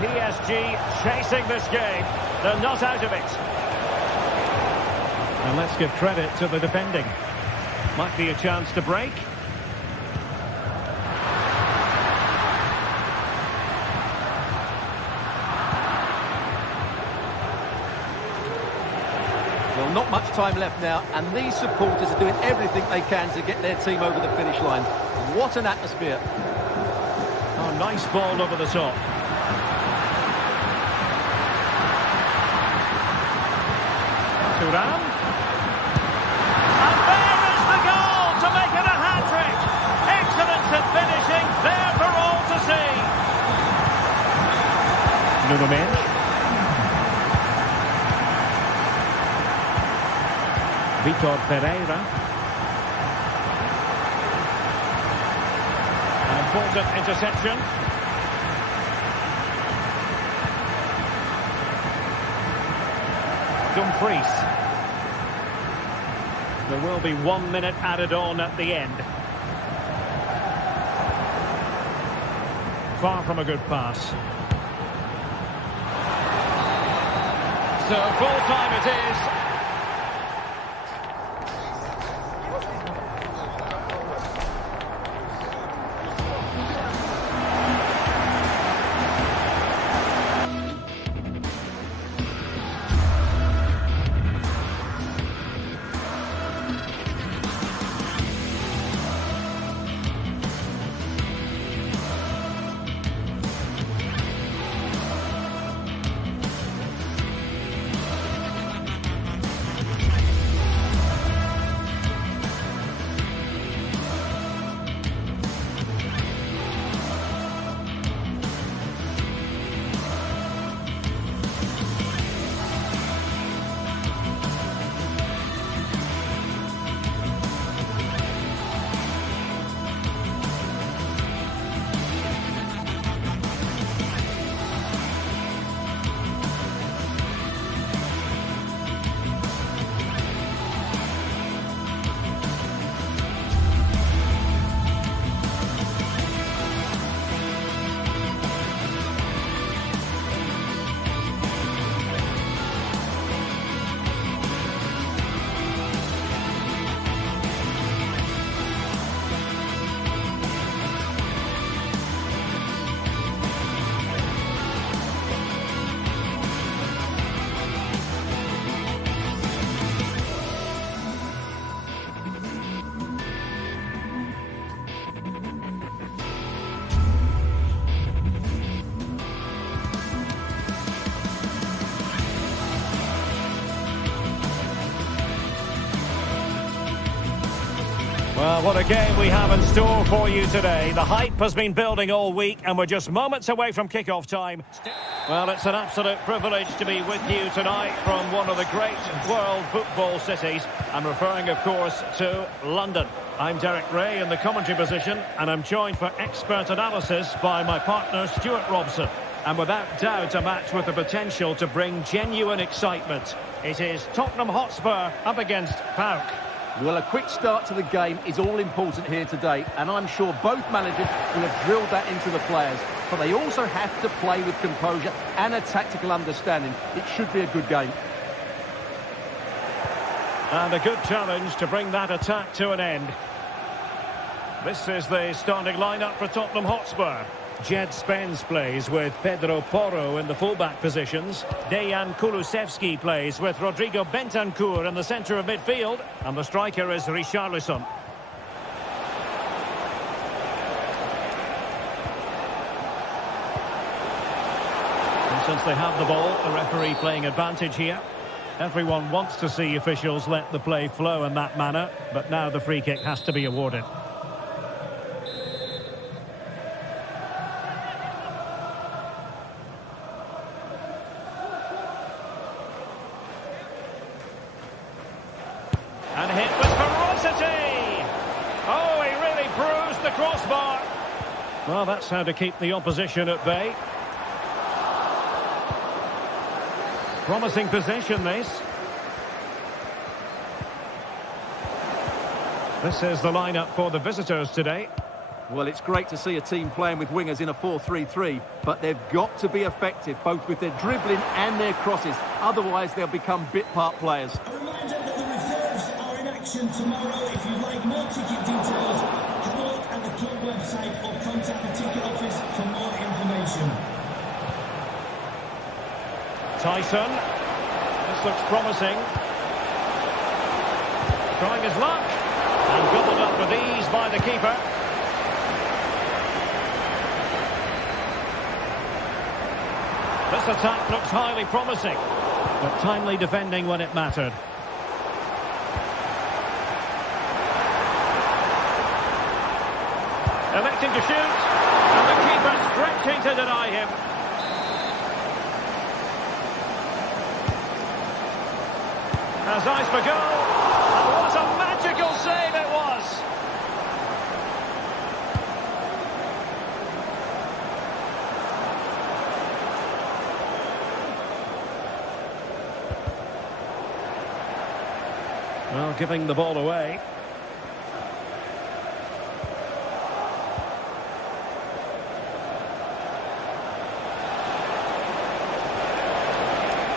PSG chasing this game. They're not out of it. And let's give credit to the defending. Might be a chance to break. Well, not much time left now, and these supporters are doing everything they can to get their team over the finish line. What an atmosphere. Oh, nice ball over the top. Turan. And there is the goal to make it a hat-trick. Excellence in finishing, there for all to see. Nuno Mendes. Vitor Pereira. An important interception. Dumfries. There will be 1 minute added on at the end. Far from a good pass. So full time it is. Well, what a game we have in store for you today. The hype has been building all week, and we're just moments away from kick-off time. Well, it's an absolute privilege to be with you tonight from one of the great world football cities. I'm referring, of course, to London. I'm Derek Ray in the commentary position, and I'm joined for expert analysis by my partner, Stuart Robson. And without doubt, a match with the potential to bring genuine excitement. It is Tottenham Hotspur up against PAOK. Well, a quick start to the game is all important here today, and I'm sure both managers will have drilled that into the players. But they also have to play with composure and a tactical understanding. It should be a good game. And a good challenge to bring that attack to an end. This is the starting lineup for Tottenham Hotspur. Jed Spence plays with Pedro Porro in the fullback positions. Dejan Kulusevski plays with Rodrigo Bentancur in the centre of midfield. And the striker is Richarlison. And since they have the ball, the referee playing advantage here. Everyone wants to see officials let the play flow in that manner, but now the free kick has to be awarded. And hit with ferocity! Oh, he really bruised the crossbar. Well, that's how to keep the opposition at bay. Promising possession, this. This is the lineup for the visitors today. Well, it's great to see a team playing with wingers in a 4-3-3, but they've got to be effective, both with their dribbling and their crosses. Otherwise, they'll become bit-part players. A reminder that the reserves are in action tomorrow. If you'd like more ticket details, have a look at the club website or contact the ticket office for more information. Tyson. This looks promising. Trying his luck. And gobbled up with ease by the keeper. This attack looks highly promising, but timely defending when it mattered. Electing to shoot, and the keeper stretching to deny him. Has eyes for goal, and what a magical save it was! Well, giving the ball away.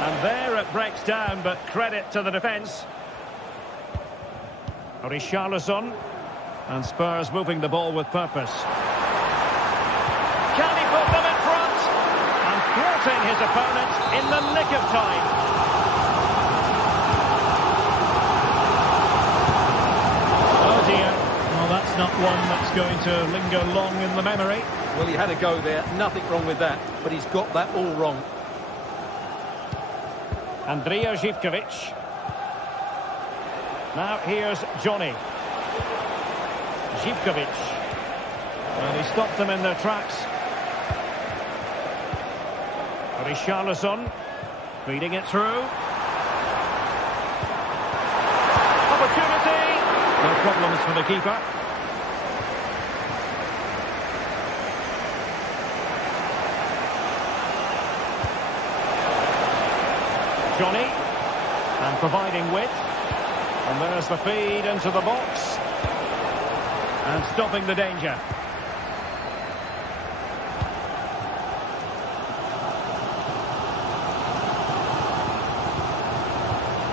And there it breaks down, but credit to the defence. Richarlison. And Spurs moving the ball with purpose. Can he put them in front? And thwarting his opponent in the nick of time. Well, that's not one that's going to linger long in the memory. Well, he had a go there. Nothing wrong with that. But he's got that all wrong. Andrija Živković. Now here's Johnny. Živković. And he stopped them in their tracks. Richarlison. Feeding it through. Opportunity. No problems for the keeper. Johnny, and providing width, and there's the feed into the box, and stopping the danger.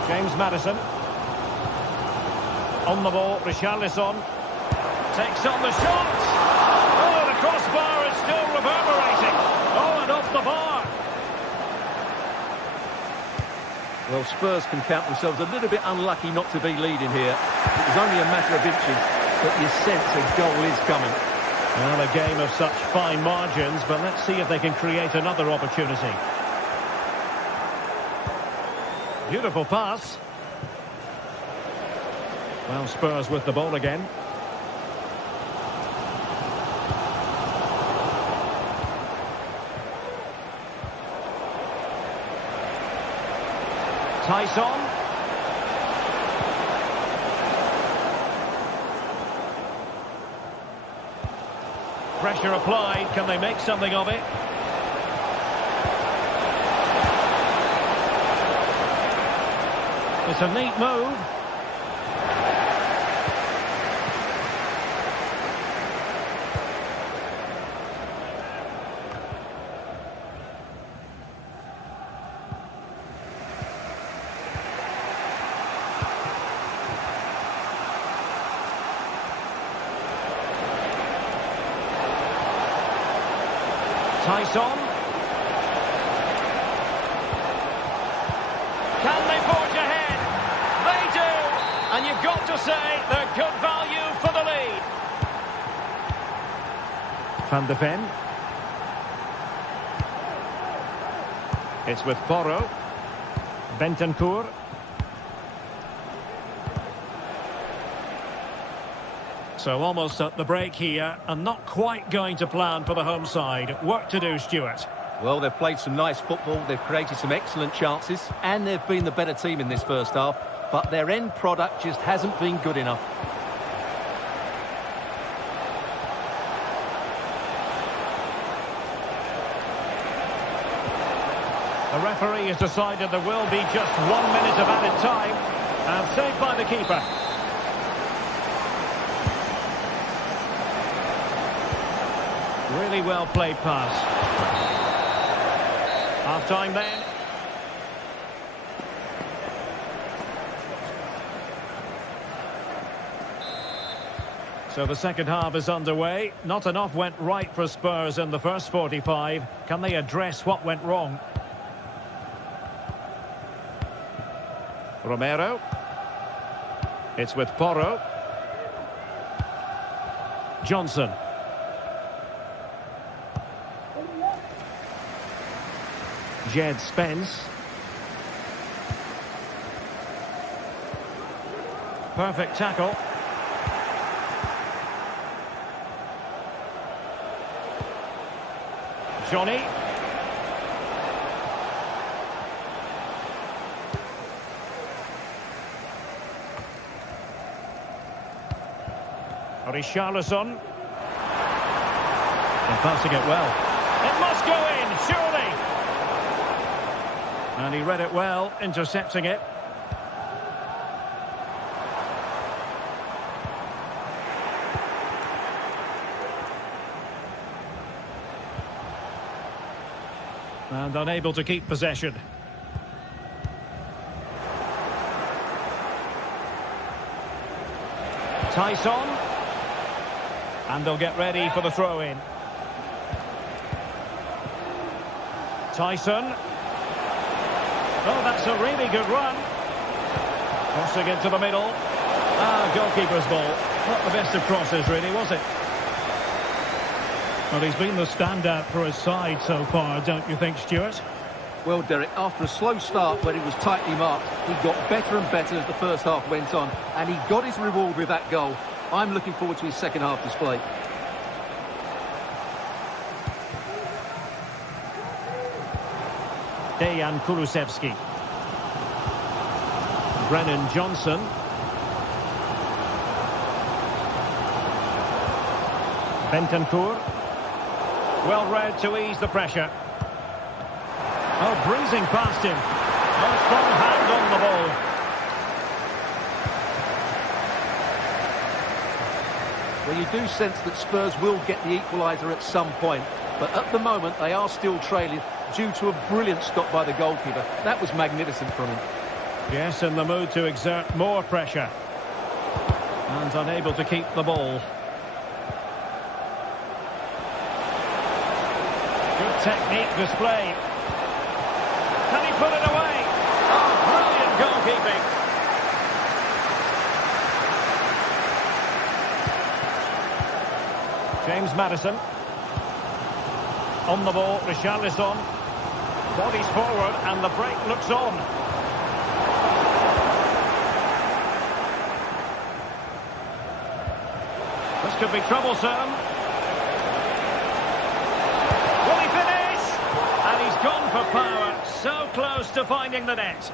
James Maddison, on the ball, Richarlison, takes on the shot, oh, the crossbar is still reverberating, oh, and off the bar. Well, Spurs can count themselves a little bit unlucky not to be leading here. It was only a matter of inches, but you sense a goal is coming. Well, a game of such fine margins, but let's see if they can create another opportunity. Beautiful pass. Well, Spurs with the ball again. Tyson. Pressure applied. Can they make something of it? It's a neat move. Tyson. Can they forge ahead? They do! And you've got to say they're good value for the lead. Van de Ven. It's with Porro. Bentancur. So almost at the break here, and not quite going to plan for the home side. Work to do, Stuart. Well, they've played some nice football, they've created some excellent chances, and they've been the better team in this first half, but their end product just hasn't been good enough. The referee has decided there will be just 1 minute of added time, and saved by the keeper. Really well played pass. Half time then. So the second half is underway. Not enough went right for Spurs in the first 45. Can they address what went wrong? Romero. It's with Porro. Johnson. Jed Spence. Perfect tackle. Johnny. Richarlison. And passing it well. It must go in, surely. And he read it well, intercepting it. And unable to keep possession. Tyson. And they'll get ready for the throw-in. Tyson. Oh, that's a really good run. Crossing into the middle. Goalkeeper's ball. Not the best of crosses, really, was it? Well, he's been the standout for his side so far, don't you think, Stuart? Well, Derek, after a slow start when he was tightly marked, he got better and better as the first half went on, and he got his reward with that goal. I'm looking forward to his second half display. Dejan Kulusevski. Brennan Johnson. Bentancur. Well read to ease the pressure. Oh, breezing past him. Oh, strong hand on the ball. Well, you do sense that Spurs will get the equaliser at some point, but at the moment they are still trailing due to a brilliant stop by the goalkeeper. That was magnificent from him. Yes, in the mood to exert more pressure. And unable to keep the ball. Good technique displayed. Can he put it away? Oh, brilliant goalkeeping. James Maddison. On the ball, Richarlison. Bodies forward and the break looks on. This could be troublesome. Will he finish? And he's gone for power. So close to finding the net.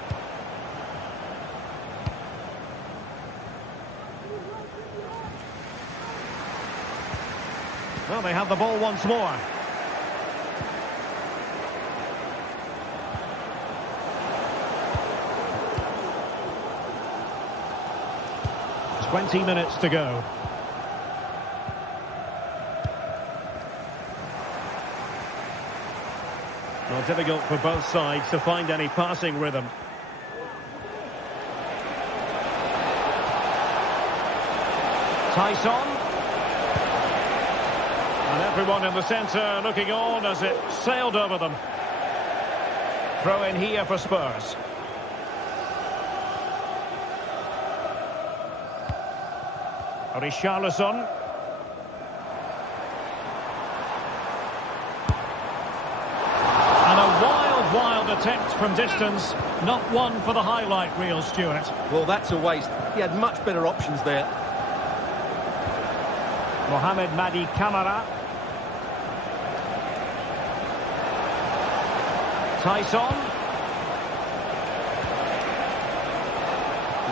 Well, they have the ball once more. 20 minutes to go. Well, difficult for both sides to find any passing rhythm. Tyson. And everyone in the centre looking on as it sailed over them. Throw in here for Spurs. Richarlison. And a wild attempt from distance. Not one for the highlight reel, Stuart. Well, that's a waste. He had much better options there. Mohamed Madi Camara. Tyson.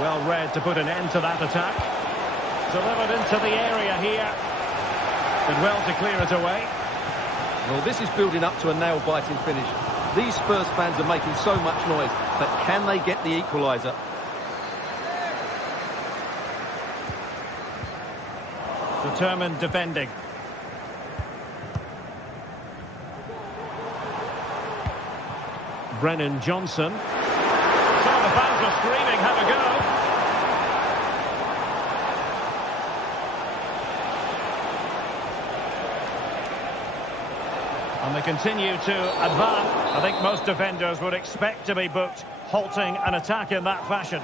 Well read to put an end to that attack. Delivered into the area here. Did well to clear it away. Well, this is building up to a nail-biting finish. These Spurs fans are making so much noise, but can they get the equaliser? Determined defending. Brennan Johnson. So the fans are screaming, have a go. And they continue to advance. I think most defenders would expect to be booked, halting an attack in that fashion.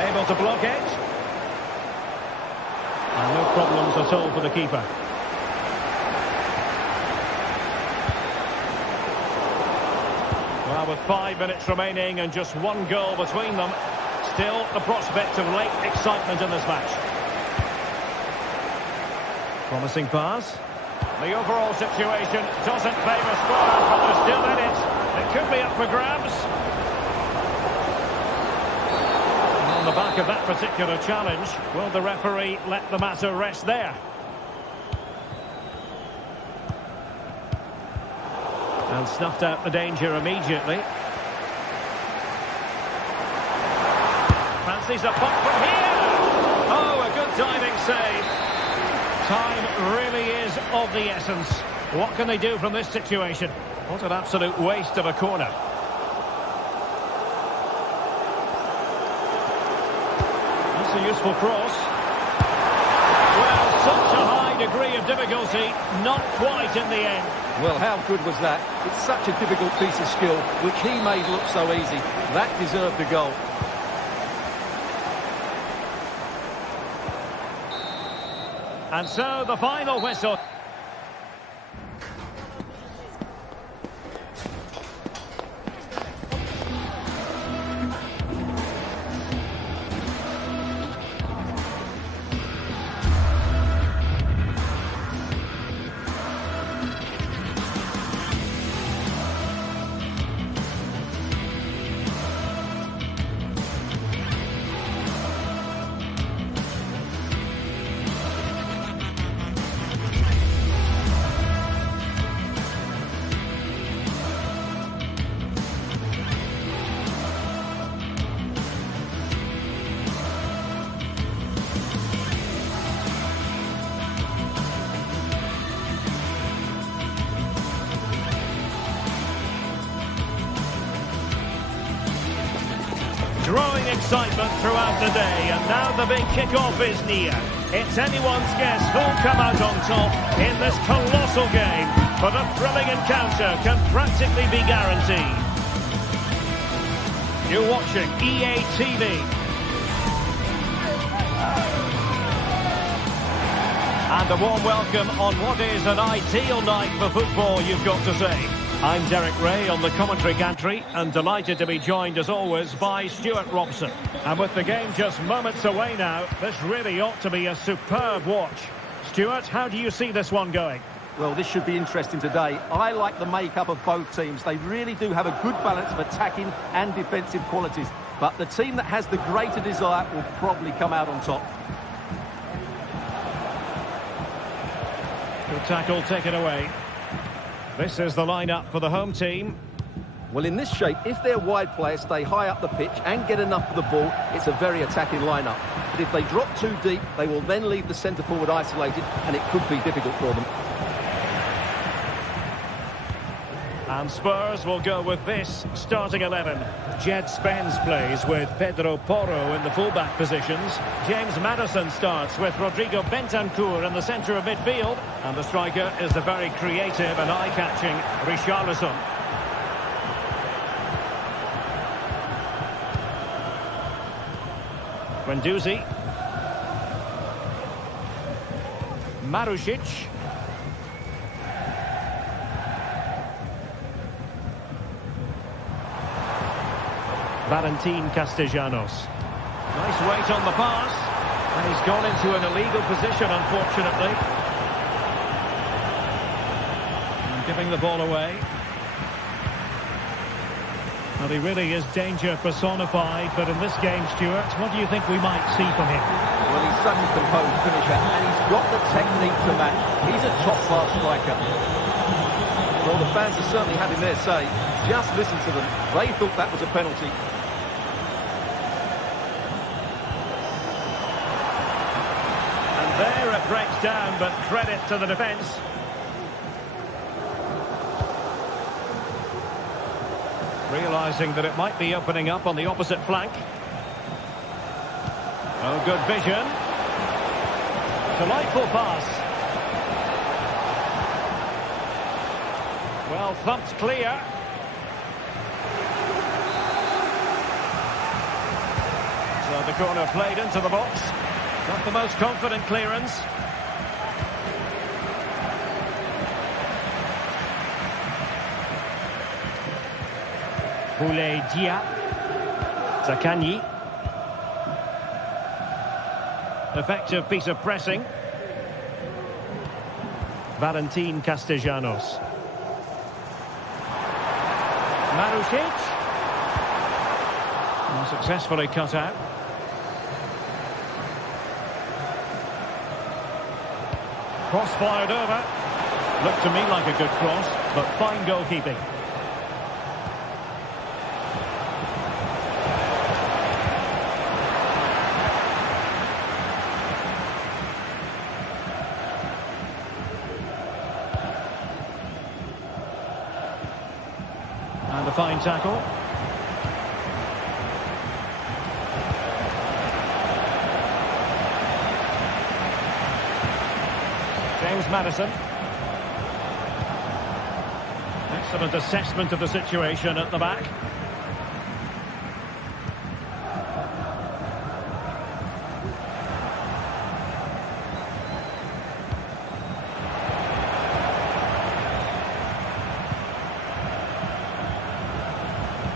Able to block it. And no problems at all for the keeper. Well, with 5 minutes remaining and just one goal between them, still the prospect of late excitement in this match. Promising pass. The overall situation doesn't favour Spurs, but they're still in it. It could be up for grabs. On the back of that particular challenge, will the referee let the matter rest there? And snuffed out the danger immediately. Fancies a puck from here. Oh, a good diving save. Time really is of the essence. What can they do from this situation? What an absolute waste of a corner. That's a useful cross. Well, such a high degree of difficulty, not quite in the end. Well, how good was that? It's such a difficult piece of skill, which he made look so easy. That deserved a goal. And so the final whistle. Growing excitement throughout the day, and now the big kick-off is near. It's anyone's guess who'll come out on top in this colossal game, but a thrilling encounter can practically be guaranteed. You're watching EA TV. And a warm welcome on what is an ideal night for football, you've got to say. I'm Derek Ray on the commentary gantry, and delighted to be joined as always by Stuart Robson. And with the game just moments away now, this really ought to be a superb watch. Stuart, how do you see this one going? Well, this should be interesting today. I like the makeup of both teams. They really do have a good balance of attacking and defensive qualities. but the team that has the greater desire will probably come out on top. Good tackle taken away. This is the lineup for the home team. Well, in this shape, if their wide players stay high up the pitch and get enough of the ball, it's a very attacking lineup. But if they drop too deep, they will then leave the centre-forward isolated, and it could be difficult for them. And Spurs will go with this starting 11. Jed Spence plays with Pedro Porro in the fullback positions. James Maddison starts with Rodrigo Bentancur in the centre of midfield. And the striker is the very creative and eye-catching Richarlison. Guendouzi. Marusic. Valentin Castellanos. Nice weight on the pass. And he's gone into an illegal position, unfortunately. And giving the ball away. Well, he really is danger personified, but in this game, Stuart, what do you think we might see from him? Well, he's such a composed finisher, and he's got the technique to match. He's a top-class striker. Well, the fans are certainly having their say. Just listen to them. They thought that was a penalty. And there it breaks down, but credit to the defence. Realising that it might be opening up on the opposite flank. Oh, good vision. Delightful pass. Well thumped clear. So the corner played into the box. Not the most confident clearance. Boulay Dia. Zaccagni. Effective piece of pressing. Valentin Castellanos. Marusic. Successfully cut out. Cross fired over. Looked to me like a good cross, but fine goalkeeping. And a fine tackle. James Maddison. Excellent assessment of the situation at the back.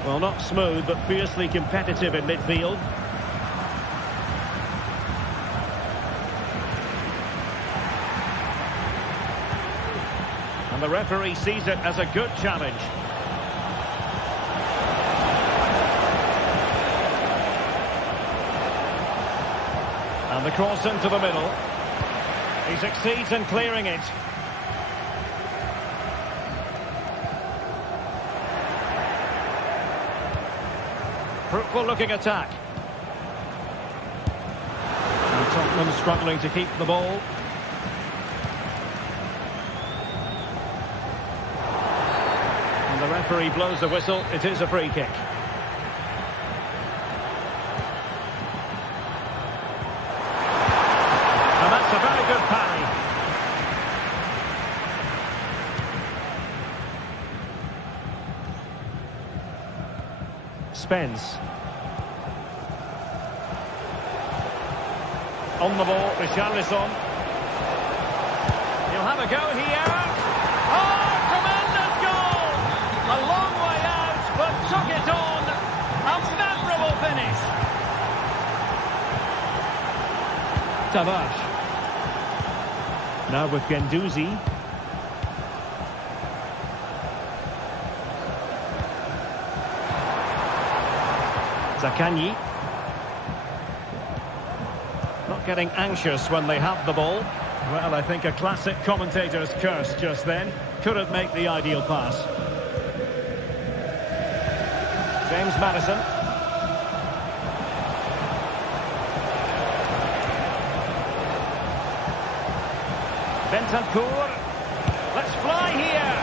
Well, not smooth, but fiercely competitive in midfield. And the referee sees it as a good challenge. And the cross into the middle. He succeeds in clearing it. Fruitful looking attack. And Tottenham struggling to keep the ball. And the referee blows the whistle. It is a free kick. And that's a very good parry. Spence. On the ball, Richarlison. He'll have a go here. Oh, tremendous goal! A long way out, but took it on. A memorable finish. Tavares. Now with Guendouzi. Zaccagni. Not getting anxious when they have the ball. Well, I think a classic commentator's curse just then. Couldn't make the ideal pass. James Maddison. Bentancur. Let's fly here.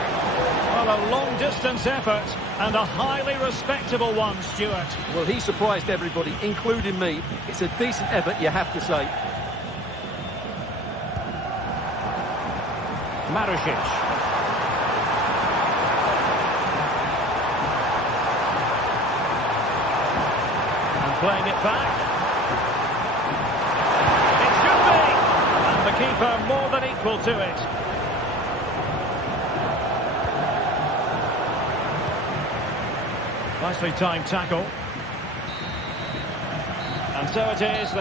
Well, a long-distance effort and a highly respectable one, Stuart. Well, he surprised everybody, including me. It's a decent effort, you have to say. Marušić. And playing it back. It should be! And the keeper more than equal to it. Nicely timed tackle. And so it is.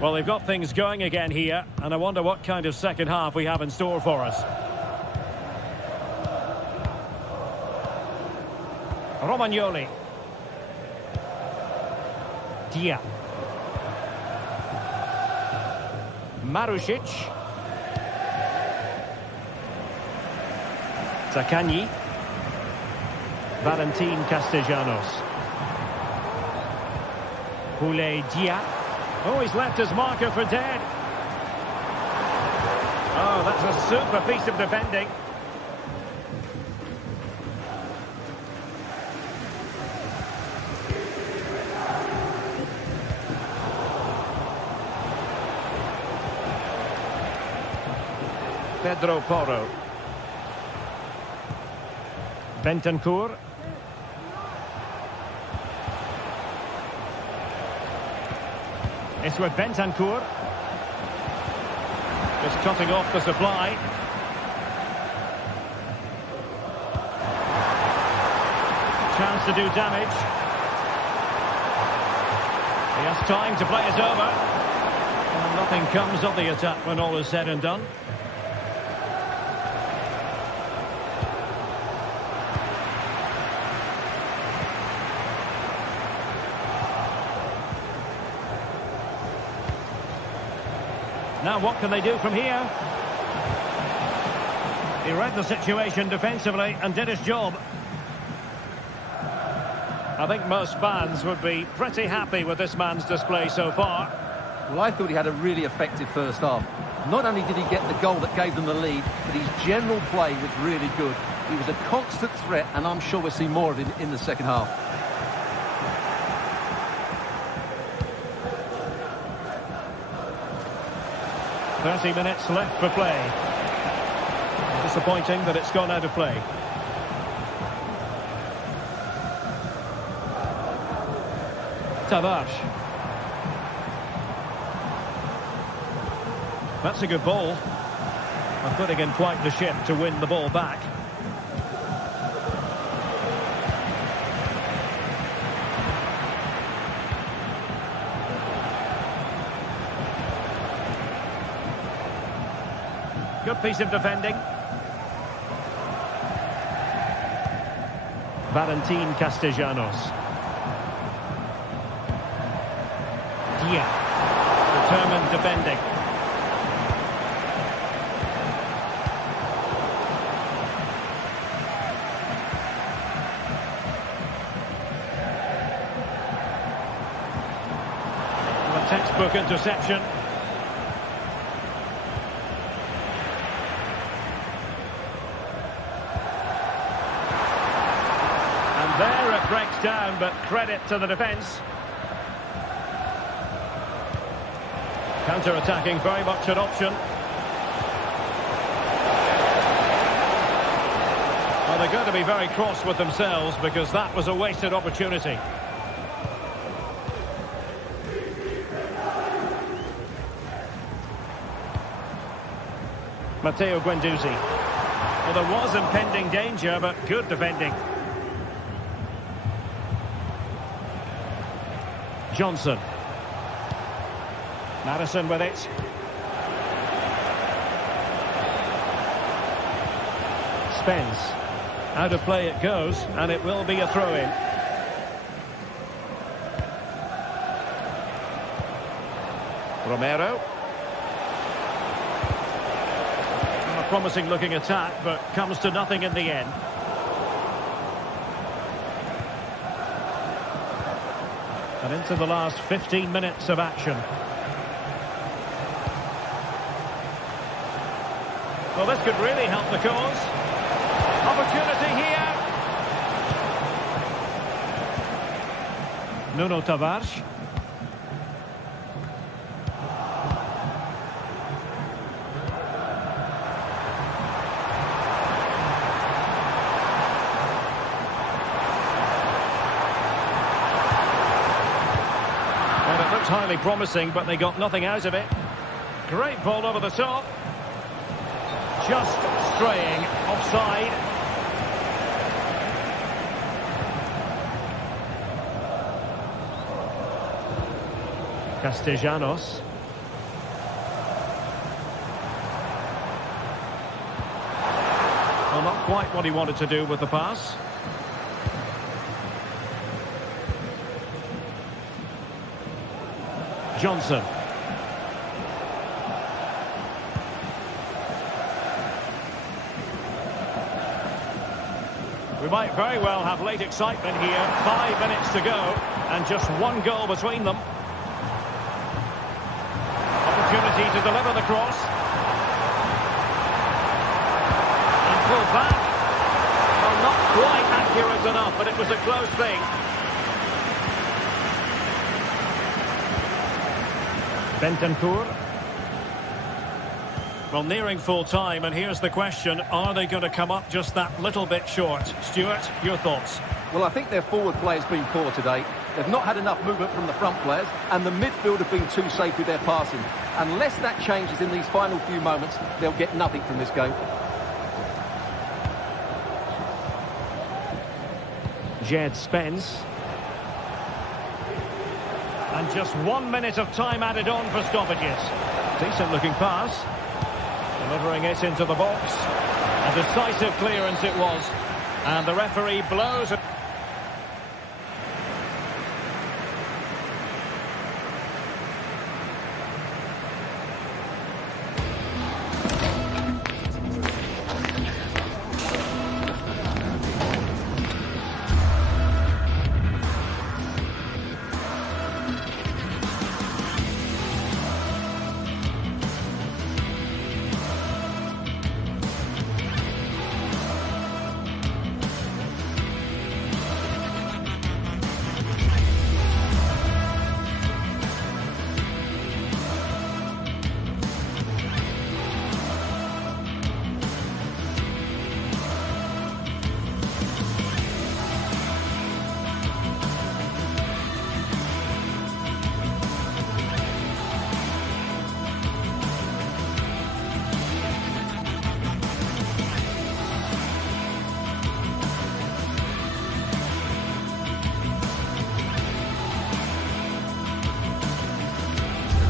Well, they've got things going again here, and I wonder what kind of second half we have in store for us. Romagnoli. Dia. Marušić. Zaccagni. Valentin Castellanos. Boulaye Dia. Oh, he's left his marker for dead. Oh, that's a super piece of defending. Pedro Porro. Bentancur. It's with Bentancur. Just cutting off the supply. Chance to do damage. He has time to play it over. And nothing comes of the attack when all is said and done. Now what can they do from here? He read the situation defensively and did his job. I think most fans would be pretty happy with this man's display so far. Well, I thought he had a really effective first half. Not only did he get the goal that gave them the lead, but his general play was really good. He was a constant threat, and I'm sure we'll see more of him in the second half. "30 minutes left for play. Disappointing that it's gone out of play. Tavares. That's a good ball. And putting in quite the shift to win the ball back. Good piece of defending. Valentin Castellanos. Dia. Determined defending. A textbook interception. There it breaks down, but credit to the defence. Counter-attacking, very much an option. Well, they're going to be very cross with themselves because that was a wasted opportunity. Matteo Guendouzi. Well, there was impending danger, but good defending. Johnson. Maddison with it. Spence. Out of play it goes, and it will be a throw-in. Romero. A promising looking attack, but comes to nothing in the end. And into the last 15 minutes of action. Well, this could really help the cause. Opportunity here. Nuno Tavares. Well, it looks highly promising, but they got nothing out of it. Great ball over the top. Just straying offside. Castellanos. Well, not quite what he wanted to do with the pass. Johnson. We might very well have late excitement here. 5 minutes to go, and just one goal between them. Opportunity to deliver the cross. And pull back. Well, not quite accurate enough, but it was a close thing. Bentancur. Well, nearing full time, and here's the question: are they going to come up just that little bit short? Stuart, your thoughts? Well, I think their forward play's been poor today. They've not had enough movement from the front players, and the midfield have been too safe with their passing. Unless that changes in these final few moments, they'll get nothing from this game. Jed Spence. And just 1 minute of time added on for stoppages. Decent looking pass. Delivering it into the box. A decisive clearance it was. And the referee blows it.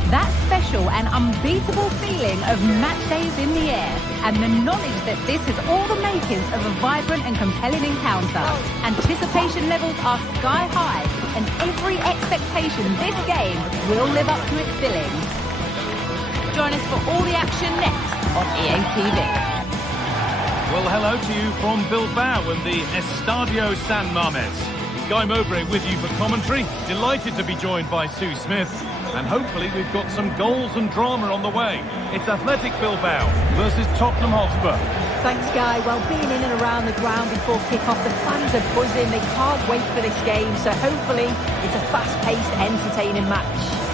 That special and unbeatable feeling of match days in the air, and the knowledge that this has all the makings of a vibrant and compelling encounter. Anticipation levels are sky high, and every expectation this game will live up to its billing. Join us for all the action next on EA TV. Well, hello to you from Bilbao and the Estadio San Mamés. Guy Mowbray with you for commentary. Delighted to be joined by Sue Smith. And hopefully we've got some goals and drama on the way. It's Athletic Bilbao versus Tottenham Hotspur. Thanks, Guy. Well, being in and around the ground before kick-off, the fans are buzzing. They can't wait for this game. So hopefully it's a fast-paced, entertaining match.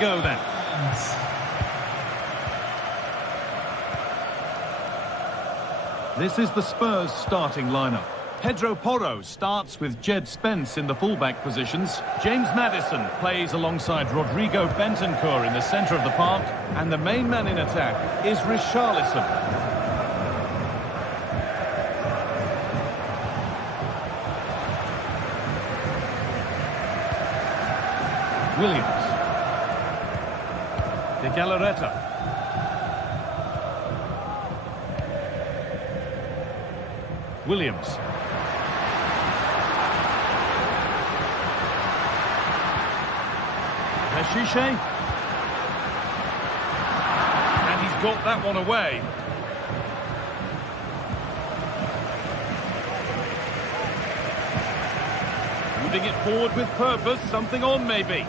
Go then. This is the Spurs starting lineup. Pedro Porro starts with Jed Spence in the fullback positions. James Maddison plays alongside Rodrigo Bentancur in the centre of the park. And the main man in attack is Richarlison. Williams. De Galarreta. Williams. Peshiche. And he's got that one away. Moving it forward with purpose, something on maybe.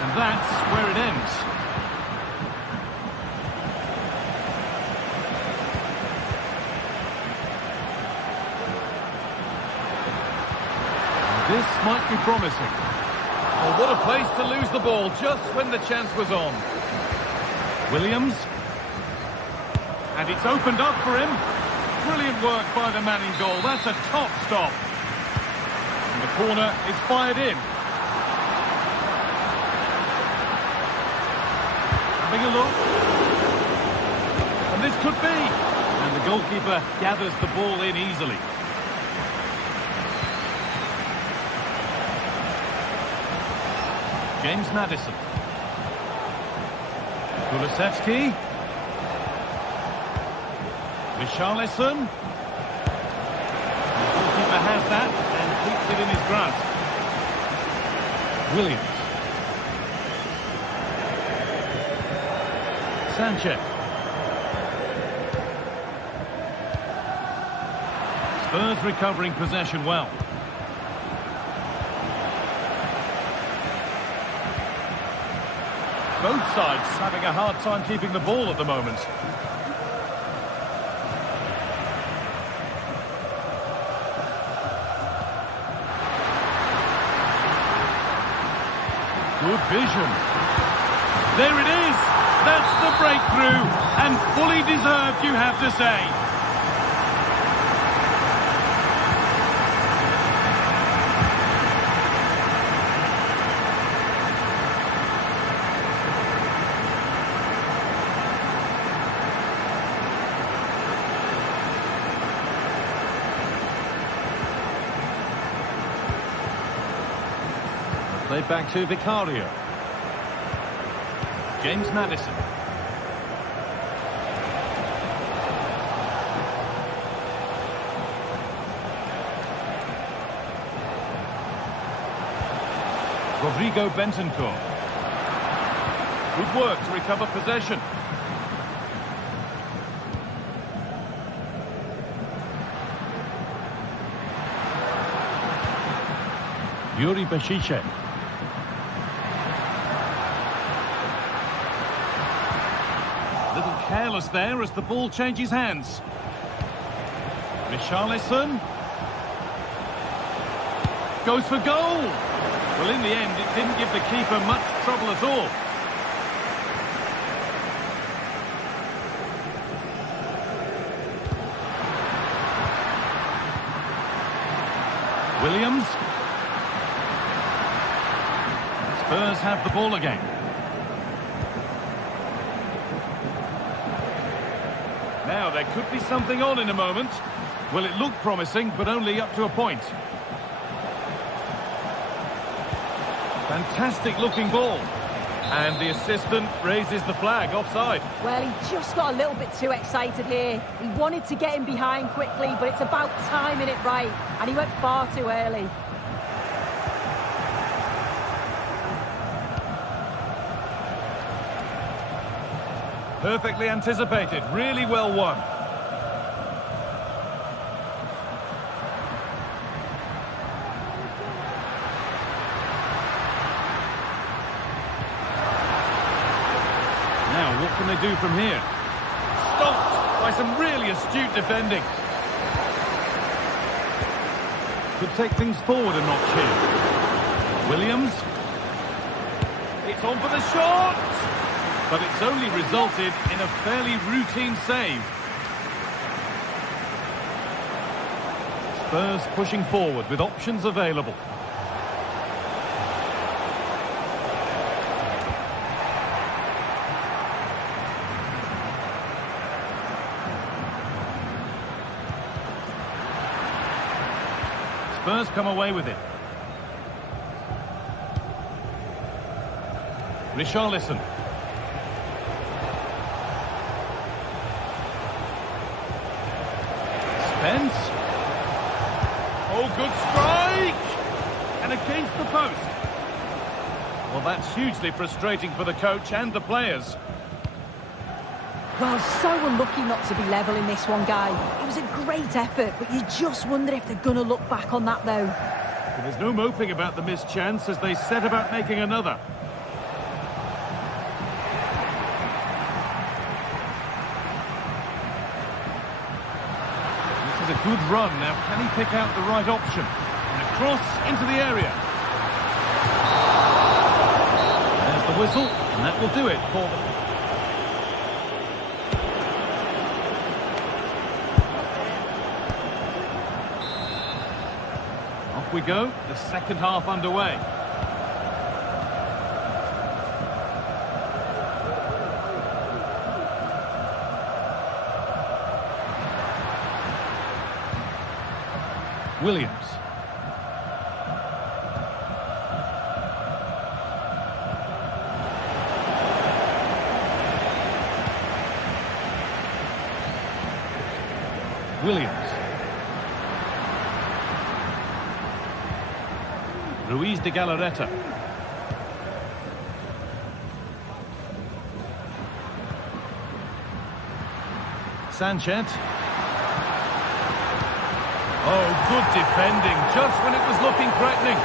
And that's where it ends. This might be promising. Oh, what a place to lose the ball just when the chance was on. Williams. And it's opened up for him. Brilliant work by the man in goal. That's a top stop. And the corner is fired in. Having a look. And this could be. And the goalkeeper gathers the ball in easily. James Maddison. Kulusevski. Richarlison. The goalkeeper has that and keeps it in his grasp. Williams. Sanchez. Spurs recovering possession well. Both sides having a hard time keeping the ball at the moment. Good vision. There it is. That's the breakthrough. And fully deserved, you have to say. Played back to Vicario. James Maddison. Rodrigo Bentancur. Good work to recover possession. Yuri Peshiche. Little careless there as the ball changes hands. Richarlison goes for goal. Well, in the end, it didn't give the keeper much trouble at all. Williams. Spurs have the ball again. Now, there could be something on in a moment. Well, it looked promising, but only up to a point. Fantastic looking ball. And the assistant raises the flag, offside. Well, he just got a little bit too excited here. He wanted to get him behind quickly, but it's about timing it right. And he went far too early. Perfectly anticipated, really well won. Now, what can they do from here? Stopped by some really astute defending. Could take things forward a notch here. Williams. It's on for the shot! But it's only resulted in a fairly routine save. Spurs pushing forward with options available. Spurs come away with it. Richarlison. Spence. Oh, good strike! And against the post. Well, that's hugely frustrating for the coach and the players. Well, so unlucky not to be level in this one, Guy. It was a great effort, but you just wonder if they're going to look back on that, though. Well, there's no moping about the missed chance as they set about making another. This is a good run. Now, can he pick out the right option? And a cross into the area. There's the whistle, and that will do it for them. We go, the second half underway. Williams. Williams. Ruiz de Galarreta. Sanchez. Oh, good defending, just when it was looking threatening.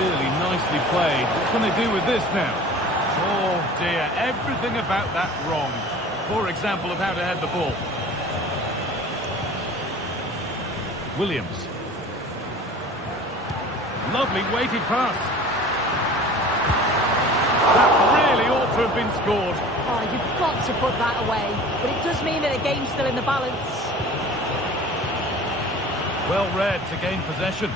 Really nicely played. What can they do with this now? Oh dear, everything about that wrong. Poor example of how to head the ball. Williams. Lovely weighted pass. That really ought to have been scored. Oh, you've got to put that away. But it does mean that the game's still in the balance. Well read to gain possession.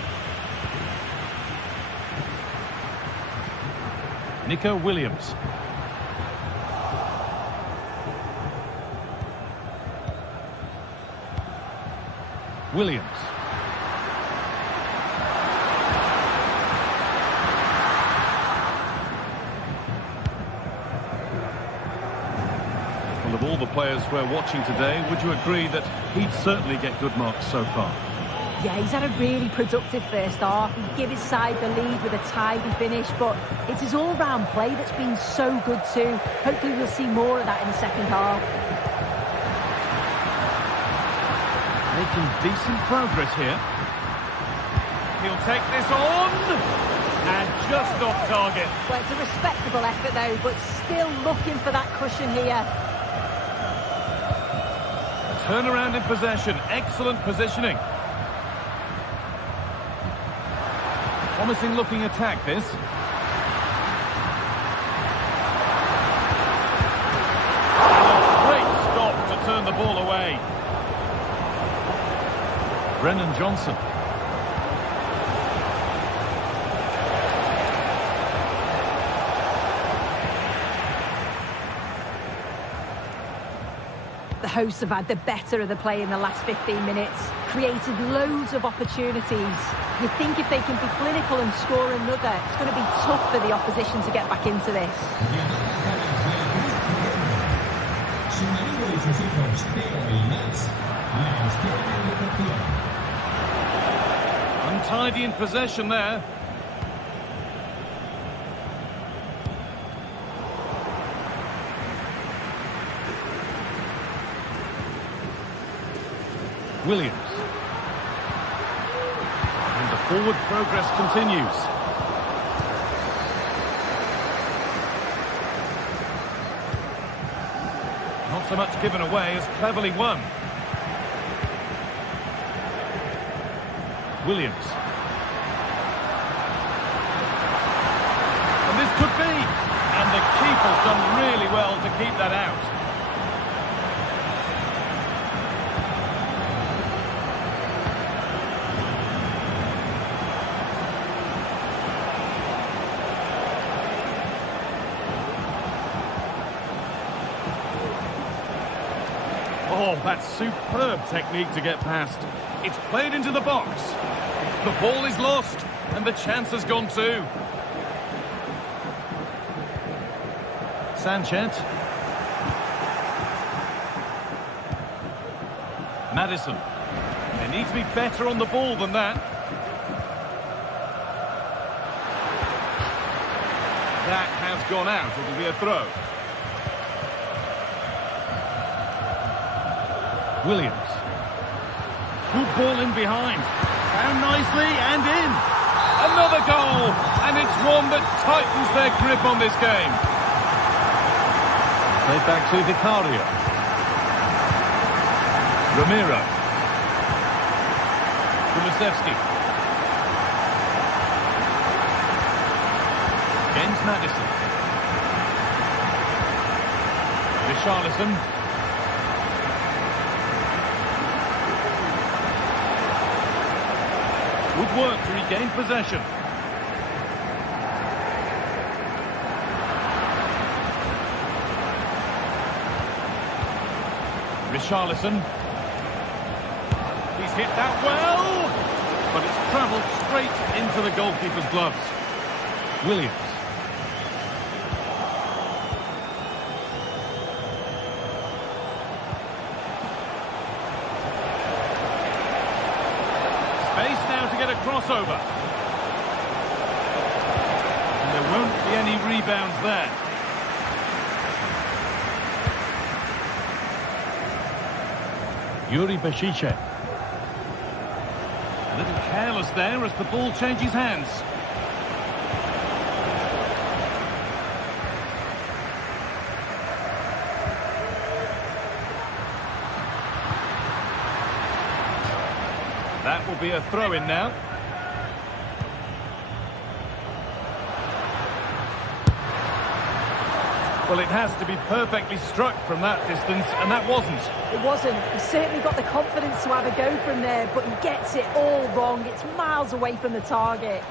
Nico Williams. Williams. Well, of all the players we're watching today, would you agree that he'd certainly get good marks so far? Yeah, he's had a really productive first half. He gave his side the lead with a tidy finish, but it's his all-round play that's been so good too. Hopefully we'll see more of that in the second half. Making decent progress here. He'll take this on. And just off target. Well, it's a respectable effort though, but still looking for that cushion here. Turnaround in possession. Excellent positioning. Promising looking attack, this. And a great stop to turn the ball away. Brennan Johnson. The hosts have had the better of the play in the last 15 minutes, created loads of opportunities. You think if they can be clinical and score another, it's going to be tough for the opposition to get back into this. Untidy in possession there. Williams. And the forward progress continues. Not so much given away as cleverly won. Williams. And this could be. And the keeper keeper's done really well to keep that out. Oh, that's superb technique to get past. It's played into the box. The ball is lost, and the chance has gone too. Sanchez. Maddison. They need to be better on the ball than that. That has gone out. It'll be a throw. Williams. Good ball in behind. Found nicely and in. Another goal, and it's one that tightens their grip on this game. Played back to Vicario. Ramiro. Kulusevski. James Maddison. Richarlison. Good work to regain possession. Richarlison. He's hit that well, but it's travelled straight into the goalkeeper's gloves. Williams. Space now to get a crossover. And there won't be any rebounds there. Yuri Bešiček. A little careless there as the ball changes hands. That will be a throw-in now. Well, it has to be perfectly struck from that distance, and that wasn't. It wasn't. He certainly got the confidence to have a go from there, but he gets it all wrong. It's miles away from the target.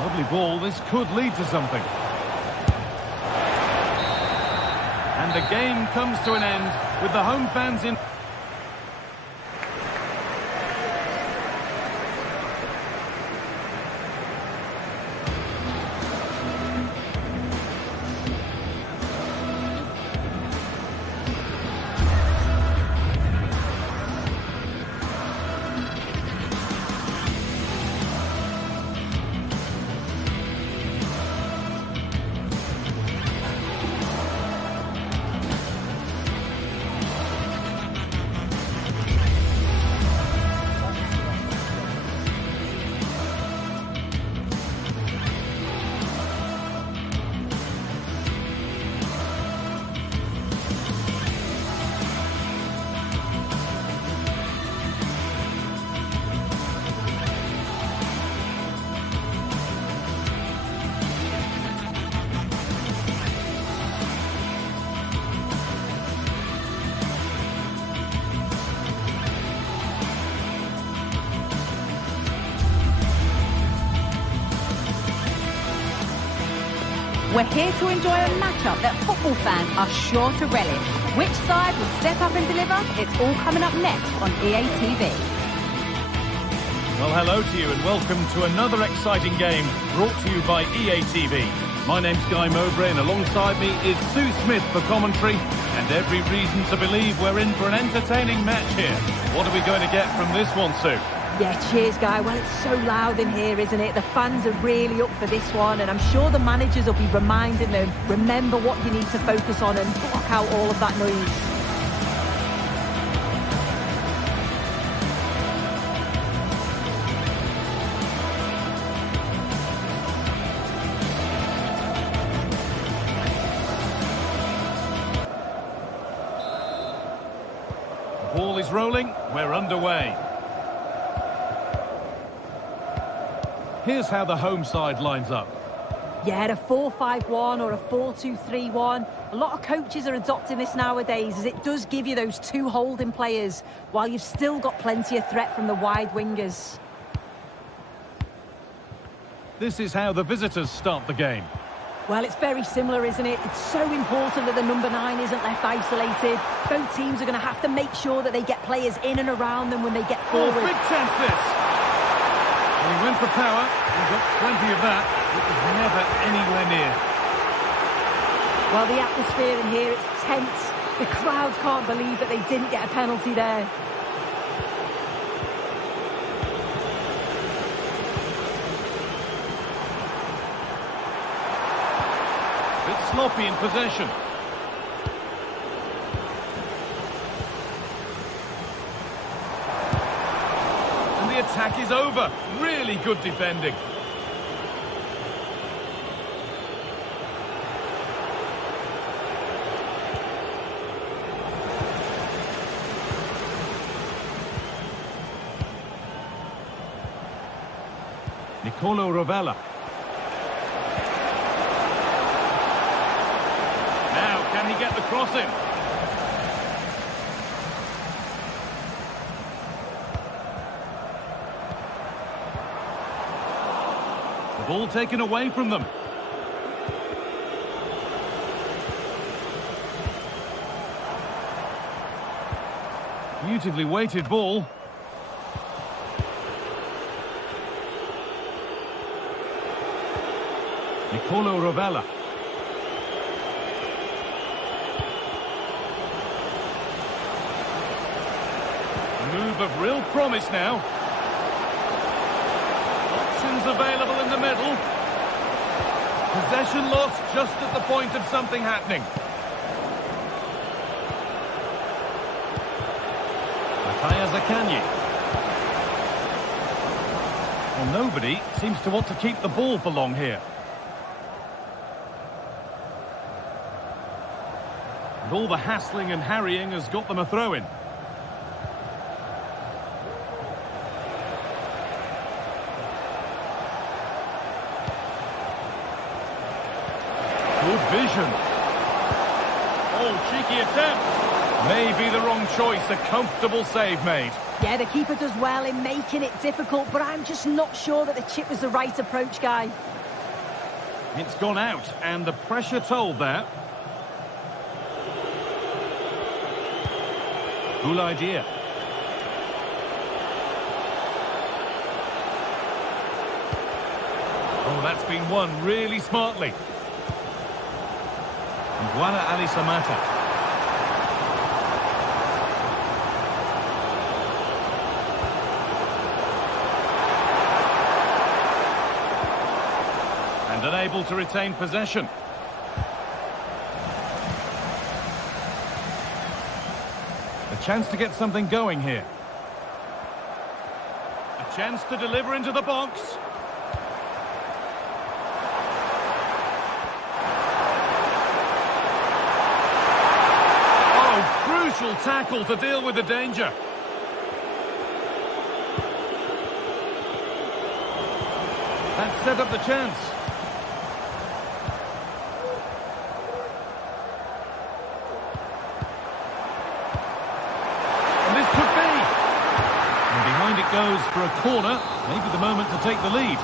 Lovely ball. This could lead to something. And the game comes to an end with the home fans in... We're here to enjoy a matchup that football fans are sure to relish. Which side will step up and deliver? It's all coming up next on EA TV. Well, hello to you and welcome to another exciting game brought to you by EA TV. My name's Guy Mowbray and alongside me is Sue Smith for commentary, and every reason to believe we're in for an entertaining match here. What are we going to get from this one, Sue? Yeah, cheers, Guy. Well, it's so loud in here, isn't it? The fans are really up for this one, and I'm sure the managers will be reminding them, remember what you need to focus on and block out all of that noise. The ball is rolling. We're underway. Here's how the home side lines up. Yeah, a 4-5-1 or a 4-2-3-1. A lot of coaches are adopting this nowadays, as it does give you those two holding players, while you've still got plenty of threat from the wide wingers. This is how the visitors start the game. Well, it's very similar, isn't it? It's so important that the number 9 isn't left isolated. Both teams are going to have to make sure that they get players in and around them when they get forward. Oh, big chance this! Well, he went for power. He got plenty of that. It was never anywhere near. Well, the atmosphere in here, it's tense. The crowds can't believe that they didn't get a penalty there. Bit sloppy in possession. And the attack is over. Really good defending. Nicolo Rovella. Now, can he get the cross in? The ball taken away from them. Beautifully weighted ball. Nicolo Rovella. Move of real promise now. Options available in the middle. Possession lost just at the point of something happening. Mathias Akanji. Well, nobody seems to want to keep the ball for long here. And all the hassling and harrying has got them a throw-in. Good vision. Oh, cheeky attempt. Maybe the wrong choice. A comfortable save made. Yeah, the keeper does well in making it difficult, but I'm just not sure that the chip was the right approach, Guy. It's gone out, and the pressure told there. Good idea. Oh, that's been won really smartly. Guara Ali Samata. And unable to retain possession. A chance to get something going here. A chance to deliver into the box. Oh, crucial tackle to deal with the danger. That set up the chance. It goes for a corner, maybe the moment to take the lead.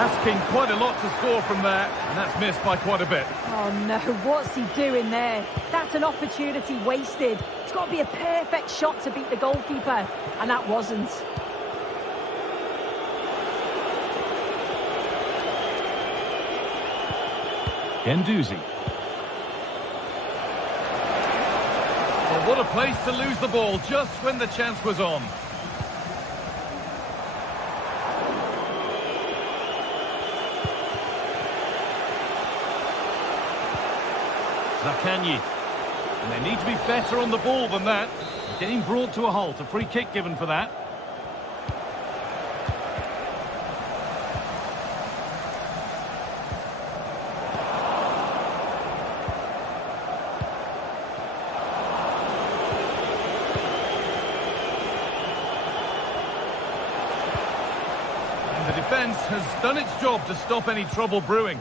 Asking quite a lot to score from there, and that's missed by quite a bit. Oh no, what's he doing there? That's an opportunity wasted. It's got to be a perfect shot to beat the goalkeeper, and that wasn't. Guendouzi. What a place to lose the ball just when the chance was on. Zakanyi. And they need to be better on the ball than that. Getting brought to a halt. A free kick given for that. defence has done its job to stop any trouble brewing.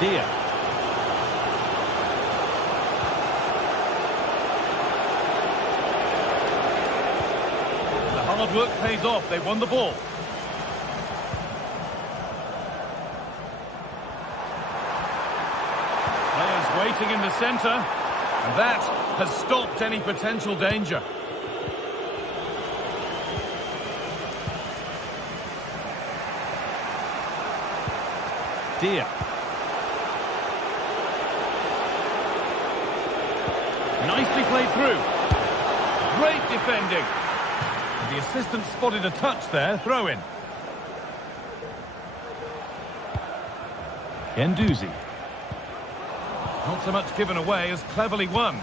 Dia. The hard work pays off. They won the ball. Players waiting in the centre, and that has stopped any potential danger. Dia. Nicely played through. Great defending. And the assistant spotted a touch there. Throw in. Guendouzi. Not so much given away as cleverly won.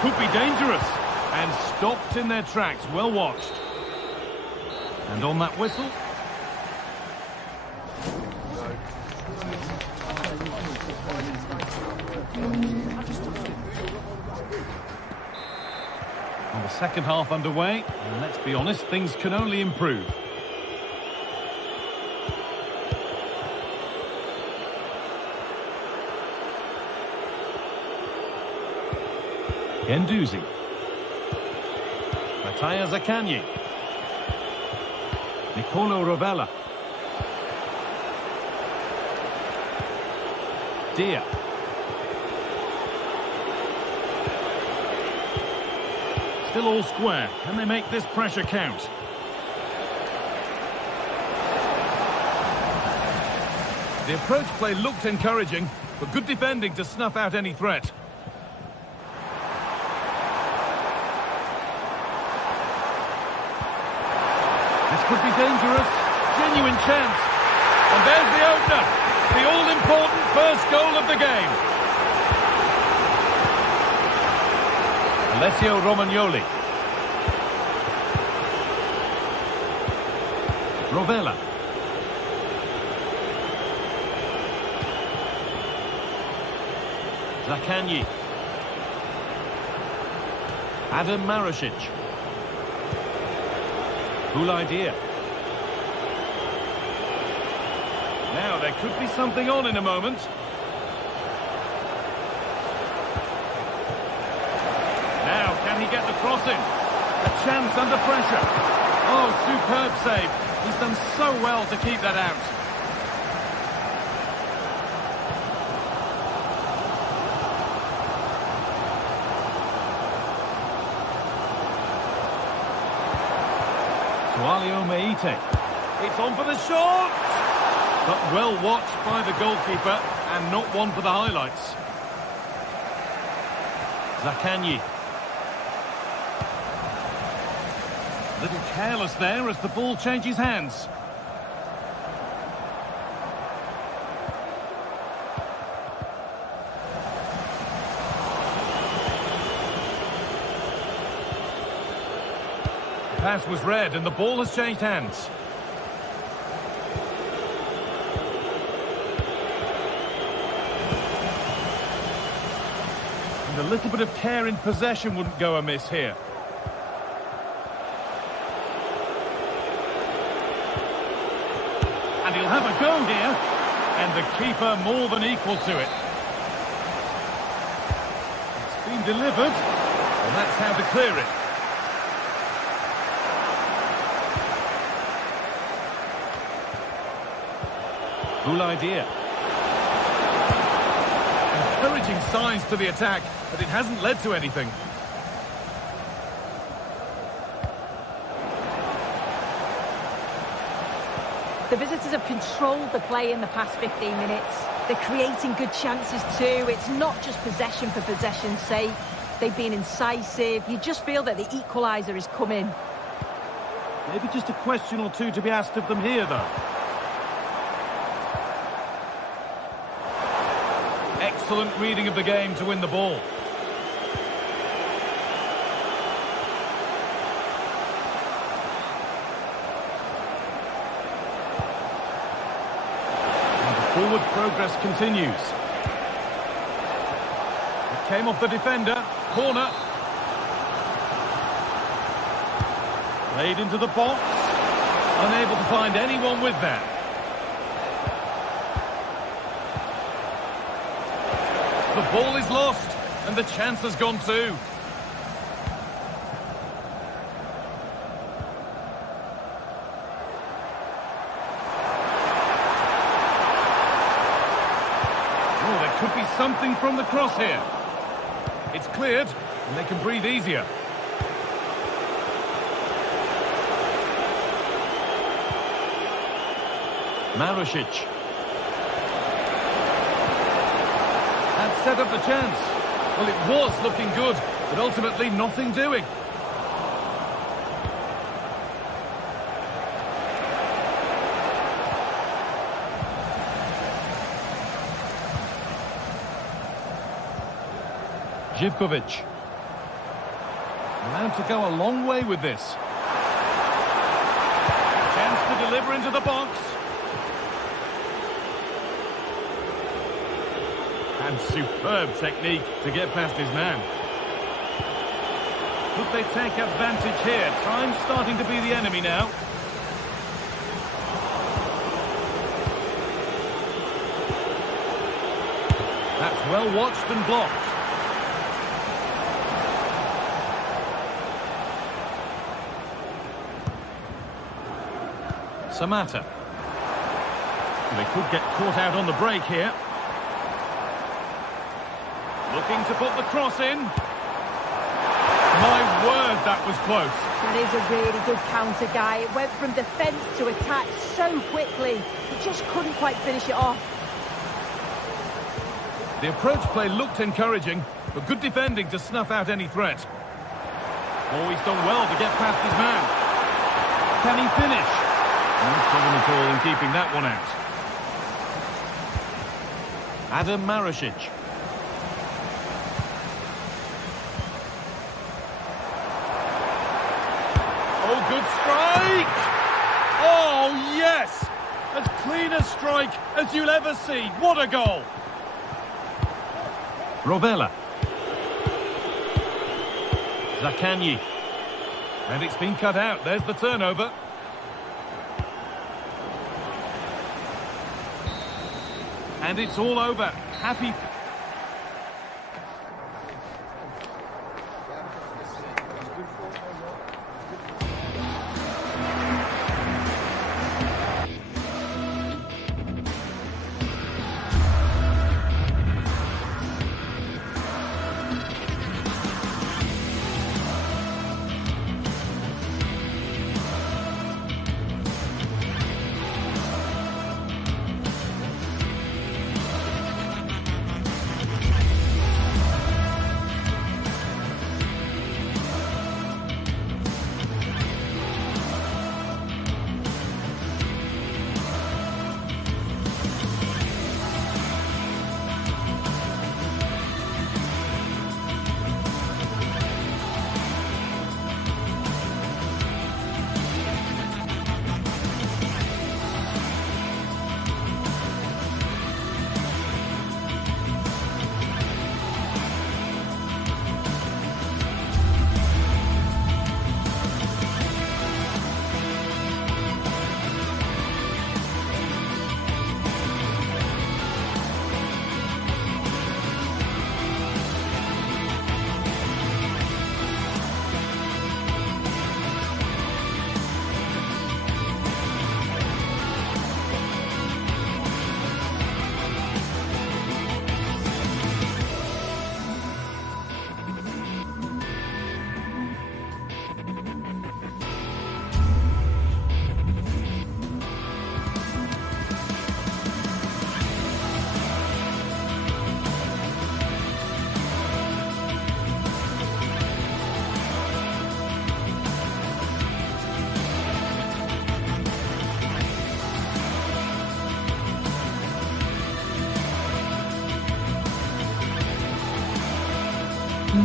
Could be dangerous. And stopped in their tracks. Well watched. And on that whistle. And the second half underway. And let's be honest, things can only improve. Guendouzi. Mattia Zaccagni. Nicolo Rovella. Dia. Still all square. Can they make this pressure count? The approach play looked encouraging, but good defending to snuff out any threat. This could be dangerous. Genuine chance. And there's the opener. The all-important first goal of the game. Alessio Romagnoli. Rovella. Zaccagni. Adam Marasic. Cool idea. Now there could be something on in a moment. Now can he get the crossing? A chance under pressure. Oh, superb save. He's done so well to keep that out. Sualio Meite. It's on for the shot! But well watched by the goalkeeper and not one for the highlights. Zaccagni. Little careless there as the ball changes hands. The pass was read and the ball has changed hands. And a little bit of care in possession wouldn't go amiss here. And he'll have a go here. And the keeper more than equal to it. It's been delivered. And that's how to clear it. Cool idea. Encouraging signs to the attack, but it hasn't led to anything. The visitors have controlled the play in the past 15 minutes. They're creating good chances too. It's not just possession for possession's sake. They've been incisive. You just feel that the equaliser is coming. Maybe just a question or two to be asked of them here, though. Excellent reading of the game to win the ball. Forward progress continues. It came off the defender. Corner. Played into the box. Unable to find anyone with that. The ball is lost, and the chance has gone too. Oh, there could be something from the cross here. It's cleared, and they can breathe easier. Marušić. That set up the chance. Well, it was looking good, but ultimately nothing doing. Živković. Allowed to go a long way with this. Chance to deliver into the box. And superb technique to get past his man. Could they take advantage here? Time's starting to be the enemy now. That's well watched and blocked. Samatta. They could get caught out on the break here. Looking to put the cross in. My word, that was close. That is a really good counter, Guy. It went from defence to attack so quickly. He just couldn't quite finish it off. The approach play looked encouraging, but good defending to snuff out any threat. Always done well to get past his man. Can he finish? No problem at all in keeping that one out. Adam Marušić. Oh, good strike! Oh, yes! As clean a strike as you'll ever see. What a goal! Rovella. Zaccagni. And it's been cut out. There's the turnover. And it's all over. Happy.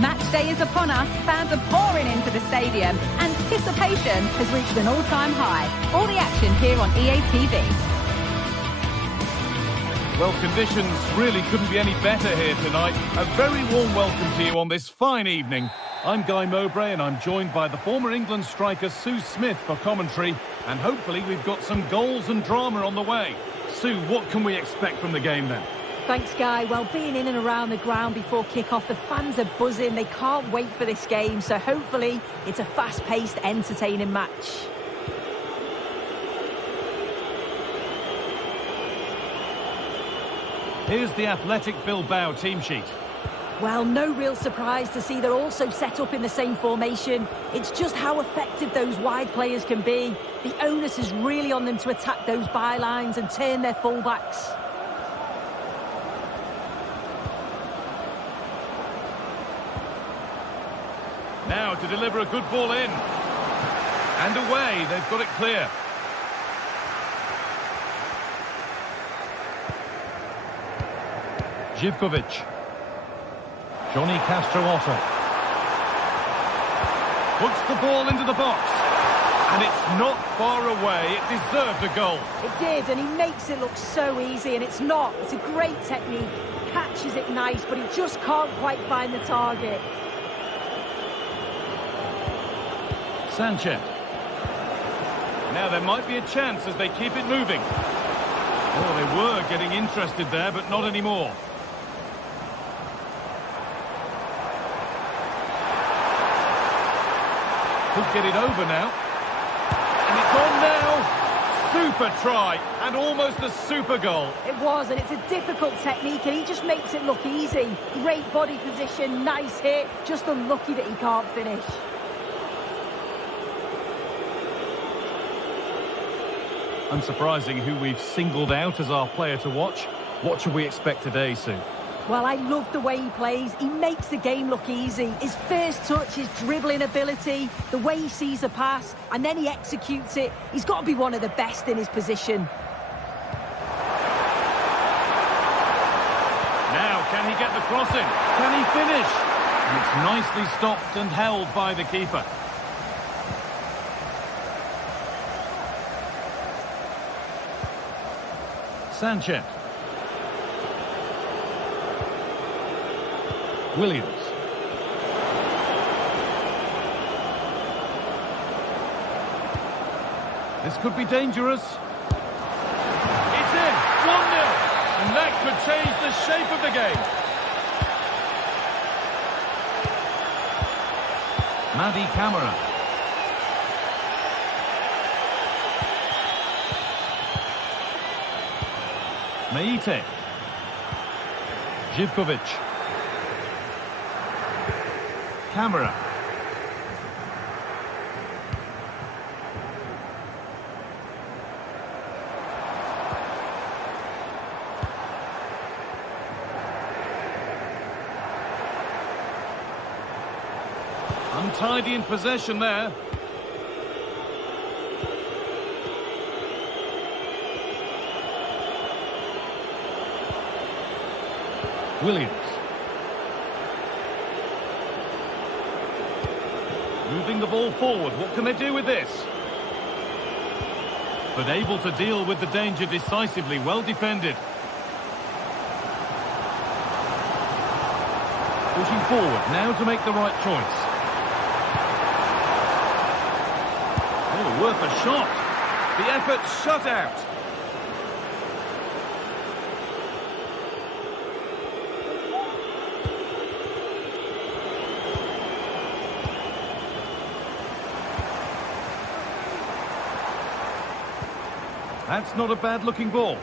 Match day is upon us. Fans are pouring into the stadium. Anticipation has reached an all-time high. All the action here on EA TV. Well, conditions really couldn't be any better here tonight. A very warm welcome to you on this fine evening. I'm Guy Mowbray and I'm joined by the former England striker Sue Smith for commentary. And hopefully we've got some goals and drama on the way. Sue, what can we expect from the game then? Thanks, Guy. Well, being in and around the ground before kick-off, the fans are buzzing. They can't wait for this game. So hopefully it's a fast-paced, entertaining match. Here's the Athletic Bilbao team sheet. Well, no real surprise to see they're also set up in the same formation. It's just how effective those wide players can be. The onus is really on them to attack those bylines and turn their fullbacks. Now to deliver a good ball in. And away, they've got it clear. Živkovic. Johnny Castro-Otto. Puts the ball into the box. And it's not far away. It deserved a goal. It did, and he makes it look so easy, and it's not. It's a great technique. Catches it nice, but he just can't quite find the target. Sanchez. Now there might be a chance as they keep it moving. Oh, they were getting interested there, but not anymore. Could get it over now. And it's on now. Super try. And almost a super goal. It was, and it's a difficult technique, and he just makes it look easy. Great body position, nice hit. Just unlucky that he can't finish. Unsurprising who we've singled out as our player to watch. What should we expect today, Sue? Well, I love the way he plays. He makes the game look easy. His first touch, his dribbling ability, the way he sees a pass, and then he executes it. He's got to be one of the best in his position. Now, can he get the cross in? Can he finish? And it's nicely stopped and held by the keeper. Sanchez. Williams. This could be dangerous. It's in! 1-0! And that could change the shape of the game. Madi Camara. Meite. Živkovic. Camara. Untidy in possession there. Williams. Moving the ball forward. What can they do with this? But able to deal with the danger decisively. Well defended. Pushing forward. Now to make the right choice. Oh, worth a shot. The effort shut out. That's not a bad-looking ball.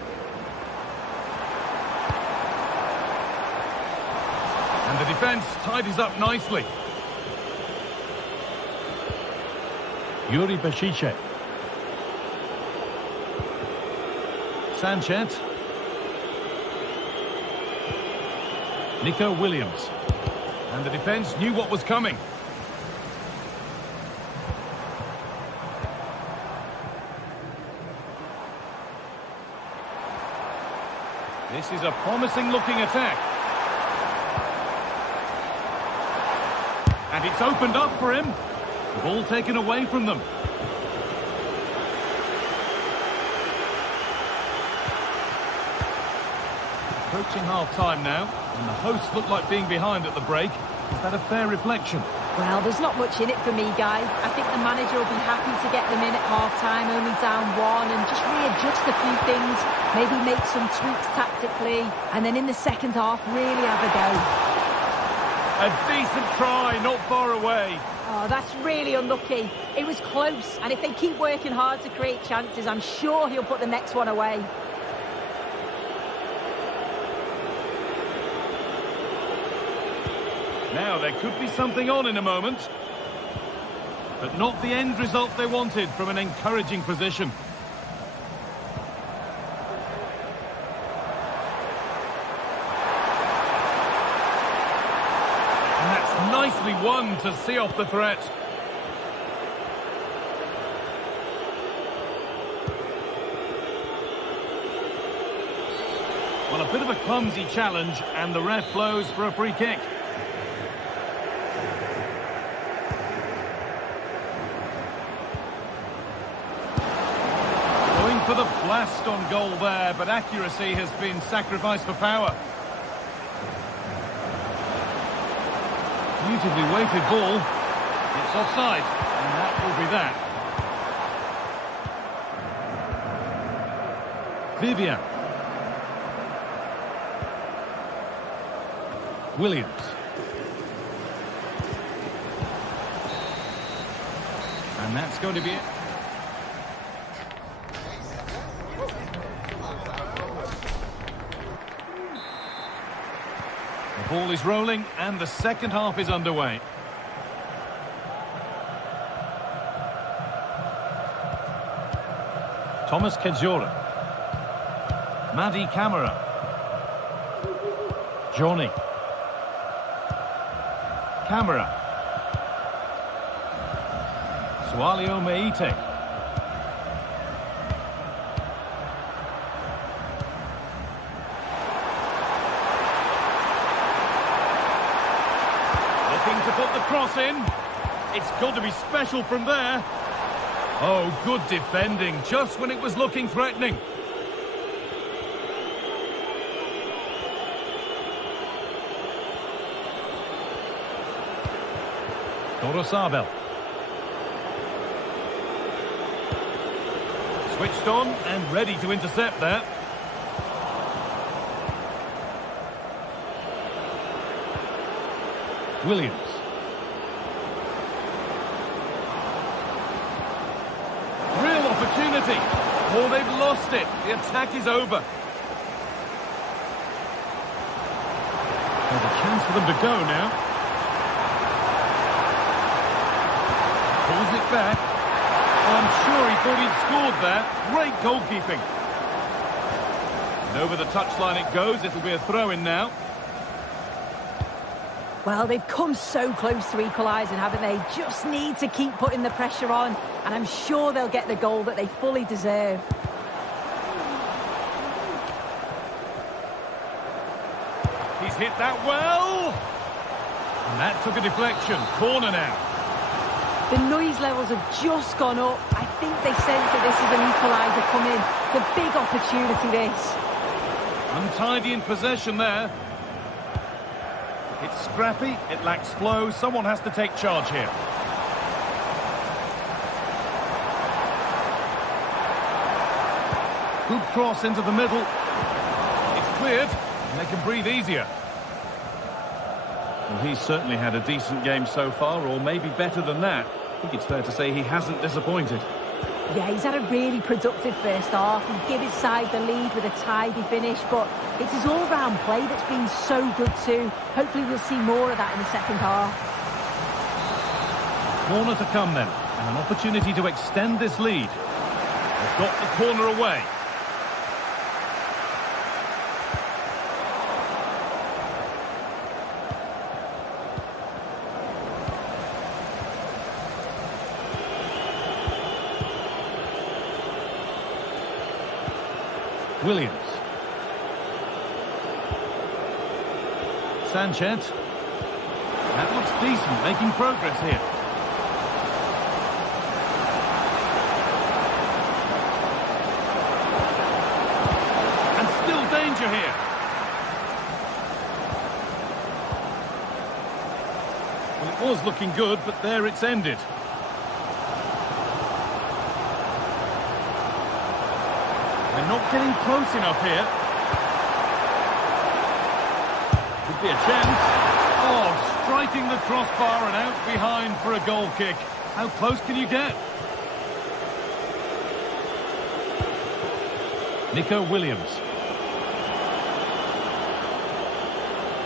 And the defence tidies up nicely. Yuri Bešice. Sanchez. Nico Williams. And the defence knew what was coming. This is a promising-looking attack. And it's opened up for him. The ball taken away from them. Approaching half-time now, and the hosts look like being behind at the break. Is that a fair reflection? Well, there's not much in it for me, Guy. I think the manager will be happy to get them in at half-time, only down 1, and just readjust a few things, maybe make some tweaks tactically, and then in the second half, really have a go. A decent try, not far away. Oh, that's really unlucky. It was close, and if they keep working hard to create chances, I'm sure he'll put the next one away. Now, there could be something on in a moment. But not the end result they wanted from an encouraging position. And that's nicely won to see off the threat. Well, a bit of a clumsy challenge, and the ref blows for a free kick. For the blast on goal there, but accuracy has been sacrificed for power. Beautifully weighted ball. It's offside, and that will be that. Vivian. Williams. And that's going to be it. The ball is rolling and the second half is underway. Thomas Kedzora. Madi Camara. Johnny. Camara. Sualio Meite. To put the cross in. It's got to be special from there. Oh, good defending, just when it was looking threatening. Dorosabel. Switched on and ready to intercept there. Williams. Real opportunity. Oh, they've lost it. The attack is over. There's a chance for them to go now. Pulls it back. Oh, I'm sure he thought he'd scored there. Great goalkeeping. And over the touchline it goes. It'll be a throw-in now. Well, they've come so close to equalising, haven't they? Just need to keep putting the pressure on, and I'm sure they'll get the goal that they fully deserve. He's hit that well. And that took a deflection. Corner now. The noise levels have just gone up. I think they sense that this is an equaliser coming. It's a big opportunity, this. Untidy in possession there. It's scrappy, it lacks flow, someone has to take charge here. Good cross into the middle. It's cleared, and they can breathe easier. Well, he's certainly had a decent game so far, or maybe better than that. I think it's fair to say he hasn't disappointed. Yeah, he's had a really productive first half. He gave his side the lead with a tidy finish, but it's his all-round play that's been so good too. Hopefully we'll see more of that in the second half. Corner to come then, and an opportunity to extend this lead. They've got the corner away. Williams. Sanchez. That looks decent, making progress here. And still danger here. was looking good, but there it's ended. They're not getting close enough here. Could be a chance. Oh, striking the crossbar and out behind for a goal kick. How close can you get? Nico Williams.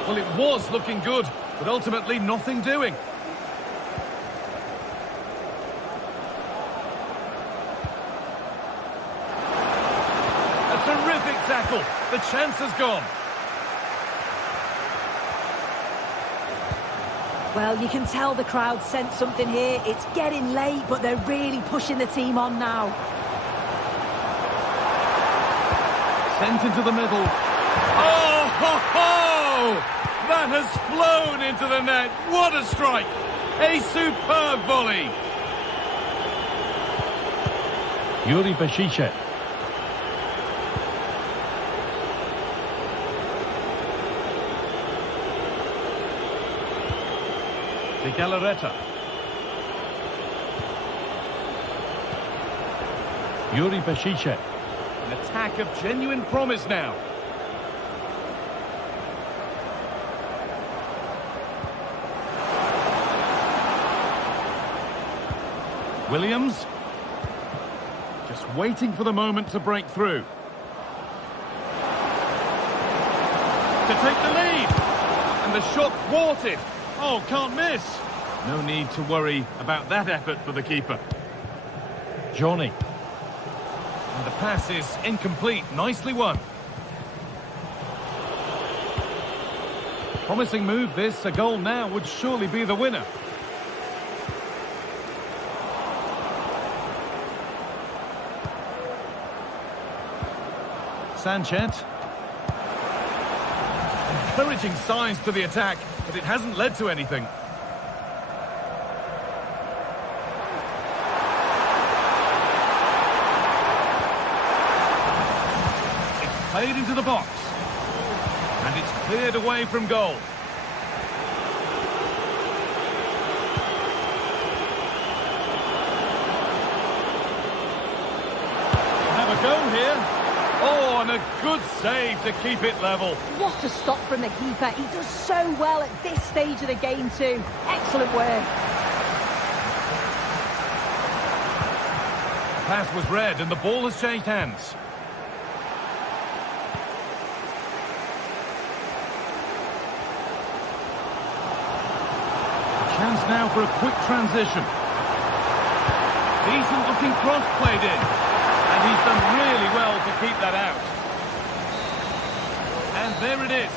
Well, it was looking good, but ultimately nothing doing. A terrific tackle. The chance has gone. Well, you can tell the crowd sensed something here. It's getting late, but they're really pushing the team on now. Sent into the middle. Oh, ho, ho! That has flown into the net. What a strike! A superb volley. Yuri Beshice. De Galarreta. Yuri Beshice. An attack of genuine promise now. Williams. Just waiting for the moment to break through. To take the lead. And the shot thwarted. Oh, can't miss. No need to worry about that effort for the keeper. Johnny. And the pass is incomplete. Nicely won. Promising move this. A goal now would surely be the winner. Sanchez. Encouraging signs to the attack, but it hasn't led to anything. It's played into the box. And it's cleared away from goal. Have a go here. Oh, and a good save to keep it level. What a stop from the keeper. He does so well at this stage of the game too. Excellent work. The pass was read and the ball has changed hands. A chance now for a quick transition. Decent looking cross played in. And he's done really well to keep that out. And there it is.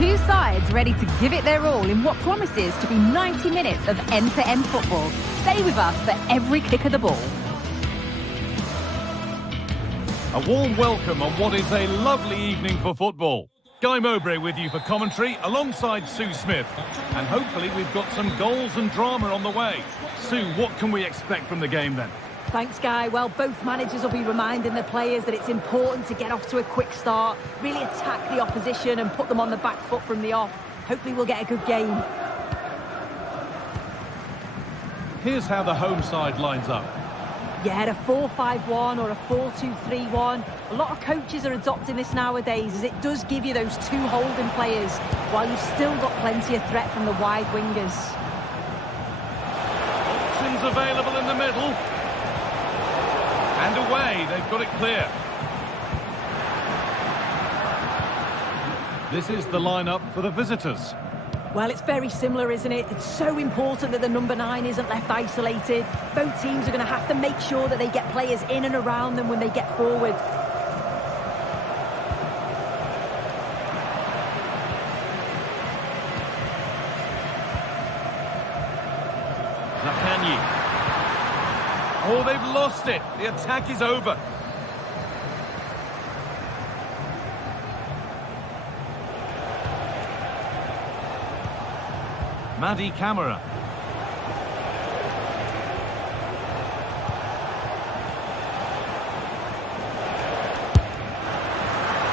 Two sides ready to give it their all in what promises to be 90 minutes of end-to-end football. Stay with us for every kick of the ball. A warm welcome on what is a lovely evening for football. Guy Mowbray with you for commentary alongside Sue Smith. And hopefully we've got some goals and drama on the way. Sue, what can we expect from the game then? Thanks, Guy. Well, both managers will be reminding the players that it's important to get off to a quick start, really attack the opposition and put them on the back foot from the off. Hopefully we'll get a good game. Here's how the home side lines up. Yeah, a 4-5-1 or a 4-2-3-1. A lot of coaches are adopting this nowadays as it does give you those two holding players while you've still got plenty of threat from the wide wingers. Options available in the middle. And away, they've got it clear. This is the lineup for the visitors. Well, it's very similar, isn't it? It's so important that the number 9 isn't left isolated. Both teams are going to have to make sure that they get players in and around them when they get forward. Zakanyi. Oh, they've lost it. The attack is over. Madi Camara.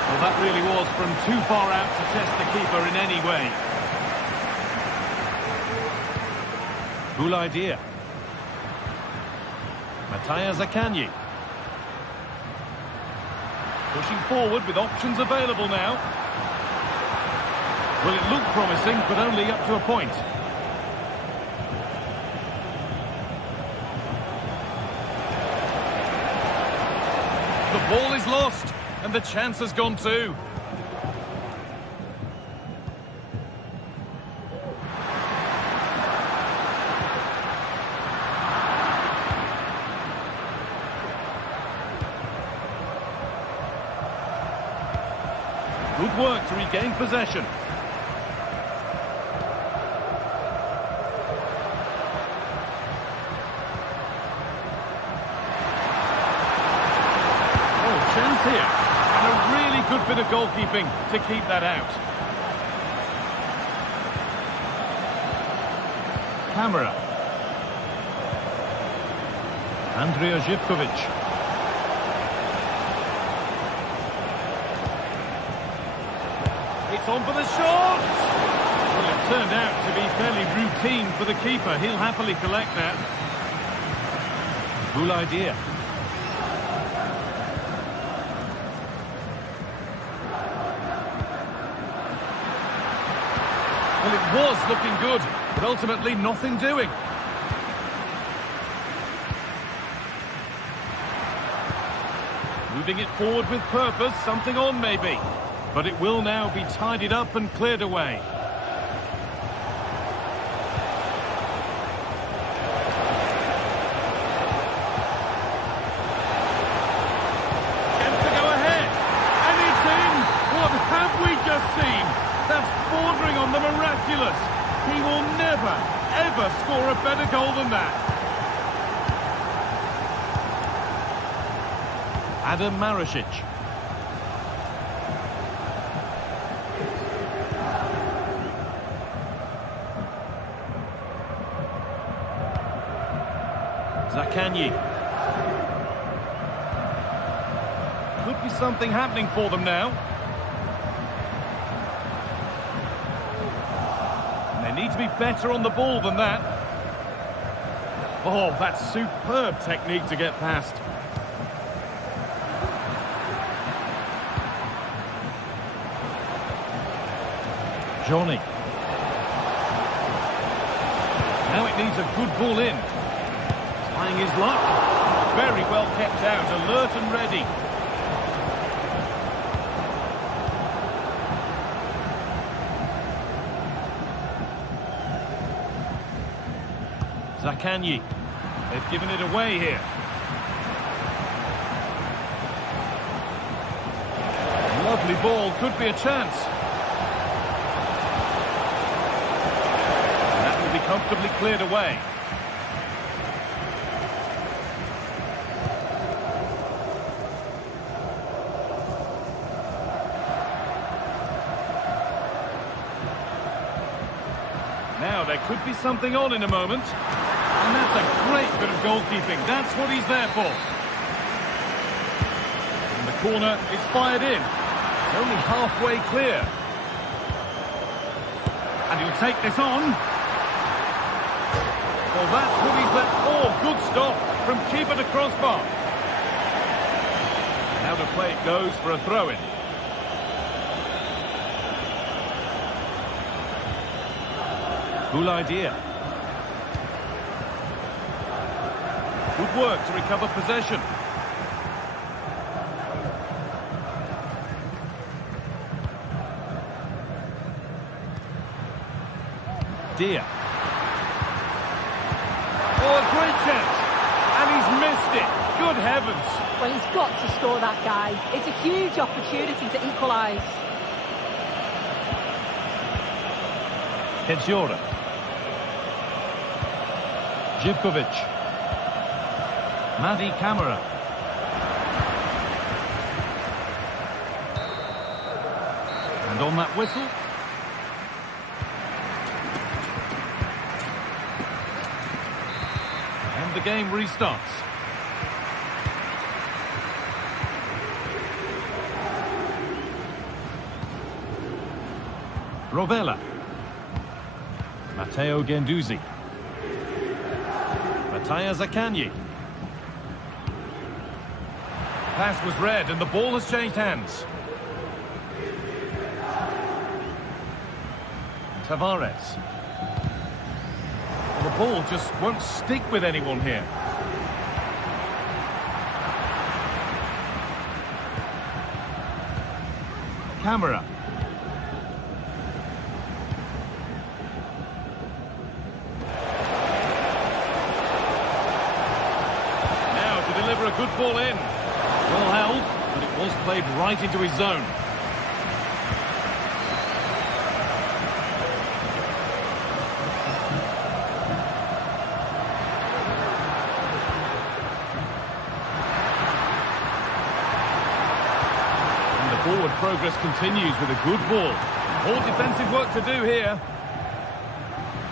Well, that really was from too far out to test the keeper in any way. Cool idea. Mattia Zakanyi. Pushing forward with options available now. Well, it looked promising, but only up to a point. The ball is lost, and the chance has gone too. Good work to regain possession. Chance here, and a really good bit of goalkeeping to keep that out. Camera. Andrija Živković. It's on for the shot! Well, it turned out to be fairly routine for the keeper. He'll happily collect that. Cool idea. Well, it was looking good, but ultimately nothing doing. Moving it forward with purpose, something on maybe. But it will now be tidied up and cleared away. Chance to go ahead. And it's in! What have we just seen? That's bordering on the miraculous. He will never, ever score a better goal than that. Adam Marasic. Zakanyi. Could be something happening for them now. They need to be better on the ball than that. Oh, that's superb technique to get past. Johnny. Now it needs a good ball in. Trying his luck. Very well kept out, alert and ready. Zakanyi. They've given it away here. Lovely ball, could be a chance. Comfortably cleared away. Now there could be something on in a moment. And that's a great bit of goalkeeping. That's what he's there for. And the corner is fired in. It's only halfway clear. And he'll take this on. Well, that's what he's there. Oh, good stop from keeper to crossbar. Now the play goes for a throw-in. Cool idea. Good work to recover possession. Dia. Oh, a great chance. And he's missed it. Good heavens. Well, he's got to score that guy. It's a huge opportunity to equalise. Kedjora. Živkovic. Madi Camara. And on that whistle. And the game restarts. Rovella. Matteo Guendouzi. Mattia Zaccagni. Pass was read and the ball has changed hands. Tavares. Well, the ball just won't stick with anyone here. Camera. A good ball in. Well held, but it was played right into his zone. And the forward progress continues with a good ball. More defensive work to do here.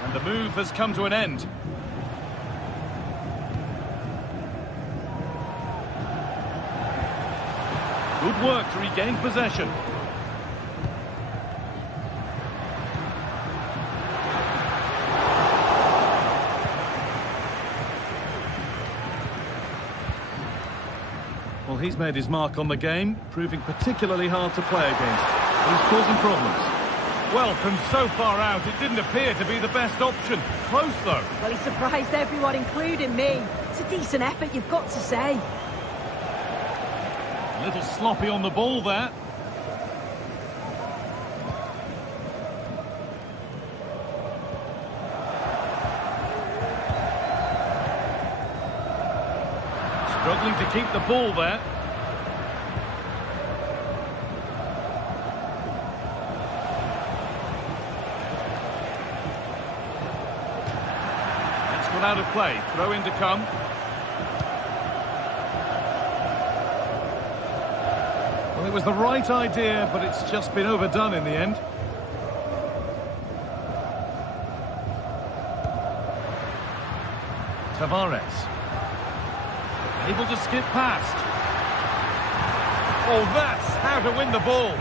And the move has come to an end. Good work to regain possession. Well, he's made his mark on the game, proving particularly hard to play against. He's causing problems. Well, from so far out, it didn't appear to be the best option. Close, though. Well, he surprised everyone, including me. It's a decent effort, you've got to say. A little sloppy on the ball there. Struggling to keep the ball there. That's gone out of play. Throw in to come. Well, it was the right idea, but it's just been overdone in the end. Tavares. Able to skip past. Oh, that's how to win the ball.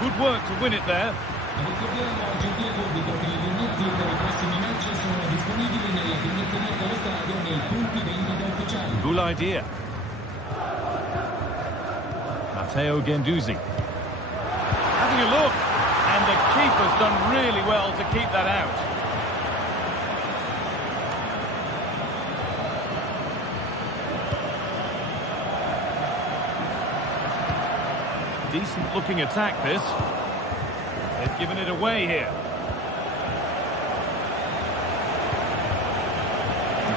Good work to win it there. Ricordiamo al gentile pubblico che i biglietti per i prossimi match sono disponibili nella biglietteria dello stadio nei punti vendita ufficiali. Good idea. Matteo Guendouzi. Having a look. And the keeper's done really well to keep that out. Decent-looking attack, this. They've given it away here.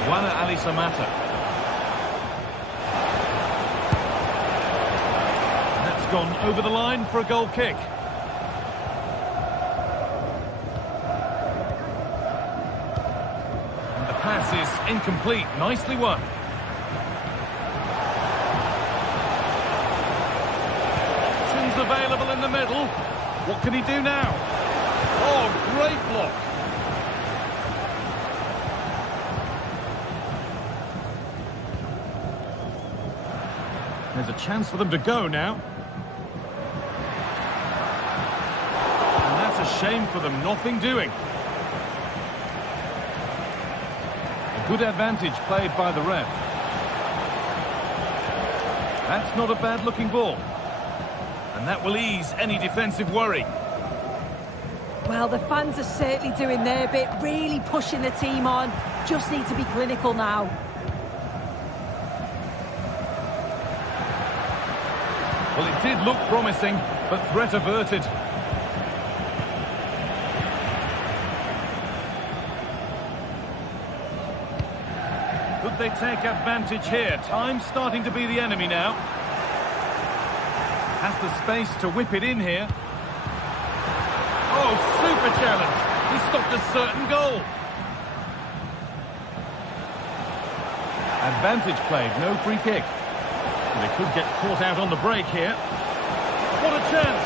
Juana Ali Samata. That's gone over the line for a goal kick. And the pass is incomplete. Nicely won. Options available in the middle. What can he do now? Oh, great block. There's a chance for them to go now. And that's a shame for them, nothing doing. A good advantage played by the ref. That's not a bad-looking ball. And that will ease any defensive worry. Well, the fans are certainly doing their bit, really pushing the team on. Just need to be clinical now. Well, it did look promising, but threat averted. Could they take advantage here? Time's starting to be the enemy now. Has the space to whip it in here. Oh, super challenge. He stopped a certain goal. Advantage played, no free kick. They could get caught out on the break here. What a chance!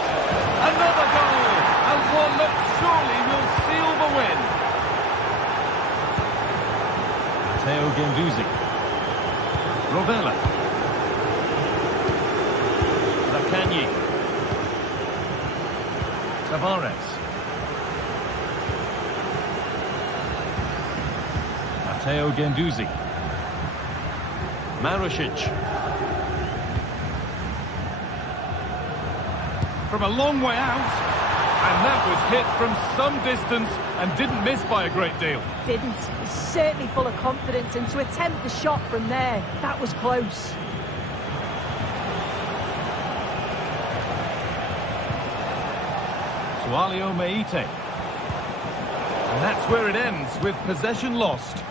Another goal! And one that surely will seal the win. Matteo Guendouzi. Rovella. Zaccagni. Tavares. Matteo Guendouzi. Marušić. From a long way out, and that was hit from some distance and didn't miss by a great deal. Didn't. He's certainly full of confidence, and to attempt the shot from there, that was close. Sualio Meite. And that's where it ends, with possession lost.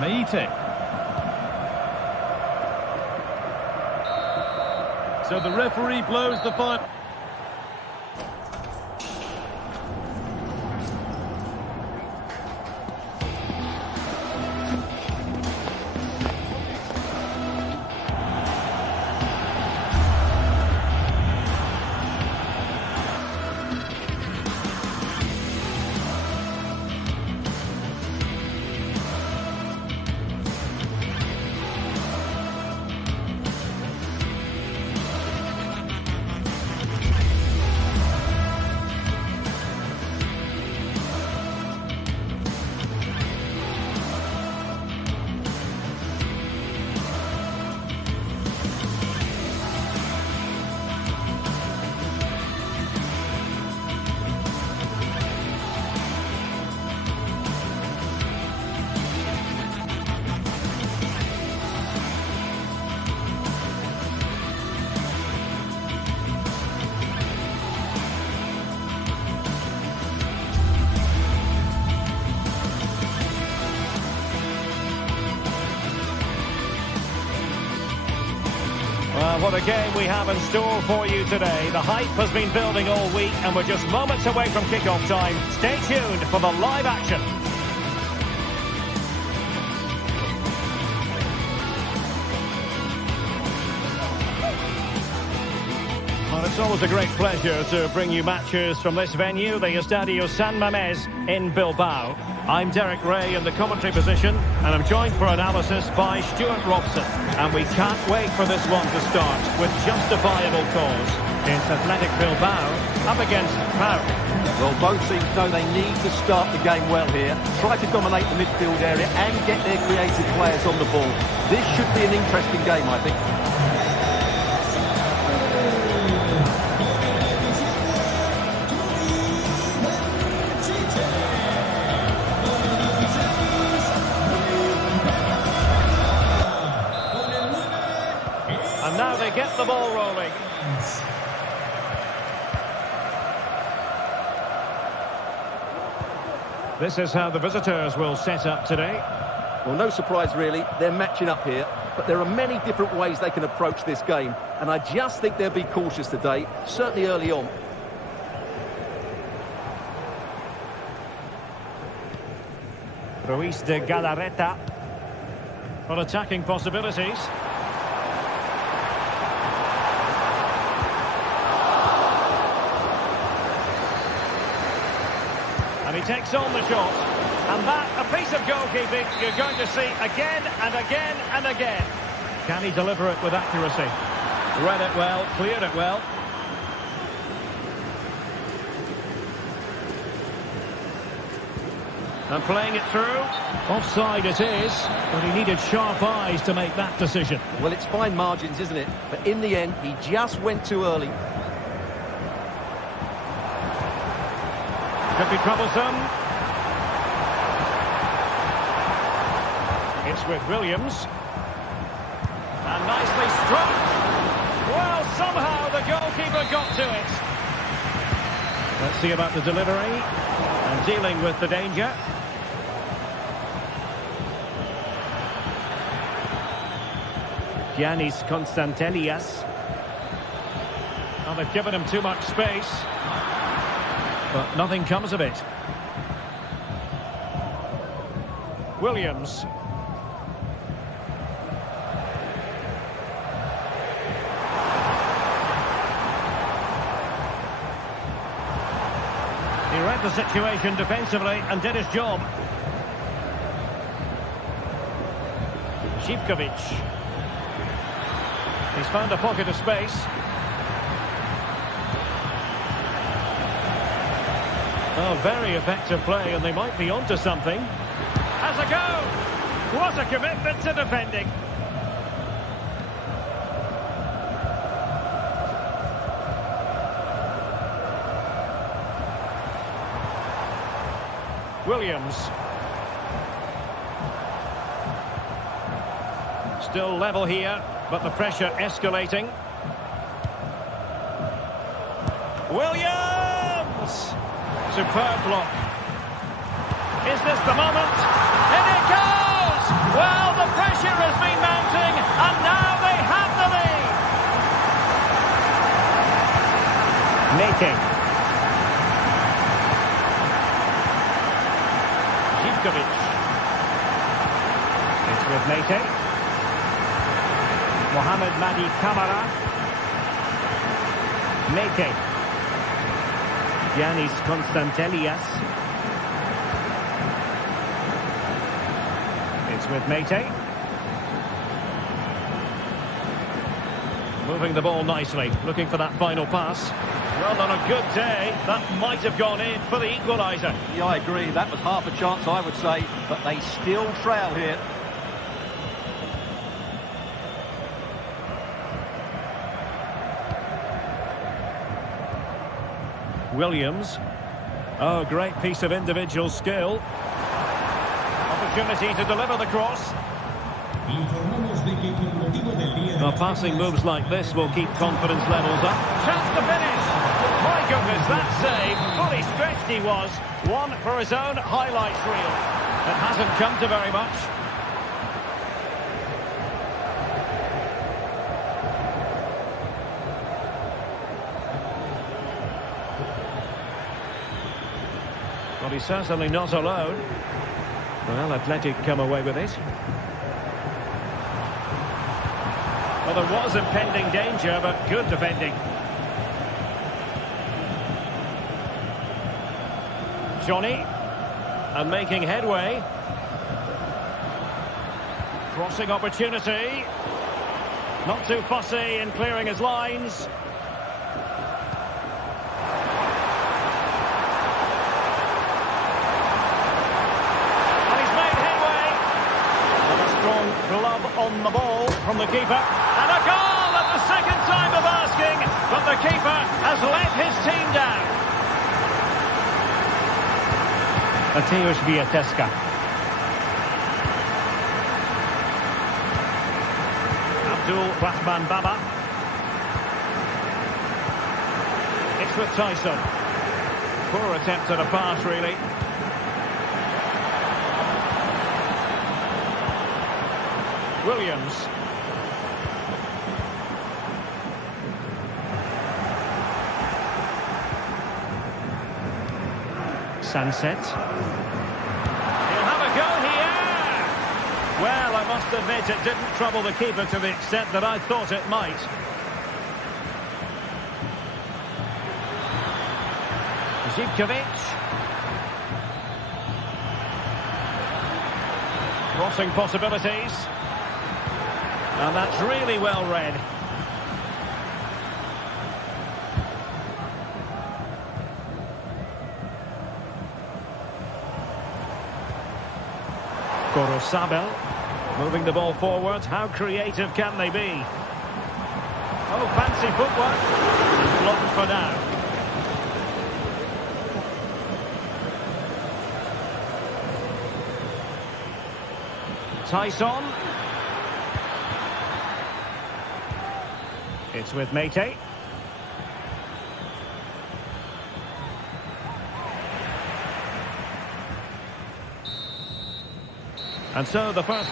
Meite. So the referee blows the final. Well, what a game we have in store for you today. The hype has been building all week and we're just moments away from kick-off time. Stay tuned for the live action. Well, it's always a great pleasure to bring you matches from this venue, the Estadio San Mamés in Bilbao. I'm Derek Ray in the commentary position, and I'm joined for analysis by Stuart Robson. And we can't wait for this one to start with justifiable cause. It's Athletic Bilbao up against Pau. Well, both teams know they need to start the game well here, try to dominate the midfield area and get their creative players on the ball. This should be an interesting game, I think. they get the ball rolling. This is how the visitors will set up today. Well, no surprise really, they're matching up here, but there are many different ways they can approach this game, and I just think they'll be cautious today, certainly early on. Ruiz de Galarreta for attacking possibilities. And he takes on the shot. And that, a piece of goalkeeping you're going to see again and again and again. Can he deliver it with accuracy? Read it well, cleared it well. And playing it through. Offside it is, but he needed sharp eyes to make that decision. Well, it's fine margins, isn't it? But in the end, he just went too early. Could be troublesome. It's with Williams. And nicely struck. Well, somehow the goalkeeper got to it. Let's see about the delivery. And dealing with the danger. Giannis Constantelias. Well, they've given him too much space. But nothing comes of it. Williams. He read the situation defensively and did his job. Zivkovic. He's found a pocket of space. Oh, very effective play, and they might be onto something. Has a go! What a commitment to defending. Williams. Still level here, but the pressure escalating. Williams! Superb block. Is this the moment? In it goes! Well, the pressure has been mounting, and now they have the lead. Making. Zivkovic. It's with Mete. Mohamed Madi Kamara. Mete. Giannis Constantelias. It's with Mete. Moving the ball nicely, looking for that final pass. Well, on a good day, that might have gone in for the equaliser. Yeah, I agree. That was half a chance, I would say. But they still trail here. Williams. Oh, great piece of individual skill. Opportunity to deliver the cross. Well, passing moves like this will keep confidence levels up. Chance to finish. My goodness, that save. Fully stretched he was. One for his own highlights reel. It hasn't come to very much. Well, he's certainly not alone. Well, Atletic come away with it. Well, there was impending danger, but good defending. Johnny, and making headway. Crossing opportunity. Not too fussy in clearing his lines. Glove on the ball from the keeper, and a goal at the second time of asking, but the keeper has let his team down. Mateusz Wiateska. Abdul Rahman Baba. with Tyson. Poor attempt at a pass, really. Williams. Sunset. He'll have a go here! Well, I must admit it didn't trouble the keeper to the extent that I thought it might. Zivkovic. Crossing possibilities. And that's really well read. Gorosabel moving the ball forward. How creative can they be? Oh, fancy footwork. Blocked for now. Tyson. It's with Mete. And so the first...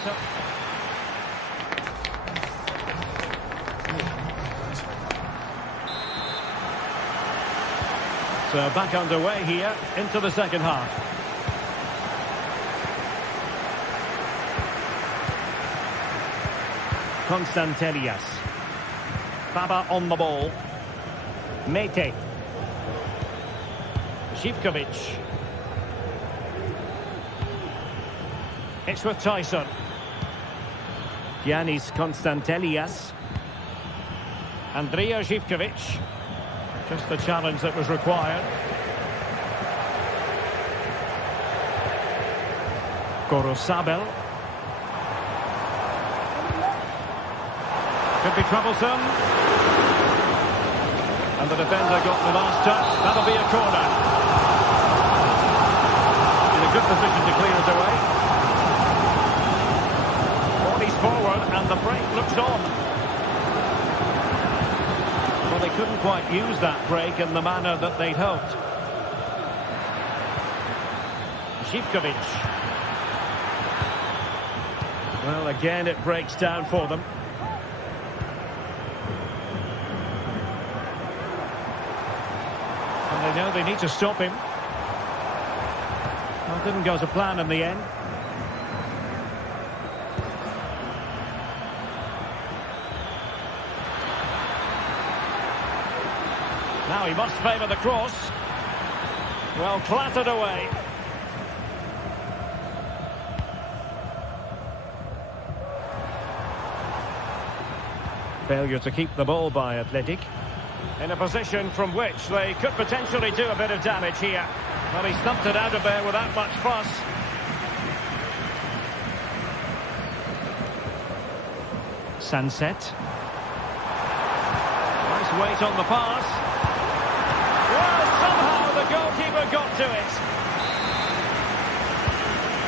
So back underway here into the second half. Constantelias. Baba on the ball. Mete. Zivkovic. It's with Tyson. Giannis Constantelias. Andrea Zivkovic. Just the challenge that was required. Gorosabel. Could be troublesome. And the defender got the last touch. That'll be a corner. In a good position to clear it away. Bodies forward and the break looks on. Well, they couldn't quite use that break in the manner that they'd hoped. Zivkovic. Well, again, it breaks down for them. And they know they need to stop him. Well, it didn't go to plan in the end. Now he must favour the cross. Well, clattered away. Failure to keep the ball by Atletic. In a position from which they could potentially do a bit of damage here. Well, he stumped it out of there without much fuss. Sunset. Nice weight on the pass. Well, somehow the goalkeeper got to it.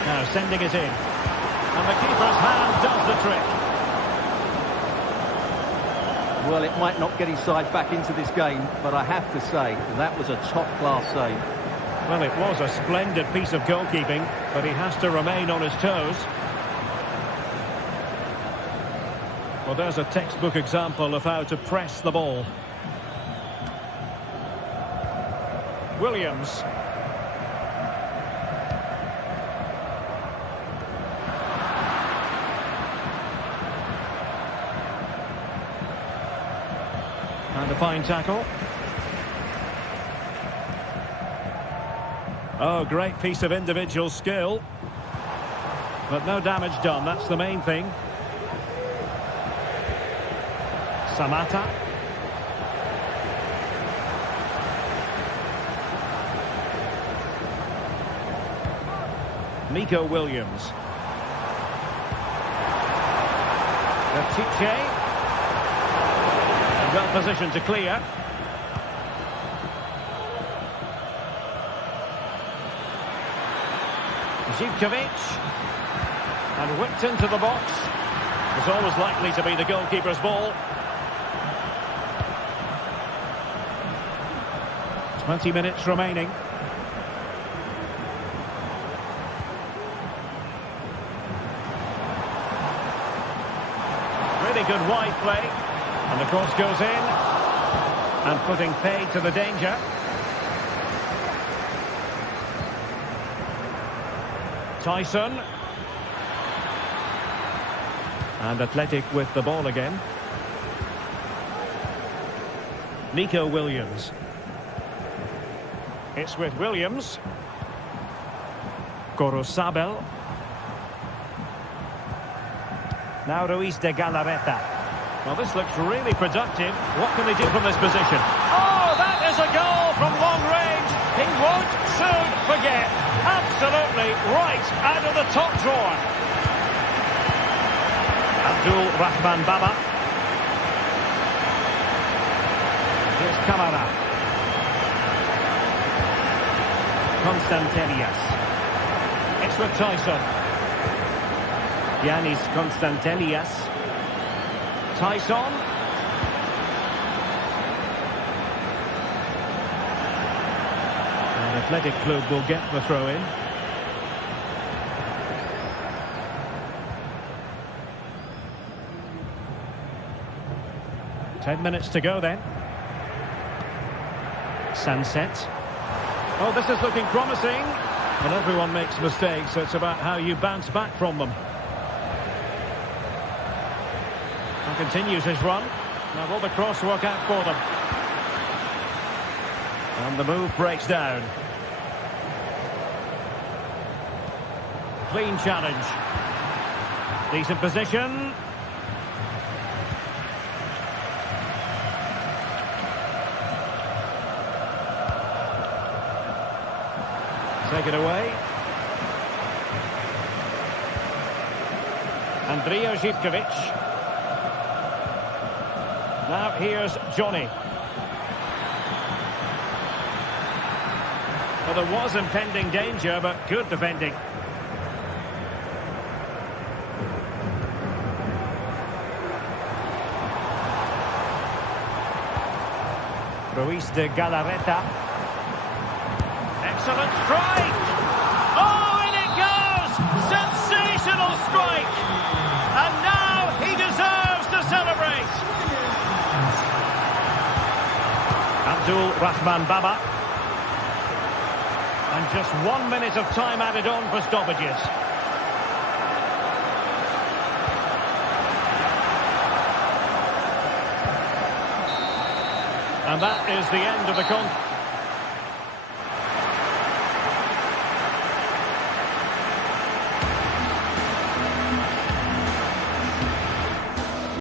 Now sending it in. And the keeper's hand does the trick. Well, it might not get his side back into this game, but I have to say, that was a top-class save. Well, it was a splendid piece of goalkeeping, but he has to remain on his toes. Well, there's a textbook example of how to press the ball. Williams. And a fine tackle. Oh, great piece of individual skill. But no damage done, that's the main thing. Samata. Nico Williams. Vertice. Well positioned to clear. Zivkovic. And whipped into the box. It was always likely to be the goalkeeper's ball. 20 minutes remaining. Really good wide play. And the cross goes in. And putting paid to the danger. Tyson. And Athletic with the ball again. Nico Williams. It's with Williams. Gorosabel. Now Ruiz de Galarreta. Well, this looks really productive. What can they do from this position? Oh, that is a goal from long range. He won't soon forget. Absolutely right out of the top drawer. Abdul Rahman Baba. Here's Kamara. Constantelias. It's with Tyson. Yanis Constantelias. Tyson. And Athletic Club will get the throw-in. Ten minutes to go then. Sunset. Oh, this is looking promising. Well, everyone makes mistakes, so it's about how you bounce back from them. And continues his run. Now will the cross work out for them? And the move breaks down. Clean challenge. Decent position. Take it away. Andrija Živković. Now here's Johnny. Well, there was impending danger, but good defending. Ruiz de Galarreta. Excellent strike! Oh, in it goes! Sensational strike! And now he deserves to celebrate! Abdul Rahman Baba. And just 1 minute of time added on for stoppages. And that is the end of the contest.